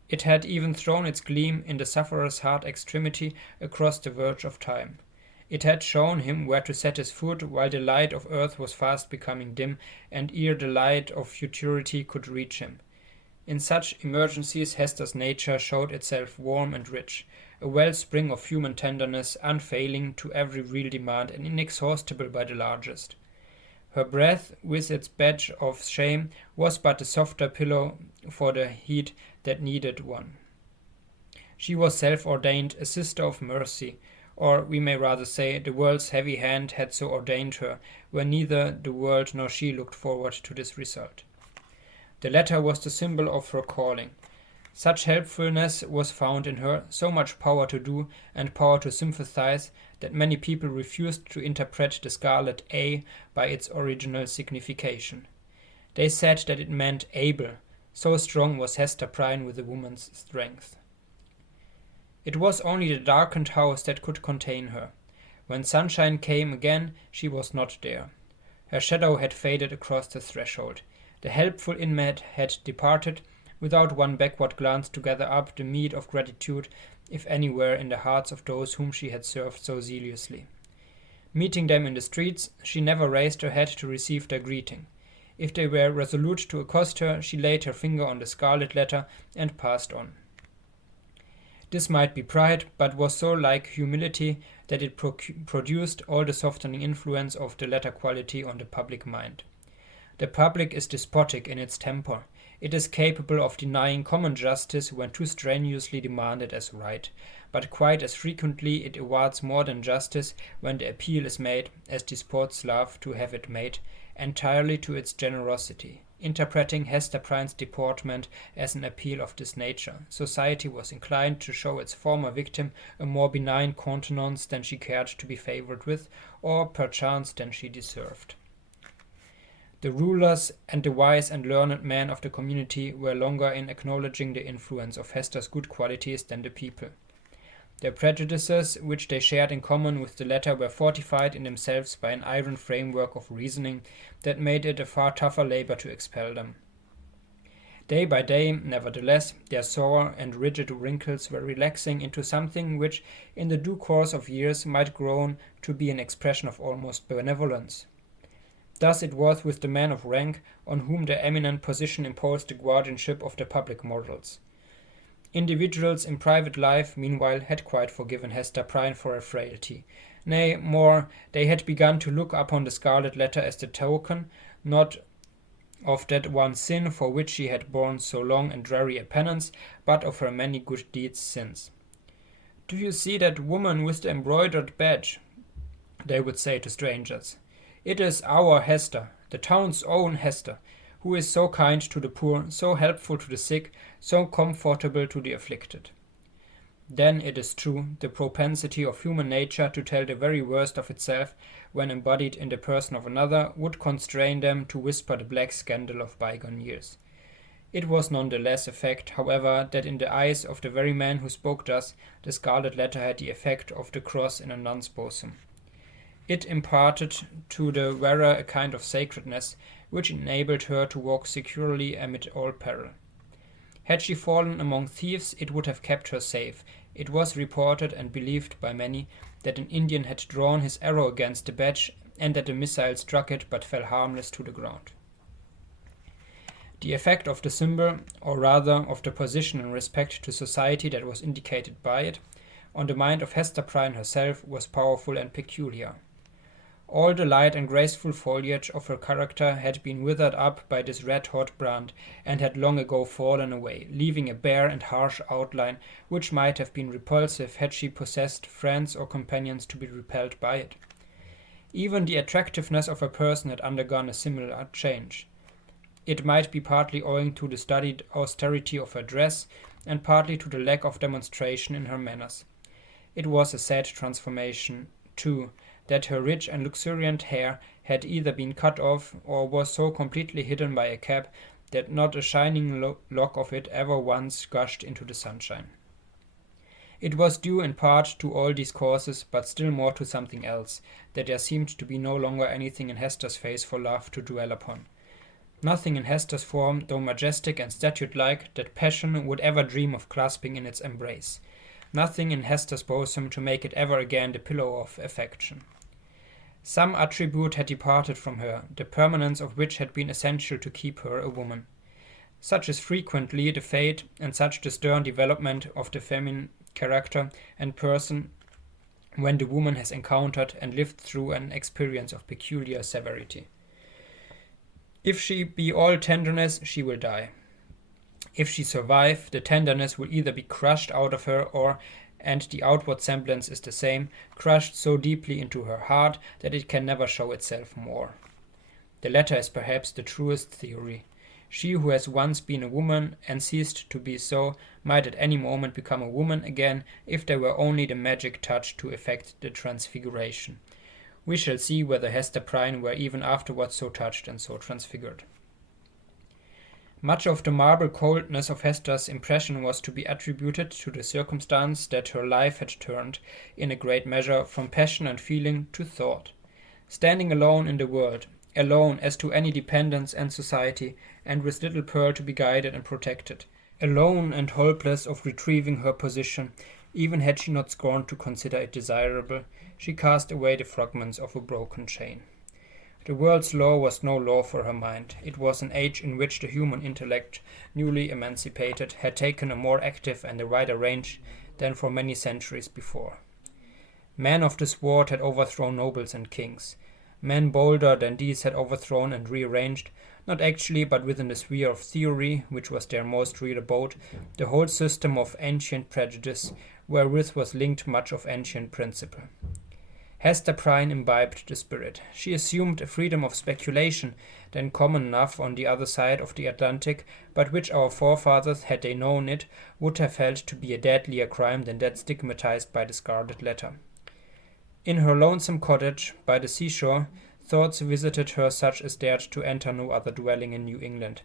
It had even thrown its gleam in the sufferer's hard extremity across the verge of time. It had shown him where to set his foot while the light of earth was fast becoming dim, and ere the light of futurity could reach him. In such emergencies Hester's nature showed itself warm and rich, a wellspring of human tenderness, unfailing to every real demand and inexhaustible by the largest. Her breath, with its badge of shame, was but a softer pillow for the heat that needed one. She was self-ordained a sister of mercy, or we may rather say the world's heavy hand had so ordained her, where neither the world nor she looked forward to this result. The letter was the symbol of her calling. Such helpfulness was found in her, so much power to do and power to sympathize, that many people refused to interpret the scarlet A by its original signification. They said that it meant able, so strong was Hester Prynne with a woman's strength. It was only the darkened house that could contain her. When sunshine came again, she was not there. Her shadow had faded across the threshold. The helpful inmate had departed, without one backward glance to gather up the meed of gratitude, if anywhere in the hearts of those whom she had served so zealously. Meeting them in the streets, she never raised her head to receive their greeting. If they were resolute to accost her, she laid her finger on the Scarlet Letter and passed on. This might be pride, but was so like humility that it produced all the softening influence of the latter quality on the public mind. The public is despotic in its temper. It is capable of denying common justice when too strenuously demanded as right, but quite as frequently it awards more than justice when the appeal is made, as despots love to have it made, entirely to its generosity. Interpreting Hester Prynne's deportment as an appeal of this nature, society was inclined to show its former victim a more benign countenance than she cared to be favored with, or perchance than she deserved. The rulers and the wise and learned men of the community were longer in acknowledging the influence of Hester's good qualities than the people. Their prejudices, which they shared in common with the latter, were fortified in themselves by an iron framework of reasoning that made it a far tougher labor to expel them. Day by day, nevertheless, their sore and rigid wrinkles were relaxing into something which, in the due course of years, might grow to be an expression of almost benevolence. Thus it was with the men of rank, on whom their eminent position imposed the guardianship of the public morals. Individuals in private life, meanwhile, had quite forgiven Hester Prynne for her frailty. Nay, more, they had begun to look upon the Scarlet Letter as the token, not of that one sin for which she had borne so long and dreary a penance, but of her many good deeds since. "Do you see that woman with the embroidered badge?" they would say to strangers. "It is our Hester, the town's own Hester, who is so kind to the poor, so helpful to the sick, so comfortable to the afflicted." Then, it is true, the propensity of human nature to tell the very worst of itself, when embodied in the person of another, would constrain them to whisper the black scandal of bygone years. It was none the less a fact, however, that in the eyes of the very man who spoke thus, the Scarlet Letter had the effect of the cross in a nun's bosom. It imparted to the wearer a kind of sacredness, which enabled her to walk securely amid all peril. Had she fallen among thieves, it would have kept her safe. It was reported and believed by many that an Indian had drawn his arrow against the badge, and that the missile struck it but fell harmless to the ground. The effect of the symbol, or rather of the position in respect to society that was indicated by it, on the mind of Hester Prynne herself was powerful and peculiar. All the light and graceful foliage of her character had been withered up by this red-hot brand, and had long ago fallen away, leaving a bare and harsh outline which might have been repulsive had she possessed friends or companions to be repelled by it. Even the attractiveness of her person had undergone a similar change. It might be partly owing to the studied austerity of her dress, and partly to the lack of demonstration in her manners. It was a sad transformation, too, that her rich and luxuriant hair had either been cut off, or was so completely hidden by a cap that not a shining lock of it ever once gushed into the sunshine. It was due in part to all these causes, but still more to something else, that there seemed to be no longer anything in Hester's face for love to dwell upon. Nothing in Hester's form, though majestic and statue-like, that passion would ever dream of clasping in its embrace. Nothing in Hester's bosom to make it ever again the pillow of affection. Some attribute had departed from her, the permanence of which had been essential to keep her a woman. Such is frequently the fate, and such the stern development of the feminine character and person, when the woman has encountered and lived through an experience of peculiar severity. If she be all tenderness, she will die. If she survive, the tenderness will either be crushed out of her, or, and the outward semblance is the same, crushed so deeply into her heart that it can never show itself more. The latter is perhaps the truest theory. She who has once been a woman and ceased to be so might at any moment become a woman again, if there were only the magic touch to effect the transfiguration. We shall see whether Hester Prynne were even afterwards so touched and so transfigured. Much of the marble coldness of Hester's impression was to be attributed to the circumstance that her life had turned, in a great measure, from passion and feeling to thought. Standing alone in the world, alone as to any dependence and society, and with little Pearl to be guided and protected, alone and hopeless of retrieving her position, even had she not scorned to consider it desirable, she cast away the fragments of a broken chain. The world's law was no law for her mind. It was an age in which the human intellect, newly emancipated, had taken a more active and a wider range than for many centuries before. Men of the sword had overthrown nobles and kings. Men bolder than these had overthrown and rearranged, not actually but within the sphere of theory, which was their most real abode, the whole system of ancient prejudice, wherewith was linked much of ancient principle. Hester Prynne imbibed the spirit. She assumed a freedom of speculation, then common enough on the other side of the Atlantic, but which our forefathers, had they known it, would have held to be a deadlier crime than that stigmatized by the Scarlet Letter. In her lonesome cottage by the seashore, thoughts visited her such as dared to enter no other dwelling in New England.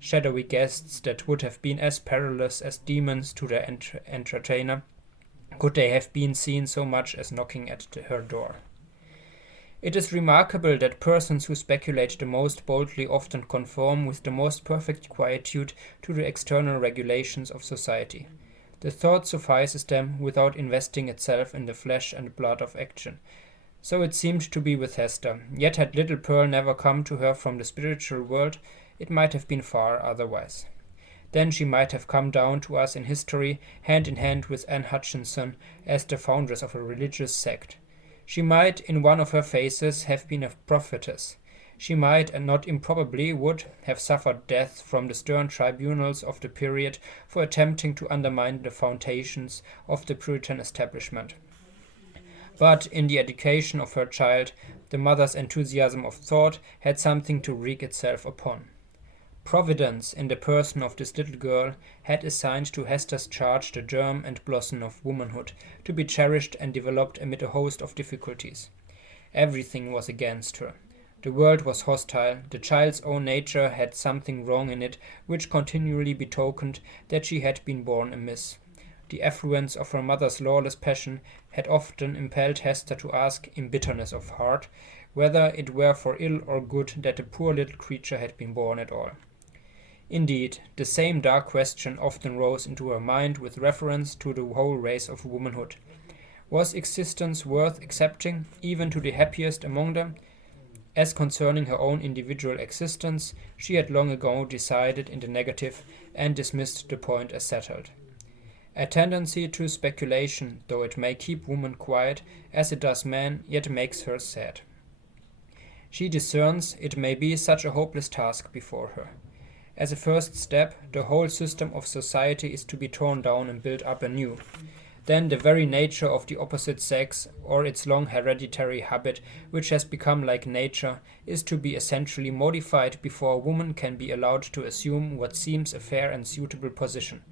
Shadowy guests that would have been as perilous as demons to their entertainer, could they have been seen so much as knocking at her door. It is remarkable that persons who speculate the most boldly often conform with the most perfect quietude to the external regulations of society. The thought suffices them without investing itself in the flesh and blood of action. So it seemed to be with Hester, yet had little Pearl never come to her from the spiritual world, it might have been far otherwise. Then she might have come down to us in history, hand in hand with Anne Hutchinson, as the foundress of a religious sect. She might, in one of her phases, have been a prophetess. She might, and not improbably would, have suffered death from the stern tribunals of the period for attempting to undermine the foundations of the Puritan establishment. But in the education of her child, the mother's enthusiasm of thought had something to wreak itself upon. Providence, in the person of this little girl, had assigned to Hester's charge the germ and blossom of womanhood, to be cherished and developed amid a host of difficulties. Everything was against her. The world was hostile, the child's own nature had something wrong in it which continually betokened that she had been born amiss. The affluence of her mother's lawless passion had often impelled Hester to ask, in bitterness of heart, whether it were for ill or good that the poor little creature had been born at all. Indeed, the same dark question often rose into her mind with reference to the whole race of womanhood. Was existence worth accepting, even to the happiest among them? As concerning her own individual existence, she had long ago decided in the negative and dismissed the point as settled. A tendency to speculation, though it may keep woman quiet, as it does man, yet makes her sad. She discerns, it may be, such a hopeless task before her. As a first step, the whole system of society is to be torn down and built up anew. Then the very nature of the opposite sex, or its long hereditary habit, which has become like nature, is to be essentially modified before a woman can be allowed to assume what seems a fair and suitable position.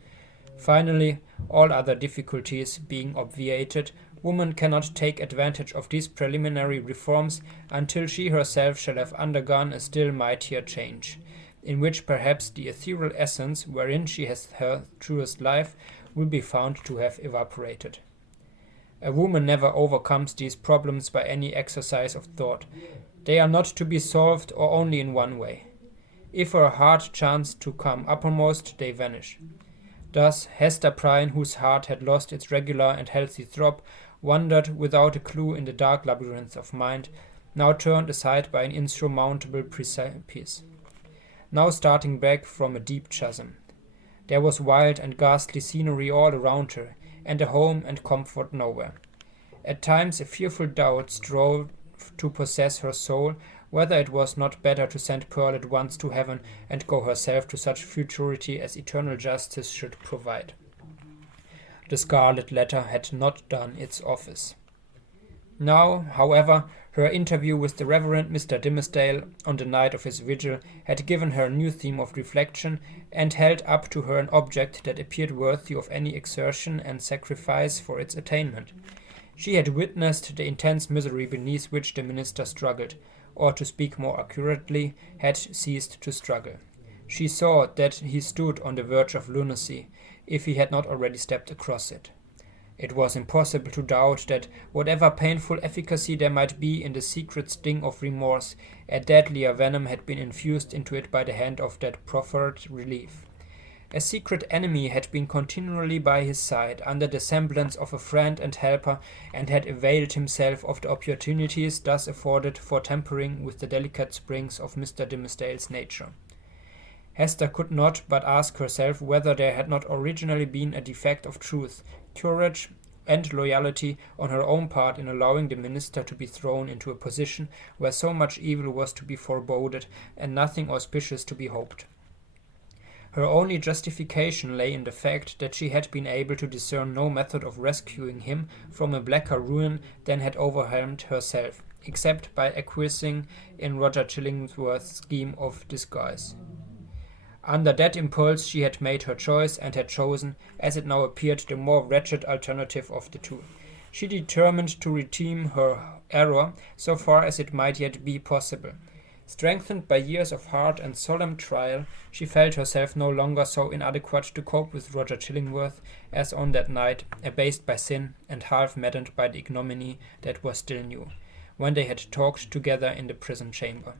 Finally, all other difficulties being obviated, woman cannot take advantage of these preliminary reforms until she herself shall have undergone a still mightier change, in which perhaps the ethereal essence wherein she has her truest life will be found to have evaporated. A woman never overcomes these problems by any exercise of thought. They are not to be solved or only in one way. If her heart chance to come uppermost, they vanish. Thus Hester Prynne, whose heart had lost its regular and healthy throb, wandered without a clue in the dark labyrinth of mind, now turned aside by an insurmountable precipice, now starting back from a deep chasm. There was wild and ghastly scenery all around her, and a home and comfort nowhere. At times a fearful doubt strove to possess her soul, whether it was not better to send Pearl at once to heaven and go herself to such futurity as eternal justice should provide. The Scarlet Letter had not done its office. Now, however, her interview with the Reverend Mr. Dimmesdale on the night of his vigil had given her a new theme of reflection, and held up to her an object that appeared worthy of any exertion and sacrifice for its attainment. She had witnessed the intense misery beneath which the minister struggled, or to speak more accurately, had ceased to struggle. She saw that he stood on the verge of lunacy, if he had not already stepped across it. It was impossible to doubt that, whatever painful efficacy there might be in the secret sting of remorse, a deadlier venom had been infused into it by the hand of that proffered relief. A secret enemy had been continually by his side, under the semblance of a friend and helper, and had availed himself of the opportunities thus afforded for tampering with the delicate springs of Mr. Dimmesdale's nature. Hester could not but ask herself whether there had not originally been a defect of truth, courage, and loyalty on her own part in allowing the minister to be thrown into a position where so much evil was to be foreboded and nothing auspicious to be hoped. Her only justification lay in the fact that she had been able to discern no method of rescuing him from a blacker ruin than had overwhelmed herself, except by acquiescing in Roger Chillingworth's scheme of disguise. Under that impulse she had made her choice, and had chosen, as it now appeared, the more wretched alternative of the two. She determined to redeem her error, so far as it might yet be possible. Strengthened by years of hard and solemn trial, she felt herself no longer so inadequate to cope with Roger Chillingworth as on that night, abased by sin and half maddened by the ignominy that was still new, when they had talked together in the prison chamber.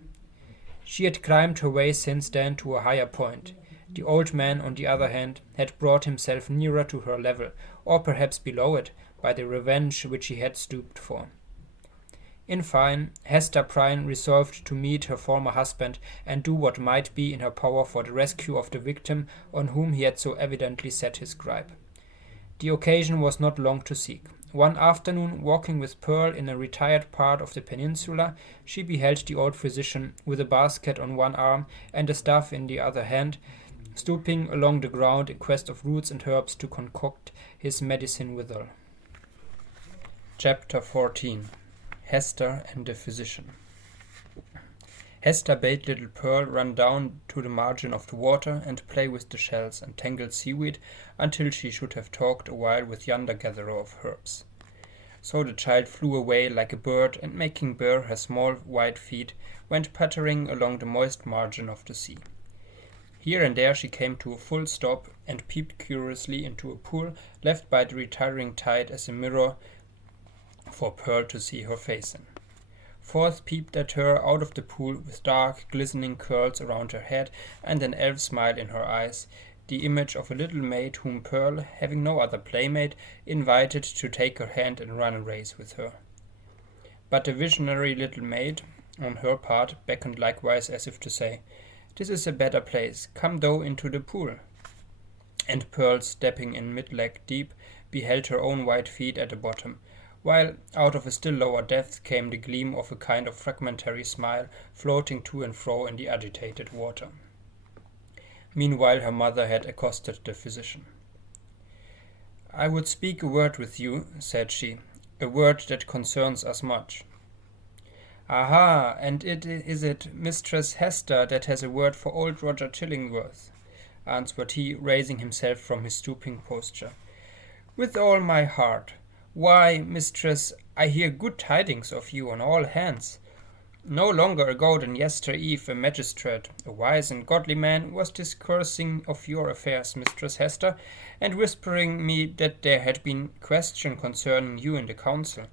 She had climbed her way since then to a higher point. The old man, on the other hand, had brought himself nearer to her level, or perhaps below it, by the revenge which he had stooped for. In fine, Hester Prynne resolved to meet her former husband and do what might be in her power for the rescue of the victim on whom he had so evidently set his gripe. The occasion was not long to seek. One afternoon, walking with Pearl in a retired part of the peninsula, she beheld the old physician, with a basket on one arm and a staff in the other hand, stooping along the ground in quest of roots and herbs to concoct his medicine withal. Chapter 14. Hester and the Physician. Hester bade little Pearl run down to the margin of the water and play with the shells and tangled seaweed until she should have talked a while with yonder gatherer of herbs. So the child flew away like a bird, and making bare her small white feet, went pattering along the moist margin of the sea. Here and there she came to a full stop and peeped curiously into a pool left by the retiring tide as a mirror for Pearl to see her face in. Forth peeped at her out of the pool with dark, glistening curls around her head and an elf smile in her eyes, the image of a little maid whom Pearl, having no other playmate, invited to take her hand and run a race with her. But the visionary little maid, on her part, beckoned likewise as if to say, "This is a better place, come thou into the pool." And Pearl, stepping in mid-leg deep, beheld her own white feet at the bottom, while out of a still lower depth came the gleam of a kind of fragmentary smile floating to and fro in the agitated water. Meanwhile her mother had accosted the physician. "I would speak a word with you," said she, "a word that concerns us much." "Aha, and is it Mistress Hester that has a word for old Roger Chillingworth?" answered he, raising himself from his stooping posture. "With all my heart. Why, mistress, I hear good tidings of you on all hands. No longer ago than yester-eve a magistrate, a wise and godly man, was discoursing of your affairs, Mistress Hester, and whispering me that there had been question concerning you in the council.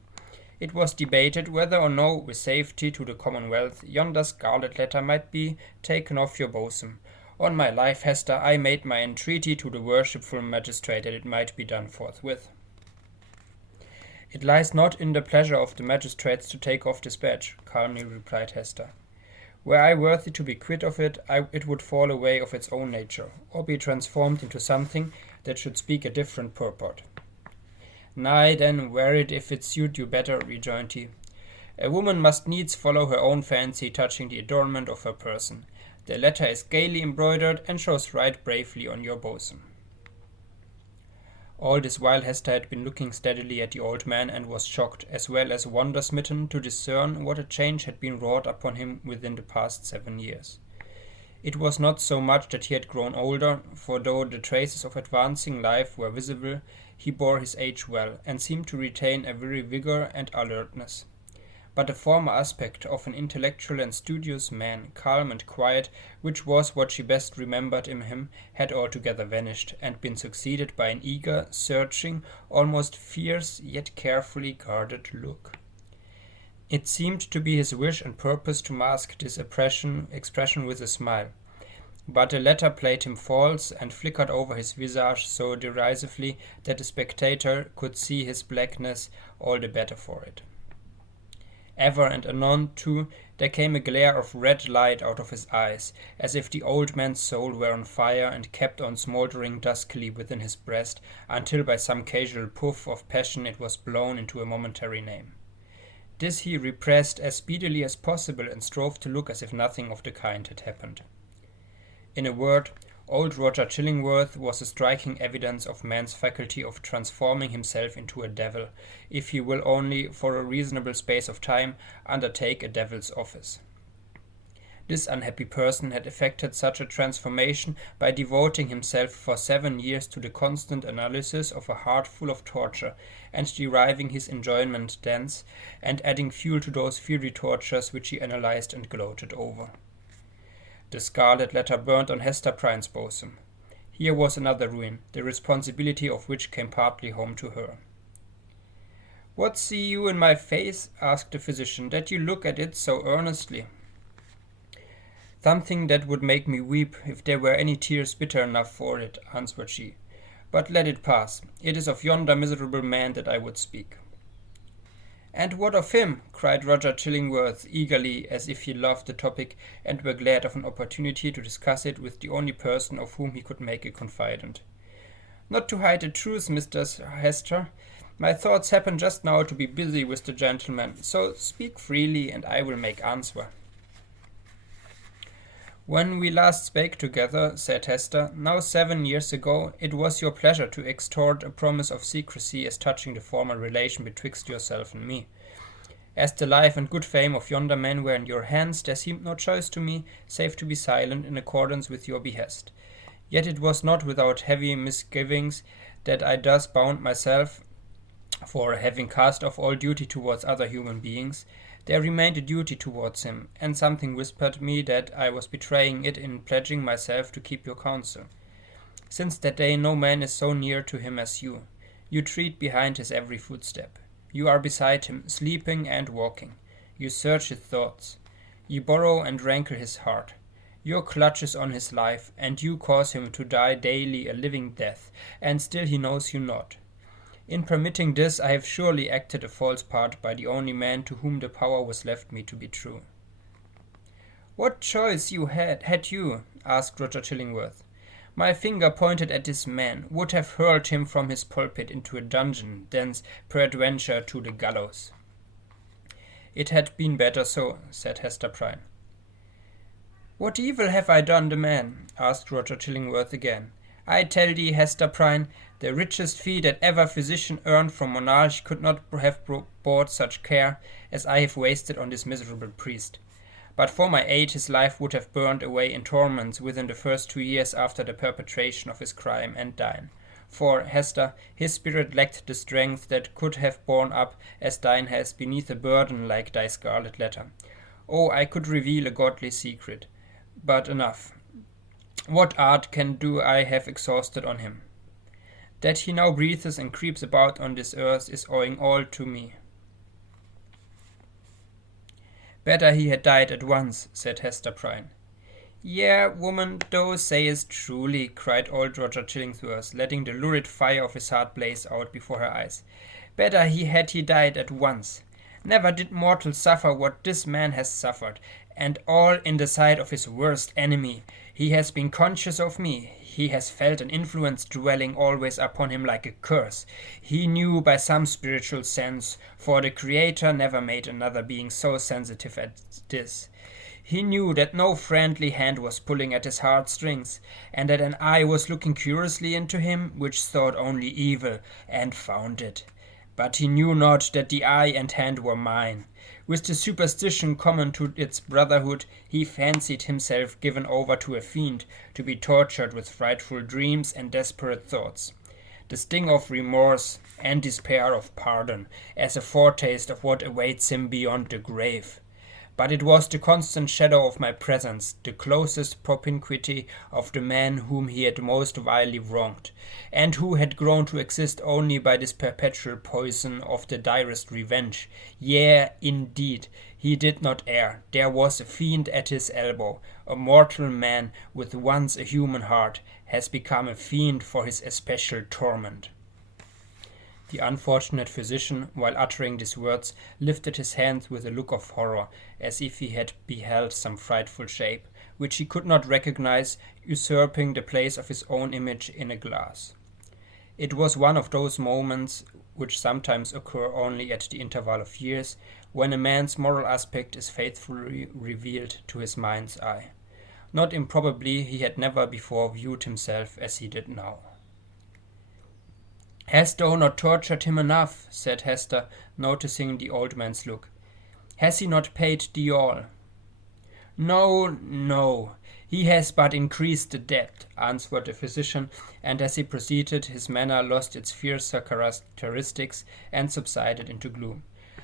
It was debated whether or no, with safety to the Commonwealth, yonder Scarlet Letter might be taken off your bosom. On my life, Hester, I made my entreaty to the worshipful magistrate that it might be done forthwith." "It lies not in the pleasure of the magistrates to take off this badge," calmly replied Hester. "Were I worthy to be quit of it, it would fall away of its own nature, or be transformed into something that should speak a different purport." "Nay, then, wear it if it suit you better," rejoined he. "A woman must needs follow her own fancy touching the adornment of her person. The letter is gaily embroidered, and shows right bravely on your bosom." All this while Hester had been looking steadily at the old man, and was shocked, as well as wonder-smitten, to discern what a change had been wrought upon him within the past 7 years. It was not so much that he had grown older, for though the traces of advancing life were visible, he bore his age well, and seemed to retain a very vigour and alertness. But the former aspect of an intellectual and studious man, calm and quiet, which was what she best remembered in him, had altogether vanished, and been succeeded by an eager, searching, almost fierce, yet carefully guarded look. It seemed to be his wish and purpose to mask this expression with a smile, but the latter played him false, and flickered over his visage so derisively that the spectator could see his blackness all the better for it. Ever and anon, too, there came a glare of red light out of his eyes, as if the old man's soul were on fire, and kept on smouldering duskily within his breast, until by some casual puff of passion it was blown into a momentary name. This he repressed as speedily as possible, and strove to look as if nothing of the kind had happened. In a word, old Roger Chillingworth was a striking evidence of man's faculty of transforming himself into a devil, if he will only, for a reasonable space of time, undertake a devil's office. This unhappy person had effected such a transformation by devoting himself for 7 years to the constant analysis of a heart full of torture, and deriving his enjoyment thence, and adding fuel to those fiery tortures which he analyzed and gloated over. The Scarlet Letter burned on Hester Prynne's bosom. Here was another ruin, the responsibility of which came partly home to her. "What see you in my face?" asked the physician, "that you look at it so earnestly?" "Something that would make me weep, if there were any tears bitter enough for it," answered she. "But let it pass. It is of yonder miserable man that I would speak." "And what of him?" cried Roger Chillingworth eagerly, as if he loved the topic, and were glad of an opportunity to discuss it with the only person of whom he could make a confidant. "Not to hide the truth, Mr. Hester, my thoughts happen just now to be busy with the gentleman, so speak freely, and I will make answer." "When we last spake together," said Hester, "now 7 years ago, it was your pleasure to extort a promise of secrecy as touching the former relation betwixt yourself and me. As the life and good fame of yonder man were in your hands, there seemed no choice to me save to be silent in accordance with your behest. Yet it was not without heavy misgivings that I thus bound myself, for, having cast off all duty towards other human beings, there remained a duty towards him, and something whispered me that I was betraying it in pledging myself to keep your counsel. Since that day no man is so near to him as you. You tread behind his every footstep. You are beside him, sleeping and walking. You search his thoughts. You borrow and rankle his heart. Your clutch is on his life, and you cause him to die daily a living death, and still he knows you not. In permitting this, I have surely acted a false part by the only man to whom the power was left me to be true." "What choice had you?" asked Roger Chillingworth. "My finger pointed at this man would have hurled him from his pulpit into a dungeon, thence peradventure to the gallows." "It had been better so," said Hester Prynne. "What evil have I done the man?" asked Roger Chillingworth again. "I tell thee, Hester Prynne, the richest fee that ever physician earned from monarch could not have bought such care as I have wasted on this miserable priest. But for my aid his life would have burned away in torments within the first 2 years after the perpetration of his crime, and thine. For, Hester, his spirit lacked the strength that could have borne up as thine has beneath a burden like thy Scarlet Letter. Oh, I could reveal a godly secret. But enough. What art can do I have exhausted on him? That he now breathes and creeps about on this earth is owing all to me." "Better he had died at once," said Hester Prynne. "Yea, woman, thou sayest truly," cried old Roger Chillingworth, letting the lurid fire of his heart blaze out before her eyes. "Better had he died at once. Never did mortal suffer what this man has suffered, and all in the sight of his worst enemy. He has been conscious of me. He has felt an influence dwelling always upon him like a curse. He knew by some spiritual sense, for the Creator never made another being so sensitive as this. He knew that no friendly hand was pulling at his heartstrings, and that an eye was looking curiously into him, which sought only evil, and found it. But he knew not that the eye and hand were mine. With the superstition common to its brotherhood, he fancied himself given over to a fiend, to be tortured with frightful dreams and desperate thoughts. The sting of remorse and despair of pardon, as a foretaste of what awaits him beyond the grave. But it was the constant shadow of my presence, the closest propinquity of the man whom he had most vilely wronged, and who had grown to exist only by this perpetual poison of the direst revenge. Yea, indeed, he did not err. There was a fiend at his elbow. A mortal man with once a human heart has become a fiend for his especial torment." The unfortunate physician, while uttering these words, lifted his hands with a look of horror, as if he had beheld some frightful shape, which he could not recognize, usurping the place of his own image in a glass. It was one of those moments which sometimes occur only at the interval of years, when a man's moral aspect is faithfully revealed to his mind's eye. Not improbably he had never before viewed himself as he did now. "Hast thou not tortured him enough?" said Hester, noticing the old man's look. "Has he not paid thee all?" No, no, he has but increased the debt, answered the physician, and as he proceeded his manner lost its fiercer characteristics and subsided into gloom.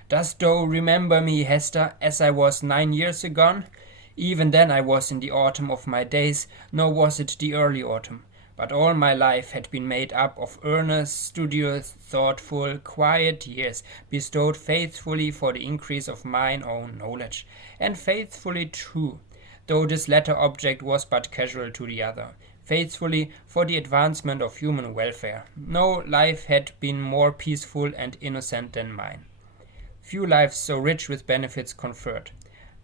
Dost thou remember me, Hester, as I was 9 years agone? Even then I was in the autumn of my days, nor was it the early autumn. But all my life had been made up of earnest, studious, thoughtful, quiet years, bestowed faithfully for the increase of mine own knowledge, and faithfully too, though this latter object was but casual to the other, faithfully for the advancement of human welfare. No life had been more peaceful and innocent than mine. Few lives so rich with benefits conferred.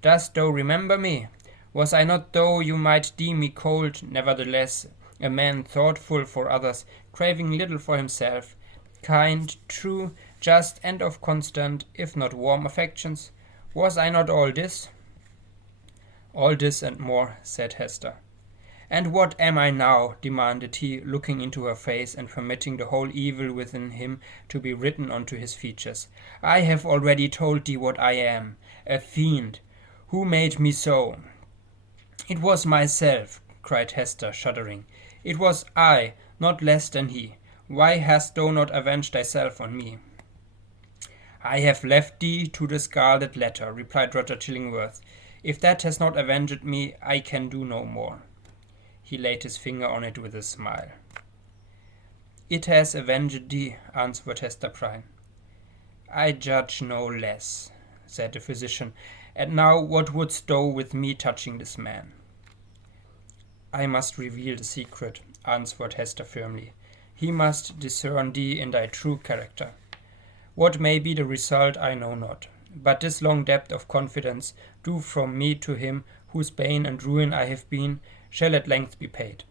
Dost thou remember me? Was I not, though you might deem me cold, nevertheless a man thoughtful for others, craving little for himself, kind, true, just, and of constant, if not warm affections? Was I not all this? All this and more, said Hester. And what am I now? Demanded he, looking into her face and permitting the whole evil within him to be written onto his features. I have already told thee what I am, a fiend. Who made me so? It was myself, cried Hester, shuddering. It was I, not less than he. Why hast thou not avenged thyself on me? I have left thee to the Scarlet Letter, replied Roger Chillingworth. If that has not avenged me, I can do no more. He laid his finger on it with a smile. It has avenged thee, answered Hester Prynne. I judge no less, said the physician. And now what wouldst thou with me touching this man? I must reveal the secret, answered Hester firmly. He must discern thee in thy true character. What may be the result I know not, but this long debt of confidence, due from me to him whose bane and ruin I have been, shall at length be paid.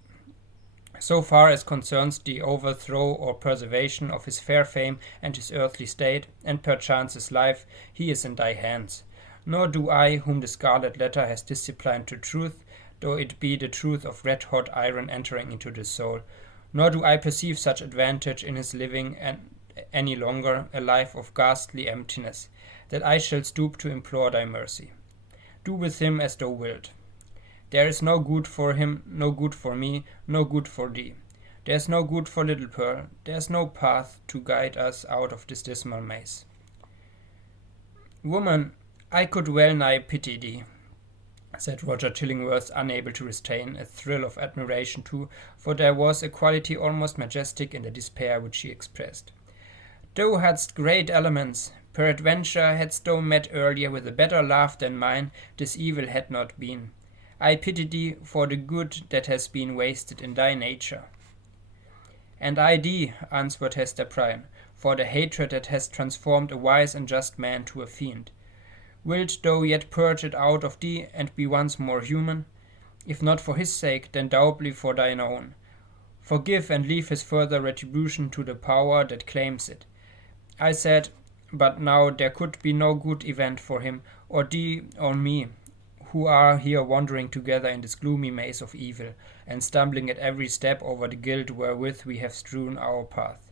So far as concerns the overthrow or preservation of his fair fame and his earthly state, and perchance his life, he is in thy hands. Nor do I, whom the Scarlet Letter has disciplined to truth, though it be the truth of red-hot iron entering into the soul, nor do I perceive such advantage in his living any longer a life of ghastly emptiness, that I shall stoop to implore thy mercy. Do with him as thou wilt. There is no good for him, no good for me, no good for thee. There is no good for little Pearl, there is no path to guide us out of this dismal maze. Woman, I could well nigh pity thee, said Roger Chillingworth, unable to restrain a thrill of admiration too, for there was a quality almost majestic in the despair which she expressed. Thou hadst great elements. Peradventure, hadst thou met earlier with a better laugh than mine, this evil had not been. I pity thee for the good that has been wasted in thy nature. And I thee, answered Hester Prynne, for the hatred that has transformed a wise and just man to a fiend. Wilt thou yet purge it out of thee, and be once more human? If not for his sake, then doubly for thine own. Forgive and leave his further retribution to the power that claims it. I said, but now there could be no good event for him, or thee, or me, who are here wandering together in this gloomy maze of evil, and stumbling at every step over the guilt wherewith we have strewn our path.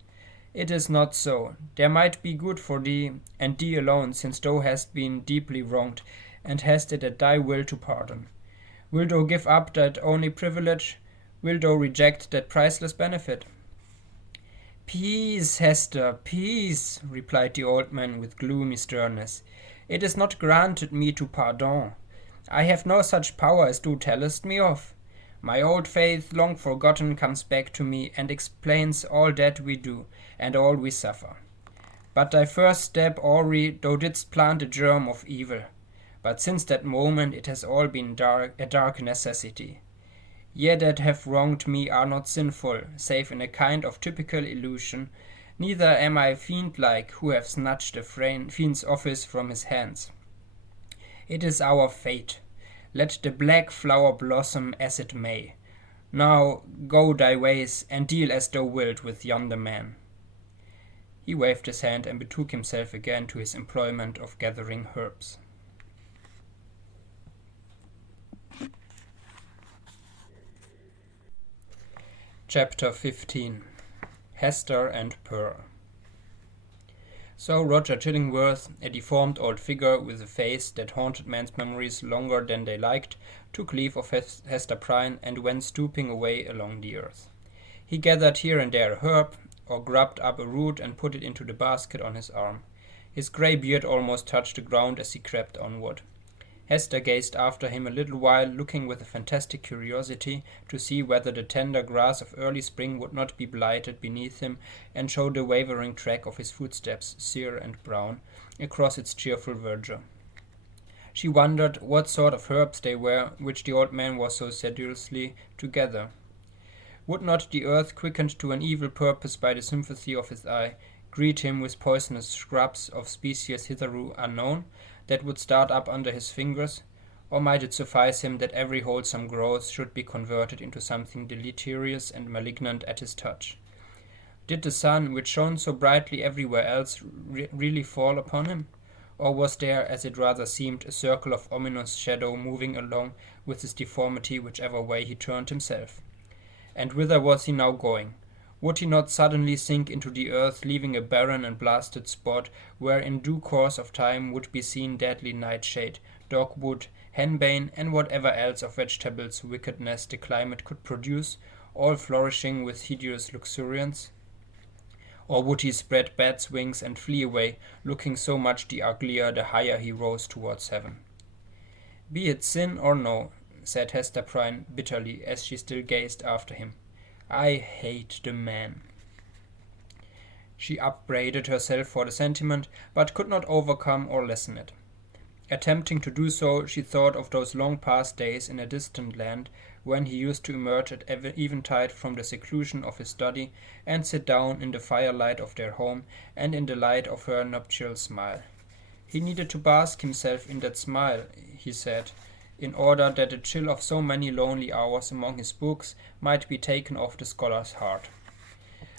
It is not so. There might be good for thee, and thee alone, since thou hast been deeply wronged, and hast it at thy will to pardon. Wilt thou give up that only privilege? Wilt thou reject that priceless benefit? Peace, Hester, peace, replied the old man with gloomy sternness. It is not granted me to pardon. I have no such power as thou tellest me of. My old faith, long forgotten, comes back to me, and explains all that we do, and all we suffer. But thy first step, Ori, thou didst plant a germ of evil. But since that moment it has all been a dark necessity. Ye that have wronged me are not sinful, save in a kind of typical illusion. Neither am I fiend-like, who have snatched a fiend's office from his hands. It is our fate. Let the black flower blossom as it may. Now go thy ways, and deal as thou wilt with yonder man. He waved his hand and betook himself again to his employment of gathering herbs. Chapter 15. Hester and Pearl. So Roger Chillingworth, a deformed old figure with a face that haunted men's memories longer than they liked, took leave of Hester Prynne and went stooping away along the earth. He gathered here and there a herb, or grubbed up a root and put it into the basket on his arm. His grey beard almost touched the ground as he crept onward. Hester gazed after him a little while, looking with a fantastic curiosity to see whether the tender grass of early spring would not be blighted beneath him and show the wavering track of his footsteps, sere and brown, across its cheerful verdure. She wondered what sort of herbs they were which the old man was so sedulously to gather. Would not the earth, quickened to an evil purpose by the sympathy of his eye, greet him with poisonous shrubs of species hitherto unknown, that would start up under his fingers, or might it suffice him that every wholesome growth should be converted into something deleterious and malignant at his touch? Did the sun, which shone so brightly everywhere else, really fall upon him? Or was there, as it rather seemed, a circle of ominous shadow moving along with his deformity whichever way he turned himself? And whither was he now going? Would he not suddenly sink into the earth, leaving a barren and blasted spot, where in due course of time would be seen deadly nightshade, dogwood, henbane, and whatever else of vegetables wickedness the climate could produce, all flourishing with hideous luxuriance? Or would he spread bat's wings and flee away, looking so much the uglier the higher he rose towards heaven? Be it sin or no, said Hester Prynne bitterly, as she still gazed after him, I hate the man. She upbraided herself for the sentiment, but could not overcome or lessen it. Attempting to do so, she thought of those long past days in a distant land, when he used to emerge at eventide from the seclusion of his study, and sit down in the firelight of their home, and in the light of her nuptial smile. He needed to bask himself in that smile, he said, in order that the chill of so many lonely hours among his books might be taken off the scholar's heart.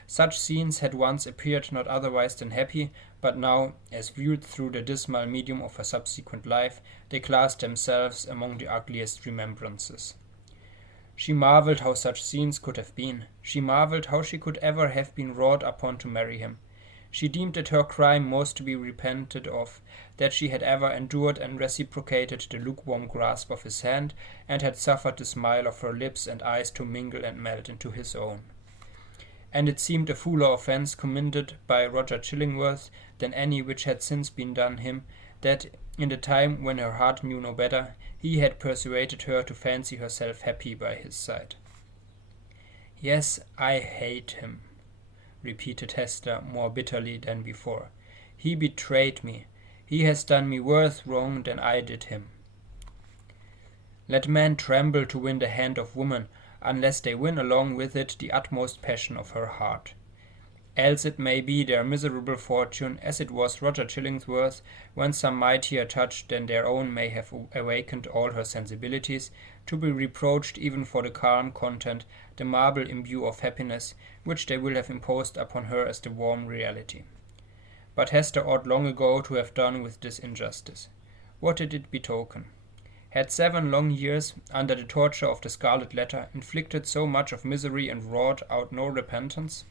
Such scenes had once appeared not otherwise than happy, but now, as viewed through the dismal medium of her subsequent life, they classed themselves among the ugliest remembrances. She marvelled how such scenes could have been. She marvelled how she could ever have been wrought upon to marry him. She deemed it her crime most to be repented of, that she had ever endured and reciprocated the lukewarm grasp of his hand, and had suffered the smile of her lips and eyes to mingle and melt into his own. And it seemed a fuller offence committed by Roger Chillingworth than any which had since been done him, that, in the time when her heart knew no better, he had persuaded her to fancy herself happy by his side. Yes, I hate him, repeated Hester more bitterly than before. He betrayed me. He has done me worse wrong than I did him. Let men tremble to win the hand of woman, unless they win along with it the utmost passion of her heart. Else it may be their miserable fortune, as it was Roger Chillingworth, when some mightier touch than their own may have awakened all her sensibilities, to be reproached even for the calm content, the marble imbue of happiness, which they will have imposed upon her as the warm reality. But Hester ought long ago to have done with this injustice. What did it betoken? Had 7 long years, under the torture of the Scarlet Letter, inflicted so much of misery and wrought out no repentance?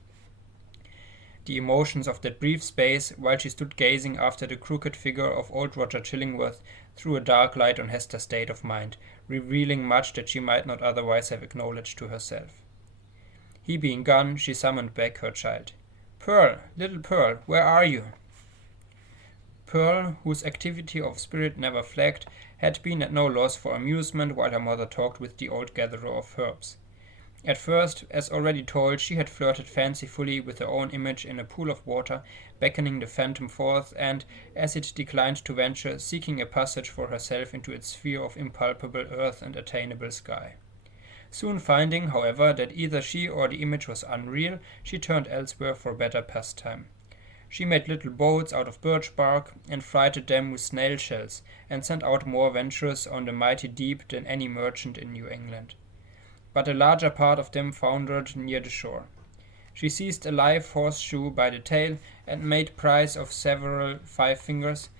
The emotions of that brief space, while she stood gazing after the crooked figure of old Roger Chillingworth, threw a dark light on Hester's state of mind, revealing much that she might not otherwise have acknowledged to herself. He being gone, she summoned back her child. Pearl, little Pearl, where are you? Pearl, whose activity of spirit never flagged, had been at no loss for amusement while her mother talked with the old gatherer of herbs. At first, as already told, she had flirted fancifully with her own image in a pool of water, beckoning the phantom forth, and, as it declined to venture, seeking a passage for herself into its sphere of impalpable earth and attainable sky. Soon finding, however, that either she or the image was unreal, she turned elsewhere for better pastime. She made little boats out of birch bark, and freighted them with snail shells, and sent out more venturers on the mighty deep than any merchant in New England. But a larger part of them foundered near the shore. She seized a live horseshoe by the tail, and made prize of several 5 fingers,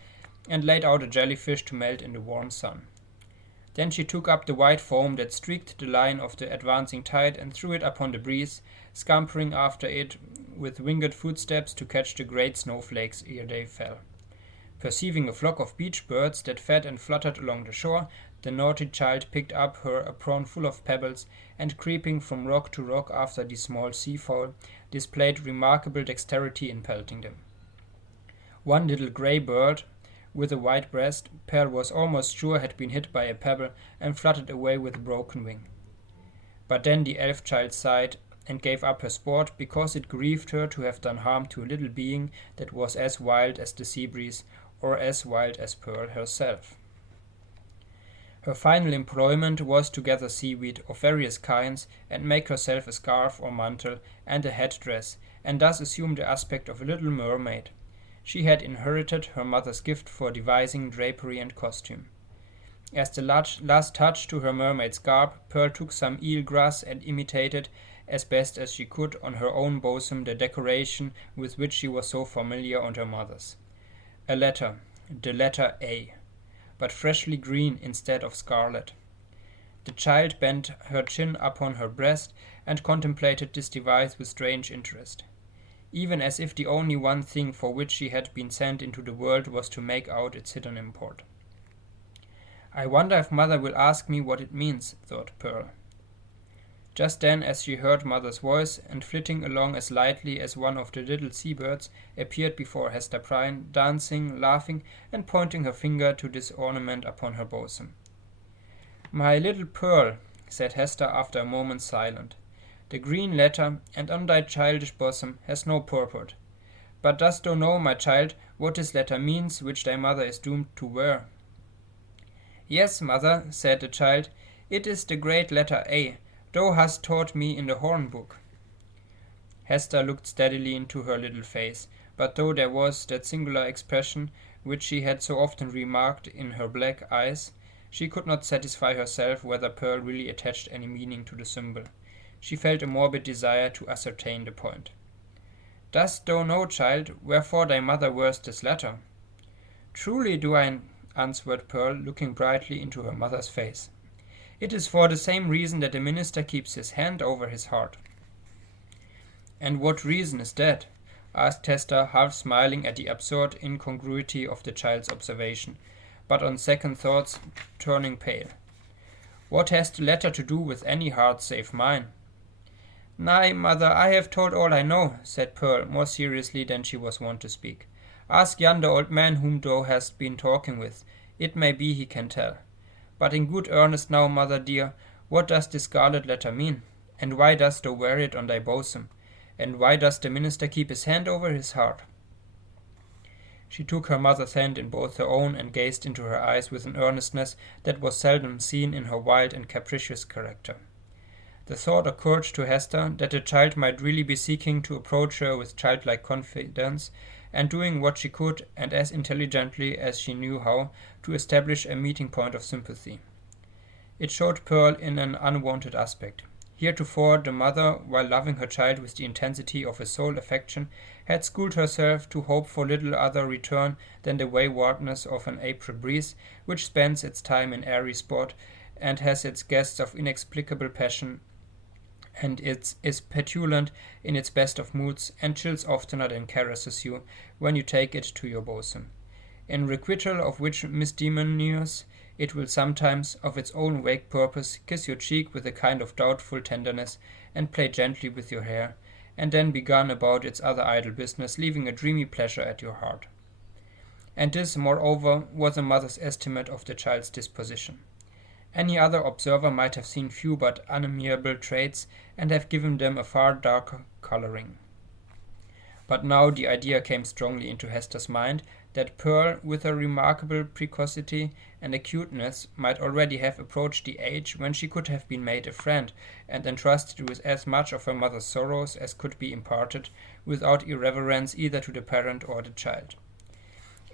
and laid out a jellyfish to melt in the warm sun. Then she took up the white foam that streaked the line of the advancing tide and threw it upon the breeze, scampering after it with winged footsteps to catch the great snowflakes ere they fell. Perceiving a flock of beach birds that fed and fluttered along the shore, the naughty child picked up her apron full of pebbles, and creeping from rock to rock after the small seafowl, displayed remarkable dexterity in pelting them. One little grey bird, with a white breast, Pearl was almost sure had been hit by a pebble and fluttered away with a broken wing. But then the elf child sighed and gave up her sport because it grieved her to have done harm to a little being that was as wild as the sea breeze, or as wild as Pearl herself. Her final employment was to gather seaweed of various kinds and make herself a scarf or mantle and a head-dress, and thus assume the aspect of a little mermaid. She had inherited her mother's gift for devising drapery and costume. As the last touch to her mermaid's garb, Pearl took some eel grass and imitated, as best as she could on her own bosom, the decoration with which she was so familiar on her mother's. A letter, the letter A, but freshly green instead of scarlet. The child bent her chin upon her breast and contemplated this device with strange interest, even as if the only one thing for which she had been sent into the world was to make out its hidden import. I wonder if Mother will ask me what it means, thought Pearl. Just then, as she heard Mother's voice, and flitting along as lightly as one of the little seabirds, appeared before Hester Prynne, dancing, laughing, and pointing her finger to this ornament upon her bosom. "My little Pearl," said Hester after a moment's silence, "the green letter, and on thy childish bosom, has no purport. But dost thou know, my child, what this letter means which thy mother is doomed to wear?" "Yes, mother," said the child, "it is the great letter A. Thou hast taught me in the horn book." Hester looked steadily into her little face, but though there was that singular expression which she had so often remarked in her black eyes, she could not satisfy herself whether Pearl really attached any meaning to the symbol. She felt a morbid desire to ascertain the point. "Dost thou know, child, wherefore thy mother wears this letter?" "Truly do I," answered Pearl, looking brightly into her mother's face. "It is for the same reason that the minister keeps his hand over his heart." "And what reason is that?" asked Hester, half smiling at the absurd incongruity of the child's observation, but on second thoughts turning pale. "What has the letter to do with any heart save mine?" "Nay, mother, I have told all I know," said Pearl, more seriously than she was wont to speak. "Ask yonder old man whom thou hast been talking with. It may be he can tell. But in good earnest now, mother dear, what does this scarlet letter mean? And why dost thou wear it on thy bosom? And why does the minister keep his hand over his heart?" She took her mother's hand in both her own and gazed into her eyes with an earnestness that was seldom seen in her wild and capricious character. The thought occurred to Hester that the child might really be seeking to approach her with childlike confidence, and doing what she could, and as intelligently as she knew how, to establish a meeting point of sympathy. It showed Pearl in an unwonted aspect. Heretofore the mother, while loving her child with the intensity of a sole affection, had schooled herself to hope for little other return than the waywardness of an April breeze, which spends its time in airy sport, and has its guests of inexplicable passion, and is petulant in its best of moods, and chills oftener than caresses you when you take it to your bosom. In requital of which misdemeanors, it will sometimes, of its own vague purpose, kiss your cheek with a kind of doubtful tenderness, and play gently with your hair, and then be gone about its other idle business, leaving a dreamy pleasure at your heart. And this, moreover, was a mother's estimate of the child's disposition. Any other observer might have seen few but unamiable traits, and have given them a far darker coloring. But now the idea came strongly into Hester's mind that Pearl, with her remarkable precocity and acuteness, might already have approached the age when she could have been made a friend, and entrusted with as much of her mother's sorrows as could be imparted, without irreverence either to the parent or the child.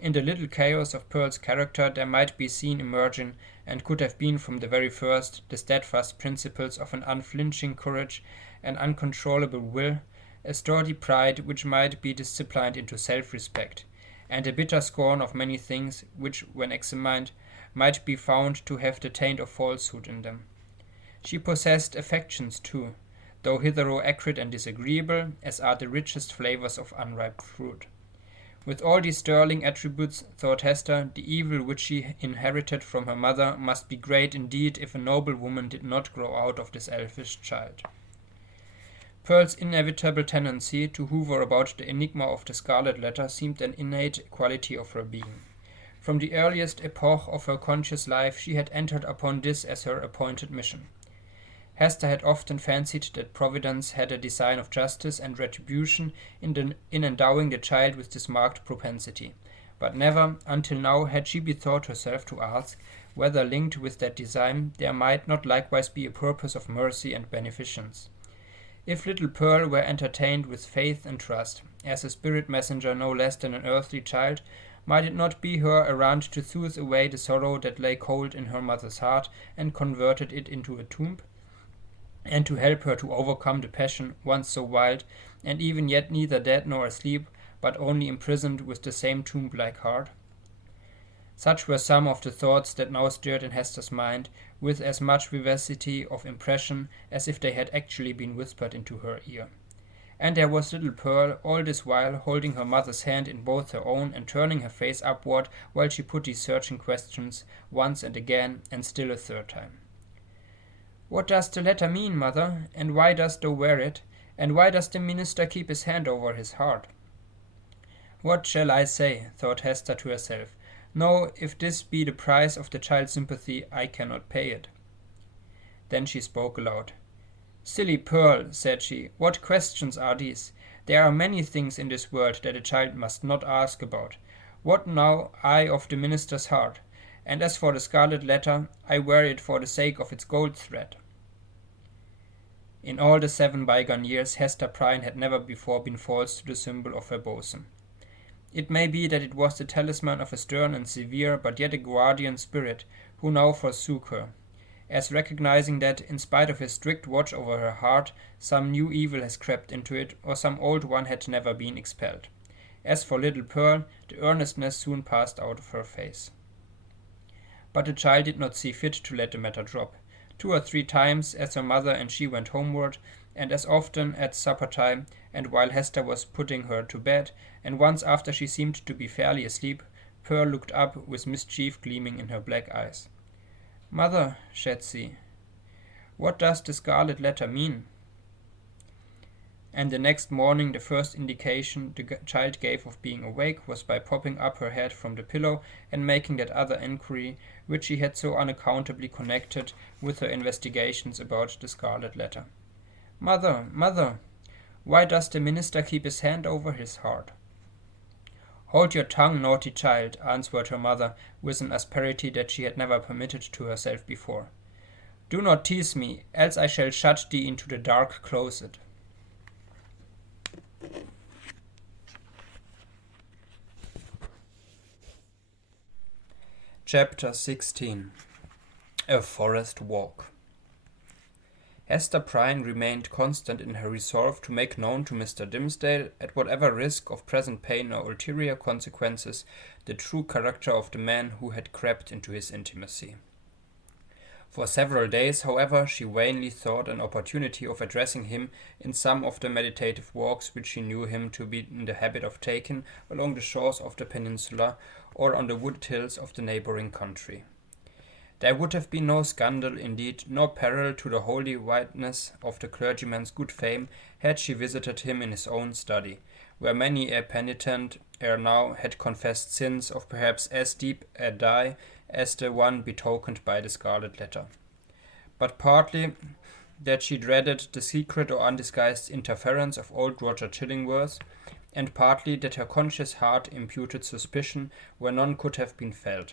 In the little chaos of Pearl's character there might be seen emerging, and could have been from the very first, the steadfast principles of an unflinching courage, an uncontrollable will, a sturdy pride which might be disciplined into self-respect, and a bitter scorn of many things which, when examined, might be found to have the taint of falsehood in them. She possessed affections too, though hitherto acrid and disagreeable, as are the richest flavours of unripe fruit. With all these sterling attributes, thought Hester, the evil which she inherited from her mother must be great indeed if a noble woman did not grow out of this elfish child. Pearl's inevitable tendency to hover about the enigma of the Scarlet Letter seemed an innate quality of her being. From the earliest epoch of her conscious life she had entered upon this as her appointed mission. Hester had often fancied that Providence had a design of justice and retribution in endowing the child with this marked propensity, but never, until now, had she bethought herself to ask whether linked with that design there might not likewise be a purpose of mercy and beneficence. If little Pearl were entertained with faith and trust, as a spirit messenger no less than an earthly child, might it not be her errand to soothe away the sorrow that lay cold in her mother's heart and converted it into a tomb? And to help her to overcome the passion once so wild, and even yet neither dead nor asleep, but only imprisoned with the same tomb-like heart? Such were some of the thoughts that now stirred in Hester's mind, with as much vivacity of impression as if they had actually been whispered into her ear. And there was little Pearl, all this while holding her mother's hand in both her own and turning her face upward while she put these searching questions once and again, and still a third time. "What does the letter mean, mother, and why dost thou wear it, and why does the minister keep his hand over his heart?" "What shall I say?" thought Hester to herself. "No, if this be the price of the child's sympathy, I cannot pay it." Then she spoke aloud. "Silly Pearl," said she, "what questions are these? There are many things in this world that a child must not ask about. What know I of the minister's heart? And as for the Scarlet Letter, I wear it for the sake of its gold thread." In all the 7 bygone years, Hester Prynne had never before been false to the symbol of her bosom. It may be that it was the talisman of a stern and severe, but yet a guardian spirit, who now forsook her, as recognizing that, in spite of his strict watch over her heart, some new evil has crept into it, or some old one had never been expelled. As for little Pearl, the earnestness soon passed out of her face. But the child did not see fit to let the matter drop. 2 or 3 times, as her mother and she went homeward, and as often at supper time, and while Hester was putting her to bed, and once after she seemed to be fairly asleep, Pearl looked up with mischief gleaming in her black eyes. "Mother," said she, "what does the Scarlet Letter mean?" And the next morning the first indication the child gave of being awake was by popping up her head from the pillow and making that other enquiry which she had so unaccountably connected with her investigations about the Scarlet Letter. "Mother, mother, why does the minister keep his hand over his heart?" "Hold your tongue, naughty child," answered her mother with an asperity that she had never permitted to herself before. "Do not tease me, else I shall shut thee into the dark closet." Chapter 16. A Forest Walk. Hester Prynne remained constant in her resolve to make known to Mr. Dimmesdale, at whatever risk of present pain or ulterior consequences, the true character of the man who had crept into his intimacy. For several days, however, she vainly sought an opportunity of addressing him in some of the meditative walks which she knew him to be in the habit of taking along the shores of the peninsula or on the wooded hills of the neighbouring country. There would have been no scandal, indeed, nor peril to the holy whiteness of the clergyman's good fame, had she visited him in his own study, where many a penitent ere now had confessed sins of perhaps as deep a dye as the one betokened by the Scarlet Letter. But partly that she dreaded the secret or undisguised interference of old Roger Chillingworth, and partly that her conscious heart imputed suspicion where none could have been felt,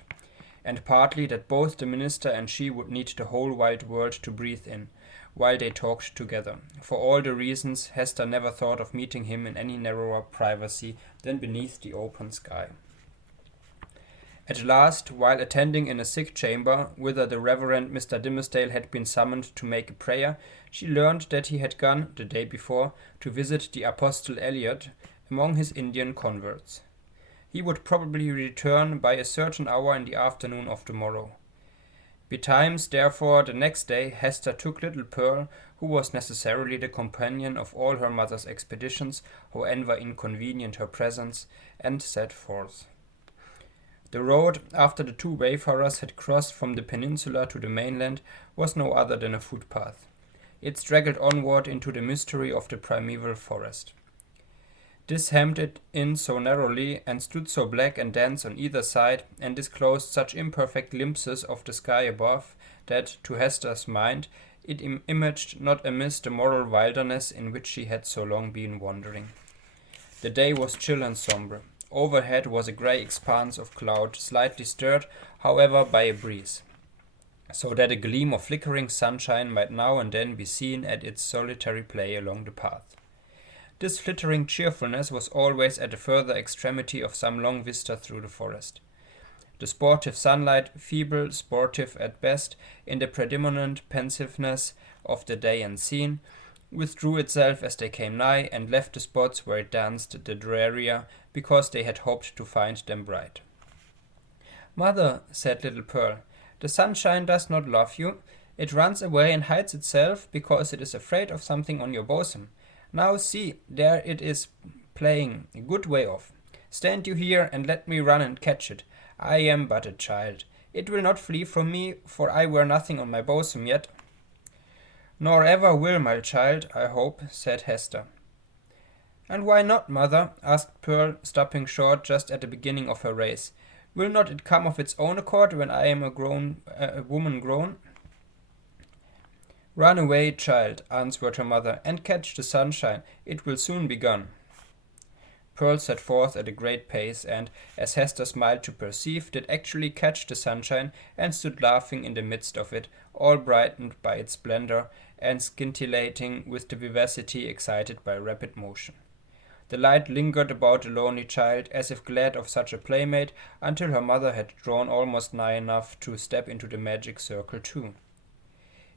and partly that both the minister and she would need the whole wide world to breathe in, while they talked together. For all the reasons, Hester never thought of meeting him in any narrower privacy than beneath the open sky. At last, while attending in a sick chamber, whither the Reverend Mr. Dimmesdale had been summoned to make a prayer, she learned that he had gone, the day before, to visit the Apostle Eliot among his Indian converts. He would probably return by a certain hour in the afternoon of tomorrow. Betimes, therefore, the next day, Hester took little Pearl, who was necessarily the companion of all her mother's expeditions, however inconvenient her presence, and set forth. The road, after the two wayfarers had crossed from the peninsula to the mainland, was no other than a footpath. It straggled onward into the mystery of the primeval forest. This hemmed it in so narrowly, and stood so black and dense on either side, and disclosed such imperfect glimpses of the sky above, that, to Hester's mind, it imaged not amiss the moral wilderness in which she had so long been wandering. The day was chill and sombre. Overhead was a grey expanse of cloud, slightly stirred, however, by a breeze, so that a gleam of flickering sunshine might now and then be seen at its solitary play along the path. This flittering cheerfulness was always at the further extremity of some long vista through the forest. The sportive sunlight, feeble, sportive at best, in the predominant pensiveness of the day and scene, withdrew itself as they came nigh, and left the spots where it danced the drearier, because they had hoped to find them bright. "Mother," said little Pearl, "the sunshine does not love you. It runs away and hides itself, because it is afraid of something on your bosom. Now see, there it is playing, a good way off. Stand you here, and let me run and catch it. I am but a child. It will not flee from me, for I wear nothing on my bosom yet." "Nor ever will, my child, I hope," said Hester. "And why not, mother?" asked Pearl, stopping short just at the beginning of her race. "Will not it come of its own accord when I am a woman grown?" "Run away, child," answered her mother, "and catch the sunshine. It will soon be gone." Pearl set forth at a great pace, and, as Hester smiled to perceive, did actually catch the sunshine, and stood laughing in the midst of it, all brightened by its splendor, and scintillating with the vivacity excited by rapid motion. The light lingered about the lonely child, as if glad of such a playmate, until her mother had drawn almost nigh enough to step into the magic circle too.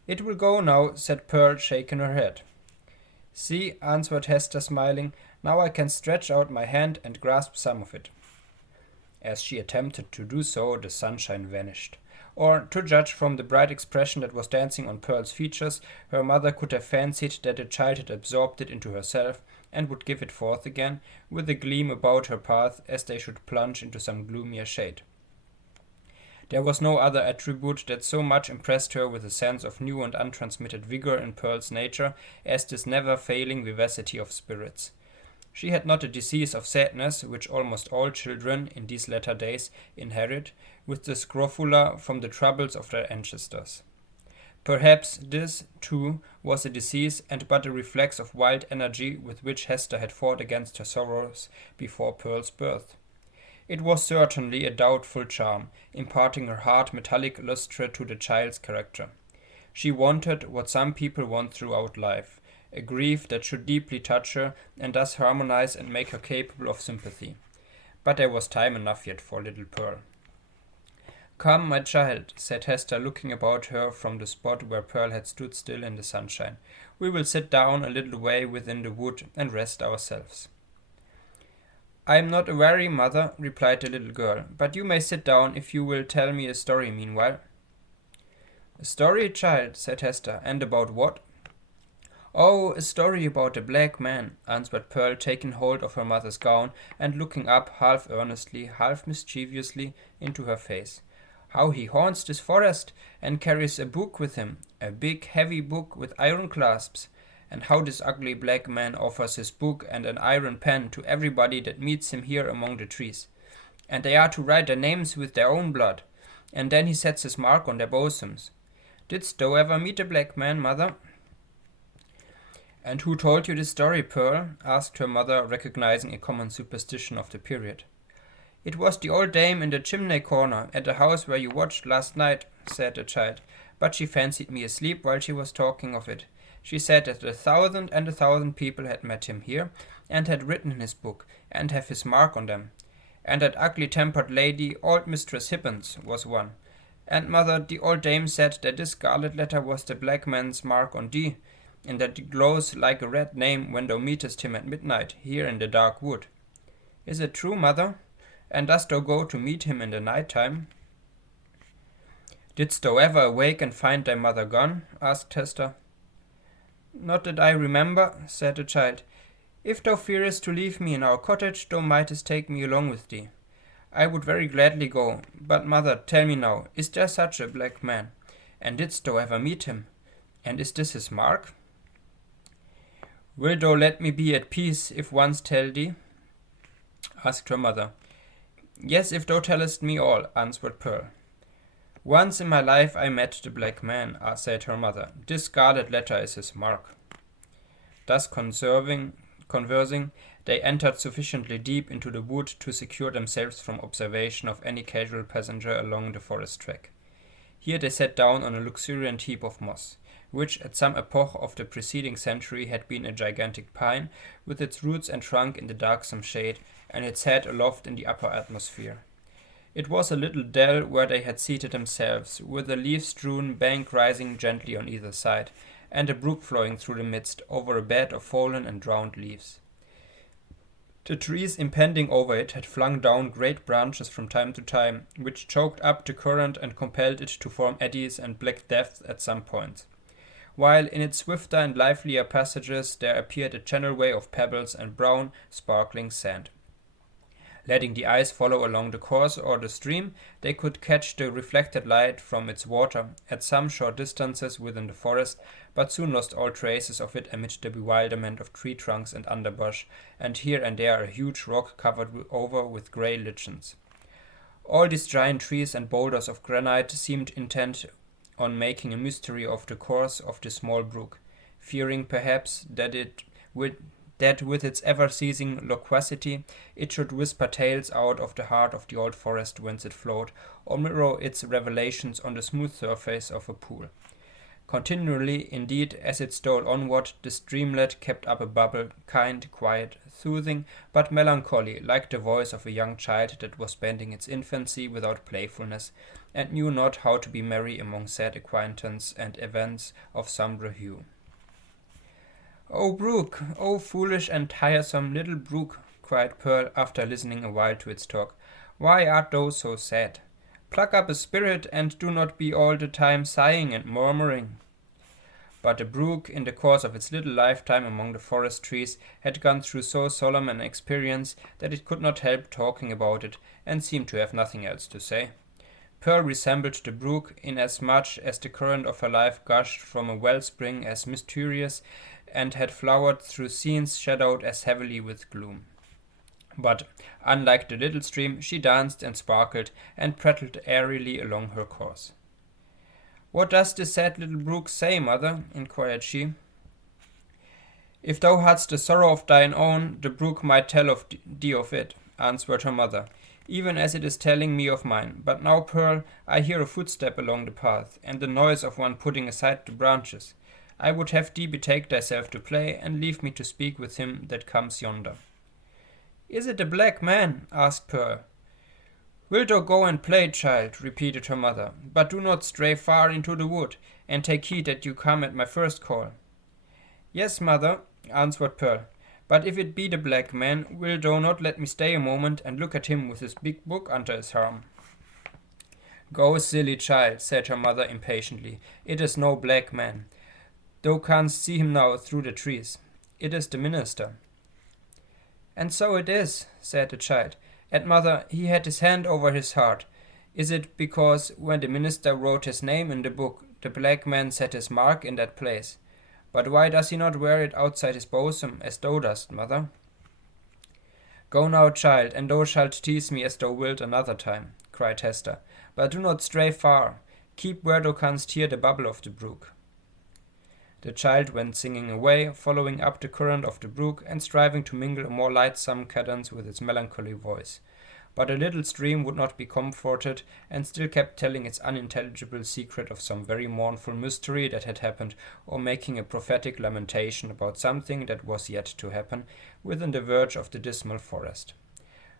"It will go now," said Pearl, shaking her head. "See," answered Hester, smiling, "now I can stretch out my hand and grasp some of it." As she attempted to do so, the sunshine vanished. Or, to judge from the bright expression that was dancing on Pearl's features, her mother could have fancied that the child had absorbed it into herself, and would give it forth again, with a gleam about her path, as they should plunge into some gloomier shade. There was no other attribute that so much impressed her with a sense of new and untransmitted vigor in Pearl's nature as this never-failing vivacity of spirits. She had not a disease of sadness, which almost all children, in these latter days, inherit, with the scrofula from the troubles of their ancestors. Perhaps this, too, was a disease, and but a reflex of wild energy with which Hester had fought against her sorrows before Pearl's birth. It was certainly a doubtful charm, imparting her hard metallic lustre to the child's character. She wanted what some people want throughout life, a grief that should deeply touch her, and thus harmonize and make her capable of sympathy. But there was time enough yet for little Pearl. "Come, my child," said Hester, looking about her from the spot where Pearl had stood still in the sunshine. "We will sit down a little way within the wood and rest ourselves." "I am not weary, mother," replied the little girl, "but you may sit down if you will tell me a story meanwhile." "A story, child," said Hester, "and about what?" "Oh, a story about a black man," answered Pearl, taking hold of her mother's gown, and looking up half earnestly, half mischievously, into her face. "How he haunts this forest, and carries a book with him, a big heavy book with iron clasps, and how this ugly black man offers his book and an iron pen to everybody that meets him here among the trees. And they are to write their names with their own blood, and then he sets his mark on their bosoms. Didst thou ever meet a black man, mother?" "And who told you this story, Pearl?" asked her mother, recognizing a common superstition of the period. "It was the old dame in the chimney corner at the house where you watched last night," said the child, "but she fancied me asleep while she was talking of it. She said that 1,000 people had met him here, and had written in his book, and have his mark on them. And that ugly-tempered lady, old Mistress Hibbins, was one. And, mother, the old dame said that this Scarlet Letter was the black man's mark on thee, and that it glows like a red name when thou meetest him at midnight, here in the dark wood. Is it true, mother?" And dost thou go to meet him in the night time? Didst thou ever awake and find thy mother gone? Asked Hester. Not that I remember, said the child. If thou fearest to leave me in our cottage, thou mightest take me along with thee. I would very gladly go, but mother, tell me now, is there such a black man? And didst thou ever meet him? And is this his mark? Wilt thou let me be at peace if once tell thee? Asked her mother. Yes, if thou tellest me all, answered Pearl. Once in my life I met the black man, said her mother. This Scarlet Letter is his mark. Thus conversing, they entered sufficiently deep into the wood to secure themselves from observation of any casual passenger along the forest track. Here they sat down on a luxuriant heap of moss, which at some epoch of the preceding century had been a gigantic pine, with its roots and trunk in the darksome shade, and its head aloft in the upper atmosphere. It was a little dell where they had seated themselves, with a leaf-strewn bank rising gently on either side, and a brook flowing through the midst, over a bed of fallen and drowned leaves. The trees impending over it had flung down great branches from time to time, which choked up the current and compelled it to form eddies and black depths at some points, while in its swifter and livelier passages there appeared a channelway of pebbles and brown, sparkling sand. Letting the eyes follow along the course or the stream, they could catch the reflected light from its water at some short distances within the forest, but soon lost all traces of it amid the bewilderment of tree trunks and underbush, and here and there a huge rock covered over with grey lichens. All these giant trees and boulders of granite seemed intent on making a mystery of the course of the small brook, fearing perhaps that with its ever-ceasing loquacity it should whisper tales out of the heart of the old forest whence it flowed, or mirror its revelations on the smooth surface of a pool. Continually, indeed, as it stole onward, the streamlet kept up a bubble, kind, quiet, soothing, but melancholy, like the voice of a young child that was spending its infancy without playfulness, and knew not how to be merry among sad acquaintance and events of sombre hue. "O brook, O foolish and tiresome little brook," cried Pearl, after listening a while to its talk, "why art thou so sad? Pluck up a spirit, and do not be all the time sighing and murmuring." But the brook, in the course of its little lifetime among the forest trees, had gone through so solemn an experience that it could not help talking about it, and seemed to have nothing else to say. Pearl resembled the brook inasmuch as the current of her life gushed from a wellspring as mysterious, and had flowered through scenes shadowed as heavily with gloom. But, unlike the little stream, she danced and sparkled, and prattled airily along her course. "What does this sad little brook say, mother?" inquired she. "If thou hadst a sorrow of thine own, the brook might tell of thee of it," answered her mother, "even as it is telling me of mine. But now, Pearl, I hear a footstep along the path, and the noise of one putting aside the branches. I would have thee betake thyself to play, and leave me to speak with him that comes yonder." "Is it a black man?" asked Pearl. "Wilt thou go and play, child?" repeated her mother, "but do not stray far into the wood, and take heed that you come at my first call." "Yes, mother," answered Pearl, "but if it be the black man, wilt thou not let me stay a moment and look at him with his big book under his arm?" "Go, silly child," said her mother impatiently. "It is no black man. Thou canst see him now through the trees. It is the minister." "And so it is," said the child. "And mother, he had his hand over his heart. Is it because when the minister wrote his name in the book, the black man set his mark in that place? But why does he not wear it outside his bosom, as thou dost, mother?" "Go now, child, and thou shalt tease me as thou wilt another time," cried Hester. "But do not stray far. Keep where thou canst hear the bubble of the brook." The child went singing away, following up the current of the brook, and striving to mingle a more lightsome cadence with its melancholy voice. But the little stream would not be comforted, and still kept telling its unintelligible secret of some very mournful mystery that had happened, or making a prophetic lamentation about something that was yet to happen, within the verge of the dismal forest.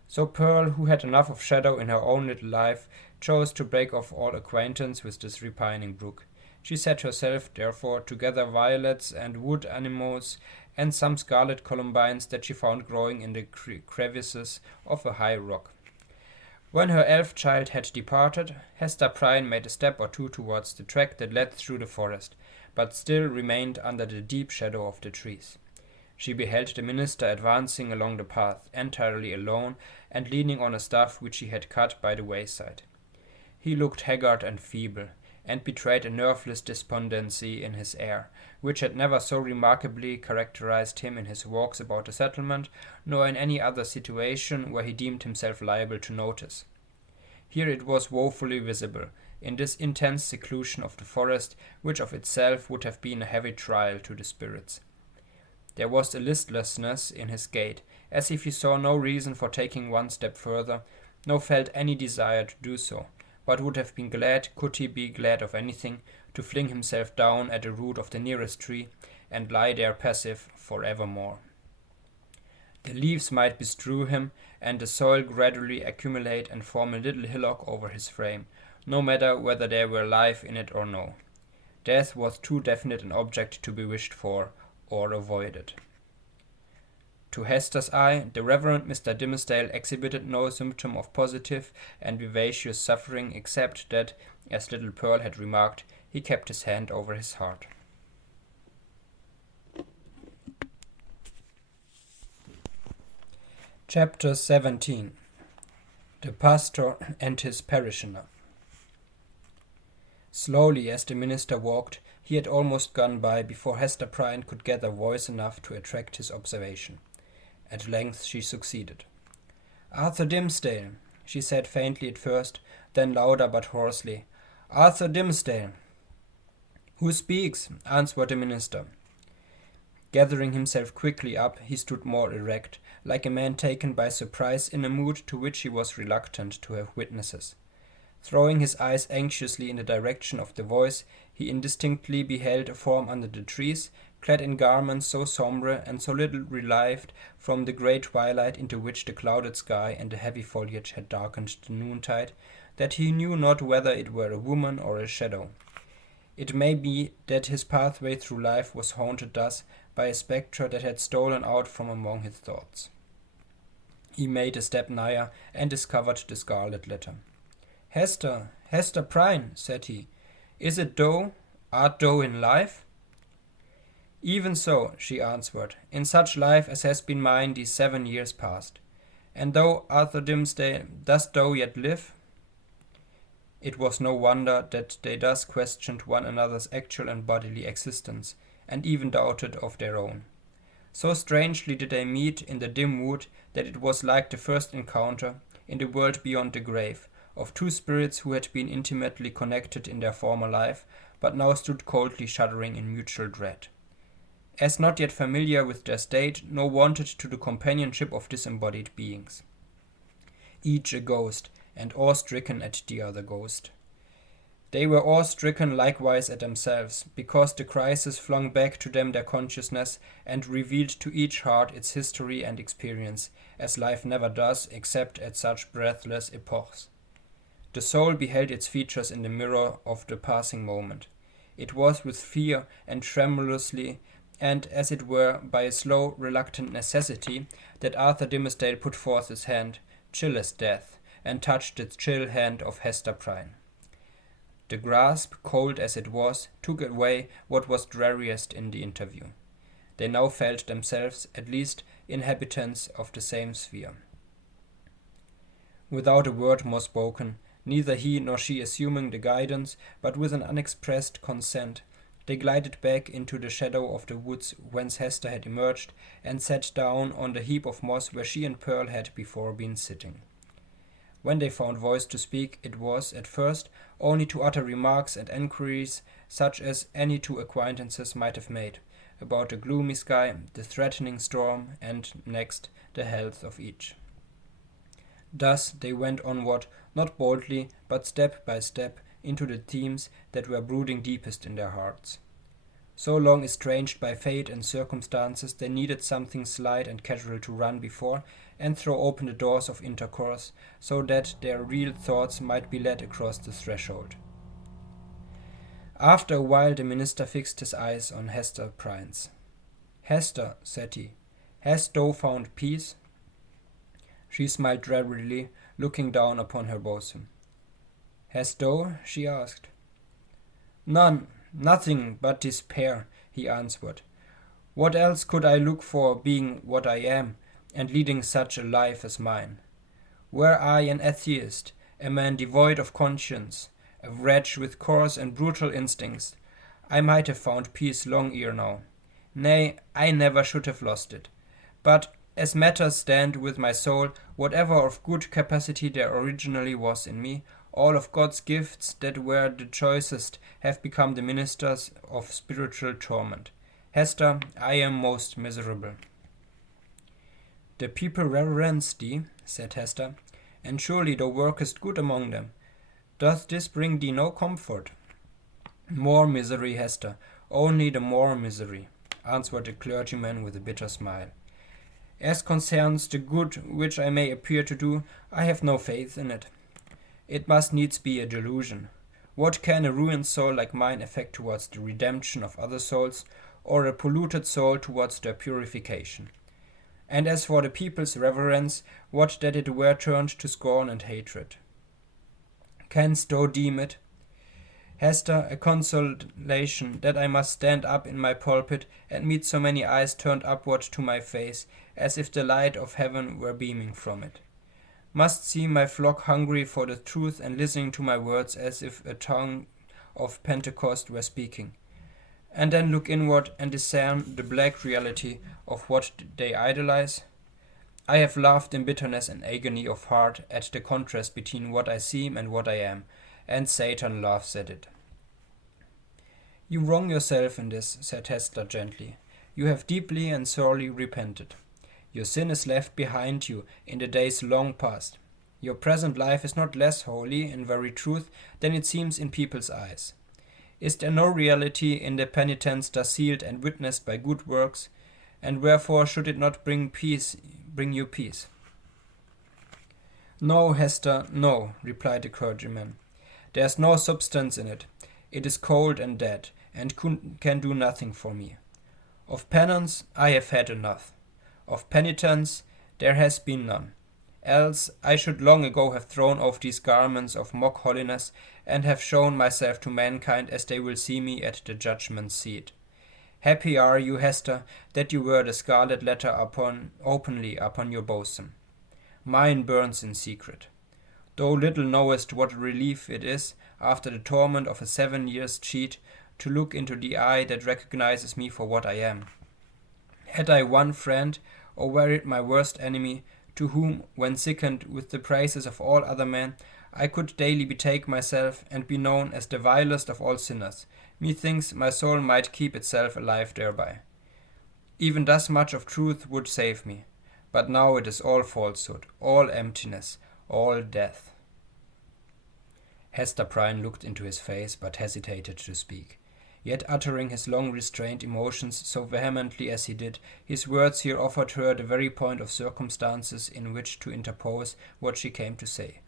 So Pearl, who had enough of shadow in her own little life, chose to break off all acquaintance with this repining brook. She set herself, therefore, to gather violets and wood anemones, and some scarlet columbines that she found growing in the crevices of a high rock. When her elf child had departed, Hester Prynne made a step or two towards the track that led through the forest, but still remained under the deep shadow of the trees. She beheld the minister advancing along the path, entirely alone, and leaning on a staff which he had cut by the wayside. He looked haggard and feeble, and betrayed a nerveless despondency in his air, which had never so remarkably characterized him in his walks about the settlement, nor in any other situation where he deemed himself liable to notice. Here it was woefully visible, in this intense seclusion of the forest, which of itself would have been a heavy trial to the spirits. There was a listlessness in his gait, as if he saw no reason for taking one step further, nor felt any desire to do so, but would have been glad, could he be glad of anything, to fling himself down at the root of the nearest tree, and lie there passive for evermore. The leaves might bestrew him, and the soil gradually accumulate and form a little hillock over his frame, no matter whether there were life in it or no. Death was too definite an object to be wished for or avoided. To Hester's eye, the Reverend Mr. Dimmesdale exhibited no symptom of positive and vivacious suffering, except that, as little Pearl had remarked, he kept his hand over his heart. Chapter 17. The Pastor and his Parishioner. Slowly as the minister walked, he had almost gone by before Hester Prynne could gather voice enough to attract his observation. At length she succeeded. "Arthur Dimmesdale," she said faintly at first, then louder but hoarsely. "Arthur Dimmesdale." "Who speaks?" answered the minister. Gathering himself quickly up, he stood more erect, like a man taken by surprise in a mood to which he was reluctant to have witnesses. Throwing his eyes anxiously in the direction of the voice, he indistinctly beheld a form under the trees, clad in garments so sombre and so little relieved from the grey twilight into which the clouded sky and the heavy foliage had darkened the noontide, that he knew not whether it were a woman or a shadow. It may be that his pathway through life was haunted thus by a spectre that had stolen out from among his thoughts. He made a step nigher and discovered the Scarlet Letter. "Hester, Hester Prynne," said he, "is it thou? Art thou in life?" "Even so," she answered, "in such life as has been mine these 7 years past. And thou, Arthur Dimmesdale, dost thou yet live?" It was no wonder that they thus questioned one another's actual and bodily existence, and even doubted of their own. So strangely did they meet in the dim wood that it was like the first encounter, in the world beyond the grave, of two spirits who had been intimately connected in their former life, but now stood coldly shuddering in mutual dread. As not yet familiar with their state, nor wonted to the companionship of disembodied beings. Each a ghost, and awe-stricken at the other ghost. They were awe-stricken likewise at themselves, because the crisis flung back to them their consciousness, and revealed to each heart its history and experience, as life never does except at such breathless epochs. The soul beheld its features in the mirror of the passing moment. It was with fear and tremulously, and as it were by a slow, reluctant necessity, that Arthur Dimmesdale put forth his hand, chill as death, and touched the chill hand of Hester Prynne. The grasp, cold as it was, took away what was dreariest in the interview. They now felt themselves, at least, inhabitants of the same sphere. Without a word more spoken, neither he nor she assuming the guidance, but with an unexpressed consent, they glided back into the shadow of the woods whence Hester had emerged, and sat down on the heap of moss where she and Pearl had before been sitting. When they found voice to speak, it was, at first, only to utter remarks and enquiries such as any two acquaintances might have made, about the gloomy sky, the threatening storm, and, next, the health of each. Thus they went onward, not boldly, but step by step, into the themes that were brooding deepest in their hearts. So long estranged by fate and circumstances, they needed something slight and casual to run before, and throw open the doors of intercourse, so that their real thoughts might be led across the threshold. After a while the minister fixed his eyes on Hester Prynne's. "Hester," said he, "hast thou found peace?" She smiled drearily, looking down upon her bosom. "Hast thou?" she asked. Nothing but despair," he answered. "What else could I look for, being what I am, and leading such a life as mine? Were I an atheist, a man devoid of conscience, a wretch with coarse and brutal instincts, I might have found peace long ere now. Nay, I never should have lost it. But as matters stand with my soul, whatever of good capacity there originally was in me, all of God's gifts that were the choicest have become the ministers of spiritual torment. Hester, I am most miserable." "The people reverence thee," said Hester, "and surely thou workest good among them. Doth this bring thee no comfort?" "More misery, Hester, only the more misery," answered the clergyman with a bitter smile. "As concerns the good which I may appear to do, I have no faith in it. It must needs be a delusion. What can a ruined soul like mine effect towards the redemption of other souls, or a polluted soul towards their purification? And as for the people's reverence, what that it were turned to scorn and hatred. Canst thou deem it, Hester, a consolation that I must stand up in my pulpit and meet so many eyes turned upward to my face, as if the light of heaven were beaming from it? Must see my flock hungry for the truth and listening to my words as if a tongue of Pentecost were speaking, and then look inward and discern the black reality of what they idolize? I have laughed in bitterness and agony of heart at the contrast between what I seem and what I am, and Satan laughs at it. "You wrong yourself in this," said Hester gently. "You have deeply and sorely repented. Your sin is left behind you in the days long past. Your present life is not less holy, in very truth, than it seems in people's eyes. Is there no reality in the penitence thus sealed and witnessed by good works, and wherefore should it not bring you peace?" "No, Hester, no," replied the clergyman. "There is no substance in it. It is cold and dead, and can do nothing for me. Of penance I have had enough. Of penitence there has been none. Else I should long ago have thrown off these garments of mock holiness, and have shown myself to mankind as they will see me at the judgment seat. Happy are you, Hester, that you wear the scarlet letter openly upon your bosom. Mine burns in secret. Thou little knowest what a relief it is, after the torment of a 7 years' cheat, to look into the eye that recognizes me for what I am. Had I one friend, or were it my worst enemy, to whom, when sickened with the praises of all other men, I could daily betake myself, and be known as the vilest of all sinners, methinks my soul might keep itself alive thereby. Even thus much of truth would save me, but now it is all falsehood, all emptiness, all death." Hester Prynne looked into his face, but hesitated to speak. Yet uttering his long-restrained emotions so vehemently as he did, his words here offered her the very point of circumstances in which to interpose what she came to say.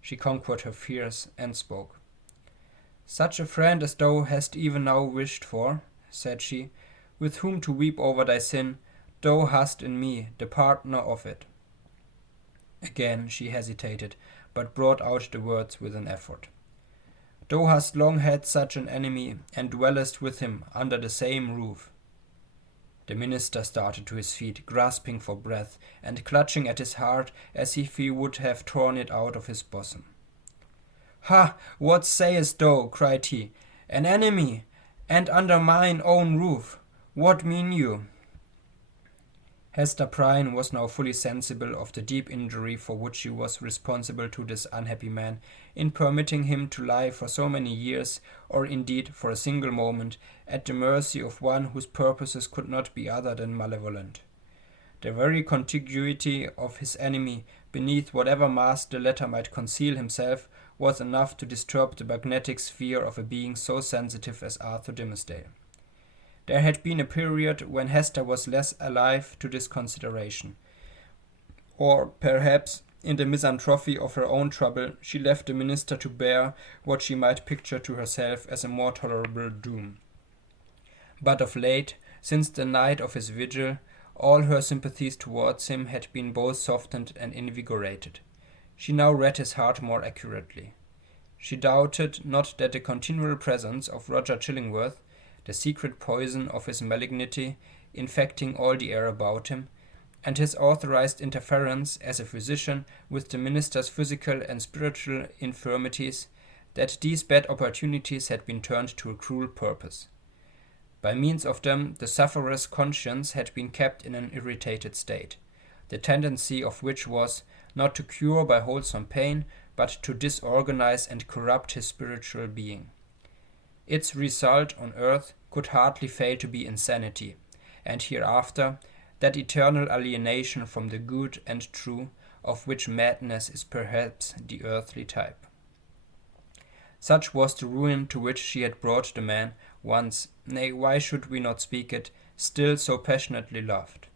She conquered her fears and spoke. "Such a friend as thou hast even now wished for," said she, "with whom to weep over thy sin, thou hast in me, the partner of it." Again she hesitated, but brought out the words with an effort. "Thou hast long had such an enemy, and dwellest with him under the same roof." The minister started to his feet, grasping for breath, and clutching at his heart as if he would have torn it out of his bosom. "Ha! What sayest thou?" cried he. "An enemy, and under mine own roof! What mean you?" Hester Prynne was now fully sensible of the deep injury for which she was responsible to this unhappy man, in permitting him to lie for so many years, or indeed for a single moment, at the mercy of one whose purposes could not be other than malevolent. The very contiguity of his enemy, beneath whatever mask the latter might conceal himself, was enough to disturb the magnetic sphere of a being so sensitive as Arthur Dimmesdale. There had been a period when Hester was less alive to this consideration, or perhaps in the misanthropy of her own trouble she left the minister to bear what she might picture to herself as a more tolerable doom. But of late, since the night of his vigil, all her sympathies towards him had been both softened and invigorated. She now read his heart more accurately. She doubted not that the continual presence of Roger Chillingworth, the secret poison of his malignity infecting all the air about him, and his authorized interference as a physician with the minister's physical and spiritual infirmities, that these bad opportunities had been turned to a cruel purpose. By means of them, the sufferer's conscience had been kept in an irritated state, the tendency of which was, not to cure by wholesome pain, but to disorganize and corrupt his spiritual being. Its result on earth could hardly fail to be insanity, and hereafter that eternal alienation from the good and true, of which madness is perhaps the earthly type. Such was the ruin to which she had brought the man once, nay, why should we not speak it, still so passionately loved.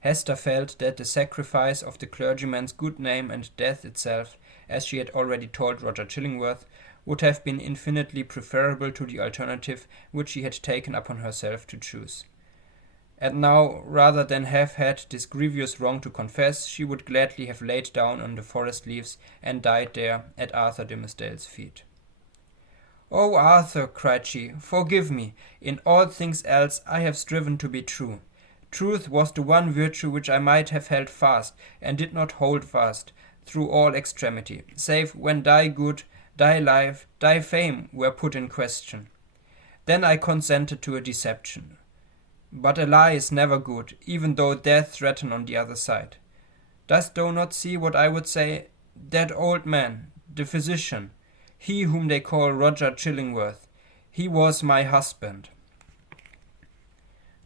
Hester felt that the sacrifice of the clergyman's good name and death itself, as she had already told Roger Chillingworth, would have been infinitely preferable to the alternative which she had taken upon herself to choose. And now, rather than have had this grievous wrong to confess, she would gladly have laid down on the forest leaves and died there at Arthur Dimmesdale's feet. "Oh, Arthur," cried she, "forgive me. In all things else I have striven to be true. Truth was the one virtue which I might have held fast, and did not hold fast, through all extremity, save when thy good, thy life, thy fame were put in question. Then I consented to a deception. But a lie is never good, even though death threaten on the other side. Dost thou not see what I would say? That old man, the physician, he whom they call Roger Chillingworth, he was my husband."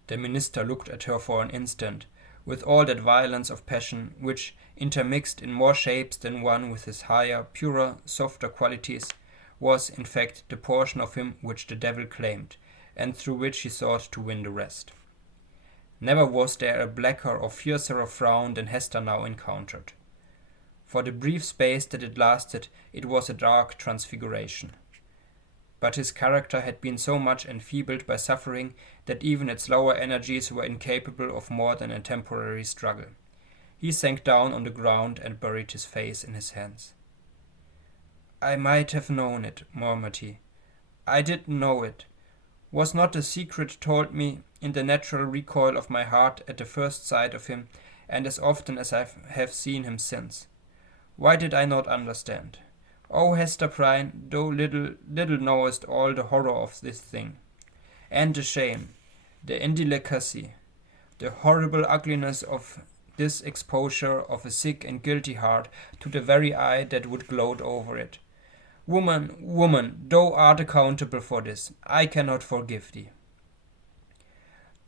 The minister looked at her for an instant, with all that violence of passion which, intermixed in more shapes than one with his higher, purer, softer qualities, was, in fact, the portion of him which the devil claimed, and through which he sought to win the rest. Never was there a blacker or fiercer frown than Hester now encountered. For the brief space that it lasted, it was a dark transfiguration. But his character had been so much enfeebled by suffering that even its lower energies were incapable of more than a temporary struggle. He sank down on the ground and buried his face in his hands. "I might have known it," murmured he. "I did know it. Was not the secret told me in the natural recoil of my heart at the first sight of him, and as often as I have seen him since? Why did I not understand? O Hester Prynne, thou little knowest all the horror of this thing, and the shame, the indelicacy, the horrible ugliness of this exposure of a sick and guilty heart to the very eye that would gloat over it. Woman, thou art accountable for this. I cannot forgive thee."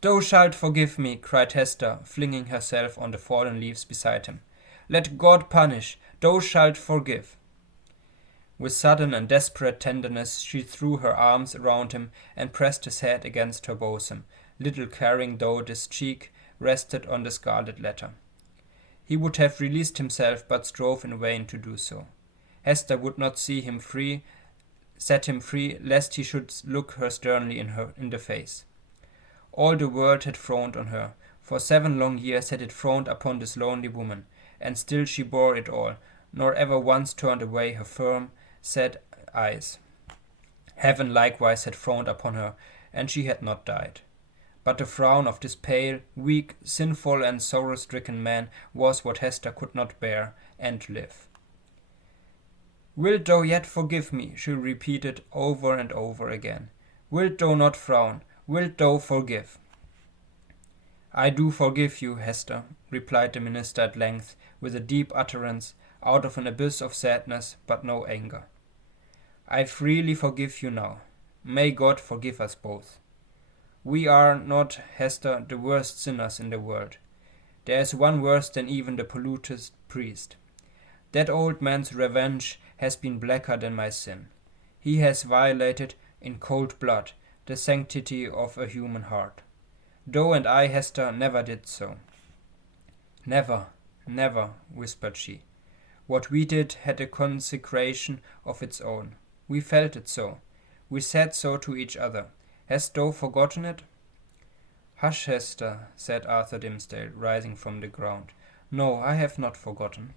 "Thou shalt forgive me," cried Hester, flinging herself on the fallen leaves beside him. "Let God punish. Thou shalt forgive." With sudden and desperate tenderness she threw her arms around him and pressed his head against her bosom, little caring though this cheek rested on the Scarlet Letter. He would have released himself, but strove in vain to do so. Hester would not set him free, lest he should look her sternly in the face. All the world had frowned on her. For 7 long years had it frowned upon this lonely woman, and still she bore it all, nor ever once turned away her firm, sad eyes. Heaven likewise had frowned upon her, and she had not died. But the frown of this pale, weak, sinful, and sorrow-stricken man was what Hester could not bear and live. "Wilt thou yet forgive me?" she repeated over and over again. "Wilt thou not frown? Wilt thou forgive?" "I do forgive you, Hester," replied the minister at length, with a deep utterance, out of an abyss of sadness, but no anger. "I freely forgive you now. May God forgive us both. We are not, Hester, the worst sinners in the world. There is one worse than even the polluted priest. That old man's revenge has been blacker than my sin. He has violated, in cold blood, the sanctity of a human heart. Thou and I, Hester, never did so." "Never, never," whispered she. "What we did had a consecration of its own. We felt it so. We said so to each other. Hast thou forgotten it?" "Hush, Hester," said Arthur Dimmesdale, rising from the ground. "No, I have not forgotten."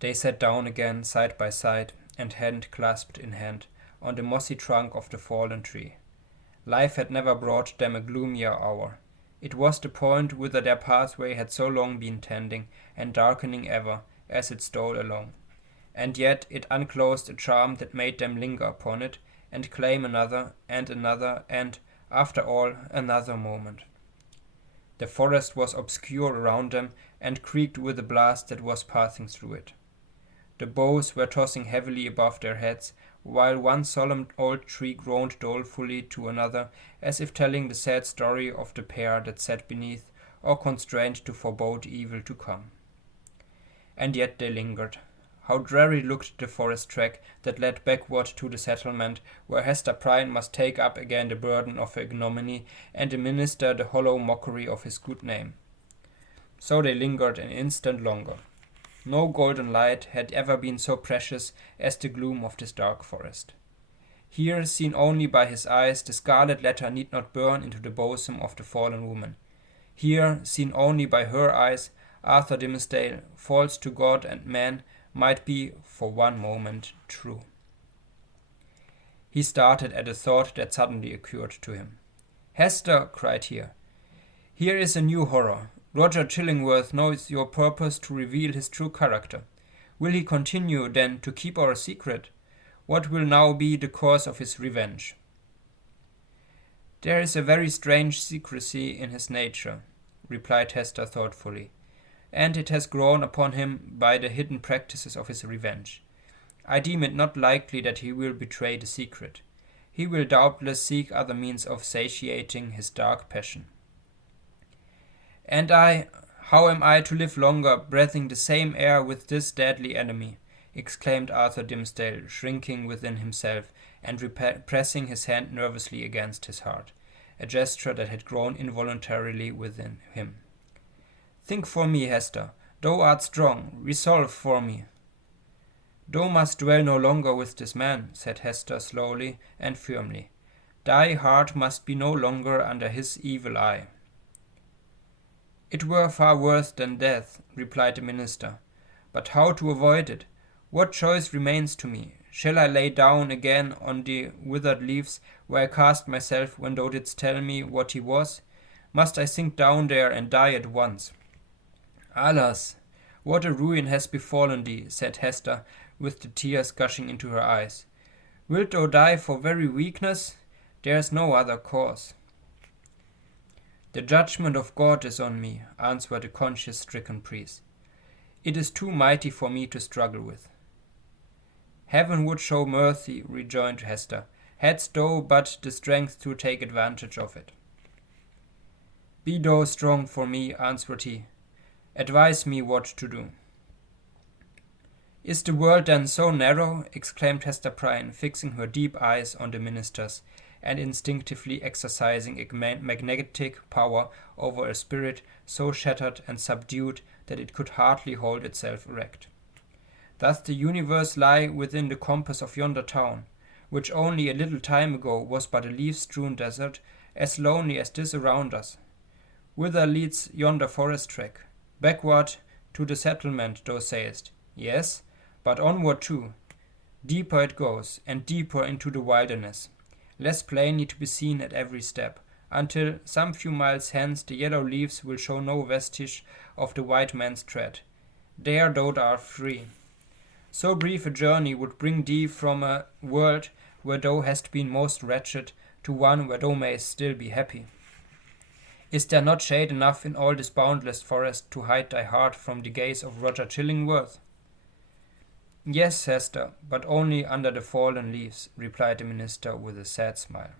They sat down again, side by side, and hand clasped in hand, on the mossy trunk of the fallen tree. Life had never brought them a gloomier hour. It was the point whither their pathway had so long been tending, and darkening ever, as it stole along. And yet it unclosed a charm that made them linger upon it, and claim another, and, after all, another moment. The forest was obscure around them, and creaked with the blast that was passing through it. The boughs were tossing heavily above their heads, while one solemn old tree groaned dolefully to another, as if telling the sad story of the pair that sat beneath, or constrained to forebode evil to come. And yet they lingered. How dreary looked the forest track that led backward to the settlement, where Hester Prynne must take up again the burden of her ignominy, and the minister the hollow mockery of his good name. So they lingered an instant longer. No golden light had ever been so precious as the gloom of this dark forest. Here, seen only by his eyes, the Scarlet Letter need not burn into the bosom of the fallen woman. Here, seen only by her eyes, Arthur Dimmesdale, false to God and man, might be, for one moment, true. He started at a thought that suddenly occurred to him. "Hester!" cried he. "Here is a new horror. Roger Chillingworth knows your purpose to reveal his true character. Will he continue, then, to keep our secret? What will now be the course of his revenge?" "There is a very strange secrecy in his nature," replied Hester thoughtfully, "and it has grown upon him by the hidden practices of his revenge. I deem it not likely that he will betray the secret. He will doubtless seek other means of satiating his dark passion." "And how am I to live longer, breathing the same air with this deadly enemy?" exclaimed Arthur Dimmesdale, shrinking within himself, and pressing his hand nervously against his heart, a gesture that had grown involuntarily within him. "Think for me, Hester. Thou art strong. Resolve for me." "Thou must dwell no longer with this man," said Hester slowly and firmly. "Thy heart must be no longer under his evil eye." "It were far worse than death," replied the minister. "But how to avoid it? What choice remains to me? Shall I lay down again on the withered leaves where I cast myself when thou didst tell me what he was? Must I sink down there and die at once?" "Alas, what a ruin has befallen thee," said Hester, with the tears gushing into her eyes. "Wilt thou die for very weakness? There is no other cause." "The judgment of God is on me," answered the conscience-stricken priest. "It is too mighty for me to struggle with." "Heaven would show mercy," rejoined Hester, "hadst thou but the strength to take advantage of it." "Be thou strong for me," answered he. "Advise me what to do." "Is the world then so narrow?" exclaimed Hester Prynne, fixing her deep eyes on the minister's, and instinctively exercising a magnetic power over a spirit so shattered and subdued that it could hardly hold itself erect. "Does the universe lie within the compass of yonder town, which only a little time ago was but a leaf-strewn desert, as lonely as this around us? Whither leads yonder forest track? Backward to the settlement, thou sayest. Yes, but onward too. Deeper it goes, and deeper into the wilderness, less plainly to be seen at every step, until some few miles hence the yellow leaves will show no vestige of the white man's tread. There thou art free. So brief a journey would bring thee from a world where thou hast been most wretched to one where thou mayst still be happy. Is there not shade enough in all this boundless forest to hide thy heart from the gaze of Roger Chillingworth?" "Yes, Hester, but only under the fallen leaves," replied the minister with a sad smile.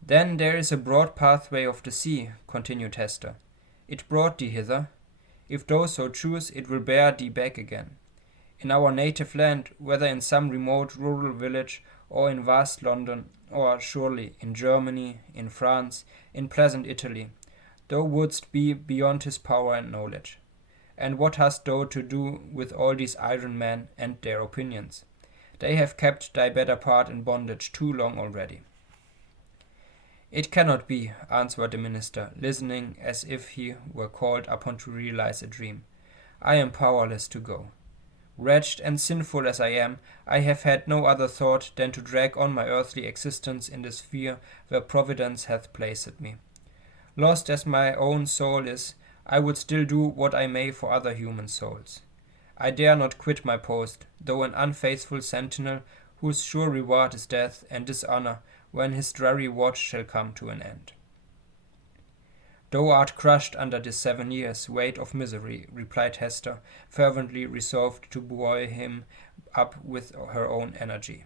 "Then there is a broad pathway of the sea," continued Hester. "It brought thee hither. If thou so choose, it will bear thee back again. In our native land, whether in some remote rural village, or in vast London, or surely in Germany, in France, in pleasant Italy, thou wouldst be beyond his power and knowledge. And what hast thou to do with all these iron men and their opinions? They have kept thy better part in bondage too long already." "It cannot be," answered the minister, listening as if he were called upon to realize a dream. I am powerless to go. Wretched and sinful as I am, I have had no other thought than to drag on my earthly existence in the sphere where Providence hath placed me. Lost as my own soul is, I would still do what I may for other human souls. I dare not quit my post, though an unfaithful sentinel, whose sure reward is death and dishonour when his dreary watch shall come to an end. Thou art crushed under this 7 years' weight of misery, replied Hester, fervently resolved to buoy him up with her own energy.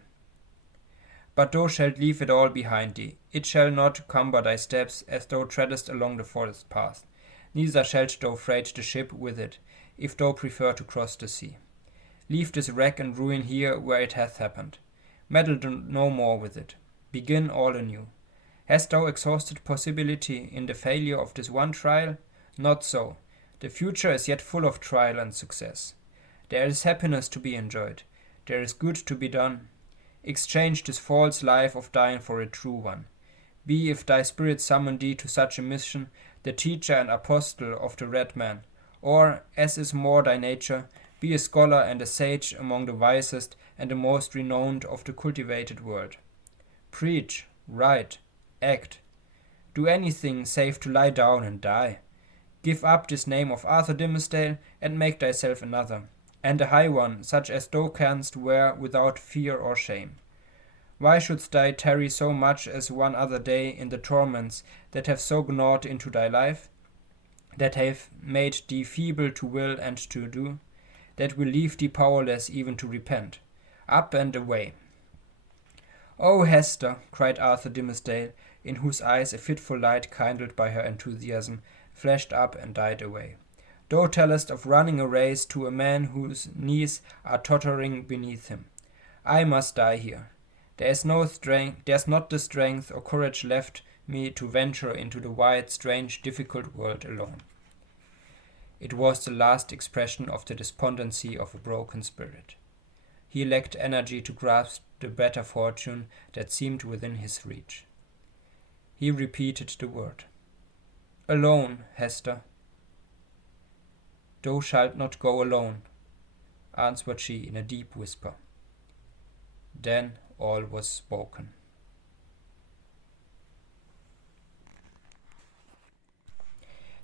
But thou shalt leave it all behind thee. It shall not cumber thy steps as thou treadest along the forest path. Neither shalt thou freight the ship with it, if thou prefer to cross the sea. Leave this wreck and ruin here where it hath happened. Meddle no more with it. Begin all anew. Hast thou exhausted possibility in the failure of this one trial? Not so. The future is yet full of trial and success. There is happiness to be enjoyed. There is good to be done. Exchange this false life of thine for a true one. Be, if thy spirit summon thee to such a mission, the teacher and apostle of the red man, or, as is more thy nature, be a scholar and a sage among the wisest and the most renowned of the cultivated world. Preach, write, act. Do anything save to lie down and die. Give up this name of Arthur Dimmesdale and make thyself another, and a high one, such as thou canst wear without fear or shame. Why shouldst thou tarry so much as one other day in the torments that have so gnawed into thy life, that have made thee feeble to will and to do, that will leave thee powerless even to repent? Up and away. "O Hester," cried Arthur Dimmesdale, in whose eyes a fitful light kindled by her enthusiasm flashed up and died away. "Thou tellest of running a race to a man whose knees are tottering beneath him. I must die here. There's not the strength or courage left me to venture into the wide, strange, difficult world alone." It was the last expression of the despondency of a broken spirit. He lacked energy to grasp the better fortune that seemed within his reach. He repeated the word. "Alone, Hester." "Thou shalt not go alone," answered she in a deep whisper. Then all was spoken.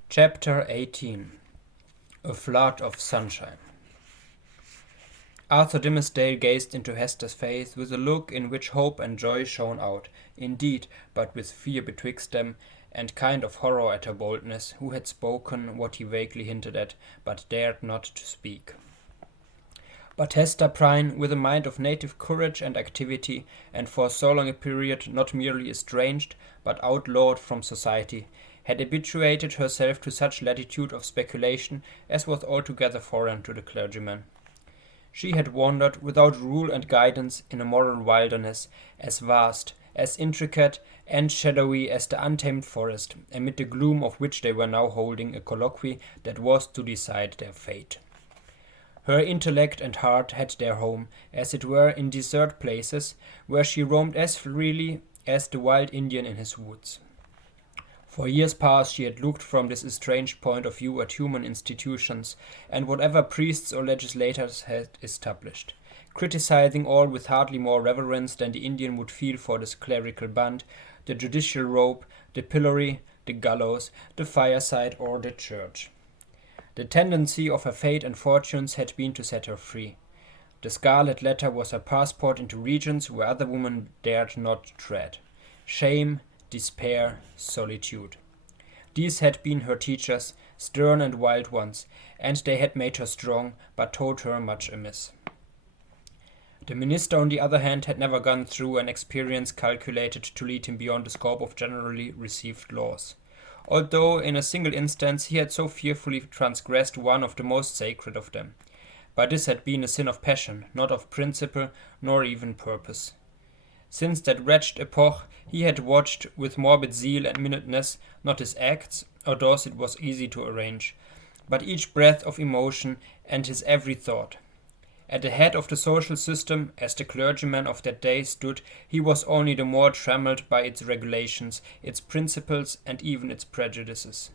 Chapter 18. A Flood of Sunshine. Arthur Dimmesdale gazed into Hester's face with a look in which hope and joy shone out, indeed, but with fear betwixt them, and kind of horror at her boldness, who had spoken what he vaguely hinted at, but dared not to speak. But Hester Prynne, with a mind of native courage and activity, and for so long a period not merely estranged, but outlawed from society, had habituated herself to such latitude of speculation as was altogether foreign to the clergyman. She had wandered without rule and guidance in a moral wilderness as vast, as intricate and shadowy as the untamed forest, amid the gloom of which they were now holding a colloquy that was to decide their fate. Her intellect and heart had their home, as it were, in desert places, where she roamed as freely as the wild Indian in his woods. For years past she had looked from this estranged point of view at human institutions, and whatever priests or legislators had established, criticizing all with hardly more reverence than the Indian would feel for the clerical band, the judicial rope, the pillory, the gallows, the fireside, or the church. The tendency of her fate and fortunes had been to set her free. The Scarlet Letter was her passport into regions where other women dared not tread. Shame, despair, solitude. These had been her teachers, stern and wild ones, and they had made her strong, but taught her much amiss. The minister, on the other hand, had never gone through an experience calculated to lead him beyond the scope of generally received laws, although in a single instance he had so fearfully transgressed one of the most sacred of them. But this had been a sin of passion, not of principle, nor even purpose. Since that wretched epoch he had watched with morbid zeal and minuteness, not his acts, or those it was easy to arrange, but each breath of emotion and his every thought. At the head of the social system, as the clergyman of that day stood, he was only the more trammelled by its regulations, its principles, and even its prejudices.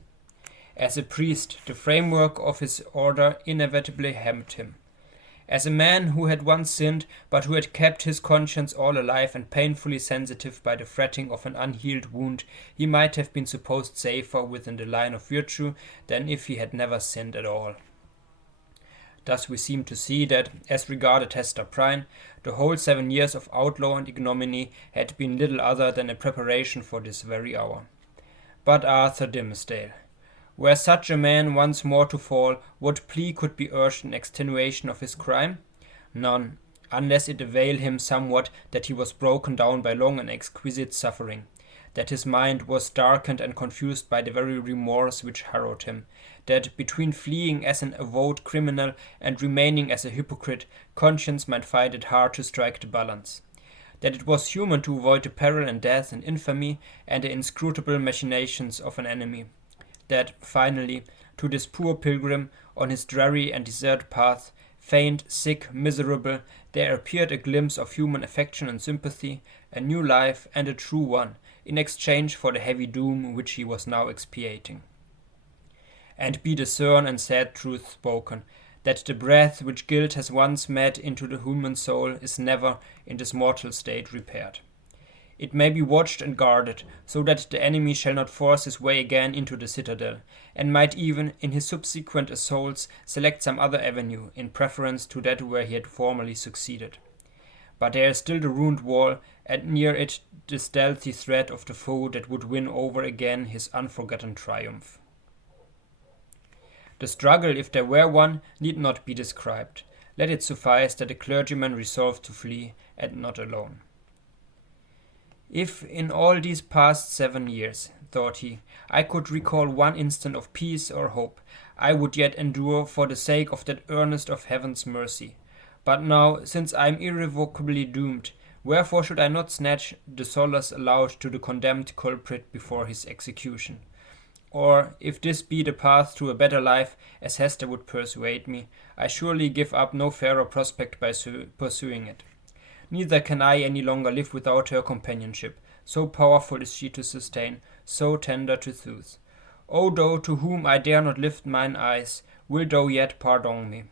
As a priest, the framework of his order inevitably hemmed him. As a man who had once sinned, but who had kept his conscience all alive and painfully sensitive by the fretting of an unhealed wound, he might have been supposed safer within the line of virtue than if he had never sinned at all. Thus we seem to see that, as regarded Hester Prynne, the whole 7 years of outlaw and ignominy had been little other than a preparation for this very hour. But Arthur Dimmesdale, were such a man once more to fall, what plea could be urged in extenuation of his crime? None, unless it avail him somewhat that he was broken down by long and exquisite suffering, that his mind was darkened and confused by the very remorse which harrowed him, that between fleeing as an avowed criminal and remaining as a hypocrite, conscience might find it hard to strike the balance, that it was human to avoid the peril and death and infamy and the inscrutable machinations of an enemy, that, finally, to this poor pilgrim, on his dreary and desert path, faint, sick, miserable, there appeared a glimpse of human affection and sympathy, a new life and a true one, in exchange for the heavy doom which he was now expiating. And be the stern and sad truth spoken, that the breath which guilt has once met into the human soul is never, in this mortal state, repaired. It may be watched and guarded, so that the enemy shall not force his way again into the citadel, and might even, in his subsequent assaults, select some other avenue, in preference to that where he had formerly succeeded. But there is still the ruined wall, and near it the stealthy threat of the foe that would win over again his unforgotten triumph. The struggle, if there were one, need not be described. Let it suffice that the clergyman resolved to flee, and not alone. If in all these past 7 years, thought he, I could recall one instant of peace or hope, I would yet endure for the sake of that earnest of heaven's mercy. But now, since I am irrevocably doomed, wherefore should I not snatch the solace allowed to the condemned culprit before his execution? Or, if this be the path to a better life, as Hester would persuade me, I surely give up no fairer prospect by pursuing it. Neither can I any longer live without her companionship, so powerful is she to sustain, so tender to soothe. O thou to whom I dare not lift mine eyes, wilt thou yet pardon me?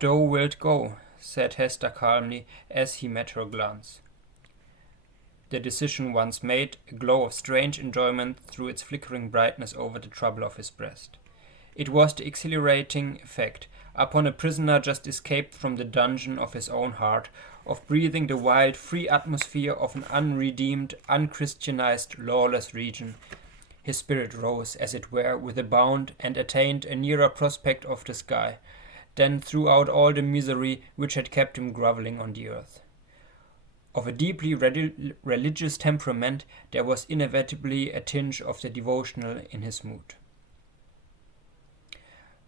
Thou wilt go, said Hester calmly, as he met her glance. The decision once made, a glow of strange enjoyment threw its flickering brightness over the trouble of his breast. It was the exhilarating effect, upon a prisoner just escaped from the dungeon of his own heart, of breathing the wild, free atmosphere of an unredeemed, unchristianized, lawless region. His spirit rose, as it were, with a bound, and attained a nearer prospect of the sky, than throughout all the misery which had kept him grovelling on the earth. Of a deeply religious temperament, there was inevitably a tinge of the devotional in his mood.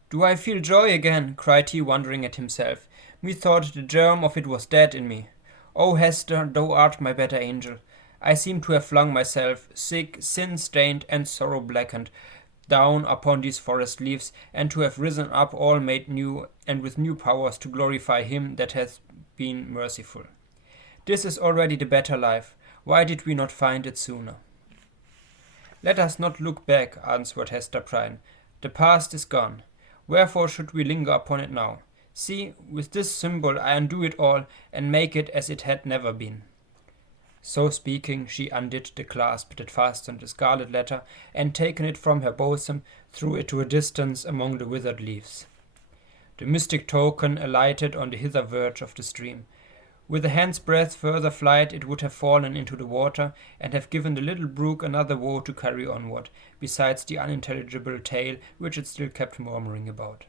Do I feel joy again? Cried he, wondering at himself. Methought the germ of it was dead in me. O Hester, thou art my better angel. I seem to have flung myself, sick, sin-stained, and sorrow-blackened, down upon these forest leaves, and to have risen up all made new, and with new powers to glorify him that hath been merciful. This is already the better life. Why did we not find it sooner? Let us not look back, answered Hester Prynne. The past is gone. Wherefore should we linger upon it now? See, with this symbol I undo it all, and make it as it had never been. So speaking, she undid the clasp that fastened the Scarlet Letter, and taking it from her bosom, threw it to a distance among the withered leaves. The mystic token alighted on the hither verge of the stream. With a hand's breadth further flight it would have fallen into the water, and have given the little brook another woe to carry onward, besides the unintelligible tale which it still kept murmuring about.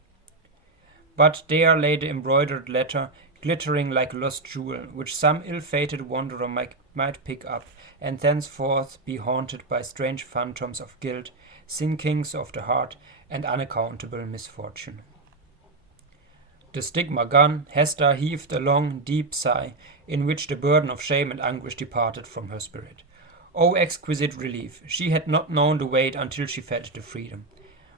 But there lay the embroidered letter, glittering like a lost jewel, which some ill-fated wanderer might pick up, and thenceforth be haunted by strange phantoms of guilt, sinkings of the heart, and unaccountable misfortune. The stigma gone, Hester heaved a long, deep sigh, in which the burden of shame and anguish departed from her spirit. O exquisite relief! She had not known the weight until she felt the freedom.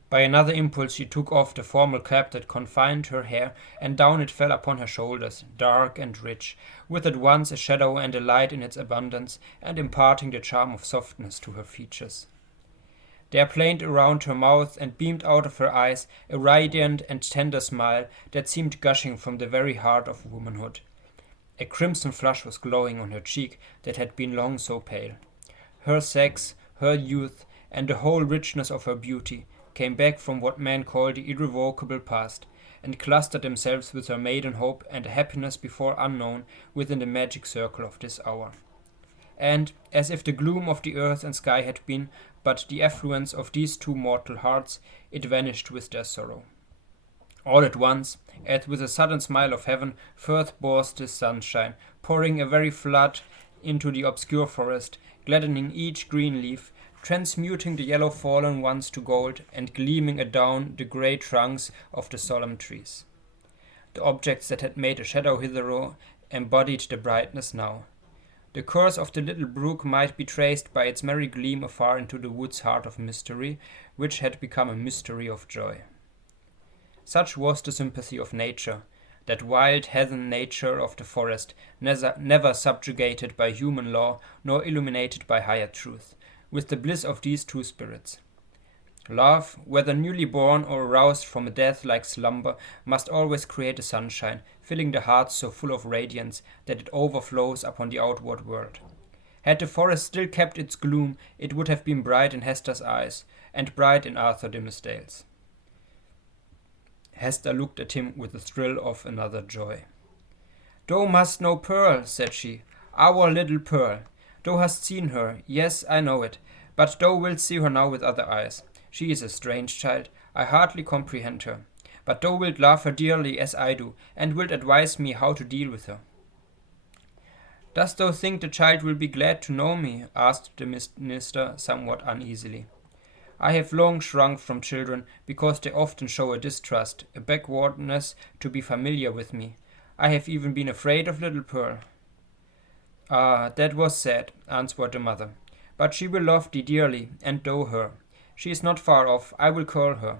By another impulse she took off the formal cap that confined her hair, and down it fell upon her shoulders, dark and rich, with at once a shadow and a light in its abundance, and imparting the charm of softness to her features. There played around her mouth and beamed out of her eyes a radiant and tender smile that seemed gushing from the very heart of womanhood. A crimson flush was glowing on her cheek that had been long so pale. Her sex, her youth, and the whole richness of her beauty came back from what men call the irrevocable past, and clustered themselves with her maiden hope and a happiness before unknown within the magic circle of this hour. And, as if the gloom of the earth and sky had been but the effluence of these two mortal hearts, it vanished with their sorrow. All at once, as with a sudden smile of heaven, forth burst the sunshine, pouring a very flood into the obscure forest, gladdening each green leaf, transmuting the yellow fallen ones to gold, and gleaming adown the grey trunks of the solemn trees. The objects that had made a shadow hitherto embodied the brightness now. The course of the little brook might be traced by its merry gleam afar into the wood's heart of mystery, which had become a mystery of joy. Such was the sympathy of nature, that wild heathen nature of the forest, never subjugated by human law nor illuminated by higher truth, with the bliss of these two spirits. Love, whether newly born or aroused from a death-like slumber, must always create a sunshine, filling the heart so full of radiance that it overflows upon the outward world. Had the forest still kept its gloom, it would have been bright in Hester's eyes, and bright in Arthur Dimmesdale's. Hester looked at him with a thrill of another joy. "Thou must know Pearl," said she, "our little Pearl. Thou hast seen her, yes, I know it, but thou wilt see her now with other eyes. She is a strange child, I hardly comprehend her, but thou wilt love her dearly as I do, and wilt advise me how to deal with her." "Dost thou think the child will be glad to know me?" asked the minister somewhat uneasily. "I have long shrunk from children, because they often show a distrust, a backwardness to be familiar with me. I have even been afraid of little Pearl." "Ah, that was sad," answered the mother. "But she will love thee dearly, and thou her. She is not far off. I will call her.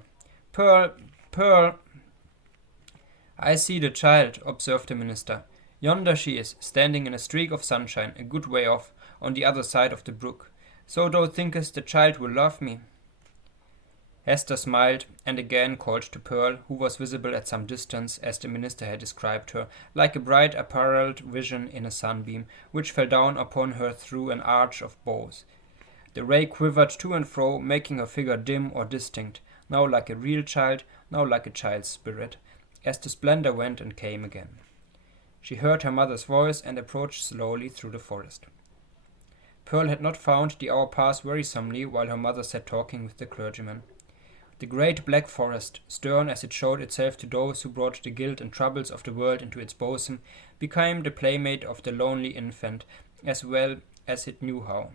Pearl, Pearl." "I see the child," observed the minister. "Yonder she is, standing in a streak of sunshine, a good way off, on the other side of the brook. So thou thinkest the child will love me?" Hester smiled, and again called to Pearl, who was visible at some distance, as the minister had described her, like a bright apparelled vision in a sunbeam, which fell down upon her through an arch of boughs. The ray quivered to and fro, making her figure dim or distinct, now like a real child, now like a child's spirit, as the splendor went and came again. She heard her mother's voice and approached slowly through the forest. Pearl had not found the hour pass wearisomely while her mother sat talking with the clergyman. The great black forest, stern as it showed itself to those who brought the guilt and troubles of the world into its bosom, became the playmate of the lonely infant, as well as it knew how.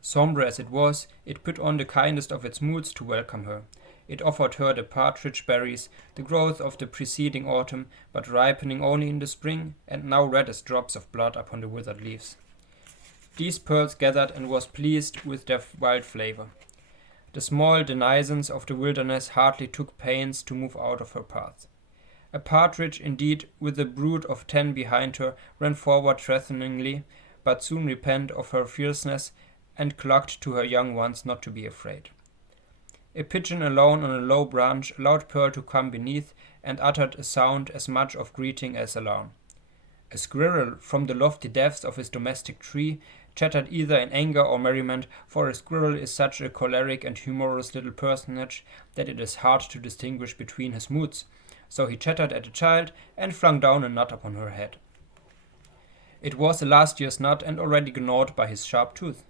Sombre as it was, it put on the kindest of its moods to welcome her. It offered her the partridge berries, the growth of the preceding autumn, but ripening only in the spring, and now red as drops of blood upon the withered leaves. These Pearls gathered and was pleased with their wild flavor. The small denizens of the wilderness hardly took pains to move out of her path. A partridge, indeed, with a brood of 10 behind her, ran forward threateningly, but soon repented of her fierceness, and clucked to her young ones not to be afraid. A pigeon alone on a low branch allowed Pearl to come beneath, and uttered a sound as much of greeting as alarm. A squirrel, from the lofty depths of his domestic tree, chattered either in anger or merriment, for a squirrel is such a choleric and humorous little personage that it is hard to distinguish between his moods, so he chattered at the child, and flung down a nut upon her head. It was a last year's nut, and already gnawed by his sharp tooth.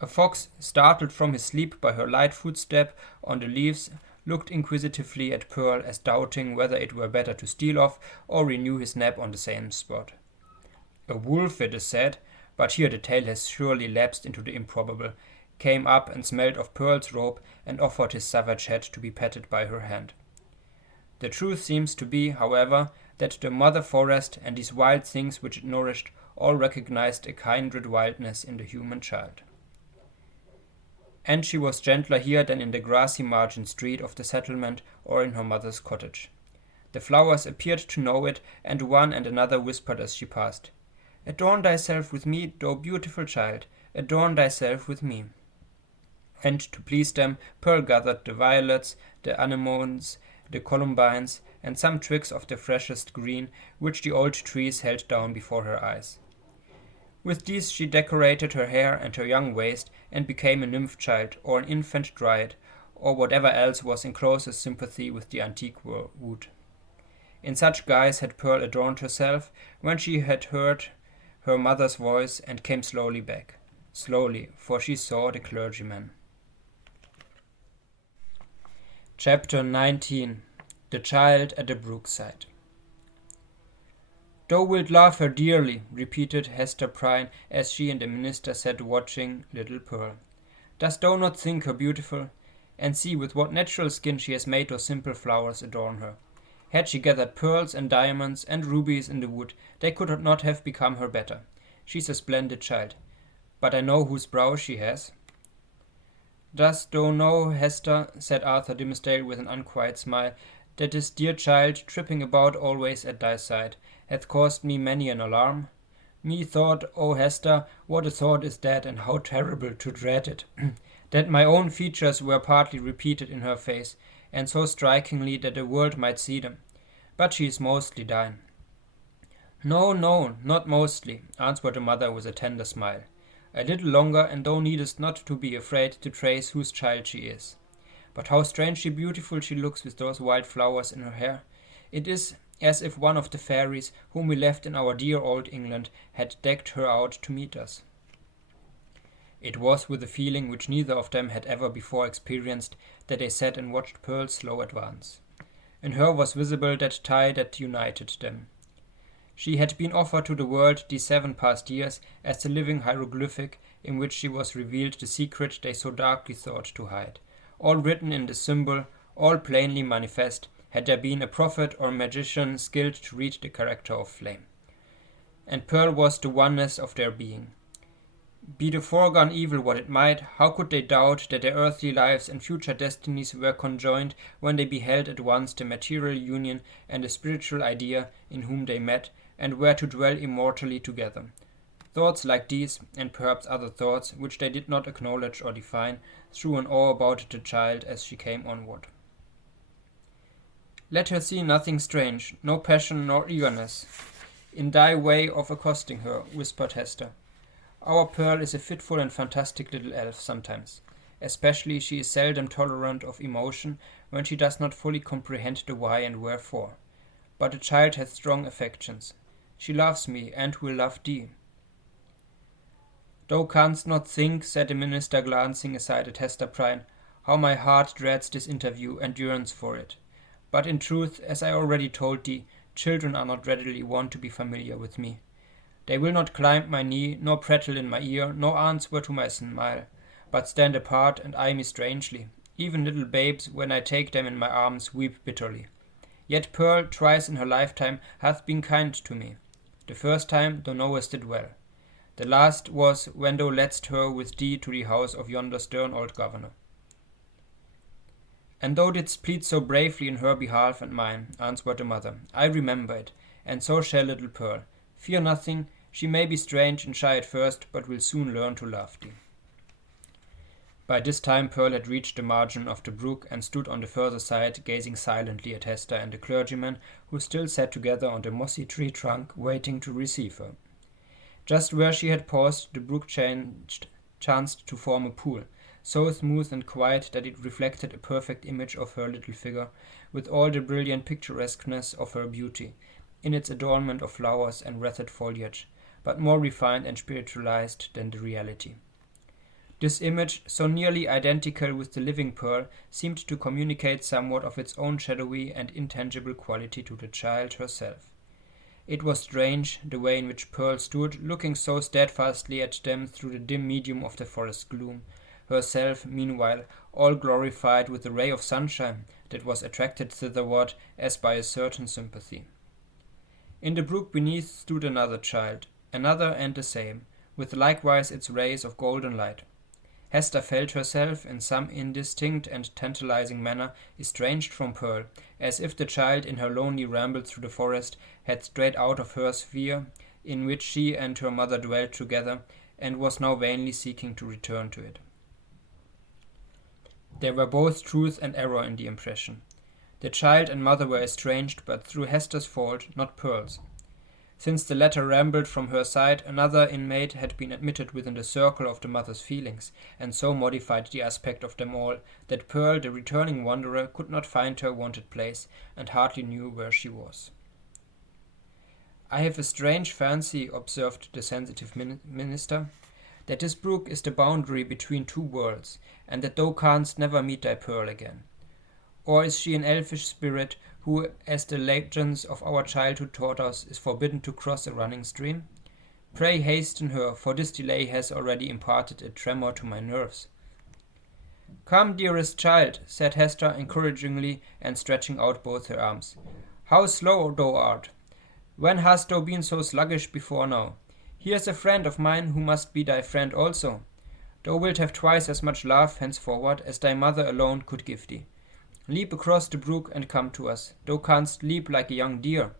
A fox, startled from his sleep by her light footstep on the leaves, looked inquisitively at Pearl, as doubting whether it were better to steal off or renew his nap on the same spot. A wolf, it is said, but here the tale has surely lapsed into the improbable, came up and smelled of Pearl's robe, and offered his savage head to be petted by her hand. The truth seems to be, however, that the mother forest and these wild things which it nourished all recognized a kindred wildness in the human child. And she was gentler here than in the grassy margin street of the settlement or in her mother's cottage. The flowers appeared to know it, and one and another whispered as she passed, "Adorn thyself with me, thou beautiful child, adorn thyself with me." and to please them, Pearl gathered the violets, the anemones, the columbines, and some twigs of the freshest green, which the old trees held down before her eyes. With these she decorated her hair and her young waist, and became a nymph child, or an infant dryad, or whatever else was in closest sympathy with the antique wood. In such guise had Pearl adorned herself when she had heard her mother's voice and came slowly back. Slowly, for she saw the clergyman. Chapter 19. The Child at the Brookside. "Thou wilt love her dearly," repeated Hester Prynne as she and the minister sat watching little Pearl. "Dost thou not think her beautiful? And see with what natural skin she has made those simple flowers adorn her. Had she gathered pearls and diamonds and rubies in the wood, they could not have become her better. She's a splendid child. But I know whose brow she has." "Dost thou know, Hester," said Arthur Dimmesdale with an unquiet smile, "that this dear child, tripping about always at thy side, hath caused me many an alarm? Methought, O Hester, what a thought is that, and how terrible to dread it, that my own features were partly repeated in her face, and so strikingly that the world might see them. But she is mostly thine." "No, no, not mostly," answered the mother with a tender smile. "A little longer, and thou needest not to be afraid to trace whose child she is. But how strangely beautiful she looks with those wild flowers in her hair! It is as if one of the fairies, whom we left in our dear old England, had decked her out to meet us." It was with a feeling which neither of them had ever before experienced that they sat and watched Pearl's slow advance. In her was visible that tie that united them. She had been offered to the world these 7 past years as the living hieroglyphic in which she was revealed the secret they so darkly thought to hide, all written in the symbol, all plainly manifest, had there been a prophet or magician skilled to read the character of flame. And Pearl was the oneness of their being. Be the foregone evil what it might, how could they doubt that their earthly lives and future destinies were conjoined when they beheld at once the material union and the spiritual idea in whom they met, and were to dwell immortally together? Thoughts like these, and perhaps other thoughts, which they did not acknowledge or define, threw an awe about the child as she came onward. "Let her see nothing strange, no passion nor eagerness, in thy way of accosting her," whispered Hester. "Our Pearl is a fitful and fantastic little elf sometimes. Especially she is seldom tolerant of emotion when she does not fully comprehend the why and wherefore. But the child hath strong affections. She loves me, and will love thee." "Thou canst not think," said the minister, glancing aside at Hester Prynne, "how my heart dreads this interview and yearns for it. But in truth, as I already told thee, children are not readily wont to be familiar with me. They will not climb my knee, nor prattle in my ear, nor answer to my smile, but stand apart and eye me strangely. Even little babes, when I take them in my arms, weep bitterly. Yet Pearl, twice in her lifetime, hath been kind to me. The first time, thou knowest it well. The last was when thou ledst her with thee to the house of yonder stern old governor. And thou didst plead so bravely in her behalf and mine," answered the mother. "I remember it, and so shall little Pearl. Fear nothing, she may be strange and shy at first, but will soon learn to love thee." By this time Pearl had reached the margin of the brook and stood on the further side, gazing silently at Hester and the clergyman, who still sat together on the mossy tree trunk, waiting to receive her. Just where she had paused, the brook chanced to form a pool, so smooth and quiet that it reflected a perfect image of her little figure, with all the brilliant picturesqueness of her beauty, in its adornment of flowers and wreathed foliage, but more refined and spiritualized than the reality. This image, so nearly identical with the living Pearl, seemed to communicate somewhat of its own shadowy and intangible quality to the child herself. It was strange, the way in which Pearl stood, looking so steadfastly at them through the dim medium of the forest gloom, herself, meanwhile, all glorified with a ray of sunshine that was attracted thitherward as by a certain sympathy. In the brook beneath stood another child, another and the same, with likewise its rays of golden light. Hester felt herself, in some indistinct and tantalizing manner, estranged from Pearl, as if the child in her lonely ramble through the forest had strayed out of her sphere, in which she and her mother dwelt together, and was now vainly seeking to return to it. There were both truth and error in the impression. The child and mother were estranged, but through Hester's fault, not Pearl's. Since the latter rambled from her side, another inmate had been admitted within the circle of the mother's feelings, and so modified the aspect of them all that Pearl, the returning wanderer, could not find her wonted place, and hardly knew where she was. "I have a strange fancy," observed the sensitive minister, "that this brook is the boundary between two worlds, and that thou canst never meet thy Pearl again. Or is she an elfish spirit who, as the legends of our childhood taught us, is forbidden to cross a running stream? Pray hasten her, for this delay has already imparted a tremor to my nerves." "Come, dearest child," said Hester encouragingly, and stretching out both her arms. "How slow thou art! When hast thou been so sluggish before now? Here's a friend of mine who must be thy friend also. Thou wilt have twice as much love henceforward as thy mother alone could give thee. Leap across the brook and come to us. Thou canst leap like a young deer."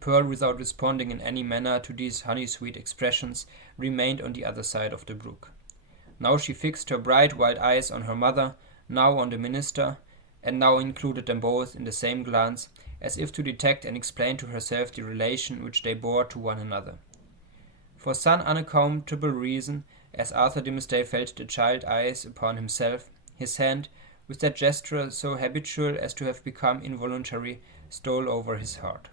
Pearl, without responding in any manner to these honey-sweet expressions, remained on the other side of the brook. Now she fixed her bright wild eyes on her mother, now on the minister, and now included them both in the same glance, as if to detect and explain to herself the relation which they bore to one another. For some unaccountable reason, as Arthur Dimmesdale felt the child eyes upon himself, his hand, with that gesture so habitual as to have become involuntary, stole over his heart.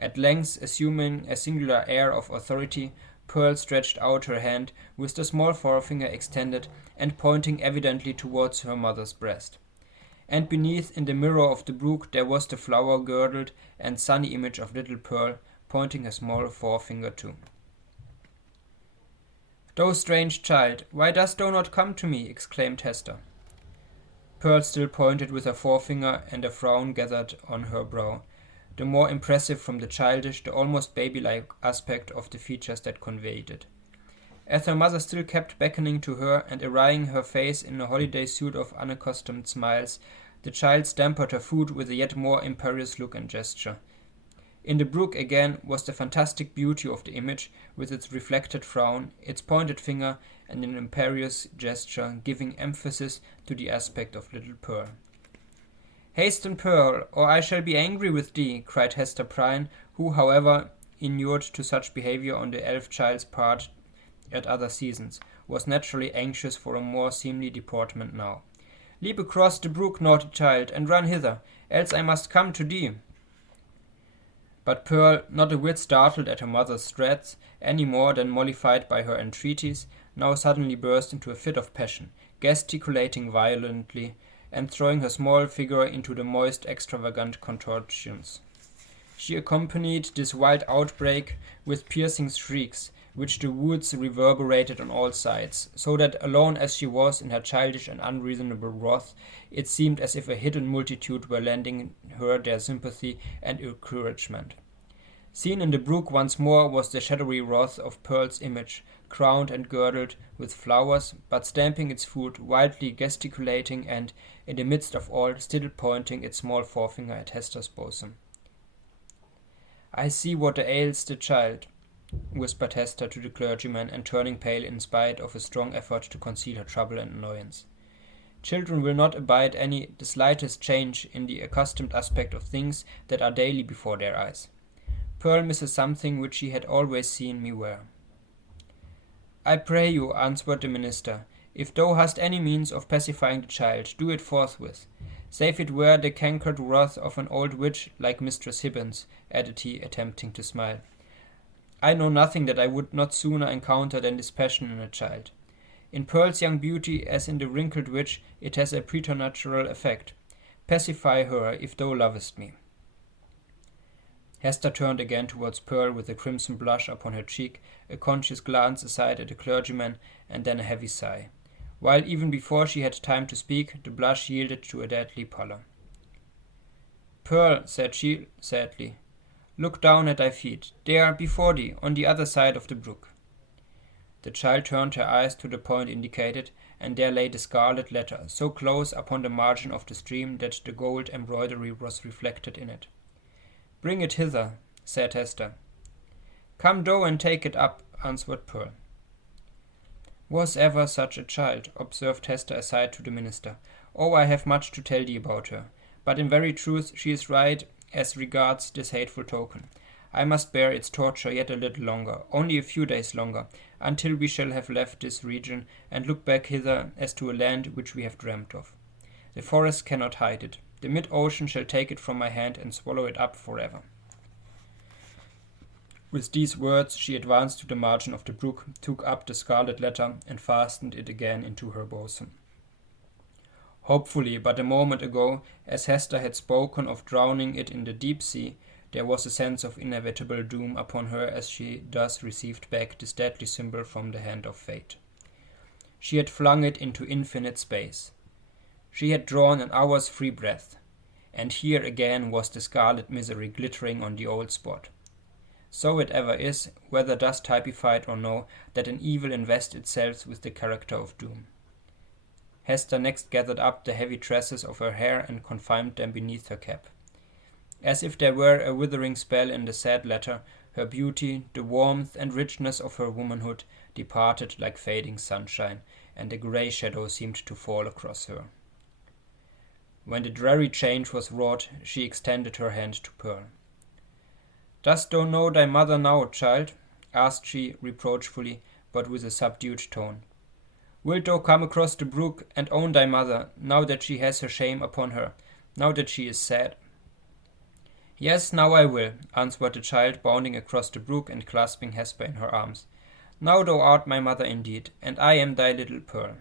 At length, assuming a singular air of authority, Pearl stretched out her hand with the small forefinger extended and pointing evidently towards her mother's breast. And beneath, in the mirror of the brook, there was the flower-girdled and sunny image of little Pearl, pointing her small forefinger too. "Thou strange child, why dost thou not come to me?" exclaimed Hester. Pearl still pointed with her forefinger, and a frown gathered on her brow, the more impressive from the childish, the almost baby-like aspect of the features that conveyed it. As her mother still kept beckoning to her and arraying her face in a holiday suit of unaccustomed smiles, the child stampered her foot with a yet more imperious look and gesture. In the brook again was the fantastic beauty of the image, with its reflected frown, its pointed finger, and an imperious gesture, giving emphasis to the aspect of little Pearl. "Hasten, Pearl, or I shall be angry with thee," cried Hester Prynne, who, however, inured to such behavior on the elf child's part at other seasons, was naturally anxious for a more seemly deportment now. "Leap across the brook, naughty child, and run hither, else I must come to thee." But Pearl, not a whit startled at her mother's threats, any more than mollified by her entreaties, now suddenly burst into a fit of passion, gesticulating violently, and throwing her small figure into the most extravagant contortions. She accompanied this wild outbreak with piercing shrieks, which the woods reverberated on all sides, so that, alone as she was in her childish and unreasonable wrath, it seemed as if a hidden multitude were lending her their sympathy and encouragement. Seen in the brook once more was the shadowy wrath of Pearl's image, crowned and girdled with flowers, but stamping its foot, wildly gesticulating, and, in the midst of all, still pointing its small forefinger at Hester's bosom. "I see what ails the child," whispered Hester to the clergyman, and turning pale in spite of a strong effort to conceal her trouble and annoyance. "Children will not abide the slightest change in the accustomed aspect of things that are daily before their eyes. Pearl misses something which she had always seen me wear." "I pray you," answered the minister, "if thou hast any means of pacifying the child, do it forthwith. Save it were the cankered wrath of an old witch like Mistress Hibbins," added he, attempting to smile. "I know nothing that I would not sooner encounter than this passion in a child. In Pearl's young beauty, as in the wrinkled witch, it has a preternatural effect. Pacify her, if thou lovest me." Hester turned again towards Pearl with a crimson blush upon her cheek, a conscious glance aside at the clergyman, and then a heavy sigh, while even before she had time to speak, the blush yielded to a deadly pallor. "Pearl," said she sadly, "look down at thy feet, there before thee, on the other side of the brook." The child turned her eyes to the point indicated, and there lay the Scarlet Letter, so close upon the margin of the stream that the gold embroidery was reflected in it. "Bring it hither," said Hester. "Come thou and take it up," answered Pearl. Was ever such a child? Observed Hester aside to the minister. Oh, I have much to tell thee about her. But in very truth she is right as regards this hateful token. I must bear its torture yet a little longer, only a few days longer, until we shall have left this region and look back hither as to a land which we have dreamt of. The forest cannot hide it. The mid-ocean shall take it from my hand and swallow it up forever. With these words she advanced to the margin of the brook, took up the Scarlet Letter, and fastened it again into her bosom. Hopefully, but a moment ago, as Hester had spoken of drowning it in the deep sea, there was a sense of inevitable doom upon her as she thus received back this deadly symbol from the hand of fate. She had flung it into infinite space. She had drawn an hour's free breath, and here again was the scarlet misery glittering on the old spot. So it ever is, whether thus typified or no, that an evil invests itself with the character of doom. Hester next gathered up the heavy tresses of her hair and confined them beneath her cap. As if there were a withering spell in the sad letter, her beauty, the warmth and richness of her womanhood, departed like fading sunshine, and a grey shadow seemed to fall across her. When the dreary change was wrought, she extended her hand to Pearl. "Dost thou know thy mother now, child?" asked she reproachfully, but with a subdued tone. "Wilt thou come across the brook and own thy mother, now that she has her shame upon her, now that she is sad?" "Yes, now I will," answered the child, bounding across the brook and clasping Hesper in her arms. "Now thou art my mother indeed, and I am thy little Pearl."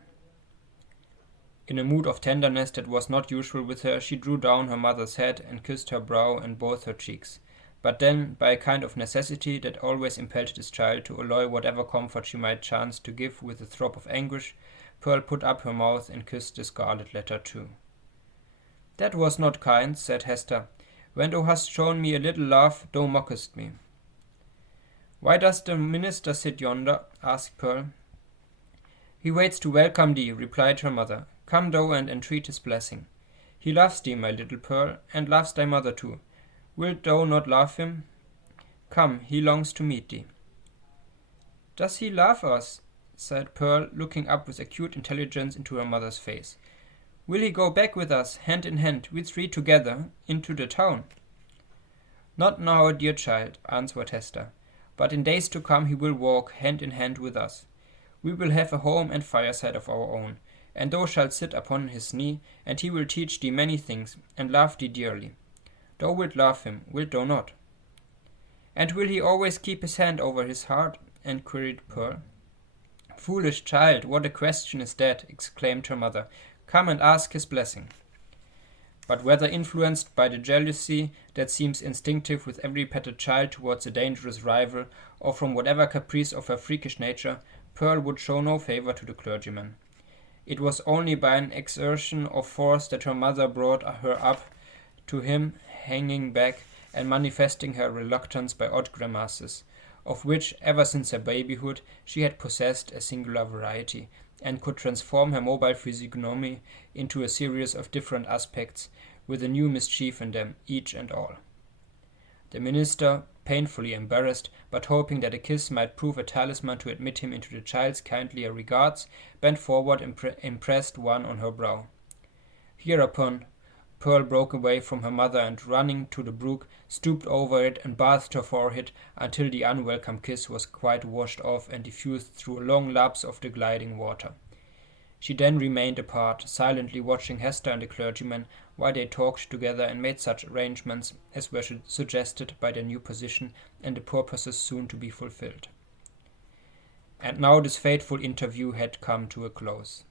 In a mood of tenderness that was not usual with her, she drew down her mother's head and kissed her brow and both her cheeks. But then, by a kind of necessity that always impelled this child to alloy whatever comfort she might chance to give with a throb of anguish, Pearl put up her mouth and kissed the Scarlet Letter too. "That was not kind," said Hester. "When thou hast shown me a little love, thou mockest me." "Why does the minister sit yonder?" asked Pearl. "He waits to welcome thee," replied her mother. "Come thou and entreat his blessing. He loves thee, my little Pearl, and loves thy mother too. Wilt thou not love him? Come, he longs to meet thee." "Does he love us?" said Pearl, looking up with acute intelligence into her mother's face. "Will he go back with us, hand in hand, we three together, into the town?" "Not now, dear child," answered Hester, "but in days to come he will walk hand in hand with us. We will have a home and fireside of our own, and thou shalt sit upon his knee, and he will teach thee many things, and love thee dearly. Thou wilt love him, wilt thou not?" "And will he always keep his hand over his heart?" enquired Pearl. "Foolish child, what a question is that!" exclaimed her mother. "Come and ask his blessing." But whether influenced by the jealousy that seems instinctive with every petted child towards a dangerous rival, or from whatever caprice of her freakish nature, Pearl would show no favor to the clergyman. It was only by an exertion of force that her mother brought her up to him, hanging back and manifesting her reluctance by odd grimaces, of which, ever since her babyhood, she had possessed a singular variety, and could transform her mobile physiognomy into a series of different aspects, with a new mischief in them, each and all. The minister, painfully embarrassed, but hoping that a kiss might prove a talisman to admit him into the child's kindlier regards, bent forward and impressed one on her brow. Hereupon Pearl broke away from her mother and, running to the brook, stooped over it and bathed her forehead until the unwelcome kiss was quite washed off and diffused through a long lapse of the gliding water. She then remained apart, silently watching Hester and the clergyman while they talked together and made such arrangements as were suggested by their new position and the purposes soon to be fulfilled. And now this fateful interview had come to a close.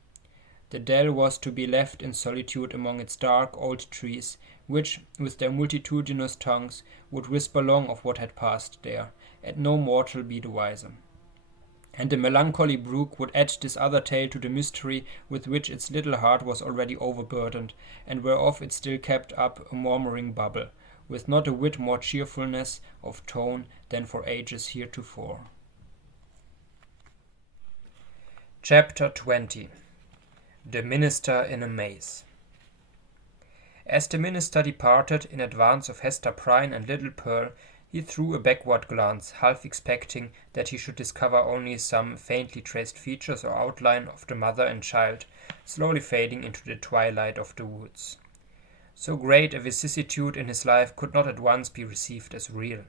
The dell was to be left in solitude among its dark old trees, which, with their multitudinous tongues, would whisper long of what had passed there, and no mortal be the wiser. And the melancholy brook would add this other tale to the mystery with which its little heart was already overburdened, and whereof it still kept up a murmuring bubble, with not a whit more cheerfulness of tone than for ages heretofore. Chapter 20. The Minister in a Maze. As the minister departed in advance of Hester Prynne and little Pearl, he threw a backward glance, half expecting that he should discover only some faintly traced features or outline of the mother and child, slowly fading into the twilight of the woods. So great a vicissitude in his life could not at once be received as real.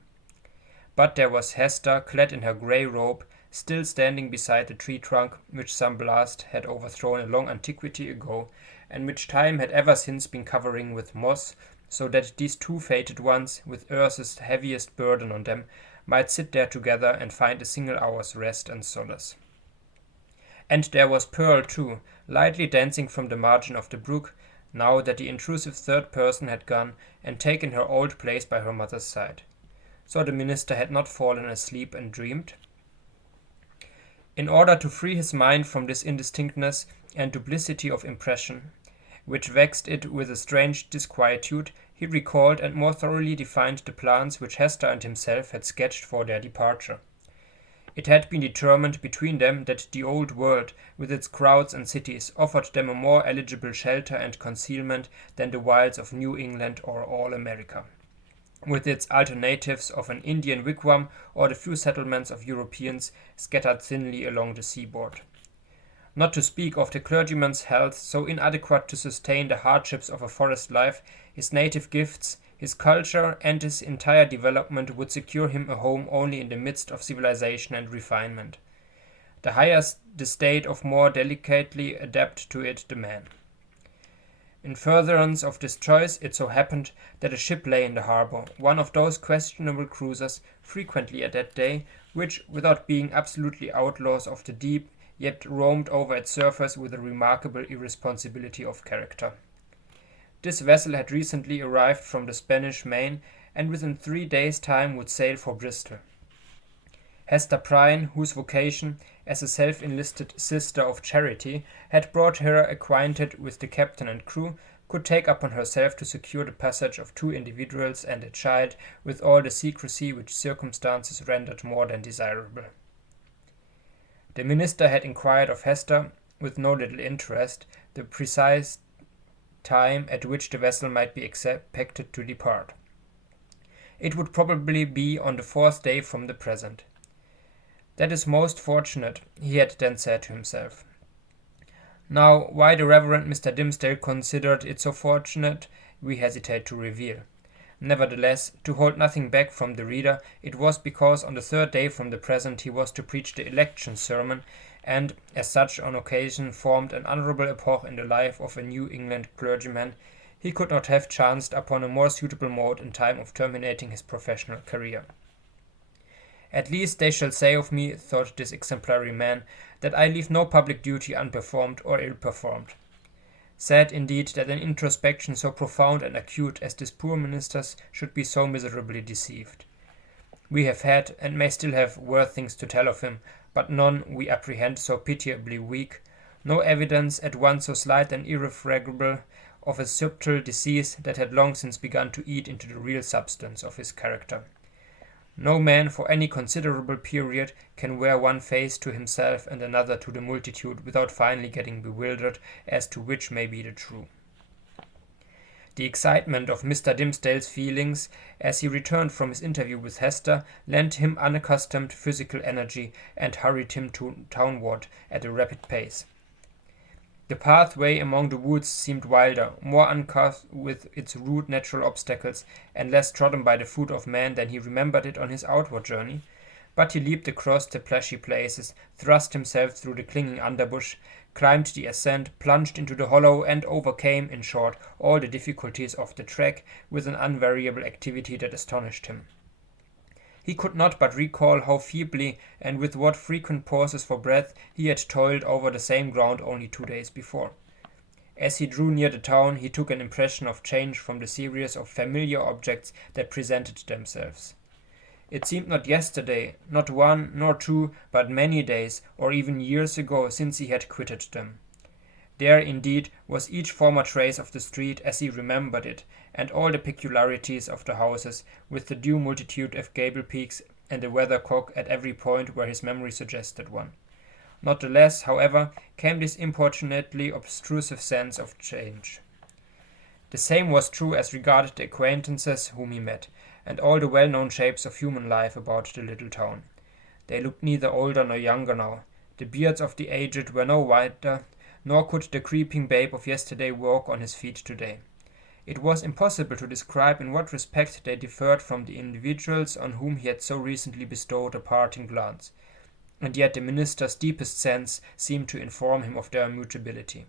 But there was Hester, clad in her grey robe, still standing beside the tree trunk which some blast had overthrown a long antiquity ago, and which time had ever since been covering with moss, so that these two fated ones, with earth's heaviest burden on them, might sit there together and find a single hour's rest and solace. And there was Pearl, too, lightly dancing from the margin of the brook, now that the intrusive third person had gone and taken her old place by her mother's side. So the minister had not fallen asleep and dreamed. In order to free his mind from this indistinctness and duplicity of impression, which vexed it with a strange disquietude, he recalled and more thoroughly defined the plans which Hester and himself had sketched for their departure. It had been determined between them that the old world, with its crowds and cities, offered them a more eligible shelter and concealment than the wilds of New England or all America, with its alternatives of an Indian wigwam or the few settlements of Europeans scattered thinly along the seaboard. Not to speak of the clergyman's health, so inadequate to sustain the hardships of a forest life, his native gifts, his culture, and his entire development would secure him a home only in the midst of civilization and refinement. The higher the state of more delicately adapt to it the man. In furtherance of this choice, it so happened that a ship lay in the harbor, one of those questionable cruisers, frequently at that day, which, without being absolutely outlaws of the deep, yet roamed over its surface with a remarkable irresponsibility of character. This vessel had recently arrived from the Spanish Main, and within 3 days' time would sail for Bristol. Hester Prynne, whose vocation, as a self-enlisted Sister of Charity, had brought her acquainted with the captain and crew, could take upon herself to secure the passage of 2 individuals and a child with all the secrecy which circumstances rendered more than desirable. The minister had inquired of Hester, with no little interest, the precise time at which the vessel might be expected to depart. It would probably be on the 4th day from the present. That is most fortunate, he had then said to himself. Now, why the Reverend Mr. Dimmesdale considered it so fortunate, we hesitate to reveal. Nevertheless, to hold nothing back from the reader, it was because on the 3rd day from the present he was to preach the election sermon, and, as such an occasion formed an honourable epoch in the life of a New England clergyman, he could not have chanced upon a more suitable mode and time of terminating his professional career. At least they shall say of me, thought this exemplary man, that I leave no public duty unperformed or ill-performed. Sad indeed that an introspection so profound and acute as this poor minister's should be so miserably deceived. We have had, and may still have, worse things to tell of him, but none, we apprehend, so pitiably weak, no evidence at once so slight and irrefragable of a subtle disease that had long since begun to eat into the real substance of his character. No man for any considerable period can wear one face to himself and another to the multitude without finally getting bewildered as to which may be the true. The excitement of Mr. Dimmesdale's feelings as he returned from his interview with Hester lent him unaccustomed physical energy and hurried him townward at a rapid pace. The pathway among the woods seemed wilder, more uncouth with its rude natural obstacles, and less trodden by the foot of man than he remembered it on his outward journey. But he leaped across the plashy places, thrust himself through the clinging underbush, climbed the ascent, plunged into the hollow, and overcame, in short, all the difficulties of the trek with an unvariable activity that astonished him. He could not but recall how feebly and with what frequent pauses for breath he had toiled over the same ground only 2 days before. As he drew near the town, he took an impression of change from the series of familiar objects that presented themselves. It seemed not yesterday, not 1 nor 2, but many days, or even years ago, since he had quitted them. There, indeed, was each former trace of the street as he remembered it, and all the peculiarities of the houses, with the due multitude of gable peaks and a weathercock at every point where his memory suggested one. Not the less, however, came this importunately obtrusive sense of change. The same was true as regarded the acquaintances whom he met. and all the well-known shapes of human life about the little town. They looked neither older nor younger now. The beards of the aged were no whiter, nor could the creeping babe of yesterday walk on his feet today. It was impossible to describe in what respect they differed from the individuals on whom he had so recently bestowed a parting glance, and yet the minister's deepest sense seemed to inform him of their immutability.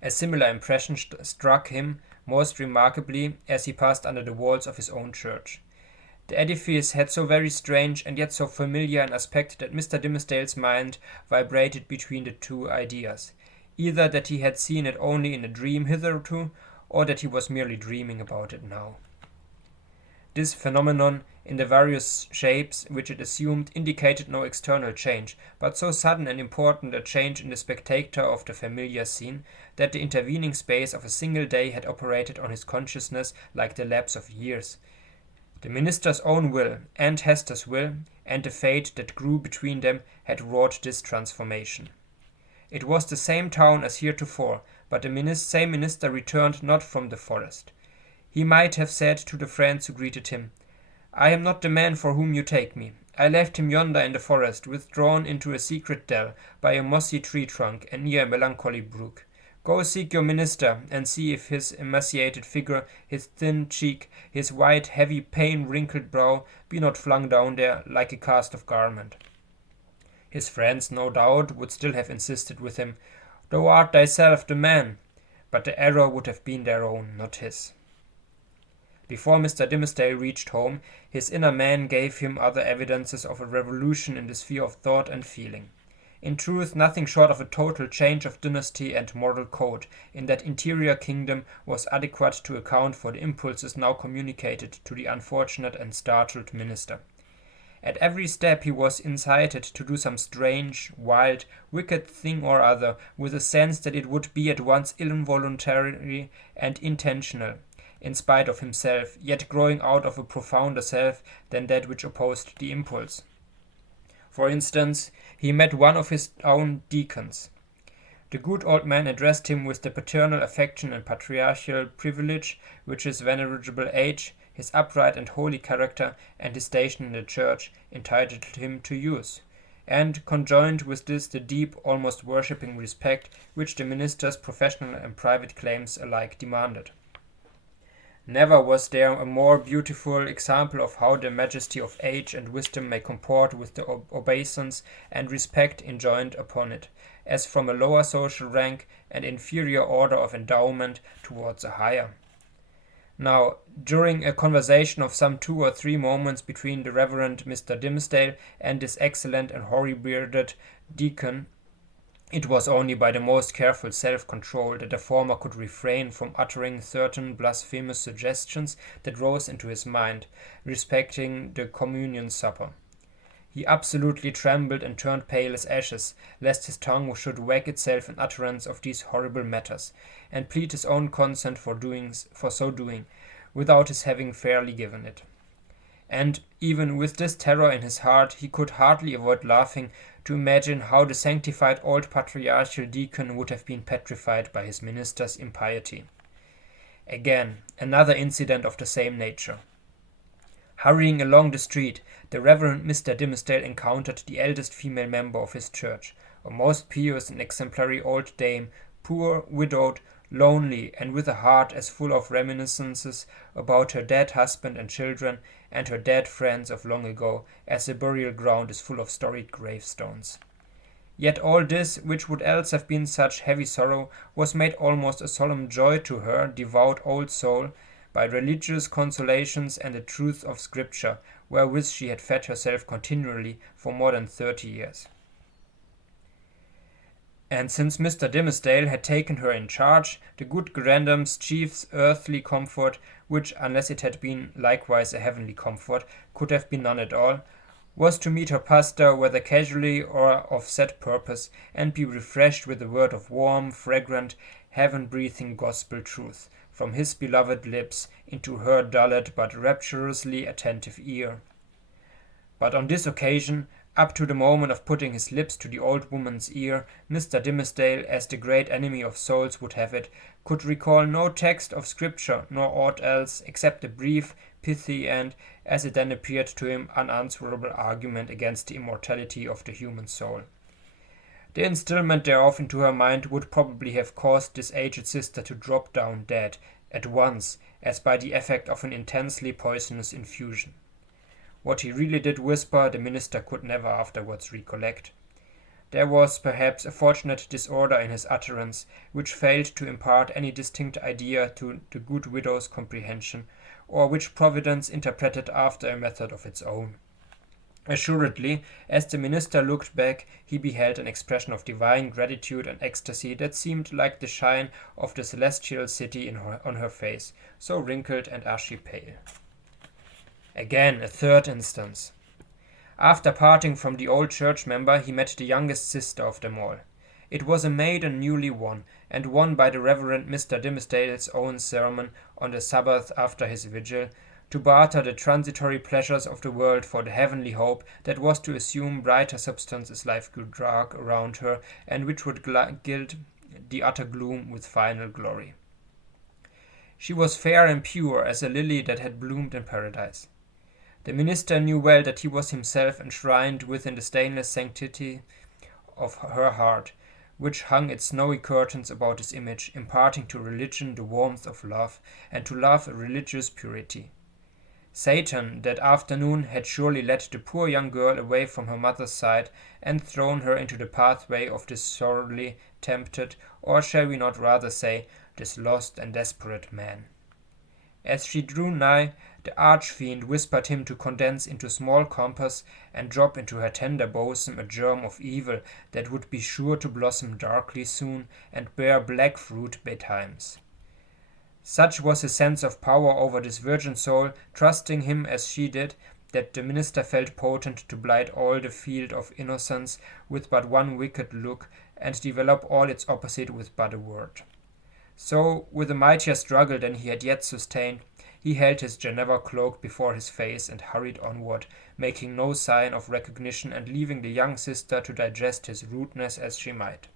A similar impression struck him most remarkably as he passed under the walls of his own church. The edifice had so very strange and yet so familiar an aspect that Mr. Dimmesdale's mind vibrated between the two ideas, either that he had seen it only in a dream hitherto, or that he was merely dreaming about it now. This phenomenon, in the various shapes which it assumed, indicated no external change, but so sudden and important a change in the spectator of the familiar scene, that the intervening space of a single day had operated on his consciousness like the lapse of years. The minister's own will, and Hester's will, and the fate that grew between them had wrought this transformation. It was the same town as heretofore, but the same minister returned not from the forest. He might have said to the friends who greeted him, "I am not the man for whom you take me. I left him yonder in the forest, withdrawn into a secret dell, by a mossy tree trunk, and near a melancholy brook. Go seek your minister, and see if his emaciated figure, his thin cheek, his white, heavy, pain-wrinkled brow be not flung down there like a cast-off garment." His friends, no doubt, would still have insisted with him, "Thou art thyself the man," but the error would have been their own, not his. Before Mr. Dimmesdale reached home, his inner man gave him other evidences of a revolution in the sphere of thought and feeling. In truth, nothing short of a total change of dynasty and moral code in that interior kingdom was adequate to account for the impulses now communicated to the unfortunate and startled minister. At every step he was incited to do some strange, wild, wicked thing or other, with a sense that it would be at once involuntary and intentional, in spite of himself, yet growing out of a profounder self than that which opposed the impulse. For instance, he met one of his own deacons. The good old man addressed him with the paternal affection and patriarchal privilege which his venerable age, his upright and holy character, and his station in the church entitled him to use, and conjoined with this the deep, almost worshipping respect which the minister's professional and private claims alike demanded. Never was there a more beautiful example of how the majesty of age and wisdom may comport with the obeisance and respect enjoined upon it, as from a lower social rank and inferior order of endowment towards a higher. Now, during a conversation of some 2 or 3 moments between the Reverend Mr. Dimmesdale and this excellent and hoary-bearded deacon, it was only by the most careful self-control that the former could refrain from uttering certain blasphemous suggestions that rose into his mind respecting the communion supper. He absolutely trembled and turned pale as ashes, lest his tongue should wag itself in utterance of these horrible matters, and plead his own consent for so doing, without his having fairly given it. And even with this terror in his heart, he could hardly avoid laughing to imagine how the sanctified old patriarchal deacon would have been petrified by his minister's impiety. Again, another incident of the same nature. Hurrying along the street, the Reverend Mr. Dimmesdale encountered the eldest female member of his church, a most pious and exemplary old dame, poor, widowed, lonely, and with a heart as full of reminiscences about her dead husband and children and her dead friends of long ago as the burial ground is full of storied gravestones. Yet all this, which would else have been such heavy sorrow, was made almost a solemn joy to her devout old soul by religious consolations and the truths of Scripture, wherewith she had fed herself continually for more than 30 years. And since Mr. Dimmesdale had taken her in charge, the good grandam's chief earthly comfort, which, unless it had been likewise a heavenly comfort, could have been none at all, was to meet her pastor, whether casually or of set purpose, and be refreshed with a word of warm, fragrant, heaven-breathing gospel truth, from his beloved lips into her dulled but rapturously attentive ear. But on this occasion Up to the moment of putting his lips to the old woman's ear, Mr. Dimmesdale, as the great enemy of souls would have it, could recall no text of scripture nor aught else except a brief, pithy, and, as it then appeared to him, unanswerable argument against the immortality of the human soul. The instilment thereof into her mind would probably have caused this aged sister to drop down dead, at once, as by the effect of an intensely poisonous infusion. What he really did whisper the minister could never afterwards recollect. There was, perhaps, a fortunate disorder in his utterance, which failed to impart any distinct idea to the good widow's comprehension, or which Providence interpreted after a method of its own. Assuredly, as the minister looked back, he beheld an expression of divine gratitude and ecstasy that seemed like the shine of the celestial city on her face, so wrinkled and ashy pale. Again, a third instance. After parting from the old church member, he met the youngest sister of them all. It was a maiden newly won, and won by the Reverend Mr. Dimmesdale's own sermon on the Sabbath after his vigil, to barter the transitory pleasures of the world for the heavenly hope that was to assume brighter substance as life grew dark around her, and which would gild the utter gloom with final glory. She was fair and pure as a lily that had bloomed in paradise. The minister knew well that he was himself enshrined within the stainless sanctity of her heart, which hung its snowy curtains about his image, imparting to religion the warmth of love, and to love a religious purity. Satan, that afternoon, had surely led the poor young girl away from her mother's side, and thrown her into the pathway of this sorely tempted, or shall we not rather say, this lost and desperate man. As she drew nigh, the arch-fiend whispered him to condense into small compass, and drop into her tender bosom a germ of evil that would be sure to blossom darkly soon, and bear black fruit betimes. Such was his sense of power over this virgin soul, trusting him as she did, that the minister felt potent to blight all the field of innocence with but one wicked look, and develop all its opposite with but a word. So, with a mightier struggle than he had yet sustained, he held his Geneva cloak before his face and hurried onward, making no sign of recognition and leaving the young sister to digest his rudeness as she might.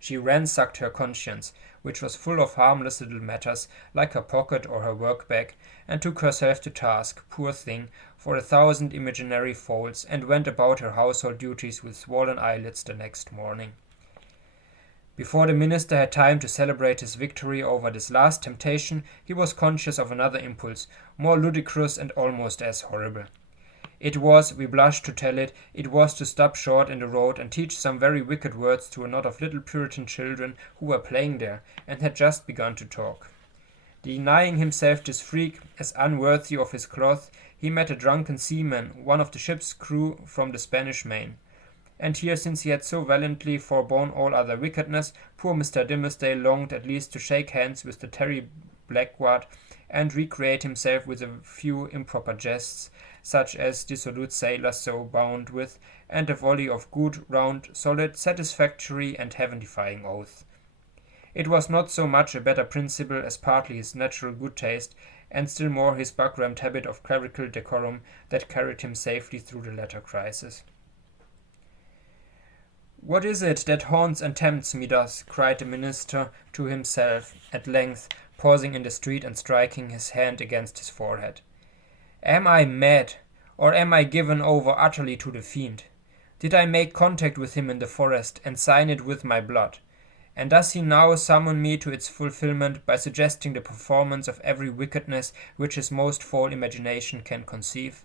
She ransacked her conscience, which was full of harmless little matters, like her pocket or her work-bag, and took herself to task, poor thing, for 1,000 imaginary faults, and went about her household duties with swollen eyelids the next morning. Before the minister had time to celebrate his victory over this last temptation, he was conscious of another impulse, more ludicrous and almost as horrible. It was, we blush to tell it, it was to stop short in the road and teach some very wicked words to a knot of little Puritan children who were playing there, and had just begun to talk. Denying himself this freak as unworthy of his cloth, he met a drunken seaman, one of the ship's crew from the Spanish Main. And here, since he had so valiantly forborne all other wickedness, poor Mr. Dimmesdale longed at least to shake hands with the tarry blackguard, and recreate himself with a few improper jests, such as dissolute sailors so bound with, and a volley of good, round, solid, satisfactory, and heaven-defying oaths. It was not so much a better principle as partly his natural good taste, and still more his buck-rammed habit of clerical decorum, that carried him safely through the latter crisis. "What is it that haunts and tempts me thus?" cried the minister to himself, at length, pausing in the street and striking his hand against his forehead. "Am I mad, or am I given over utterly to the fiend? Did I make contact with him in the forest, and sign it with my blood? And does he now summon me to its fulfillment by suggesting the performance of every wickedness which his most foul imagination can conceive?"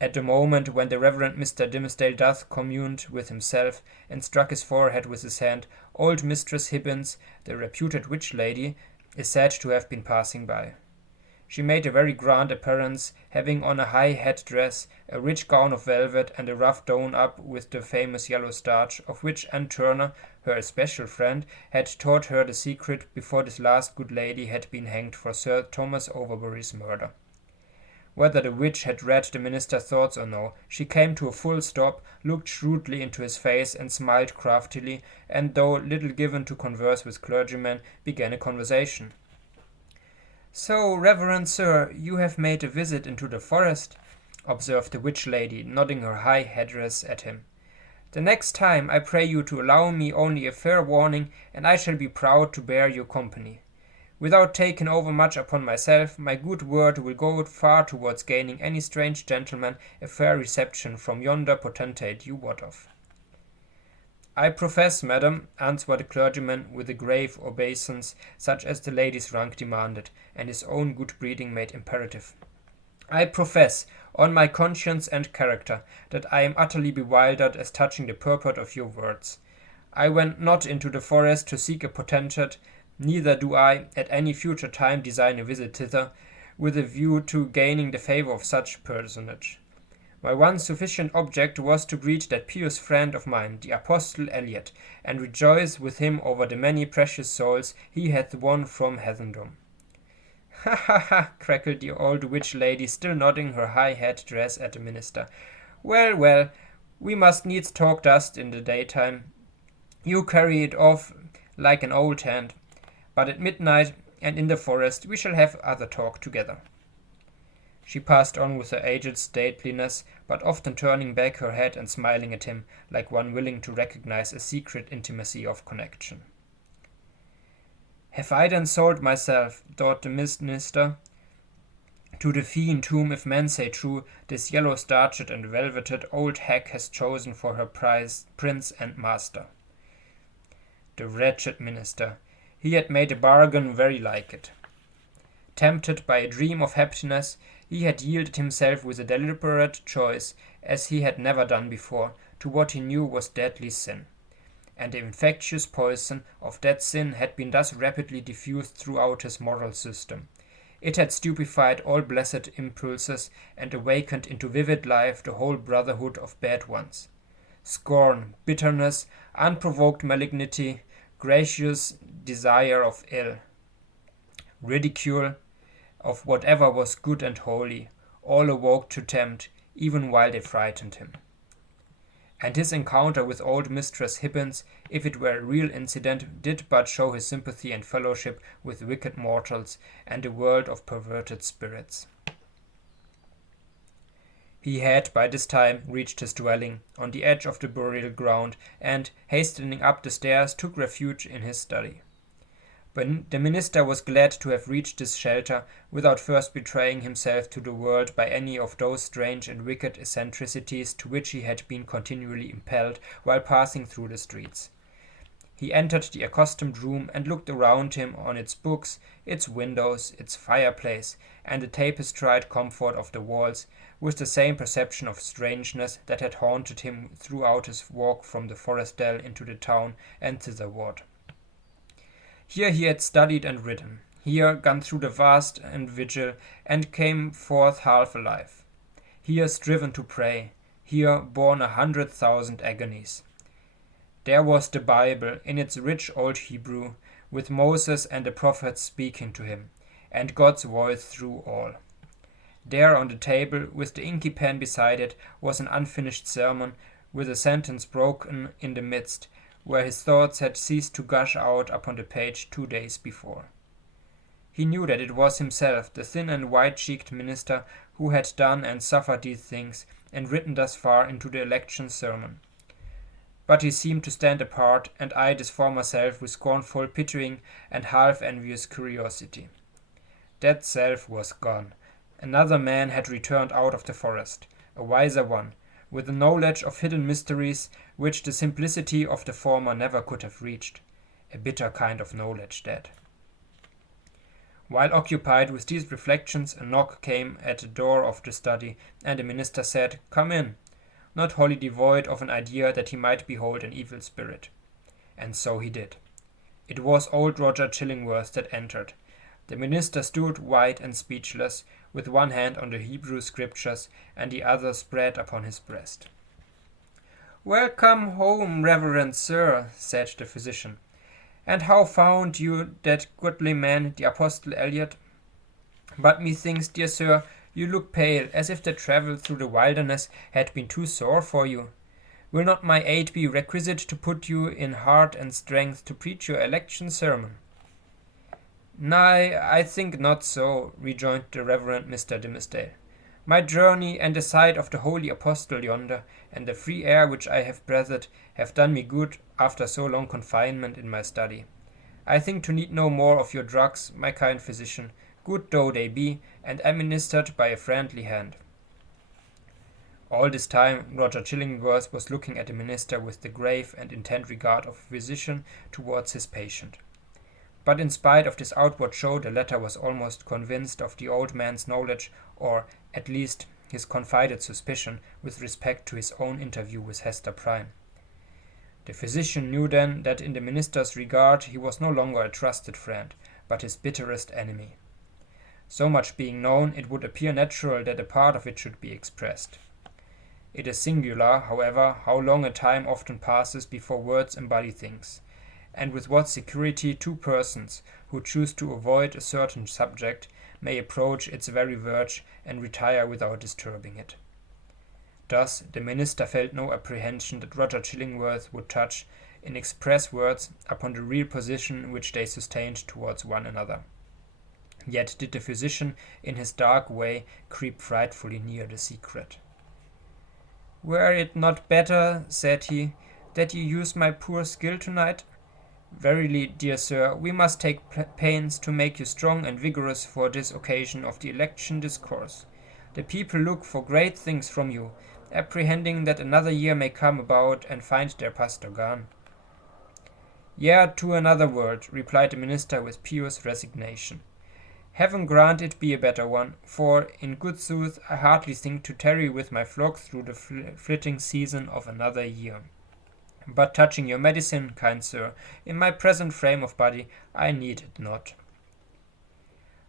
At the moment when the Reverend Mr. Dimmesdale thus communed with himself, and struck his forehead with his hand, old Mistress Hibbins, the reputed witch lady, is said to have been passing by. She made a very grand appearance, having on a high head-dress, a rich gown of velvet, and a ruff done up with the famous yellow starch, of which Anne Turner, her especial friend, had taught her the secret before this last good lady had been hanged for Sir Thomas Overbury's murder. Whether the witch had read the minister's thoughts or no, she came to a full stop, looked shrewdly into his face, and smiled craftily, and though little given to converse with clergymen, began a conversation. "So, reverend sir, you have made a visit into the forest. observed the witch lady, nodding her high headdress at him. The next time I pray you to allow me only a fair warning, and I shall be proud to bear you company. Without taking over much upon myself, my good word will go far towards gaining any strange gentleman a fair reception from yonder potentate you wot of. I profess, madam, answered the clergyman, with a grave obeisance such as the lady's rank demanded, and his own good breeding made imperative. I profess, on my conscience and character, that I am utterly bewildered as touching the purport of your words. I went not into the forest to seek a potentate, neither do I, at any future time, design a visit thither, with a view to gaining the favour of such personage. My one sufficient object was to greet that pious friend of mine, the Apostle Eliot, and rejoice with him over the many precious souls he hath won from heathendom. Ha ha ha! Crackled the old witch lady, still nodding her high head dress at the minister. Well, well, we must needs talk dust in the daytime. You carry it off like an old hand, but at midnight and in the forest we shall have other talk together. She passed on with her aged stateliness, but often turning back her head and smiling at him, like one willing to recognize a secret intimacy of connection. Have I then sold myself, thought the minister, to the fiend whom, if men say true, this yellow-starched and velveted old hag has chosen for her prize, prince and master? The wretched minister! He had made a bargain very like it. Tempted by a dream of happiness, he had yielded himself with a deliberate choice, as he had never done before, to what he knew was deadly sin. And the infectious poison of that sin had been thus rapidly diffused throughout his moral system. It had stupefied all blessed impulses, and awakened into vivid life the whole brotherhood of bad ones. Scorn, bitterness, unprovoked malignity, gracious desire of ill, ridicule of whatever was good and holy, all awoke to tempt, even while they frightened him. And his encounter with old Mistress Hibbins, if it were a real incident, did but show his sympathy and fellowship with wicked mortals and a world of perverted spirits. He had by this time reached his dwelling, on the edge of the burial ground, and, hastening up the stairs, took refuge in his study. But the minister was glad to have reached this shelter, without first betraying himself to the world by any of those strange and wicked eccentricities to which he had been continually impelled while passing through the streets. He entered the accustomed room and looked around him on its books, its windows, its fireplace, and the tapestried comfort of the walls, with the same perception of strangeness that had haunted him throughout his walk from the forest dell into the town and thitherward. Here he had studied and written, here gone through the vast and vigil, and came forth half alive. Here striven to pray, here borne 100,000 agonies. There was the Bible, in its rich old Hebrew, with Moses and the prophets speaking to him, and God's voice through all. There on the table, with the inky pen beside it, was an unfinished sermon, with a sentence broken in the midst, where his thoughts had ceased to gush out upon the page 2 days before. He knew that it was himself, the thin and white-cheeked minister, who had done and suffered these things, and written thus far into the election sermon. But he seemed to stand apart, and eyed his former self with scornful pitying and half-envious curiosity. That self was gone. Another man had returned out of the forest, a wiser one, with a knowledge of hidden mysteries which the simplicity of the former never could have reached, a bitter kind of knowledge that. While occupied with these reflections, a knock came at the door of the study, and the minister said, "Come in," not wholly devoid of an idea that he might behold an evil spirit. And so he did. It was old Roger Chillingworth that entered. The minister stood white and speechless, with one hand on the Hebrew scriptures and the other spread upon his breast. "Welcome home, reverend sir," said the physician. "And how found you that goodly man, the Apostle Eliot? But methinks, dear sir, you look pale, as if the travel through the wilderness had been too sore for you. Will not my aid be requisite to put you in heart and strength to preach your election sermon?" "Nay, I think not so," rejoined the Reverend Mr. Dimmesdale. My journey and the sight of the holy apostle yonder, and the free air which I have breathed, have done me good after so long confinement in my study. I think to need no more of your drugs, my kind physician, good though they be, and administered by a friendly hand. All this time Roger Chillingworth was looking at the minister with the grave and intent regard of a physician towards his patient. But in spite of this outward show, the latter was almost convinced of the old man's knowledge, or, at least, his confided suspicion, with respect to his own interview with Hester Prynne. The physician knew then that in the minister's regard he was no longer a trusted friend, but his bitterest enemy. So much being known, it would appear natural that a part of it should be expressed. It is singular, however, how long a time often passes before words embody things, and with what security two persons, who choose to avoid a certain subject, may approach its very verge and retire without disturbing it. Thus the minister felt no apprehension that Roger Chillingworth would touch, in express words, upon the real position which they sustained towards one another. Yet did the physician, in his dark way, creep frightfully near the secret. "Were it not better," said he, "that you use my poor skill tonight? Verily, dear sir, we must take pains to make you strong and vigorous for this occasion of the election discourse. The people look for great things from you, apprehending that another year may come about and find their pastor gone." "Yea, to another world," replied the minister with pious resignation. "Heaven grant it be a better one, for, in good sooth, I hardly think to tarry with my flock through the flitting season of another year. But touching your medicine, kind sir, in my present frame of body, I need it not."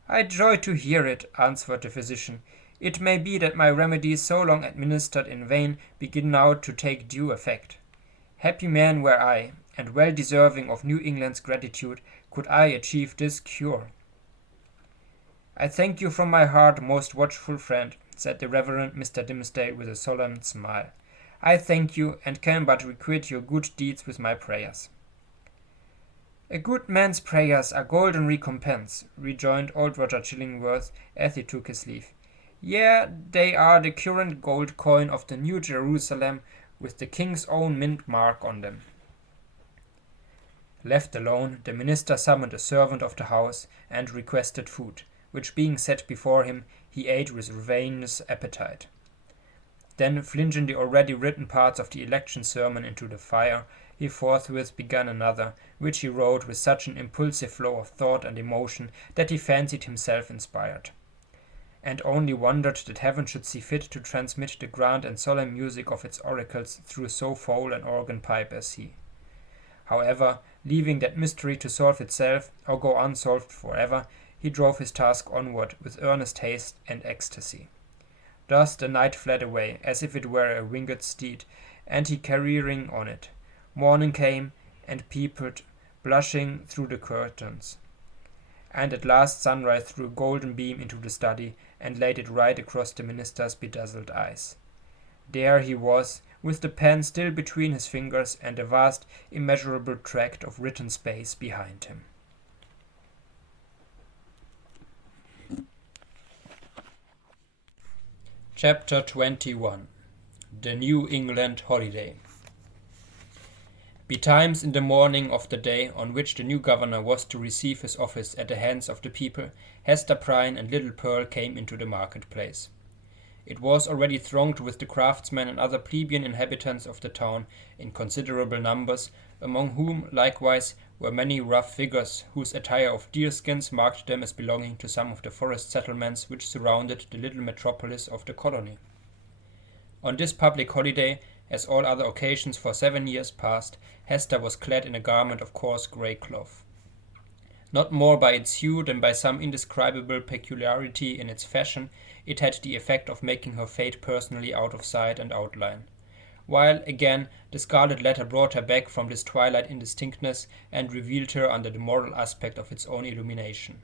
"I joy to hear it," answered the physician. "It may be that my remedies, so long administered in vain, begin now to take due effect. Happy man were I, and well deserving of New England's gratitude, could I achieve this cure." "I thank you from my heart, most watchful friend," said the Reverend Mr. Dimmesdale with a solemn smile. "I thank you, and can but requite your good deeds with my prayers." "A good man's prayers are golden recompense," rejoined old Roger Chillingworth as he took his leave. "Yea, they are the current gold coin of the New Jerusalem, with the king's own mint mark on them." Left alone, the minister summoned a servant of the house, and requested food, which being set before him, he ate with ravenous appetite. Then, flinging the already written parts of the election sermon into the fire, he forthwith began another, which he wrote with such an impulsive flow of thought and emotion that he fancied himself inspired, and only wondered that heaven should see fit to transmit the grand and solemn music of its oracles through so foul an organ pipe as he. However, leaving that mystery to solve itself, or go unsolved forever, he drove his task onward with earnest haste and ecstasy. Thus the night fled away, as if it were a winged steed, and he careering on it. Morning came, and peeped, blushing, through the curtains. And at last sunrise threw a golden beam into the study, and laid it right across the minister's bedazzled eyes. There he was, with the pen still between his fingers, and a vast, immeasurable tract of written space behind him. Chapter 21. The New England Holiday. Betimes in the morning of the day on which the new governor was to receive his office at the hands of the people, Hester Prynne and little Pearl came into the market-place. It was already thronged with the craftsmen and other plebeian inhabitants of the town in considerable numbers, among whom, likewise, were many rough figures, whose attire of deerskins marked them as belonging to some of the forest settlements which surrounded the little metropolis of the colony. On this public holiday, as all other occasions for 7 years past, Hester was clad in a garment of coarse grey cloth. Not more by its hue than by some indescribable peculiarity in its fashion, it had the effect of making her fade personally out of sight and outline. While, again, the Scarlet Letter brought her back from this twilight indistinctness and revealed her under the moral aspect of its own illumination.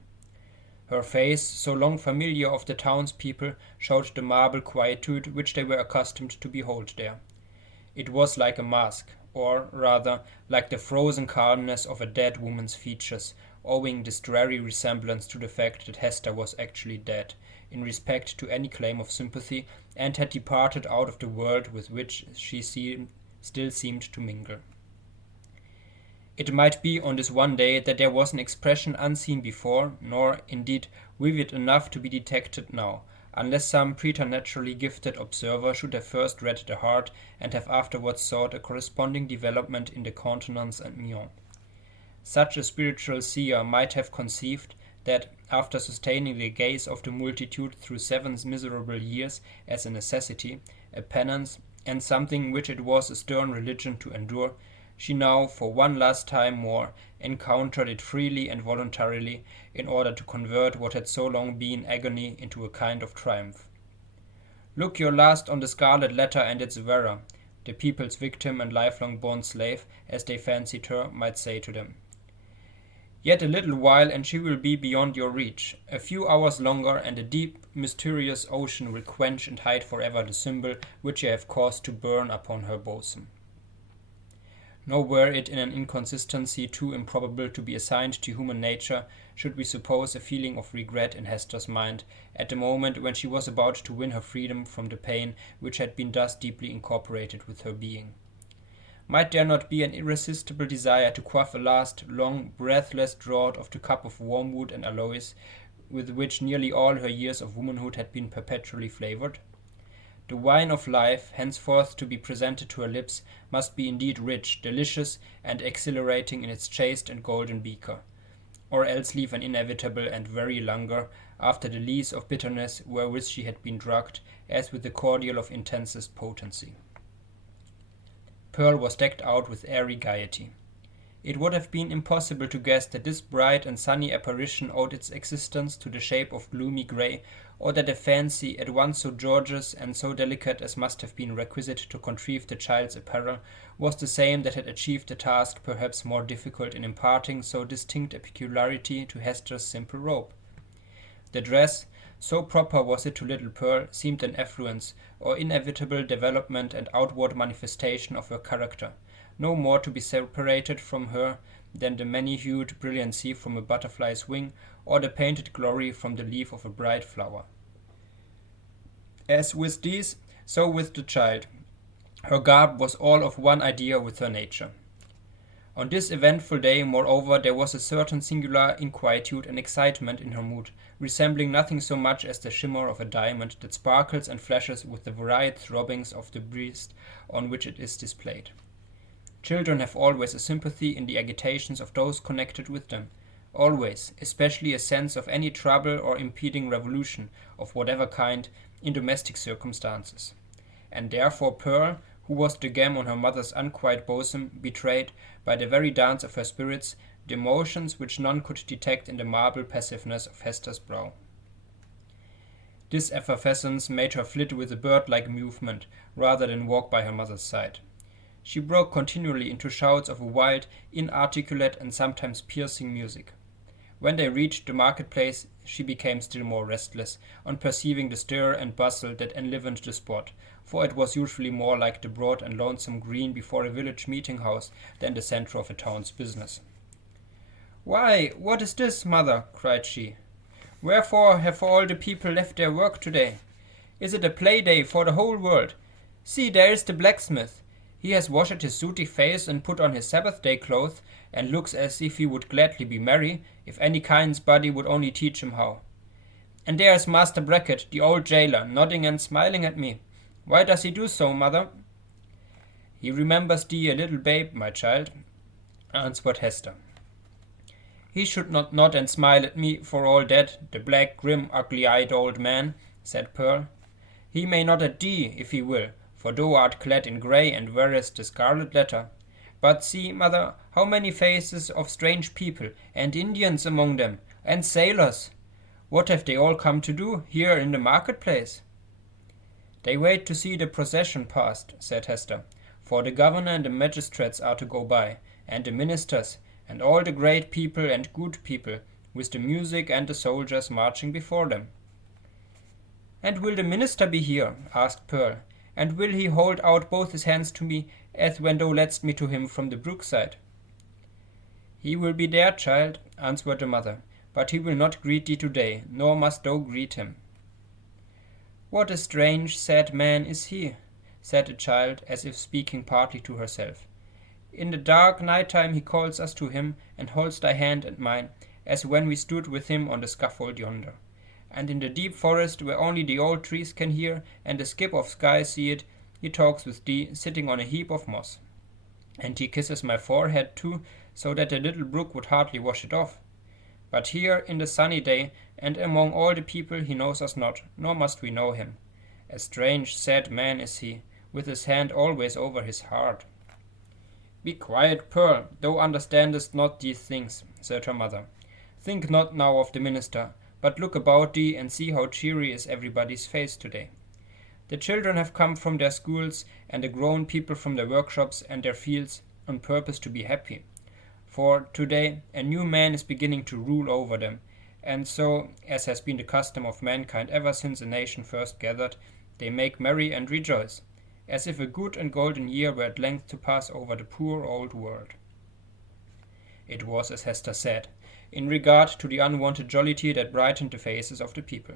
Her face, so long familiar of the townspeople, showed the marble quietude which they were accustomed to behold there. It was like a mask, or, rather, like the frozen calmness of a dead woman's features, owing this dreary resemblance to the fact that Hester was actually dead, in respect to any claim of sympathy, and had departed out of the world with which she still seemed to mingle. It might be on this one day that there was an expression unseen before, nor, indeed, vivid enough to be detected now, unless some preternaturally gifted observer should have first read the heart and have afterwards sought a corresponding development in the countenance and mien. Such a spiritual seer might have conceived that, after sustaining the gaze of the multitude through 7 miserable years as a necessity, a penance, and something which it was a stern religion to endure, she now, for one last time more, encountered it freely and voluntarily, in order to convert what had so long been agony into a kind of triumph. "Look your last on the Scarlet Letter and its wearer," the people's victim and lifelong bond slave, as they fancied her, might say to them. "Yet a little while and she will be beyond your reach. A few hours longer, and the deep, mysterious ocean will quench and hide forever the symbol which you have caused to burn upon her bosom." Nor were it in an inconsistency too improbable to be assigned to human nature, should we suppose a feeling of regret in Hester's mind, at the moment when she was about to win her freedom from the pain which had been thus deeply incorporated with her being. Might there not be an irresistible desire to quaff a last, long, breathless draught of the cup of wormwood and aloes, with which nearly all her years of womanhood had been perpetually flavored? The wine of life, henceforth to be presented to her lips, must be indeed rich, delicious, and exhilarating in its chaste and golden beaker, or else leave an inevitable and very languor after the lees of bitterness wherewith she had been drugged, as with the cordial of intensest potency. Pearl was decked out with airy gaiety. It would have been impossible to guess that this bright and sunny apparition owed its existence to the shape of gloomy grey, or that a fancy at once so gorgeous and so delicate as must have been requisite to contrive the child's apparel was the same that had achieved a task perhaps more difficult in imparting so distinct a peculiarity to Hester's simple robe. The dress, so proper was it to little Pearl, seemed an effluence, or inevitable development and outward manifestation of her character, no more to be separated from her than the many-hued brilliancy from a butterfly's wing, or the painted glory from the leaf of a bright flower. As with these, so with the child. Her garb was all of one idea with her nature. On this eventful day, moreover, there was a certain singular inquietude and excitement in her mood, resembling nothing so much as the shimmer of a diamond that sparkles and flashes with the varied throbbings of the breast on which it is displayed. Children have always a sympathy in the agitations of those connected with them, always, especially a sense of any trouble or impeding revolution, of whatever kind, in domestic circumstances. And therefore Pearl, who was the gem on her mother's unquiet bosom, betrayed, by the very dance of her spirits, the emotions which none could detect in the marble passiveness of Hester's brow. This effervescence made her flit with a bird-like movement, rather than walk by her mother's side. She broke continually into shouts of a wild, inarticulate, and sometimes piercing music. When they reached the market-place, she became still more restless, on perceiving the stir and bustle that enlivened the spot, for it was usually more like the broad and lonesome green before a village meeting-house than the centre of a town's business. "Why, what is this, mother?" cried she. "Wherefore have all the people left their work today? Is it a play-day for the whole world? See, there is the blacksmith. He has washed his sooty face and put on his Sabbath-day clothes, and looks as if he would gladly be merry, if any kind's body would only teach him how. And there is Master Brackett, the old jailer, nodding and smiling at me. Why does he do so, mother?" "He remembers thee a little babe, my child," answered Hester. "He should not nod and smile at me for all that, the black, grim, ugly-eyed old man," said Pearl. "He may nod at thee, if he will, for thou art clad in grey and wearest the Scarlet Letter. But see, mother, how many faces of strange people, and Indians among them, and sailors! What have they all come to do here in the market-place?" "They wait to see the procession past," said Hester, "for the governor and the magistrates are to go by, and the ministers, and all the great people and good people, with the music and the soldiers marching before them." "And will the minister be here?" asked Pearl. "And will he hold out both his hands to me, as when thou ledst me to him from the brookside?" He will be there, child, answered the mother, but he will not greet thee today, nor must thou greet him. What a strange, sad man is he, said the child, as if speaking partly to herself. In the dark night-time he calls us to him, and holds thy hand and mine, as when we stood with him on the scaffold yonder. And in the deep forest, where only the old trees can hear, and the skip of sky see it, he talks with thee, sitting on a heap of moss. And he kisses my forehead too, so that the little brook would hardly wash it off. But here, in the sunny day, and among all the people, he knows us not, nor must we know him. A strange, sad man is he, with his hand always over his heart. Be quiet, Pearl, thou understandest not these things, said her mother. Think not now of the minister, but look about thee and see how cheery is everybody's face today. The children have come from their schools, and the grown people from their workshops and their fields, on purpose to be happy. For today a new man is beginning to rule over them, and so, as has been the custom of mankind ever since a nation first gathered, they make merry and rejoice, as if a good and golden year were at length to pass over the poor old world. It was as Hester said, in regard to the unwonted jollity that brightened the faces of the people.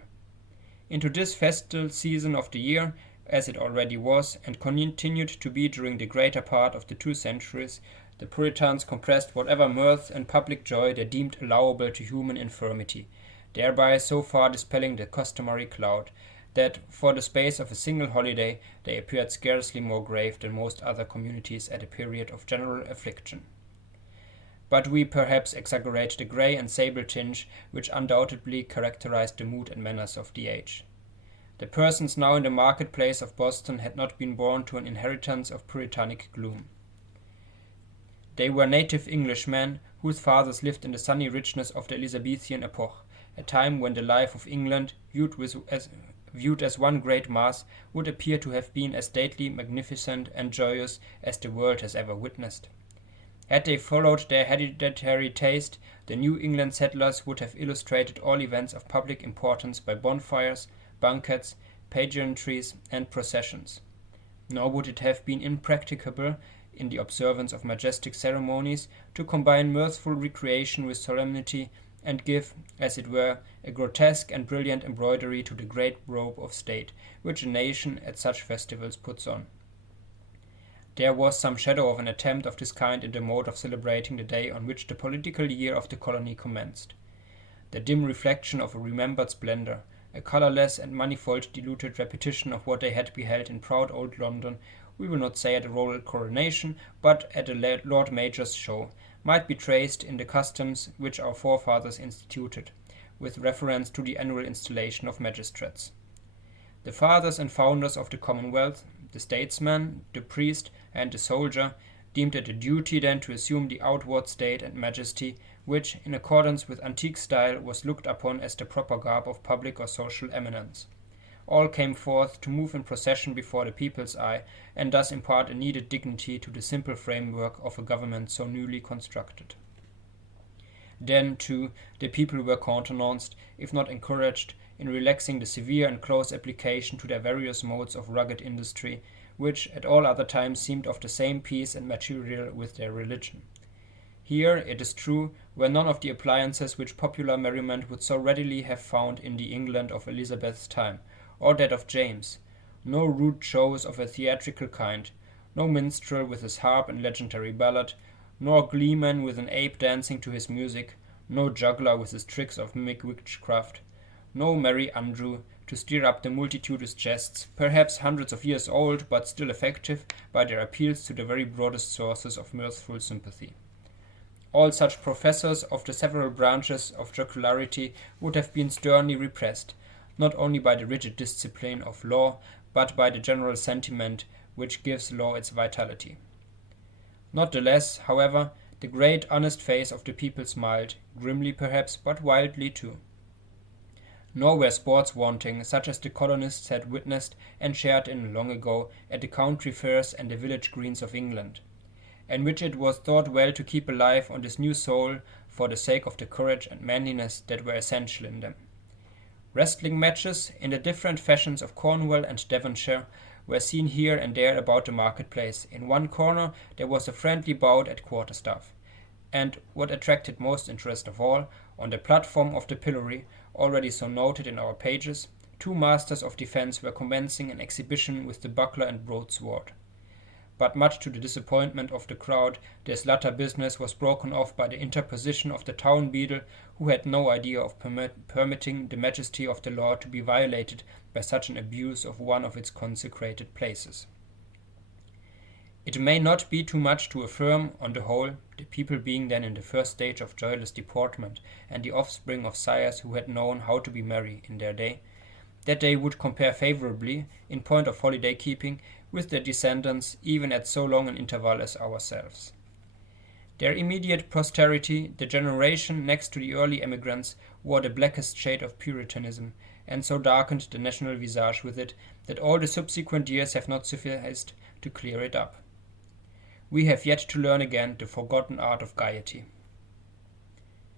Into this festal season of the year, as it already was, and continued to be during the greater part of the 2 centuries, the Puritans compressed whatever mirth and public joy they deemed allowable to human infirmity, thereby so far dispelling the customary cloud, that for the space of a single holiday they appeared scarcely more grave than most other communities at a period of general affliction. But we perhaps exaggerate the grey and sable tinge which undoubtedly characterized the mood and manners of the age. The persons now in the marketplace of Boston had not been born to an inheritance of puritanic gloom. They were native Englishmen, whose fathers lived in the sunny richness of the Elizabethan epoch, a time when the life of England, viewed as one great mass, would appear to have been as stately, magnificent, and joyous as the world has ever witnessed. Had they followed their hereditary taste, the New England settlers would have illustrated all events of public importance by bonfires, banquets, pageantries, and processions. Nor would it have been impracticable, in the observance of majestic ceremonies, to combine mirthful recreation with solemnity, and give, as it were, a grotesque and brilliant embroidery to the great robe of state, which a nation at such festivals puts on. There was some shadow of an attempt of this kind in the mode of celebrating the day on which the political year of the colony commenced. The dim reflection of a remembered splendor, a colorless and manifold diluted repetition of what they had beheld in proud old London, we will not say at a royal coronation, but at a Lord Mayor's show, might be traced in the customs which our forefathers instituted, with reference to the annual installation of magistrates. The fathers and founders of the Commonwealth, the statesman, the priest, and the soldier, deemed it a duty then to assume the outward state and majesty, which, in accordance with antique style, was looked upon as the proper garb of public or social eminence. All came forth to move in procession before the people's eye, and thus impart a needed dignity to the simple framework of a government so newly constructed. Then, too, the people were countenanced, if not encouraged, in relaxing the severe and close application to their various modes of rugged industry, which at all other times seemed of the same piece and material with their religion. Here, it is true, were none of the appliances which popular merriment would so readily have found in the England of Elizabeth's time, or that of James, no rude shows of a theatrical kind, no minstrel with his harp and legendary ballad, nor gleeman with an ape dancing to his music, no juggler with his tricks of mimic witchcraft, no merry Andrew to stir up the multitudinous jests, perhaps hundreds of years old, but still effective by their appeals to the very broadest sources of mirthful sympathy. All such professors of the several branches of jocularity would have been sternly repressed, not only by the rigid discipline of law, but by the general sentiment which gives law its vitality. Not the less, however, the great honest face of the people smiled, grimly perhaps, but wildly too. Nor were sports wanting, such as the colonists had witnessed and shared in long ago at the country fairs and the village greens of England, and which it was thought well to keep alive on this new soil for the sake of the courage and manliness that were essential in them. Wrestling matches, in the different fashions of Cornwall and Devonshire, were seen here and there about the marketplace. In one corner there was a friendly bout at quarterstaff. And what attracted most interest of all, on the platform of the pillory, already so noted in our pages, two masters of defence were commencing an exhibition with the buckler and broadsword. But much to the disappointment of the crowd, this latter business was broken off by the interposition of the town beadle, who had no idea of permitting the majesty of the law to be violated by such an abuse of one of its consecrated places. It may not be too much to affirm, on the whole, the people being then in the first stage of joyless deportment, and the offspring of sires who had known how to be merry in their day, that they would compare favourably, in point of holiday keeping, with their descendants, even at so long an interval as ourselves. Their immediate posterity, the generation next to the early emigrants, wore the blackest shade of Puritanism, and so darkened the national visage with it, that all the subsequent years have not sufficed to clear it up. We have yet to learn again the forgotten art of gaiety.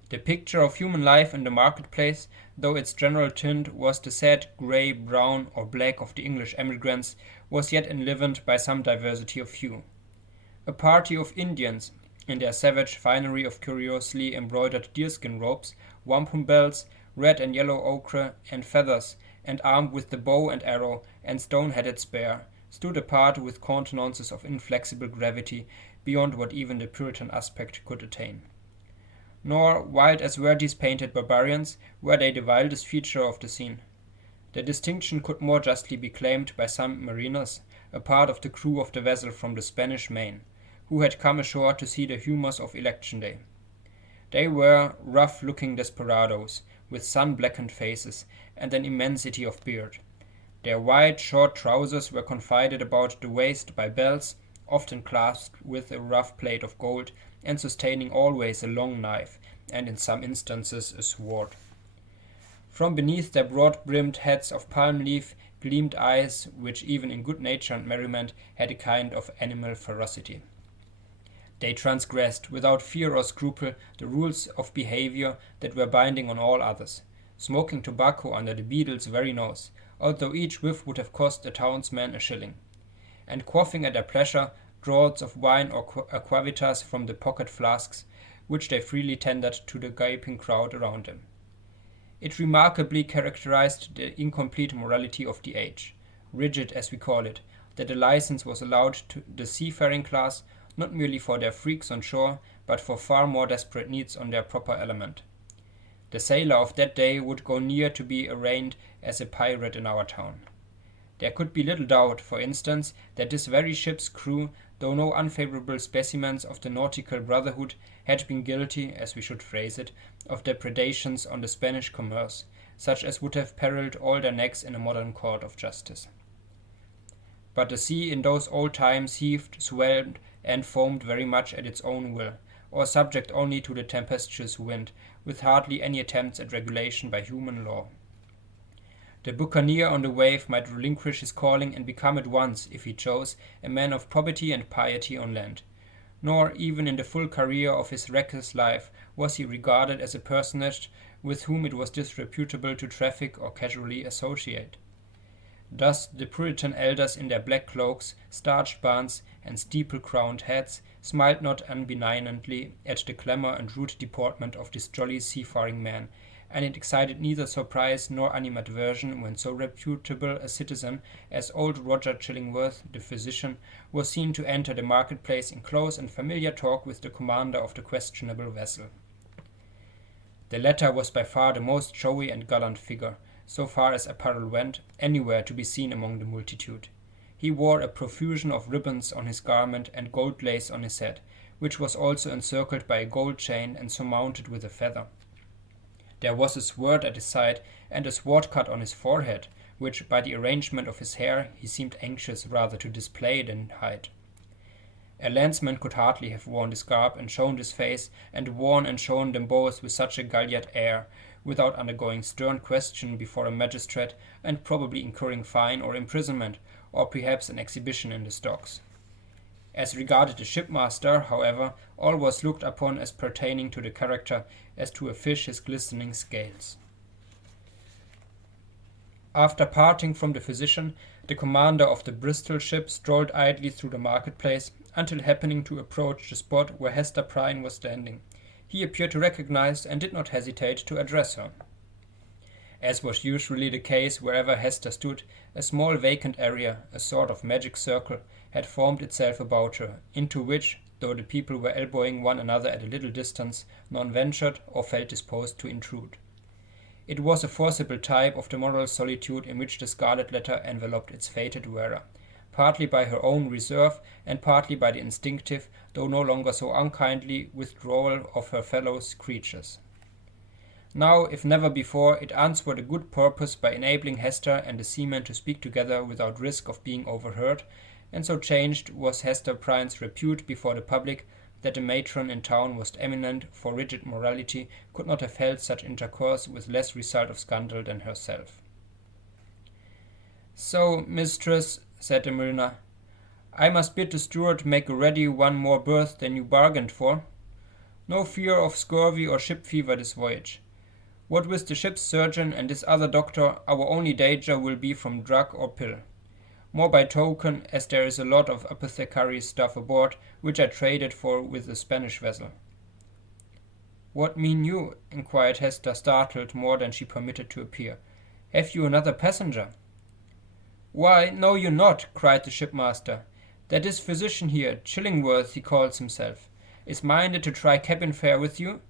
The picture of human life in the marketplace, though its general tint was the sad grey, brown, or black of the English emigrants, was yet enlivened by some diversity of hue. A party of Indians, in their savage finery of curiously embroidered deerskin robes, wampum belts, red and yellow ochre, and feathers, and armed with the bow and arrow, and stone-headed spear, stood apart with countenances of inflexible gravity beyond what even the Puritan aspect could attain. Nor, wild as were these painted barbarians, were they the wildest feature of the scene. The distinction could more justly be claimed by some mariners, a part of the crew of the vessel from the Spanish Main, who had come ashore to see the humours of election day. They were rough-looking desperadoes, with sun-blackened faces, and an immensity of beard. Their wide, short trousers were confined about the waist by belts, often clasped with a rough plate of gold, and sustaining always a long knife, and in some instances a sword. From beneath their broad-brimmed hats of palm leaf gleamed eyes which even in good nature and merriment had a kind of animal ferocity. They transgressed, without fear or scruple, the rules of behaviour that were binding on all others, smoking tobacco under the beadle's very nose, although each whiff would have cost a townsman a shilling, and quaffing at their pleasure draughts of wine or aquavitas from the pocket flasks, which they freely tendered to the gaping crowd around them. It remarkably characterized the incomplete morality of the age, rigid as we call it, that a license was allowed to the seafaring class, not merely for their freaks on shore, but for far more desperate needs on their proper element. The sailor of that day would go near to be arraigned as a pirate in our town. There could be little doubt, for instance, that this very ship's crew, though no unfavourable specimens of the nautical brotherhood, had been guilty, as we should phrase it, of depredations on the Spanish commerce, such as would have perilled all their necks in a modern court of justice. But the sea in those old times heaved, swelled, and foamed very much at its own will, or subject only to the tempestuous wind, with hardly any attempts at regulation by human law. The buccaneer on the wave might relinquish his calling and become at once, if he chose, a man of probity and piety on land. Nor, even in the full career of his reckless life, was he regarded as a personage with whom it was disreputable to traffic or casually associate. Thus the Puritan elders in their black cloaks, starched bands, and steeple-crowned hats smiled not unbenignantly at the clamour and rude deportment of this jolly seafaring man, and it excited neither surprise nor animadversion when so reputable a citizen as old Roger Chillingworth, the physician, was seen to enter the marketplace in close and familiar talk with the commander of the questionable vessel. The latter was by far the most showy and gallant figure, so far as apparel went, anywhere to be seen among the multitude. He wore a profusion of ribbons on his garment and gold lace on his head, which was also encircled by a gold chain and surmounted with a feather. There was a sword at his side, and a sword cut on his forehead, which, by the arrangement of his hair, he seemed anxious rather to display than hide. A landsman could hardly have worn this garb and shown his face, and worn and shown them both with such a galliard air, without undergoing stern question before a magistrate, and probably incurring fine or imprisonment, or perhaps an exhibition in the stocks. As regarded the shipmaster, however, all was looked upon as pertaining to the character, as to a fish his glistening scales. After parting from the physician, the commander of the Bristol ship strolled idly through the marketplace, until happening to approach the spot where Hester Prynne was standing. He appeared to recognize and did not hesitate to address her. As was usually the case wherever Hester stood, a small vacant area, a sort of magic circle, had formed itself about her, into which, though the people were elbowing one another at a little distance, none ventured or felt disposed to intrude. It was a forcible type of the moral solitude in which the Scarlet Letter enveloped its fated wearer, partly by her own reserve and partly by the instinctive, though no longer so unkindly, withdrawal of her fellow creatures. Now, if never before, it answered a good purpose by enabling Hester and the seaman to speak together without risk of being overheard, and so changed was Hester Prynne's repute before the public that the matron in town most eminent for rigid morality could not have held such intercourse with less result of scandal than herself. "So, mistress," said the mariner, "I must bid the steward make ready one more berth than you bargained for. No fear of scurvy or ship fever this voyage. What with the ship's surgeon and this other doctor, our only danger will be from drug or pill. More by token, as there is a lot of apothecary stuff aboard, which I traded for with the Spanish vessel." "What mean you?" inquired Hester, startled more than she permitted to appear. "Have you another passenger?" "Why, know you not," cried the shipmaster, "that this physician here, Chillingworth he calls himself, is minded to try cabin fare with you?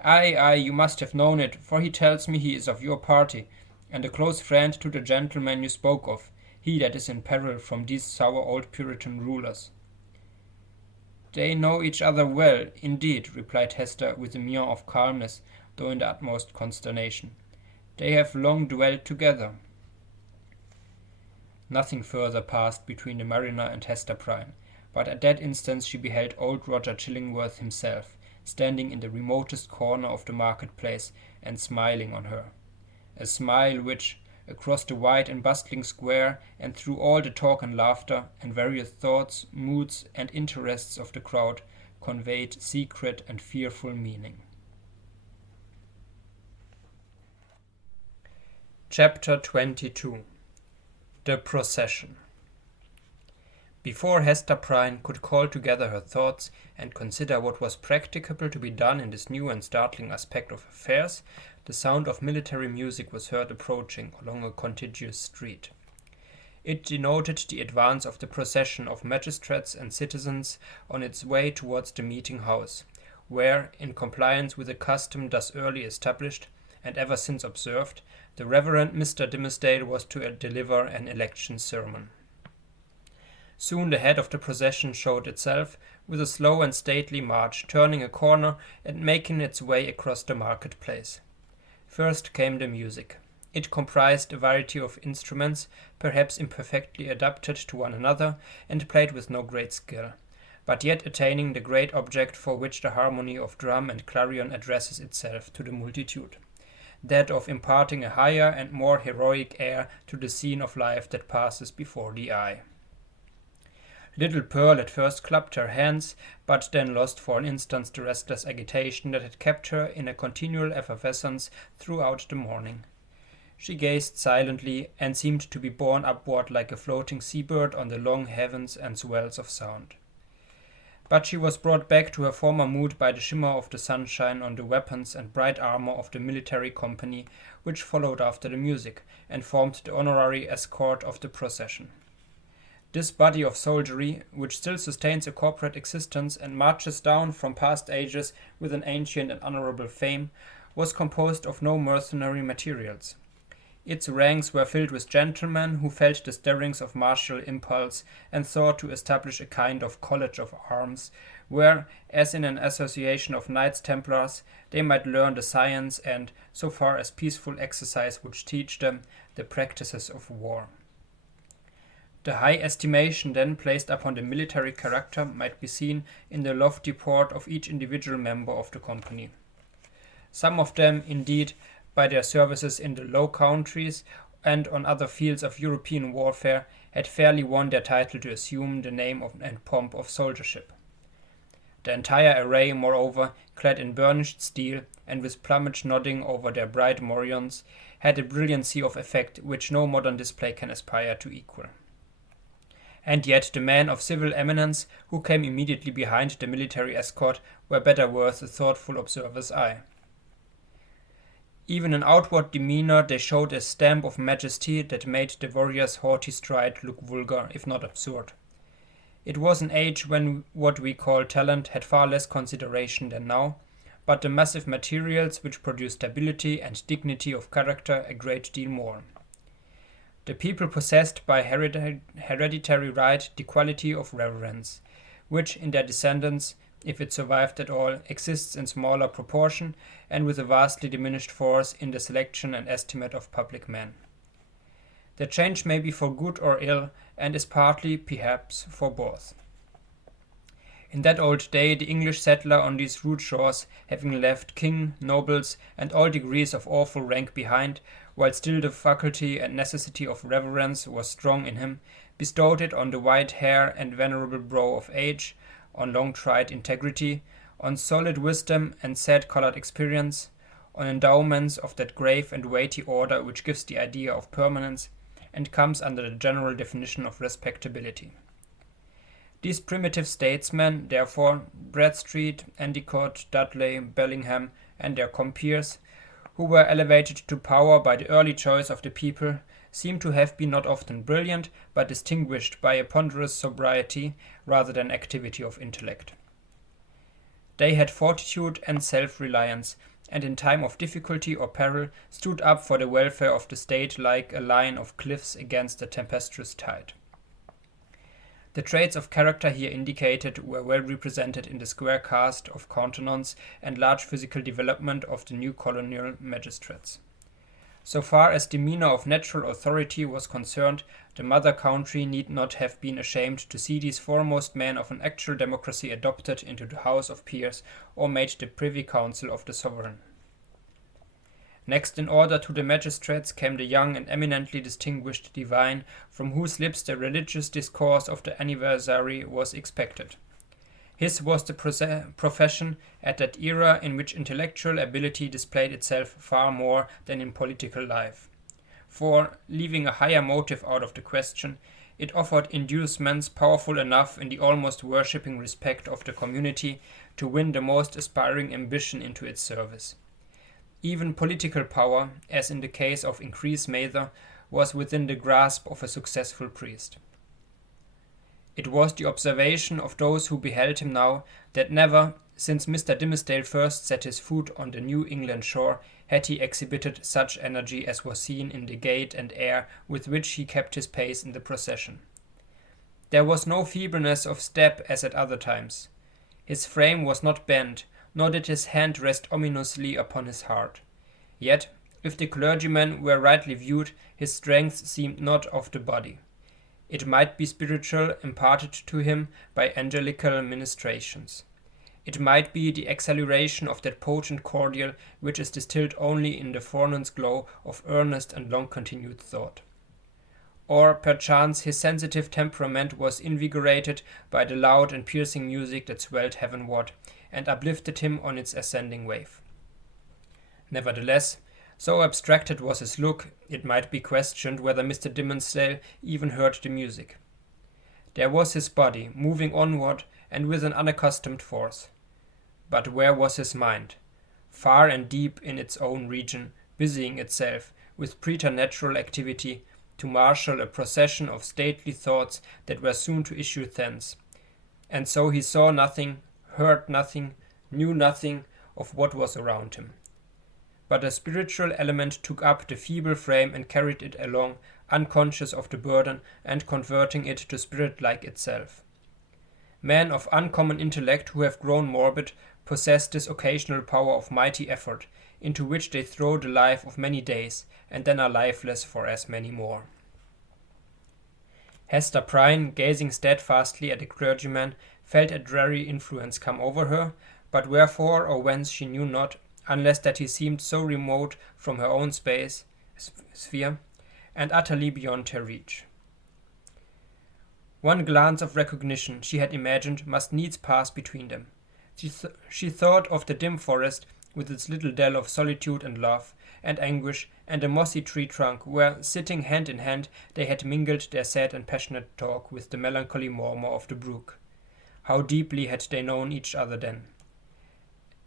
Ay, you must have known it, for he tells me he is of your party, and a close friend to the gentleman you spoke of, he that is in peril from these sour old Puritan rulers." "They know each other well, indeed," replied Hester with a mien of calmness, though in the utmost consternation. "They have long dwelt together." Nothing further passed between the mariner and Hester Prynne, but at that instant she beheld old Roger Chillingworth himself, standing in the remotest corner of the market-place and smiling on her. A smile which, across the wide and bustling square, and through all the talk and laughter, and various thoughts, moods, and interests of the crowd, conveyed secret and fearful meaning. Chapter 22. The Procession. Before Hester Prynne could call together her thoughts and consider what was practicable to be done in this new and startling aspect of affairs, the sound of military music was heard approaching along a contiguous street. It denoted the advance of the procession of magistrates and citizens on its way towards the meeting house, where, in compliance with a custom thus early established and ever since observed, the Reverend Mr. Dimmesdale was to deliver an election sermon. Soon the head of the procession showed itself, with a slow and stately march, turning a corner and making its way across the market-place. First came the music. It comprised a variety of instruments, perhaps imperfectly adapted to one another, and played with no great skill, but yet attaining the great object for which the harmony of drum and clarion addresses itself to the multitude, that of imparting a higher and more heroic air to the scene of life that passes before the eye. Little Pearl at first clapped her hands, but then lost for an instant the restless agitation that had kept her in a continual effervescence throughout the morning. She gazed silently, and seemed to be borne upward like a floating sea-bird on the long heavens and swells of sound. But she was brought back to her former mood by the shimmer of the sunshine on the weapons and bright armor of the military company, which followed after the music, and formed the honorary escort of the procession. This body of soldiery, which still sustains a corporate existence and marches down from past ages with an ancient and honorable fame, was composed of no mercenary materials. Its ranks were filled with gentlemen who felt the stirrings of martial impulse and thought to establish a kind of college of arms, where, as in an association of Knights Templars, they might learn the science and, so far as peaceful exercise would teach them, the practices of war. The high estimation then placed upon the military character might be seen in the lofty port of each individual member of the company. Some of them, indeed, by their services in the Low Countries and on other fields of European warfare, had fairly won their title to assume the name and pomp of soldiership. The entire array, moreover, clad in burnished steel, and with plumage nodding over their bright morions, had a brilliancy of effect which no modern display can aspire to equal. And yet the men of civil eminence who came immediately behind the military escort were better worth a thoughtful observer's eye. Even in outward demeanor they showed a stamp of majesty that made the warrior's haughty stride look vulgar, if not absurd. It was an age when what we call talent had far less consideration than now, but the massive materials which produce stability and dignity of character a great deal more. The people possessed by hereditary right the quality of reverence, which in their descendants, if it survived at all, exists in smaller proportion and with a vastly diminished force in the selection and estimate of public men. The change may be for good or ill, and is partly, perhaps, for both. In that old day the English settler on these rude shores, having left king, nobles, and all degrees of awful rank behind, while still the faculty and necessity of reverence was strong in him, bestowed it on the white hair and venerable brow of age, on long-tried integrity, on solid wisdom and sad-colored experience, on endowments of that grave and weighty order which gives the idea of permanence, and comes under the general definition of respectability. These primitive statesmen, therefore, Bradstreet, Endicott, Dudley, Bellingham, and their compeers, who were elevated to power by the early choice of the people, seem to have been not often brilliant, but distinguished by a ponderous sobriety rather than activity of intellect. They had fortitude and self-reliance, and in time of difficulty or peril stood up for the welfare of the state like a line of cliffs against a tempestuous tide. The traits of character here indicated were well represented in the square cast of countenance and large physical development of the new colonial magistrates. So far as demeanor of natural authority was concerned, the mother country need not have been ashamed to see these foremost men of an actual democracy adopted into the House of Peers or made the Privy Council of the sovereign. Next in order to the magistrates came the young and eminently distinguished divine, from whose lips the religious discourse of the anniversary was expected. His was the profession at that era in which intellectual ability displayed itself far more than in political life. For, leaving a higher motive out of the question, it offered inducements powerful enough in the almost worshipping respect of the community to win the most aspiring ambition into its service. Even political power, as in the case of Increase Mather, was within the grasp of a successful priest. It was the observation of those who beheld him now that never, since Mr. Dimmesdale first set his foot on the New England shore, had he exhibited such energy as was seen in the gait and air with which he kept his pace in the procession. There was no feebleness of step as at other times. His frame was not bent, nor did his hand rest ominously upon his heart. Yet, if the clergyman were rightly viewed, his strength seemed not of the body. It might be spiritual, imparted to him by angelical ministrations. It might be the exhilaration of that potent cordial which is distilled only in the forenoon's glow of earnest and long-continued thought. Or, perchance, his sensitive temperament was invigorated by the loud and piercing music that swelled heavenward, and uplifted him on its ascending wave. Nevertheless, so abstracted was his look, it might be questioned whether Mr. Dimmesdale even heard the music. There was his body, moving onward, and with an unaccustomed force. But where was his mind? Far and deep in its own region, busying itself, with preternatural activity, to marshal a procession of stately thoughts that were soon to issue thence. And so he saw nothing, heard nothing, knew nothing of what was around him. But a spiritual element took up the feeble frame and carried it along, unconscious of the burden, and converting it to spirit like itself. Men of uncommon intellect who have grown morbid possess this occasional power of mighty effort, into which they throw the life of many days, and then are lifeless for as many more. Hester Prynne, gazing steadfastly at the clergyman, felt a dreary influence come over her, but wherefore or whence she knew not, unless that he seemed so remote from her own sphere, and utterly beyond her reach. One glance of recognition, she had imagined, must needs pass between them. She thought of the dim forest, with its little dell of solitude and love and anguish, and a mossy tree trunk where, sitting hand in hand, they had mingled their sad and passionate talk with the melancholy murmur of the brook. How deeply had they known each other then?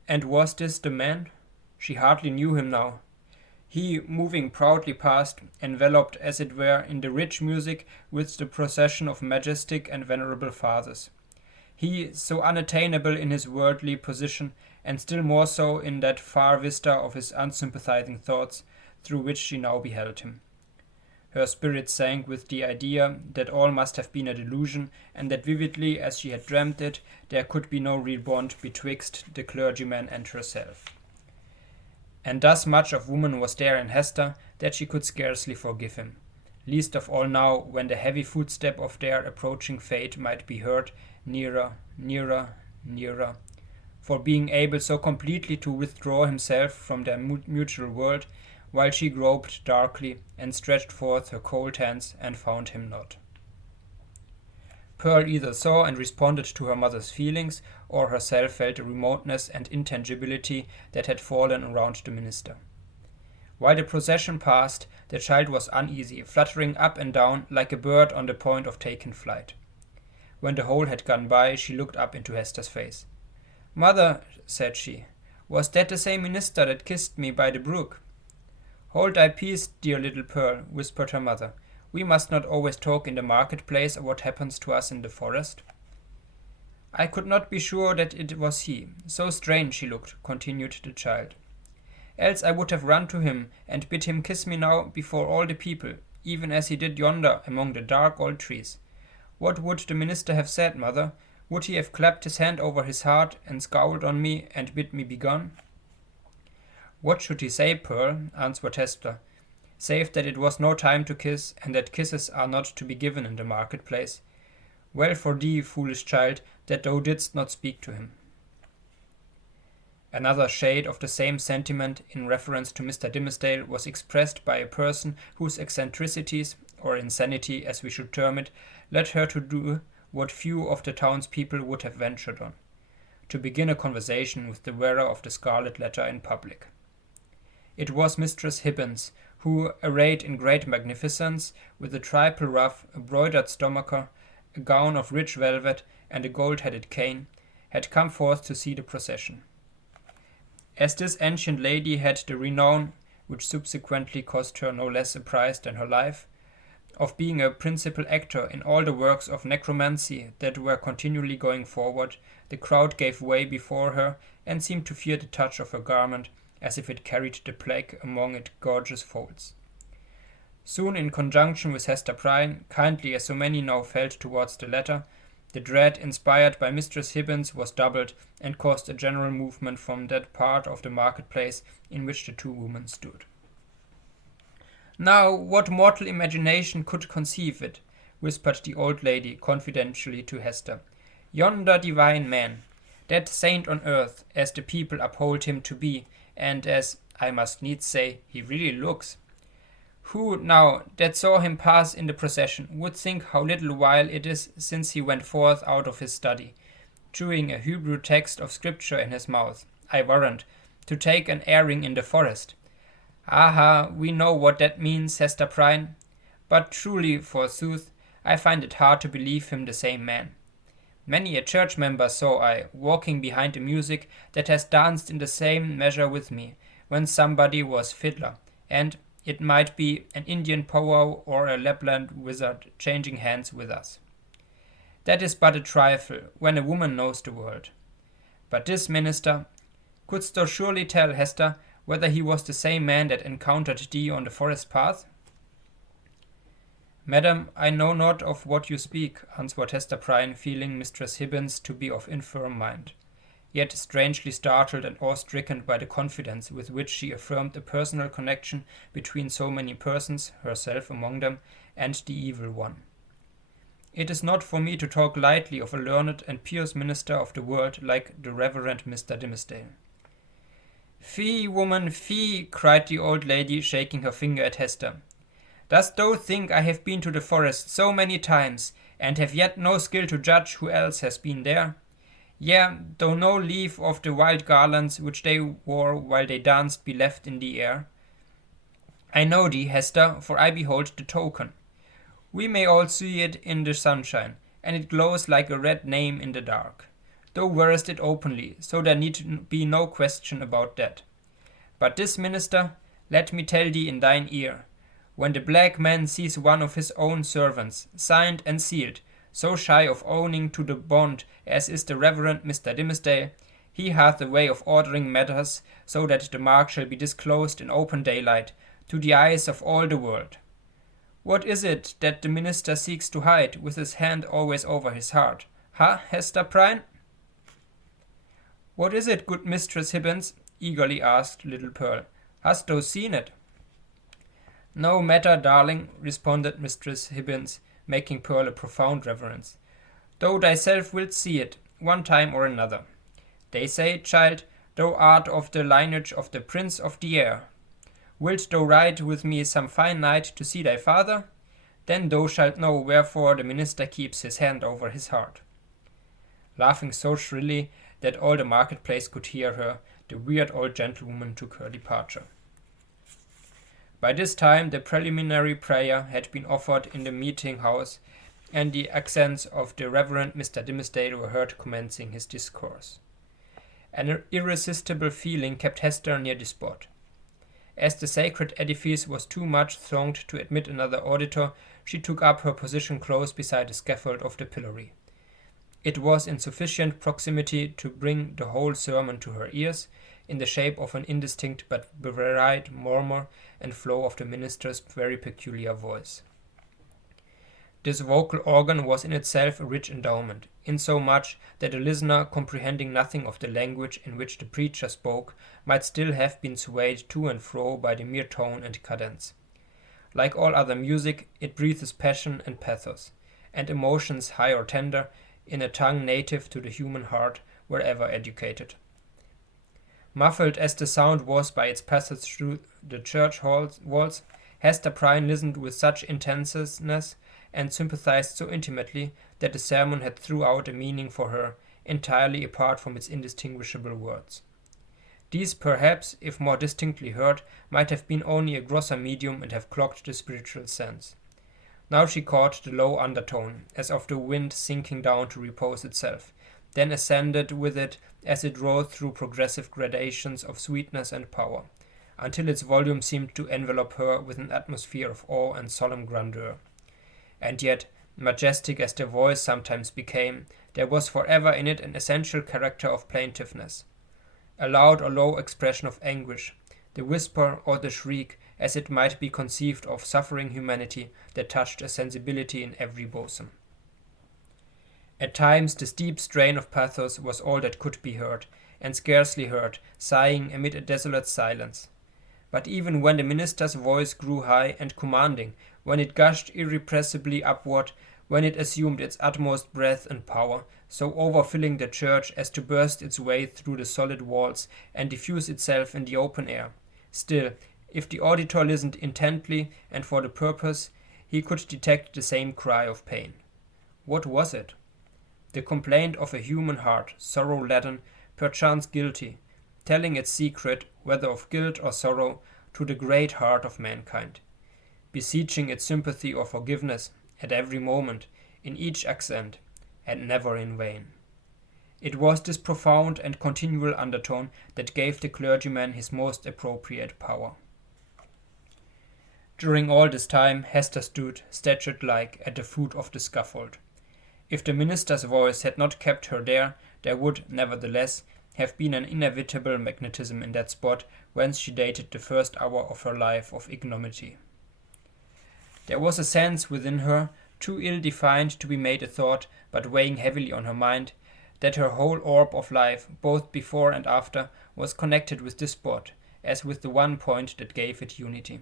And was this the man? She hardly knew him now. He, moving proudly past, enveloped, as it were, in the rich music with the procession of majestic and venerable fathers. He, so unattainable in his worldly position, and still more so in that far vista of his unsympathizing thoughts, through which she now beheld him. Her spirit sank with the idea that all must have been a delusion, and that vividly as she had dreamt it, there could be no real bond betwixt the clergyman and herself. And thus much of woman was there in Hester that she could scarcely forgive him, least of all now when the heavy footstep of their approaching fate might be heard nearer, nearer, nearer. For being able so completely to withdraw himself from their mutual world, while she groped darkly and stretched forth her cold hands and found him not. Pearl either saw and responded to her mother's feelings, or herself felt a remoteness and intangibility that had fallen around the minister. While the procession passed, the child was uneasy, fluttering up and down like a bird on the point of taking flight. When the whole had gone by, she looked up into Hester's face. "Mother," said she, "was that the same minister that kissed me by the brook?" "Hold thy peace, dear little Pearl," whispered her mother. "We must not always talk in the market-place of what happens to us in the forest." "I could not be sure that it was he. So strange he looked," continued the child. "Else I would have run to him and bid him kiss me now before all the people, even as he did yonder among the dark old trees. What would the minister have said, mother? Would he have clapped his hand over his heart and scowled on me and bid me begone?" "What should he say, Pearl?" answered Hester, "save that it was no time to kiss, and that kisses are not to be given in the market-place. Well for thee, foolish child, that thou didst not speak to him." Another shade of the same sentiment in reference to Mr. Dimmesdale was expressed by a person whose eccentricities, or insanity as we should term it, led her to do what few of the townspeople would have ventured on, to begin a conversation with the wearer of the Scarlet Letter in public. It was Mistress Hibbins, who, arrayed in great magnificence, with a triple ruff, a broidered stomacher, a gown of rich velvet, and a gold-headed cane, had come forth to see the procession. As this ancient lady had the renown, which subsequently cost her no less a prize than her life, of being a principal actor in all the works of necromancy that were continually going forward, the crowd gave way before her, and seemed to fear the touch of her garment, as if it carried the plague among its gorgeous folds. Soon, in conjunction with Hester Prynne, kindly as so many now felt towards the latter, the dread inspired by Mistress Hibbins was doubled, and caused a general movement from that part of the market-place in which the two women stood. "Now, what mortal imagination could conceive it?" whispered the old lady confidentially to Hester. "Yonder divine man, that saint on earth, as the people uphold him to be, and as, I must needs say, he really looks. Who, now, that saw him pass in the procession, would think how little while it is since he went forth out of his study, chewing a Hebrew text of Scripture in his mouth, I warrant, to take an airing in the forest? Aha, we know what that means, Hester Prynne. But truly, forsooth, I find it hard to believe him the same man. Many a church member saw I, walking behind the music, that has danced in the same measure with me, when somebody was fiddler, and it might be an Indian powwow or a Lapland wizard changing hands with us. That is but a trifle, when a woman knows the world. But this minister, couldst thou surely tell, Hester, whether he was the same man that encountered thee on the forest path?" "Madam, I know not of what you speak," answered Hester Prynne, feeling Mistress Hibbins to be of infirm mind, yet strangely startled and awe-stricken by the confidence with which she affirmed a personal connection between so many persons, herself among them, and the evil one. "It is not for me to talk lightly of a learned and pious minister of the world like the Reverend Mr. Dimmesdale." "Fie, woman, fie!" cried the old lady, shaking her finger at Hester. "Dost thou think I have been to the forest so many times, and have yet no skill to judge who else has been there? Yea, though no leaf of the wild garlands which they wore while they danced be left in the air. I know thee, Hester, for I behold the token. We may all see it in the sunshine, and it glows like a red name in the dark. Thou wearest it openly, so there need be no question about that. But this minister, let me tell thee in thine ear, when the black man sees one of his own servants, signed and sealed, so shy of owning to the bond as is the Reverend Mr. Dimmesdale, he hath a way of ordering matters so that the mark shall be disclosed in open daylight to the eyes of all the world. What is it that the minister seeks to hide with his hand always over his heart? Ha, Hester Prynne? What is it, good Mistress Hibbins? Eagerly asked little Pearl. Hast thou seen it? No matter, darling, responded Mistress Hibbins, making Pearl a profound reverence. Thou thyself wilt see it, one time or another. They say, child, thou art of the lineage of the Prince of the Air. Wilt thou ride with me some fine night to see thy father? Then thou shalt know wherefore the minister keeps his hand over his heart. Laughing so shrilly that all the marketplace could hear her, the weird old gentlewoman took her departure. By this time the preliminary prayer had been offered in the meeting-house, and the accents of the Reverend Mr. Dimmesdale were heard commencing his discourse. An irresistible feeling kept Hester near the spot. As the sacred edifice was too much thronged to admit another auditor, she took up her position close beside the scaffold of the pillory. It was in sufficient proximity to bring the whole sermon to her ears, in the shape of an indistinct but varied murmur and flow of the minister's very peculiar voice. This vocal organ was in itself a rich endowment, insomuch that a listener, comprehending nothing of the language in which the preacher spoke, might still have been swayed to and fro by the mere tone and cadence. Like all other music, it breathes passion and pathos, and emotions high or tender, in a tongue native to the human heart, wherever educated. Muffled as the sound was by its passage through the church walls, Hester Prynne listened with such intenseness and sympathized so intimately that the sermon had throughout a meaning for her, entirely apart from its indistinguishable words. These, perhaps, if more distinctly heard, might have been only a grosser medium and have clogged the spiritual sense. Now she caught the low undertone, as of the wind sinking down to repose itself, then ascended with it as it rose through progressive gradations of sweetness and power, until its volume seemed to envelop her with an atmosphere of awe and solemn grandeur. And yet, majestic as the voice sometimes became, there was forever in it an essential character of plaintiveness, a loud or low expression of anguish, the whisper or the shriek, as it might be conceived of suffering humanity that touched a sensibility in every bosom. At times this deep strain of pathos was all that could be heard, and scarcely heard, sighing amid a desolate silence. But even when the minister's voice grew high and commanding, when it gushed irrepressibly upward, when it assumed its utmost breadth and power, so overfilling the church as to burst its way through the solid walls and diffuse itself in the open air, still, if the auditor listened intently and for the purpose, he could detect the same cry of pain. What was it? The complaint of a human heart, sorrow-laden, perchance guilty, telling its secret, whether of guilt or sorrow, to the great heart of mankind, beseeching its sympathy or forgiveness at every moment, in each accent, and never in vain. It was this profound and continual undertone that gave the clergyman his most appropriate power. During all this time Hester stood, statue-like, at the foot of the scaffold. If the minister's voice had not kept her there would, nevertheless, have been an inevitable magnetism in that spot whence she dated the first hour of her life of ignominy. There was a sense within her, too ill-defined to be made a thought, but weighing heavily on her mind, that her whole orb of life, both before and after, was connected with this spot, as with the one point that gave it unity.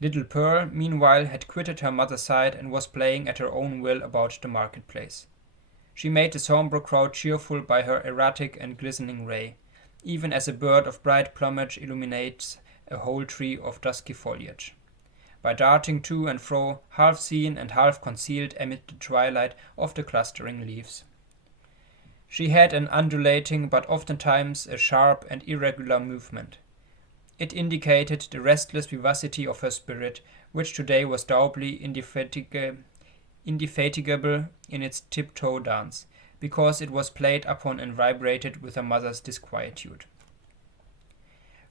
Little Pearl, meanwhile, had quitted her mother's side and was playing at her own will about the marketplace. She made the sombre crowd cheerful by her erratic and glistening ray, even as a bird of bright plumage illuminates a whole tree of dusky foliage, by darting to and fro, half seen and half concealed amid the twilight of the clustering leaves. She had an undulating but oftentimes a sharp and irregular movement. It indicated the restless vivacity of her spirit, which today was doubly indefatigable in its tiptoe dance, because it was played upon and vibrated with her mother's disquietude.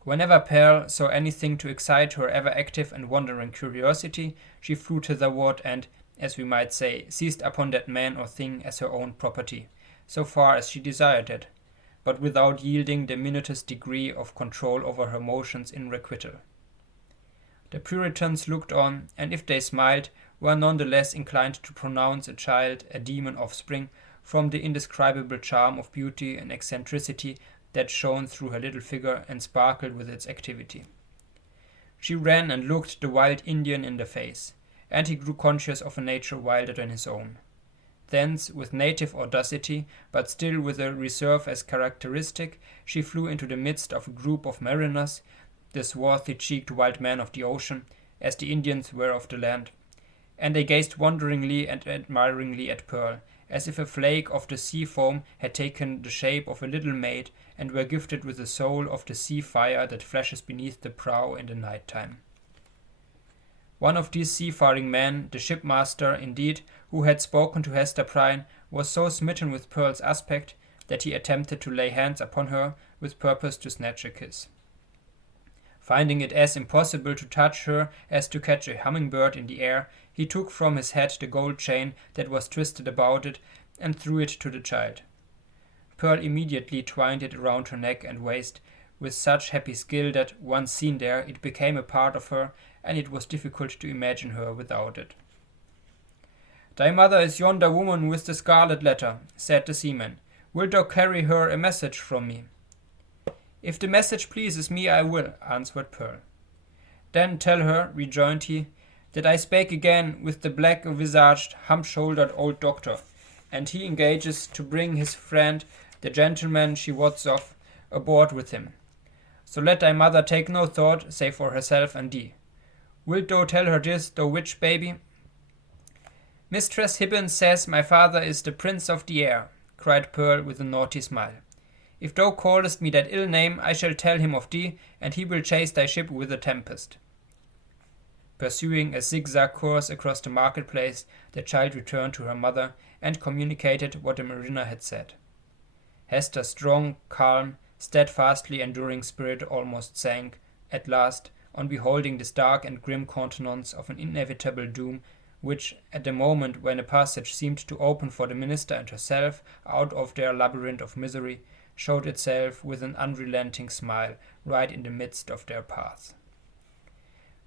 Whenever Pearl saw anything to excite her ever active and wandering curiosity, she flew thitherward and, as we might say, seized upon that man or thing as her own property, so far as she desired it, but without yielding the minutest degree of control over her motions in requital. The Puritans looked on, and if they smiled, were none the less inclined to pronounce a child a demon offspring from the indescribable charm of beauty and eccentricity that shone through her little figure and sparkled with its activity. She ran and looked the wild Indian in the face, and he grew conscious of a nature wilder than his own. Thence, with native audacity, but still with a reserve as characteristic, she flew into the midst of a group of mariners, the swarthy-cheeked wild men of the ocean, as the Indians were of the land, and they gazed wonderingly and admiringly at Pearl, as if a flake of the sea foam had taken the shape of a little maid and were gifted with the soul of the sea fire that flashes beneath the prow in the night time. One of these seafaring men, the shipmaster, indeed, who had spoken to Hester Prynne, was so smitten with Pearl's aspect that he attempted to lay hands upon her with purpose to snatch a kiss. Finding it as impossible to touch her as to catch a humming-bird in the air, he took from his hat the gold chain that was twisted about it and threw it to the child. Pearl immediately twined it around her neck and waist with such happy skill that, once seen there, it became a part of her, and it was difficult to imagine her without it. "Thy mother is yonder woman with the Scarlet Letter," said the seaman. "Wilt thou carry her a message from me?" "If the message pleases me, I will," answered Pearl. "Then tell her," rejoined he, "that I spake again with the black-visaged, hump-shouldered old doctor, and he engages to bring his friend, the gentleman she wots of, aboard with him. So let thy mother take no thought, save for herself and thee. Wilt thou tell her this, thou witch baby?" "Mistress Hibbins says my father is the Prince of the Air," cried Pearl with a naughty smile. "If thou callest me that ill name, I shall tell him of thee, and he will chase thy ship with a tempest." Pursuing a zigzag course across the marketplace, the child returned to her mother and communicated what the mariner had said. Hester's strong, calm, steadfastly enduring spirit almost sank, at last, on beholding this dark and grim countenance of an inevitable doom, which, at the moment when a passage seemed to open for the minister and herself out of their labyrinth of misery, showed itself with an unrelenting smile right in the midst of their path.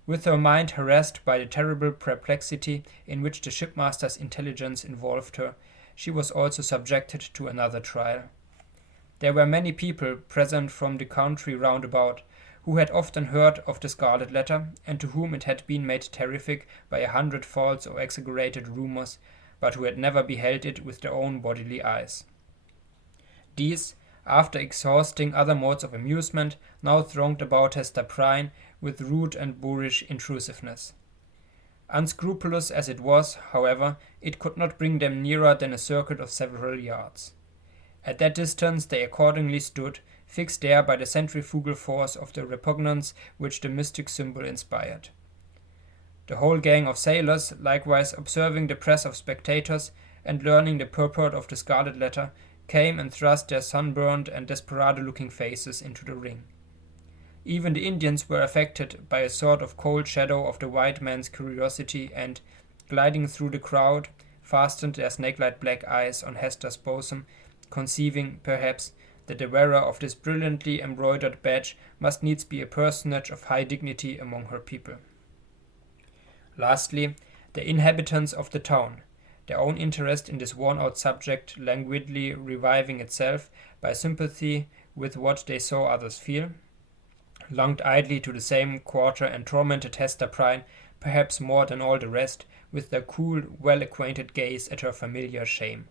With her mind harassed by the terrible perplexity in which the shipmaster's intelligence involved her, she was also subjected to another trial. There were many people present from the country round about, who had often heard of the Scarlet Letter, and to whom it had been made terrific by 100 false or exaggerated rumors, but who had never beheld it with their own bodily eyes. These, after exhausting other modes of amusement, now thronged about Hester Prynne with rude and boorish intrusiveness. Unscrupulous as it was, however, it could not bring them nearer than a circuit of several yards. At that distance they accordingly stood, fixed there by the centrifugal force of the repugnance which the mystic symbol inspired. The whole gang of sailors, likewise observing the press of spectators, and learning the purport of the Scarlet Letter, came and thrust their sunburned and desperado-looking faces into the ring. Even the Indians were affected by a sort of cold shadow of the white man's curiosity, and, gliding through the crowd, fastened their snake-like black eyes on Hester's bosom, conceiving, perhaps, that the wearer of this brilliantly embroidered badge must needs be a personage of high dignity among her people. Lastly, the inhabitants of the town, their own interest in this worn-out subject languidly reviving itself by sympathy with what they saw others feel, longed idly to the same quarter and tormented Hester Prynne, perhaps more than all the rest, with their cool, well-acquainted gaze at her familiar shame.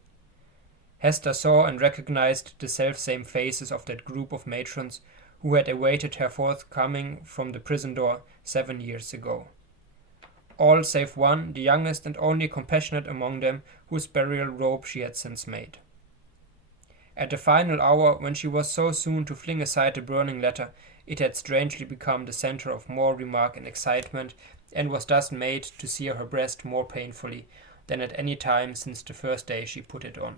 Hester saw and recognized the self-same faces of that group of matrons who had awaited her forthcoming from the prison door 7 years ago. All save one, the youngest and only compassionate among them, whose burial robe she had since made. At the final hour, when she was so soon to fling aside the burning letter, it had strangely become the centre of more remark and excitement, and was thus made to sear her breast more painfully than at any time since the first day she put it on.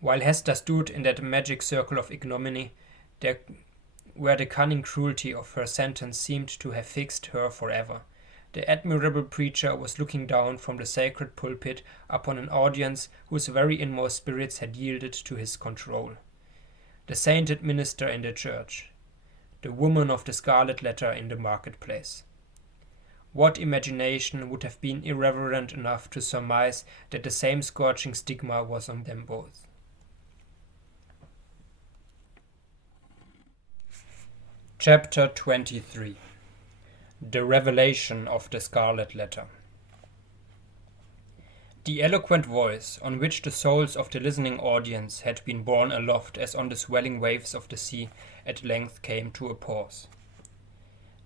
While Hester stood in that magic circle of ignominy, there, where the cunning cruelty of her sentence seemed to have fixed her forever, the admirable preacher was looking down from the sacred pulpit upon an audience whose very inmost spirits had yielded to his control. The sainted minister in the church, the woman of the Scarlet Letter in the marketplace. What imagination would have been irreverent enough to surmise that the same scorching stigma was on them both? Chapter 23. The Revelation of the Scarlet Letter. The eloquent voice, on which the souls of the listening audience had been borne aloft as on the swelling waves of the sea, at length came to a pause.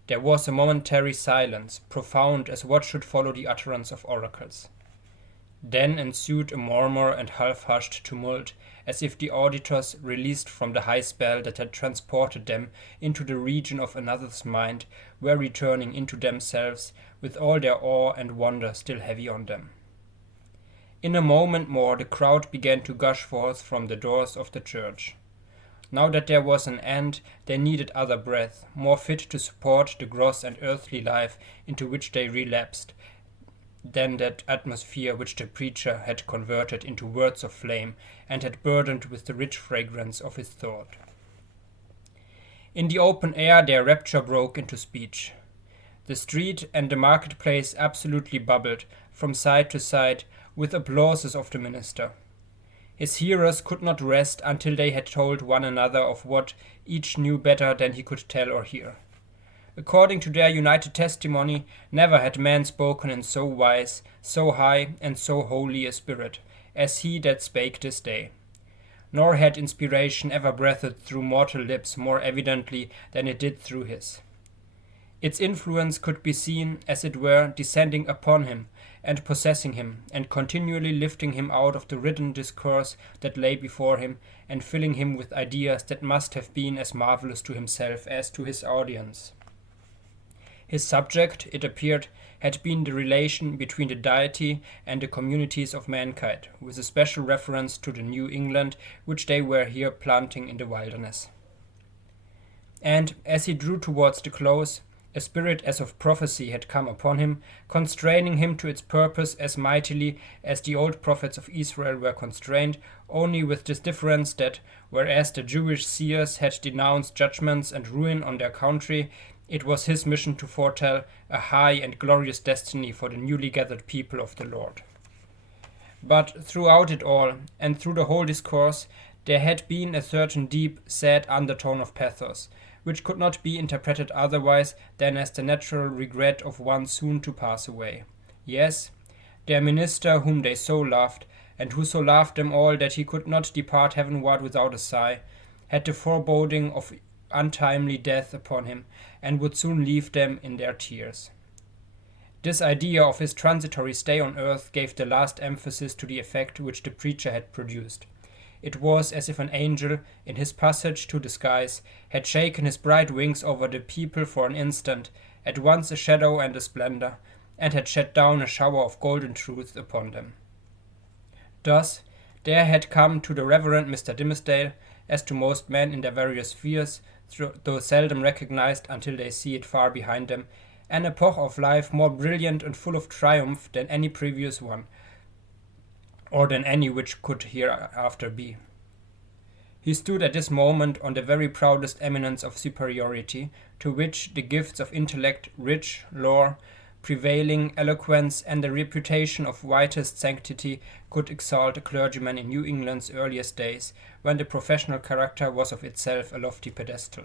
There was a momentary silence, profound as what should follow the utterance of oracles. Then ensued a murmur and half-hushed tumult, as if the auditors, released from the high spell that had transported them into the region of another's mind, were returning into themselves, with all their awe and wonder still heavy on them. In a moment more the crowd began to gush forth from the doors of the church. Now that there was an end, they needed other breath, more fit to support the gross and earthly life into which they relapsed, than that atmosphere which the preacher had converted into words of flame and had burdened with the rich fragrance of his thought. In the open air their rapture broke into speech. The street and the marketplace absolutely bubbled, from side to side, with applauses of the minister. His hearers could not rest until they had told one another of what each knew better than he could tell or hear. According to their united testimony, never had man spoken in so wise, so high, and so holy a spirit, as he that spake this day. Nor had inspiration ever breathed through mortal lips more evidently than it did through his. Its influence could be seen, as it were, descending upon him, and possessing him, and continually lifting him out of the written discourse that lay before him, and filling him with ideas that must have been as marvellous to himself as to his audience. His subject, it appeared, had been the relation between the deity and the communities of mankind, with a special reference to the New England which they were here planting in the wilderness. And, as he drew towards the close, a spirit as of prophecy had come upon him, constraining him to its purpose as mightily as the old prophets of Israel were constrained, only with this difference that, whereas the Jewish seers had denounced judgments and ruin on their country, it was his mission to foretell a high and glorious destiny for the newly gathered people of the Lord. But throughout it all, and through the whole discourse, there had been a certain deep, sad undertone of pathos, which could not be interpreted otherwise than as the natural regret of one soon to pass away. Yes, their minister whom they so loved, and who so loved them all that he could not depart heavenward without a sigh, had the foreboding of untimely death upon him, and would soon leave them in their tears. This idea of his transitory stay on earth gave the last emphasis to the effect which the preacher had produced. It was as if an angel, in his passage to the skies, had shaken his bright wings over the people for an instant, at once a shadow and a splendor, and had shed down a shower of golden truth upon them. Thus, there had come to the Reverend Mr. Dimmesdale, as to most men in their various spheres, though seldom recognized until they see it far behind them, an epoch of life more brilliant and full of triumph than any previous one, or than any which could hereafter be. He stood at this moment on the very proudest eminence of superiority, to which the gifts of intellect, rich lore, prevailing eloquence, and the reputation of whitest sanctity could exalt a clergyman in New England's earliest days, when the professional character was of itself a lofty pedestal.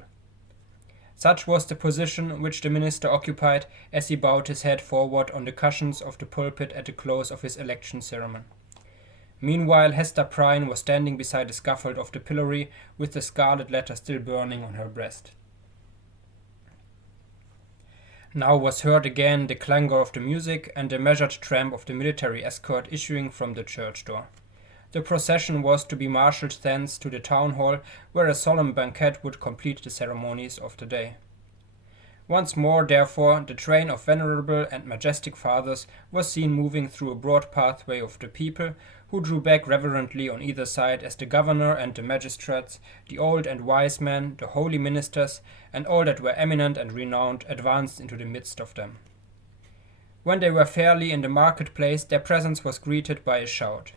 Such was the position which the minister occupied as he bowed his head forward on the cushions of the pulpit at the close of his election sermon. Meanwhile Hester Prynne was standing beside the scaffold of the pillory, with the scarlet letter still burning on her breast. Now was heard again the clangor of the music and the measured tramp of the military escort issuing from the church door. The procession was to be marshalled thence to the town hall, where a solemn banquet would complete the ceremonies of the day. Once more, therefore, the train of venerable and majestic fathers was seen moving through a broad pathway of the people, who drew back reverently on either side as the governor and the magistrates, the old and wise men, the holy ministers, and all that were eminent and renowned advanced into the midst of them. When they were fairly in the market-place, their presence was greeted by a shout.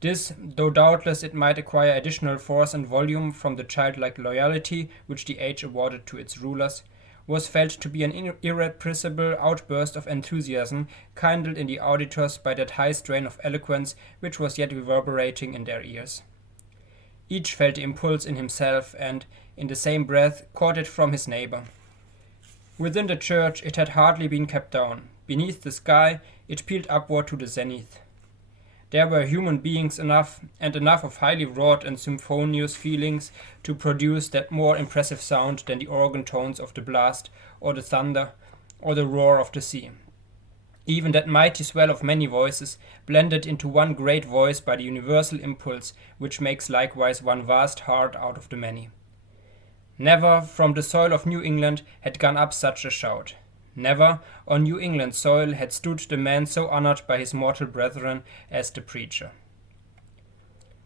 This, though doubtless it might acquire additional force and volume from the childlike loyalty which the age awarded to its rulers, was felt to be an irrepressible outburst of enthusiasm kindled in the auditors by that high strain of eloquence which was yet reverberating in their ears. Each felt the impulse in himself and, in the same breath, caught it from his neighbor. Within the church it had hardly been kept down. Beneath the sky it pealed upward to the zenith. There were human beings enough, and enough of highly wrought and symphonious feelings to produce that more impressive sound than the organ tones of the blast, or the thunder, or the roar of the sea. Even that mighty swell of many voices, blended into one great voice by the universal impulse, which makes likewise one vast heart out of the many. Never from the soil of New England had gone up such a shout. Never on New England soil had stood the man so honored by his mortal brethren as the preacher.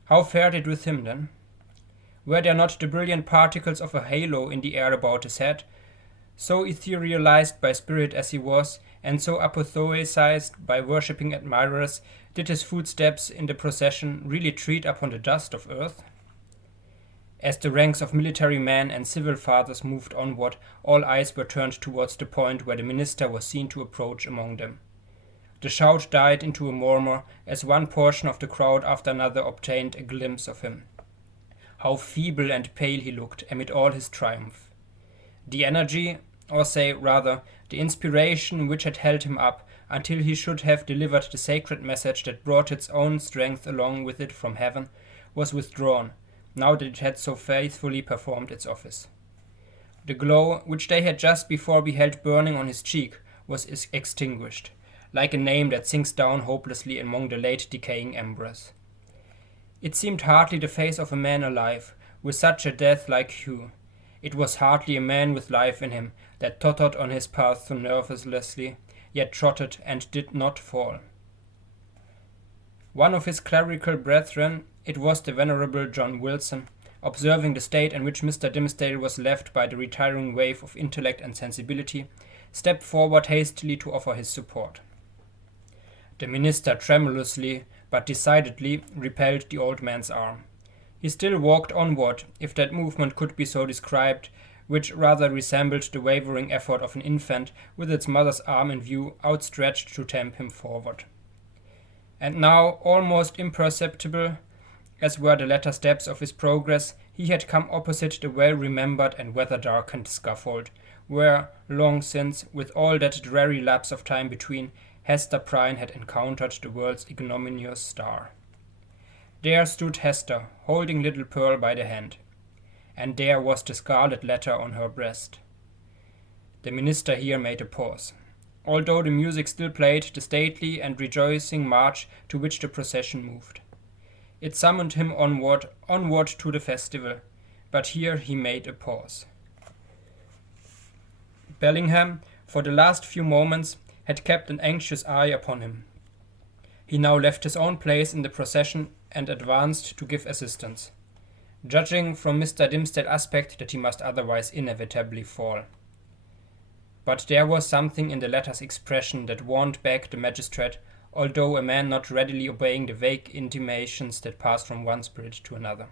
How fared it with him, then? Were there not the brilliant particles of a halo in the air about his head? So etherealized by spirit as he was, and so apotheosized by worshipping admirers, did his footsteps in the procession really tread upon the dust of earth? As the ranks of military men and civil fathers moved onward, all eyes were turned towards the point where the minister was seen to approach among them. The shout died into a murmur as one portion of the crowd after another obtained a glimpse of him. How feeble and pale he looked amid all his triumph. The energy, or say rather, the inspiration which had held him up until he should have delivered the sacred message that brought its own strength along with it from heaven, was withdrawn, now that it had so faithfully performed its office. The glow, which they had just before beheld burning on his cheek, was extinguished, like a name that sinks down hopelessly among the late decaying embers. It seemed hardly the face of a man alive, with such a death-like hue. It was hardly a man with life in him, that tottered on his path so nervously, yet trotted and did not fall. One of his clerical brethren, it was the venerable John Wilson, observing the state in which Mr. Dimmesdale was left by the retiring wave of intellect and sensibility, stepped forward hastily to offer his support. The minister tremulously, but decidedly, repelled the old man's arm. He still walked onward, if that movement could be so described, which rather resembled the wavering effort of an infant with its mother's arm in view outstretched to tempt him forward. And now, almost imperceptible as were the latter steps of his progress, he had come opposite the well-remembered and weather-darkened scaffold, where, long since, with all that dreary lapse of time between, Hester Prynne had encountered the world's ignominious star. There stood Hester, holding little Pearl by the hand, and there was the Scarlet Letter on her breast. The minister here made a pause. Although the music still played the stately and rejoicing march to which the procession moved. It summoned him onward to the festival, but here he made a pause. Bellingham, for the last few moments, had kept an anxious eye upon him. He now left his own place in the procession and advanced to give assistance, judging from Mr. Dimmesdale's aspect that he must otherwise inevitably fall. But there was something in the latter's expression that warned back the magistrate, although a man not readily obeying the vague intimations that passed from one spirit to another.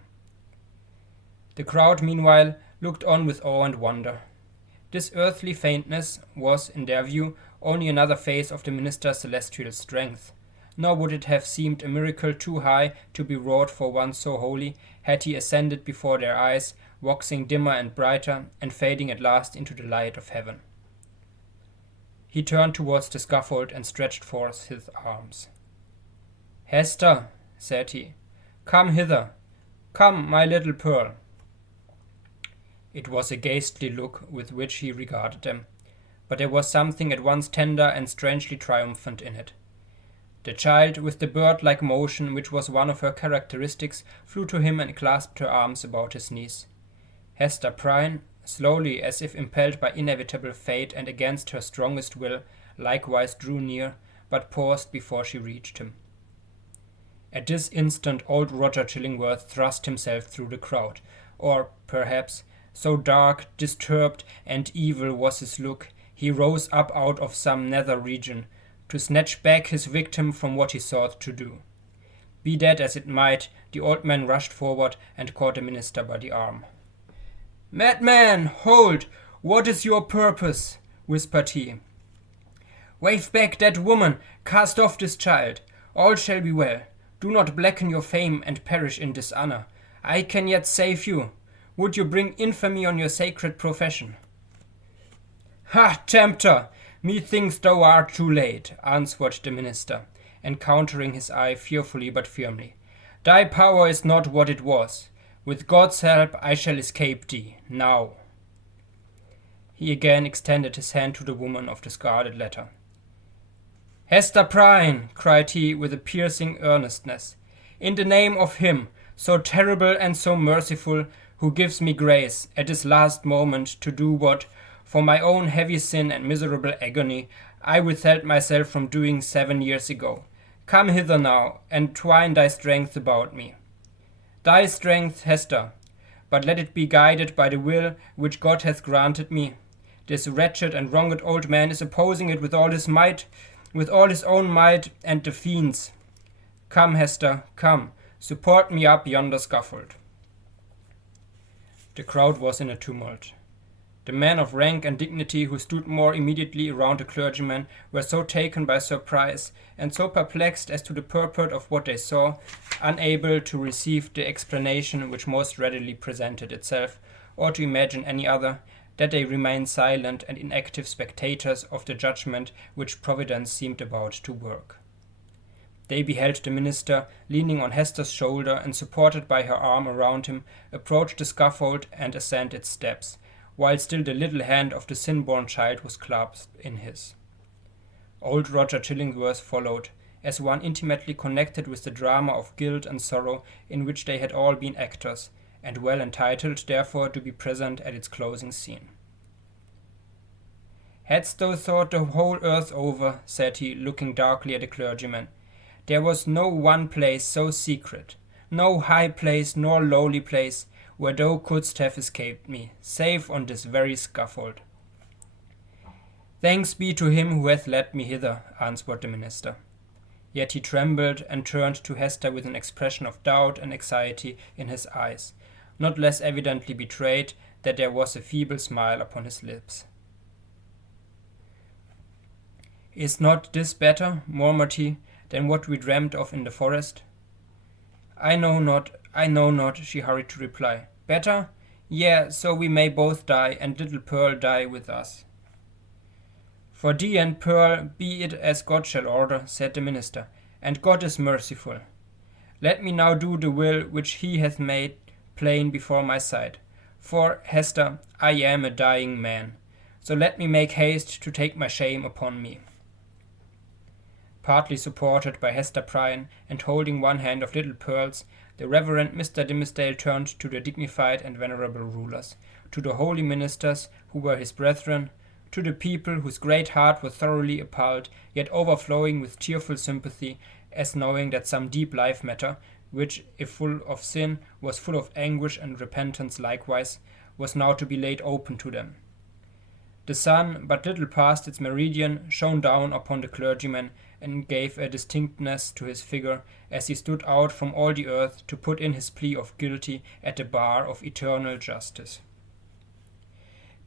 The crowd, meanwhile, looked on with awe and wonder. This earthly faintness was, in their view, only another phase of the minister's celestial strength, nor would it have seemed a miracle too high to be wrought for one so holy, had he ascended before their eyes, waxing dimmer and brighter, and fading at last into the light of heaven. He turned towards the scaffold and stretched forth his arms. "Hester," said he, "come hither. Come, my little Pearl." It was a ghastly look with which he regarded them, but there was something at once tender and strangely triumphant in it. The child, with the bird-like motion which was one of her characteristics, flew to him and clasped her arms about his knees. Hester Prynne, slowly, as if impelled by inevitable fate and against her strongest will, likewise drew near, but paused before she reached him. At this instant old Roger Chillingworth thrust himself through the crowd, or, perhaps, so dark, disturbed, and evil was his look, he rose up out of some nether region, to snatch back his victim from what he sought to do. Be that as it might, the old man rushed forward and caught the minister by the arm. "Madman, hold! What is your purpose?" whispered he. "Wave back that woman! Cast off this child! All shall be well. Do not blacken your fame and perish in dishonor. I can yet save you. Would you bring infamy on your sacred profession?" "Ha, tempter! Methinks thou art too late," answered the minister, encountering his eye fearfully but firmly. "Thy power is not what it was. With God's help I shall escape thee, now." He again extended his hand to the woman of the Scarlet Letter. "Hester Prynne," cried he with a piercing earnestness, "in the name of Him, so terrible and so merciful, who gives me grace, at this last moment, to do what, for my own heavy sin and miserable agony, I withheld myself from doing 7 years ago, come hither now, and twine thy strength about me. Thy strength, Hester, but let it be guided by the will which God hath granted me. This wretched and wronged old man is opposing it with all his might, with all his own might, and the fiend's. Come, Hester, come, support me up yonder scaffold." The crowd was in a tumult. The men of rank and dignity who stood more immediately around the clergyman were so taken by surprise and so perplexed as to the purport of what they saw, unable to receive the explanation which most readily presented itself, or to imagine any other, that they remained silent and inactive spectators of the judgment which Providence seemed about to work. They beheld the minister, leaning on Hester's shoulder and supported by her arm around him, approach the scaffold and ascend its steps, while still the little hand of the sin-born child was clasped in his. Old Roger Chillingworth followed, as one intimately connected with the drama of guilt and sorrow in which they had all been actors, and well entitled, therefore, to be present at its closing scene. "Hadst thou thought the whole earth over," said he, looking darkly at the clergyman, "there was no one place so secret, no high place nor lowly place, where thou couldst have escaped me, save on this very scaffold." "Thanks be to Him who hath led me hither," answered the minister. Yet he trembled and turned to Hester with an expression of doubt and anxiety in his eyes, not less evidently betrayed that there was a feeble smile upon his lips. "Is not this better," murmured he, "than what we dreamed of in the forest?" I know not," she hurried to reply. "Better? Yea, so we may both die, and little Pearl die with us." "For thee and Pearl be it as God shall order," said the minister, "and God is merciful. Let me now do the will which He hath made plain before my sight. For, Hester, I am a dying man, so let me make haste to take my shame upon me." Partly supported by Hester Prynne, and holding one hand of little Pearl's, the Reverend Mr. Dimmesdale turned to the dignified and venerable rulers, to the holy ministers who were his brethren, to the people whose great heart was thoroughly appalled, yet overflowing with tearful sympathy, as knowing that some deep life matter, which, if full of sin, was full of anguish and repentance likewise, was now to be laid open to them. The sun, but little past its meridian, shone down upon the clergyman, and gave a distinctness to his figure, as he stood out from all the earth to put in his plea of guilty at the bar of eternal justice.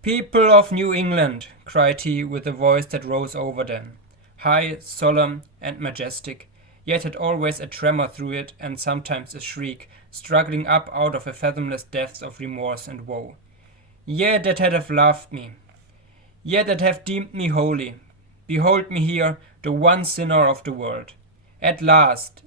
"People of New England," cried he with a voice that rose over them, high, solemn, and majestic, yet had always a tremor through it, and sometimes a shriek, struggling up out of a fathomless depths of remorse and woe. "Ye that have loved me, ye that have deemed me holy, behold me here, the one sinner of the world. At last,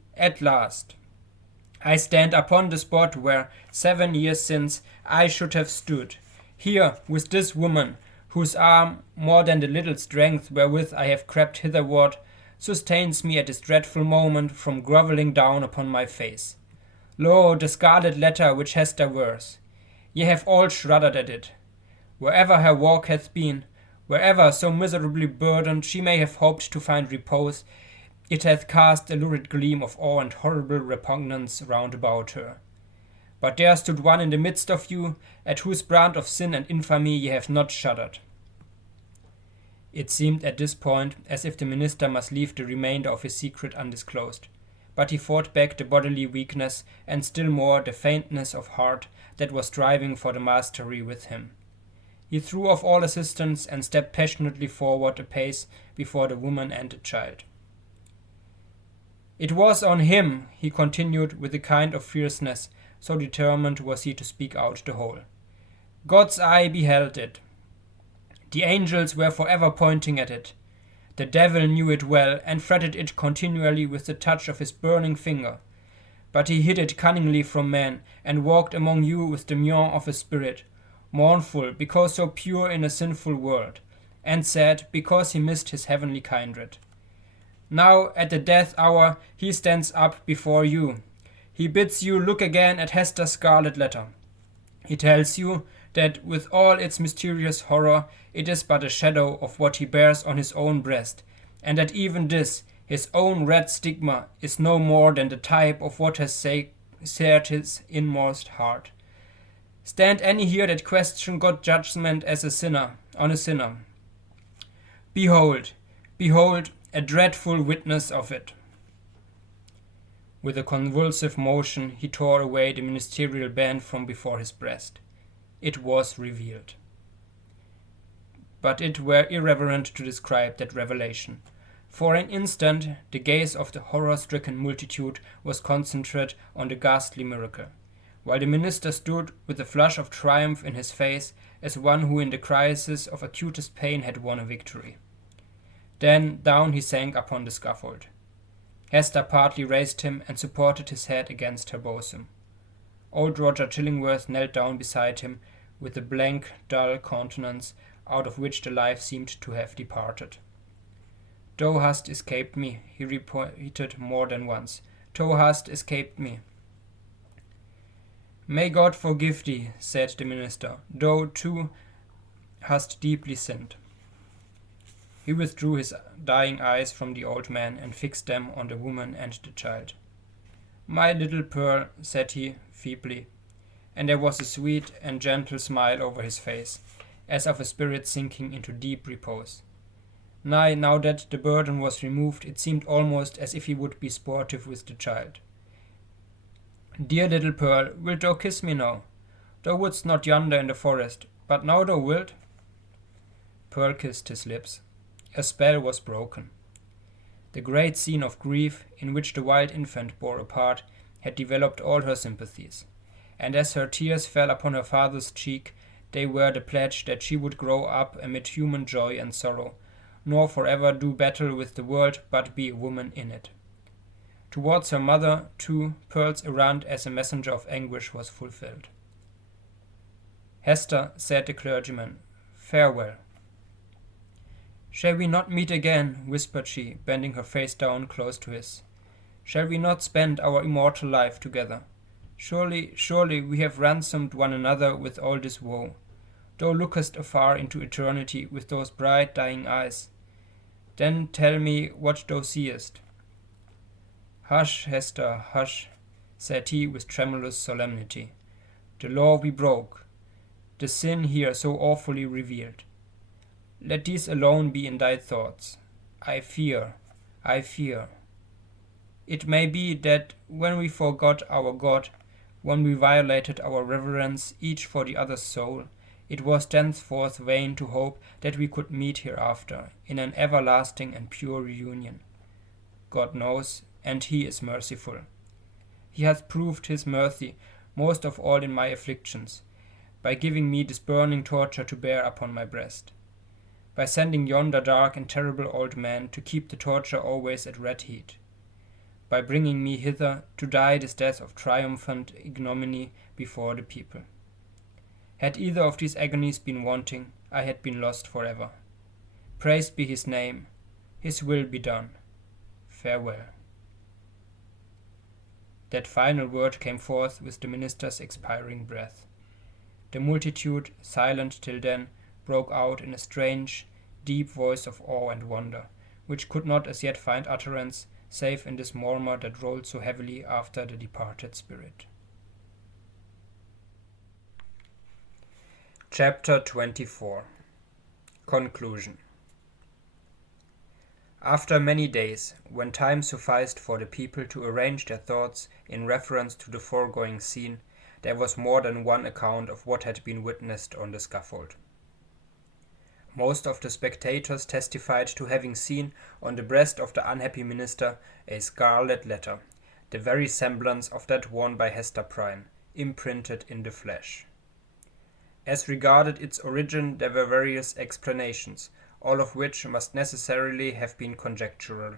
I stand upon the spot where, 7 years since, I should have stood, here with this woman, whose arm, more than the little strength wherewith I have crept hitherward, sustains me at this dreadful moment from grovelling down upon my face. Lo, the scarlet letter which Hester wears. Ye have all shuddered at it. Wherever her walk hath been, wherever so miserably burdened she may have hoped to find repose, it hath cast a lurid gleam of awe and horrible repugnance round about her. But there stood one in the midst of you, at whose brand of sin and infamy ye have not shuddered. It seemed at this point as if the minister must leave the remainder of his secret undisclosed, but he fought back the bodily weakness and still more the faintness of heart that was striving for the mastery with him. He threw off all assistance and stepped passionately forward a pace before the woman and the child. It was on him, he continued with a kind of fierceness, so determined was he to speak out the whole. God's eye beheld it. The angels were forever pointing at it. The devil knew it well, and fretted it continually with the touch of his burning finger. But he hid it cunningly from man, and walked among you with the mien of a spirit, mournful because so pure in a sinful world, and sad because he missed his heavenly kindred. Now, at the death hour, he stands up before you. He bids you look again at Hester's scarlet letter. He tells you that with all its mysterious horror, it is but a shadow of what he bears on his own breast, and that even this, his own red stigma, is no more than the type of what has seared his inmost heart. Stand any here that question God's judgment as a sinner, on a sinner. Behold, behold, a dreadful witness of it. With a convulsive motion, he tore away the ministerial band from before his breast. It was revealed. But it were irreverent to describe that revelation. For an instant, the gaze of the horror-stricken multitude was concentrated on the ghastly miracle, while the minister stood with a flush of triumph in his face as one who in the crisis of acutest pain had won a victory. Then down he sank upon the scaffold. Hester partly raised him and supported his head against her bosom. Old Roger Chillingworth knelt down beside him with a blank, dull countenance out of which the life seemed to have departed. Thou hast escaped me, he repeated more than once. Thou hast escaped me. May God forgive thee, said the minister. Thou, too, hast deeply sinned. He withdrew his dying eyes from the old man and fixed them on the woman and the child. My little Pearl, said he feebly, and there was a sweet and gentle smile over his face, as of a spirit sinking into deep repose. Nay, now that the burden was removed, it seemed almost as if he would be sportive with the child. Dear little Pearl, wilt thou kiss me now? Thou wouldst not yonder in the forest, but now thou wilt? Pearl kissed his lips. A spell was broken. The great scene of grief, in which the wild infant bore a part, had developed all her sympathies, and as her tears fell upon her father's cheek, they were the pledge that she would grow up amid human joy and sorrow, nor forever do battle with the world, but be a woman in it. Towards her mother, too, Pearl's errand as a messenger of anguish was fulfilled. Hester, said the clergyman, farewell. Shall we not meet again, whispered she, bending her face down close to his. Shall we not spend our immortal life together? Surely, surely we have ransomed one another with all this woe. Thou lookest afar into eternity with those bright dying eyes. Then tell me what thou seest. Hush, Hester, hush, said he with tremulous solemnity. The law we broke, the sin here so awfully revealed. Let these alone be in thy thoughts. I fear. It may be that when we forgot our God, when we violated our reverence each for the other's soul, it was thenceforth vain to hope that we could meet hereafter in an everlasting and pure reunion. God knows, and he is merciful. He hath proved his mercy most of all in my afflictions, by giving me this burning torture to bear upon my breast, by sending yonder dark and terrible old man to keep the torture always at red heat, by bringing me hither to die this death of triumphant ignominy before the people. Had either of these agonies been wanting, I had been lost forever. Praised be his name, his will be done. Farewell." That final word came forth with the minister's expiring breath. The multitude, silent till then, broke out in a strange, deep voice of awe and wonder, which could not as yet find utterance, save in this murmur that rolled so heavily after the departed spirit. Chapter 24. Conclusion. After many days, when time sufficed for the people to arrange their thoughts in reference to the foregoing scene, there was more than one account of what had been witnessed on the scaffold. Most of the spectators testified to having seen on the breast of the unhappy minister a scarlet letter, the very semblance of that worn by Hester Prynne, imprinted in the flesh. As regarded its origin, there were various explanations, all of which must necessarily have been conjectural.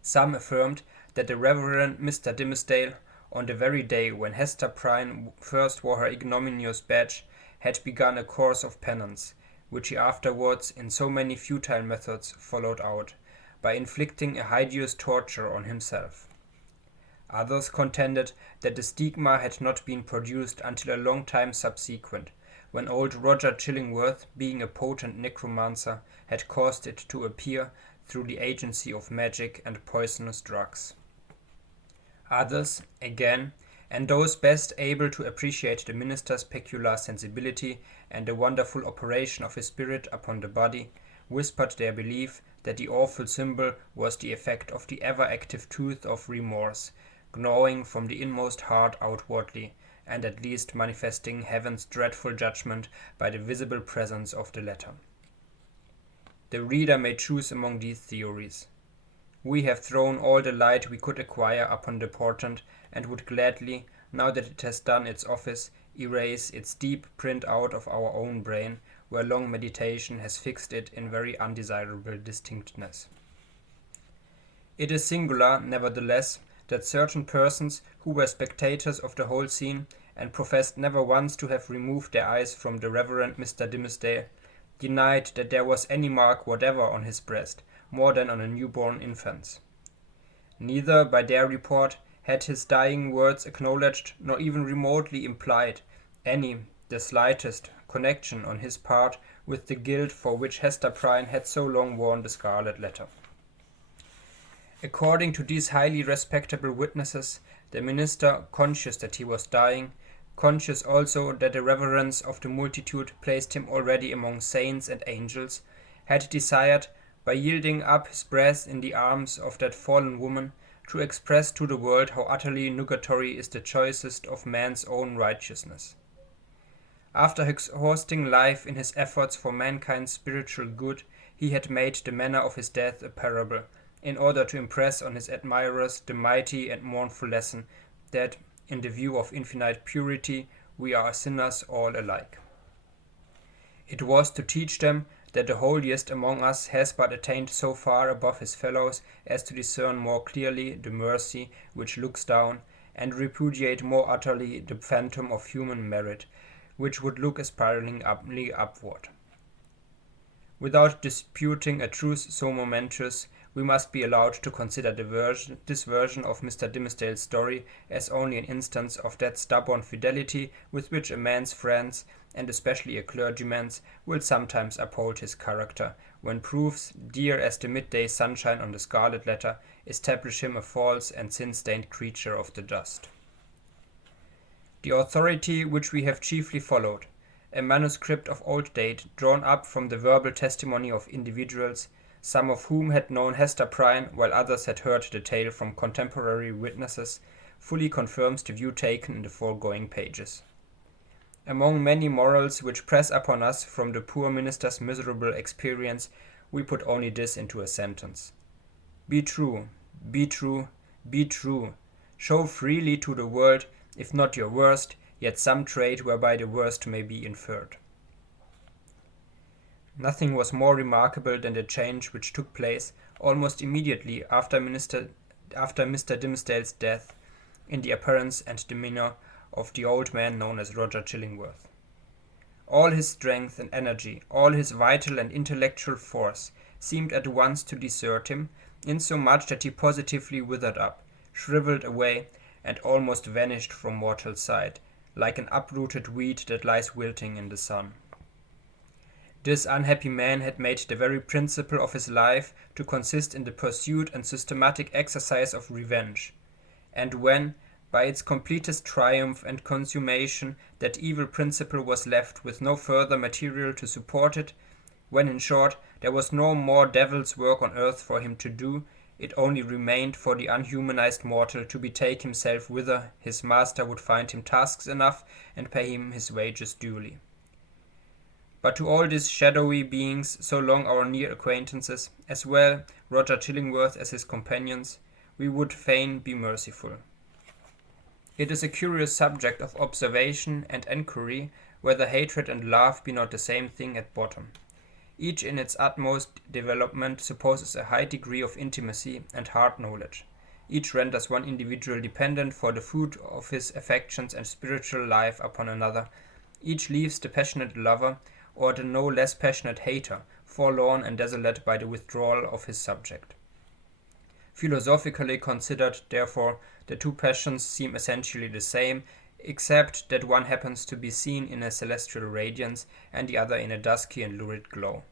Some affirmed that the Reverend Mr. Dimmesdale, on the very day when Hester Prynne first wore her ignominious badge, had begun a course of penance, which he afterwards, in so many futile methods, followed out, by inflicting a hideous torture on himself. Others contended that the stigma had not been produced until a long time subsequent, when old Roger Chillingworth, being a potent necromancer, had caused it to appear through the agency of magic and poisonous drugs. Others, again, and those best able to appreciate the minister's peculiar sensibility and the wonderful operation of his spirit upon the body, whispered their belief that the awful symbol was the effect of the ever-active tooth of remorse, gnawing from the inmost heart outwardly, and at least manifesting heaven's dreadful judgment by the visible presence of the letter. The reader may choose among these theories. We have thrown all the light we could acquire upon the portent, and would gladly, now that it has done its office, erase its deep print out of our own brain, where long meditation has fixed it in very undesirable distinctness. It is singular, nevertheless, that certain persons who were spectators of the whole scene, and professed never once to have removed their eyes from the Reverend Mr. Dimmesdale, denied that there was any mark whatever on his breast, more than on a newborn infant's. Neither, by their report, had his dying words acknowledged, nor even remotely implied, the slightest, connection on his part with the guilt for which Hester Prynne had so long worn the scarlet letter. According to these highly respectable witnesses, the minister, conscious that he was dying, conscious also that the reverence of the multitude placed him already among saints and angels, had desired, by yielding up his breath in the arms of that fallen woman, to express to the world how utterly nugatory is the choicest of man's own righteousness. After exhausting life in his efforts for mankind's spiritual good, he had made the manner of his death a parable, in order to impress on his admirers the mighty and mournful lesson that, in the view of infinite purity, we are sinners all alike. It was to teach them that the holiest among us has but attained so far above his fellows as to discern more clearly the mercy which looks down, and repudiate more utterly the phantom of human merit, which would look aspiringly upward. Without disputing a truth so momentous, we must be allowed to consider this version of Mr. Dimmesdale's story as only an instance of that stubborn fidelity with which a man's friends, and especially a clergyman's, will sometimes uphold his character, when proofs, dear as the midday sunshine on the scarlet letter, establish him a false and sin-stained creature of the dust. The authority which we have chiefly followed, a manuscript of old date drawn up from the verbal testimony of individuals, some of whom had known Hester Prynne, while others had heard the tale from contemporary witnesses, fully confirms the view taken in the foregoing pages. Among many morals which press upon us from the poor minister's miserable experience, we put only this into a sentence. Be true, be true, be true. Show freely to the world, if not your worst, yet some trait whereby the worst may be inferred. Nothing was more remarkable than the change which took place almost immediately after Mr. Dimmesdale's death in the appearance and demeanour of the old man known as Roger Chillingworth. All his strength and energy, all his vital and intellectual force, seemed at once to desert him, insomuch that he positively withered up, shriveled away, and almost vanished from mortal sight, like an uprooted weed that lies wilting in the sun. This unhappy man had made the very principle of his life to consist in the pursuit and systematic exercise of revenge, and when, by its completest triumph and consummation, that evil principle was left with no further material to support it, when, in short, there was no more devil's work on earth for him to do, it only remained for the unhumanized mortal to betake himself whither his master would find him tasks enough and pay him his wages duly. But to all these shadowy beings, so long our near acquaintances, as well Roger Chillingworth as his companions, we would fain be merciful. It is a curious subject of observation and enquiry whether hatred and love be not the same thing at bottom. Each in its utmost development supposes a high degree of intimacy and heart knowledge. Each renders one individual dependent for the food of his affections and spiritual life upon another. Each leaves the passionate lover, or the no less passionate hater, forlorn and desolate by the withdrawal of his subject. Philosophically considered, therefore, the two passions seem essentially the same, except that one happens to be seen in a celestial radiance and the other in a dusky and lurid glow.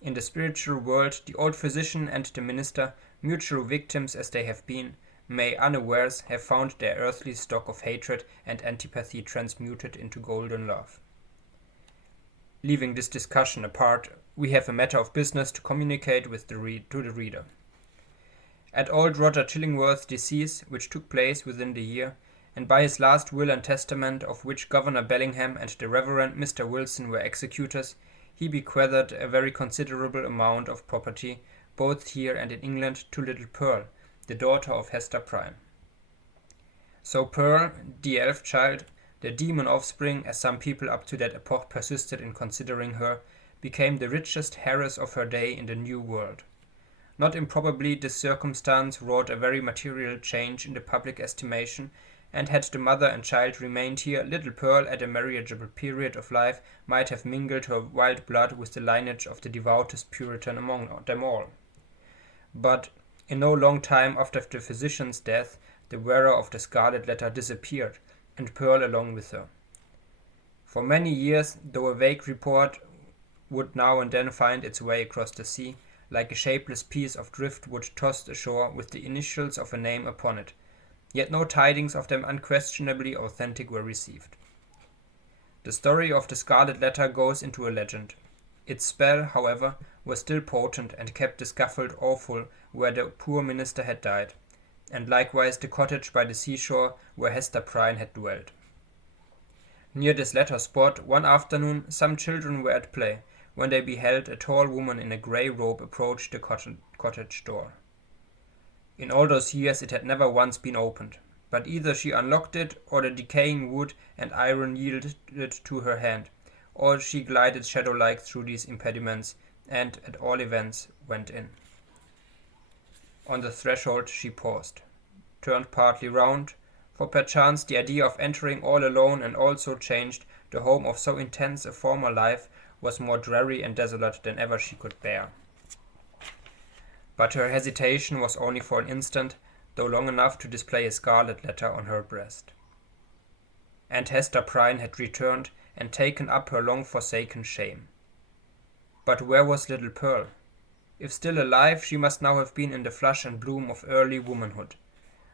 In the spiritual world, the old physician and the minister, mutual victims as they have been, may unawares have found their earthly stock of hatred and antipathy transmuted into golden love. Leaving this discussion apart, we have a matter of business to communicate to the reader. At old Roger Chillingworth's decease, which took place within the year, and by his last will and testament, of which Governor Bellingham and the Reverend Mr. Wilson were executors, he bequeathed a very considerable amount of property, both here and in England, to little Pearl, the daughter of Hester Prynne. So Pearl, the elf child, the demon offspring, as some people up to that epoch persisted in considering her, became the richest heiress of her day in the New World. Not improbably this circumstance wrought a very material change in the public estimation, and had the mother and child remained here, little Pearl at a marriageable period of life might have mingled her wild blood with the lineage of the devoutest Puritan among them all. But in no long time after the physician's death, the wearer of the Scarlet Letter disappeared, and Pearl along with her. For many years, though a vague report would now and then find its way across the sea, like a shapeless piece of driftwood tossed ashore with the initials of a name upon it, yet no tidings of them unquestionably authentic were received. The story of the Scarlet Letter goes into a legend. Its spell, however, was still potent and kept the scaffold awful where the poor minister had died, and likewise the cottage by the seashore where Hester Prynne had dwelt. Near this latter spot, one afternoon, some children were at play, when they beheld a tall woman in a grey robe approach the cottage door. In all those years it had never once been opened, but either she unlocked it, or the decaying wood and iron yielded to her hand, or she glided shadow-like through these impediments, and, at all events, went in. On the threshold she paused, turned partly round, for perchance the idea of entering all alone and all so changed, the home of so intense a former life, was more dreary and desolate than ever she could bear. But her hesitation was only for an instant, though long enough to display a scarlet letter on her breast. And Hester Prynne had returned and taken up her long-forsaken shame. But where was little Pearl? If still alive, she must now have been in the flush and bloom of early womanhood.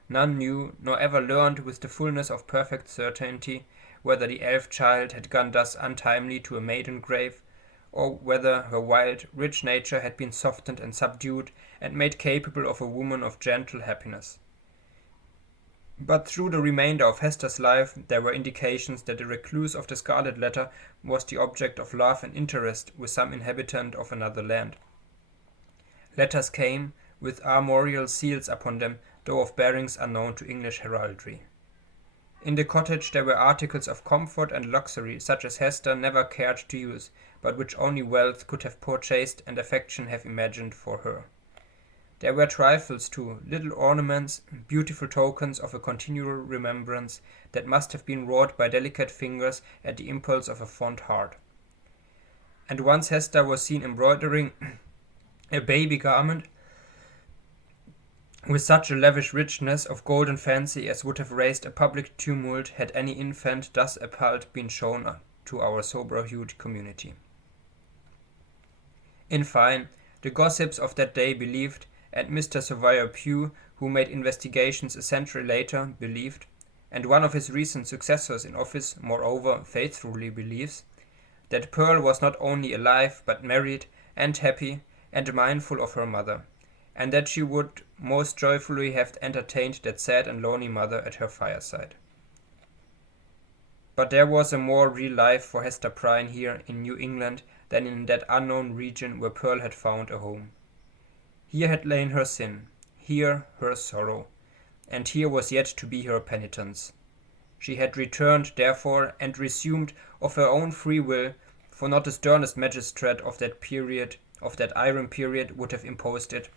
None knew, nor ever learned with the fullness of perfect certainty, whether the elf child had gone thus untimely to a maiden grave, or whether her wild, rich nature had been softened and subdued, and made capable of a woman of gentle happiness. But through the remainder of Hester's life there were indications that the recluse of the Scarlet Letter was the object of love and interest with some inhabitant of another land. Letters came, with armorial seals upon them, though of bearings unknown to English heraldry. In the cottage there were articles of comfort and luxury such as Hester never cared to use, but which only wealth could have purchased and affection have imagined for her. There were trifles too, little ornaments, beautiful tokens of a continual remembrance that must have been wrought by delicate fingers at the impulse of a fond heart. And once Hester was seen embroidering a baby garment with such a lavish richness of golden fancy as would have raised a public tumult had any infant thus appalled been shown to our sober-hued community. In fine, the gossips of that day believed, and Mr. Surveyor Pugh, who made investigations a century later, believed, and one of his recent successors in office, moreover, faithfully believes, that Pearl was not only alive, but married, and happy, and mindful of her mother, and that she would most joyfully have entertained that sad and lonely mother at her fireside. But there was a more real life for Hester Prynne here in New England than in that unknown region where Pearl had found a home. Here had lain her sin, here her sorrow, and here was yet to be her penitence. She had returned, therefore, and resumed of her own free will, for not the sternest magistrate of that period, of that iron period, would have imposed it,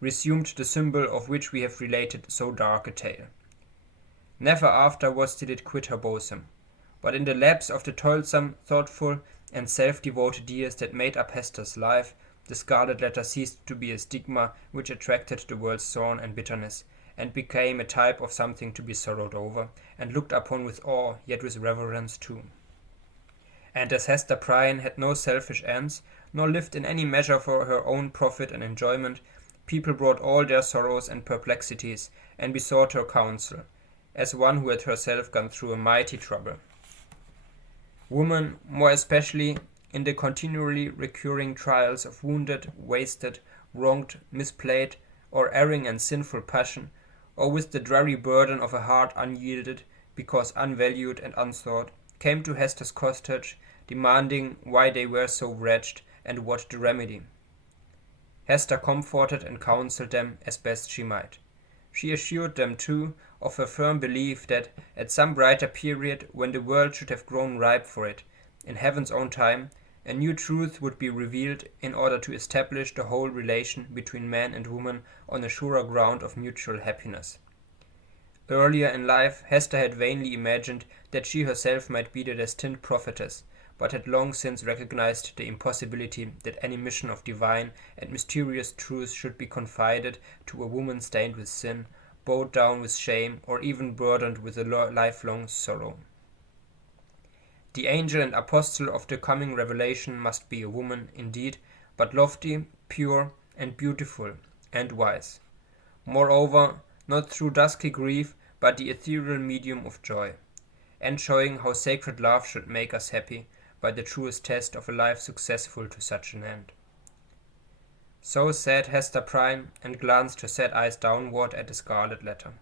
resumed the symbol of which we have related so dark a tale. Never afterwards did it quit her bosom, but in the lapse of the toilsome, thoughtful, and self-devoted years that made up Hester's life, the Scarlet Letter ceased to be a stigma which attracted the world's scorn and bitterness, and became a type of something to be sorrowed over, and looked upon with awe, yet with reverence too. And as Hester Prynne had no selfish ends, nor lived in any measure for her own profit and enjoyment, people brought all their sorrows and perplexities, and besought her counsel, as one who had herself gone through a mighty trouble. Woman, more especially, in the continually recurring trials of wounded, wasted, wronged, misplayed, or erring and sinful passion, or with the dreary burden of a heart unyielded, because unvalued and unsought, came to Hester's cottage, demanding why they were so wretched, and what the remedy. Hester comforted and counselled them as best she might. She assured them, too, of her firm belief that, at some brighter period, when the world should have grown ripe for it, in heaven's own time, a new truth would be revealed in order to establish the whole relation between man and woman on a surer ground of mutual happiness. Earlier in life, Hester had vainly imagined that she herself might be the destined prophetess, but had long since recognized the impossibility that any mission of divine and mysterious truth should be confided to a woman stained with sin, bowed down with shame, or even burdened with a lifelong sorrow. The angel and apostle of the coming revelation must be a woman, indeed, but lofty, pure, and beautiful, and wise. Moreover, not through dusky grief, but the ethereal medium of joy, and showing how sacred love should make us happy, by the truest test of a life successful to such an end. So said Hester Prynne, and glanced her sad eyes downward at the Scarlet Letter.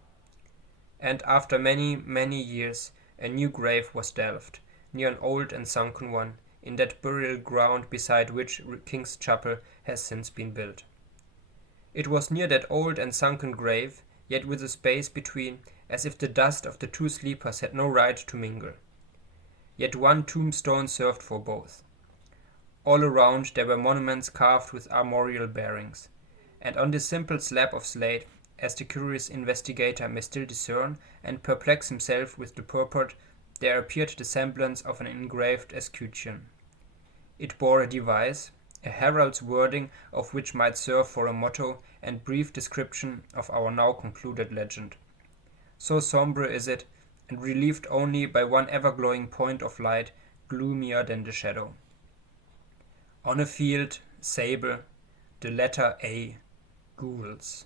And after many, many years, a new grave was delved, near an old and sunken one, in that burial ground beside which King's Chapel has since been built. It was near that old and sunken grave, yet with a space between, as if the dust of the two sleepers had no right to mingle. Yet one tombstone served for both. All around there were monuments carved with armorial bearings, and on this simple slab of slate, as the curious investigator may still discern and perplex himself with the purport, there appeared the semblance of an engraved escutcheon. It bore a device, a herald's wording of which might serve for a motto and brief description of our now concluded legend. So sombre is it, and relieved only by one ever-glowing point of light, gloomier than the shadow. On a field, sable, the letter A, gules.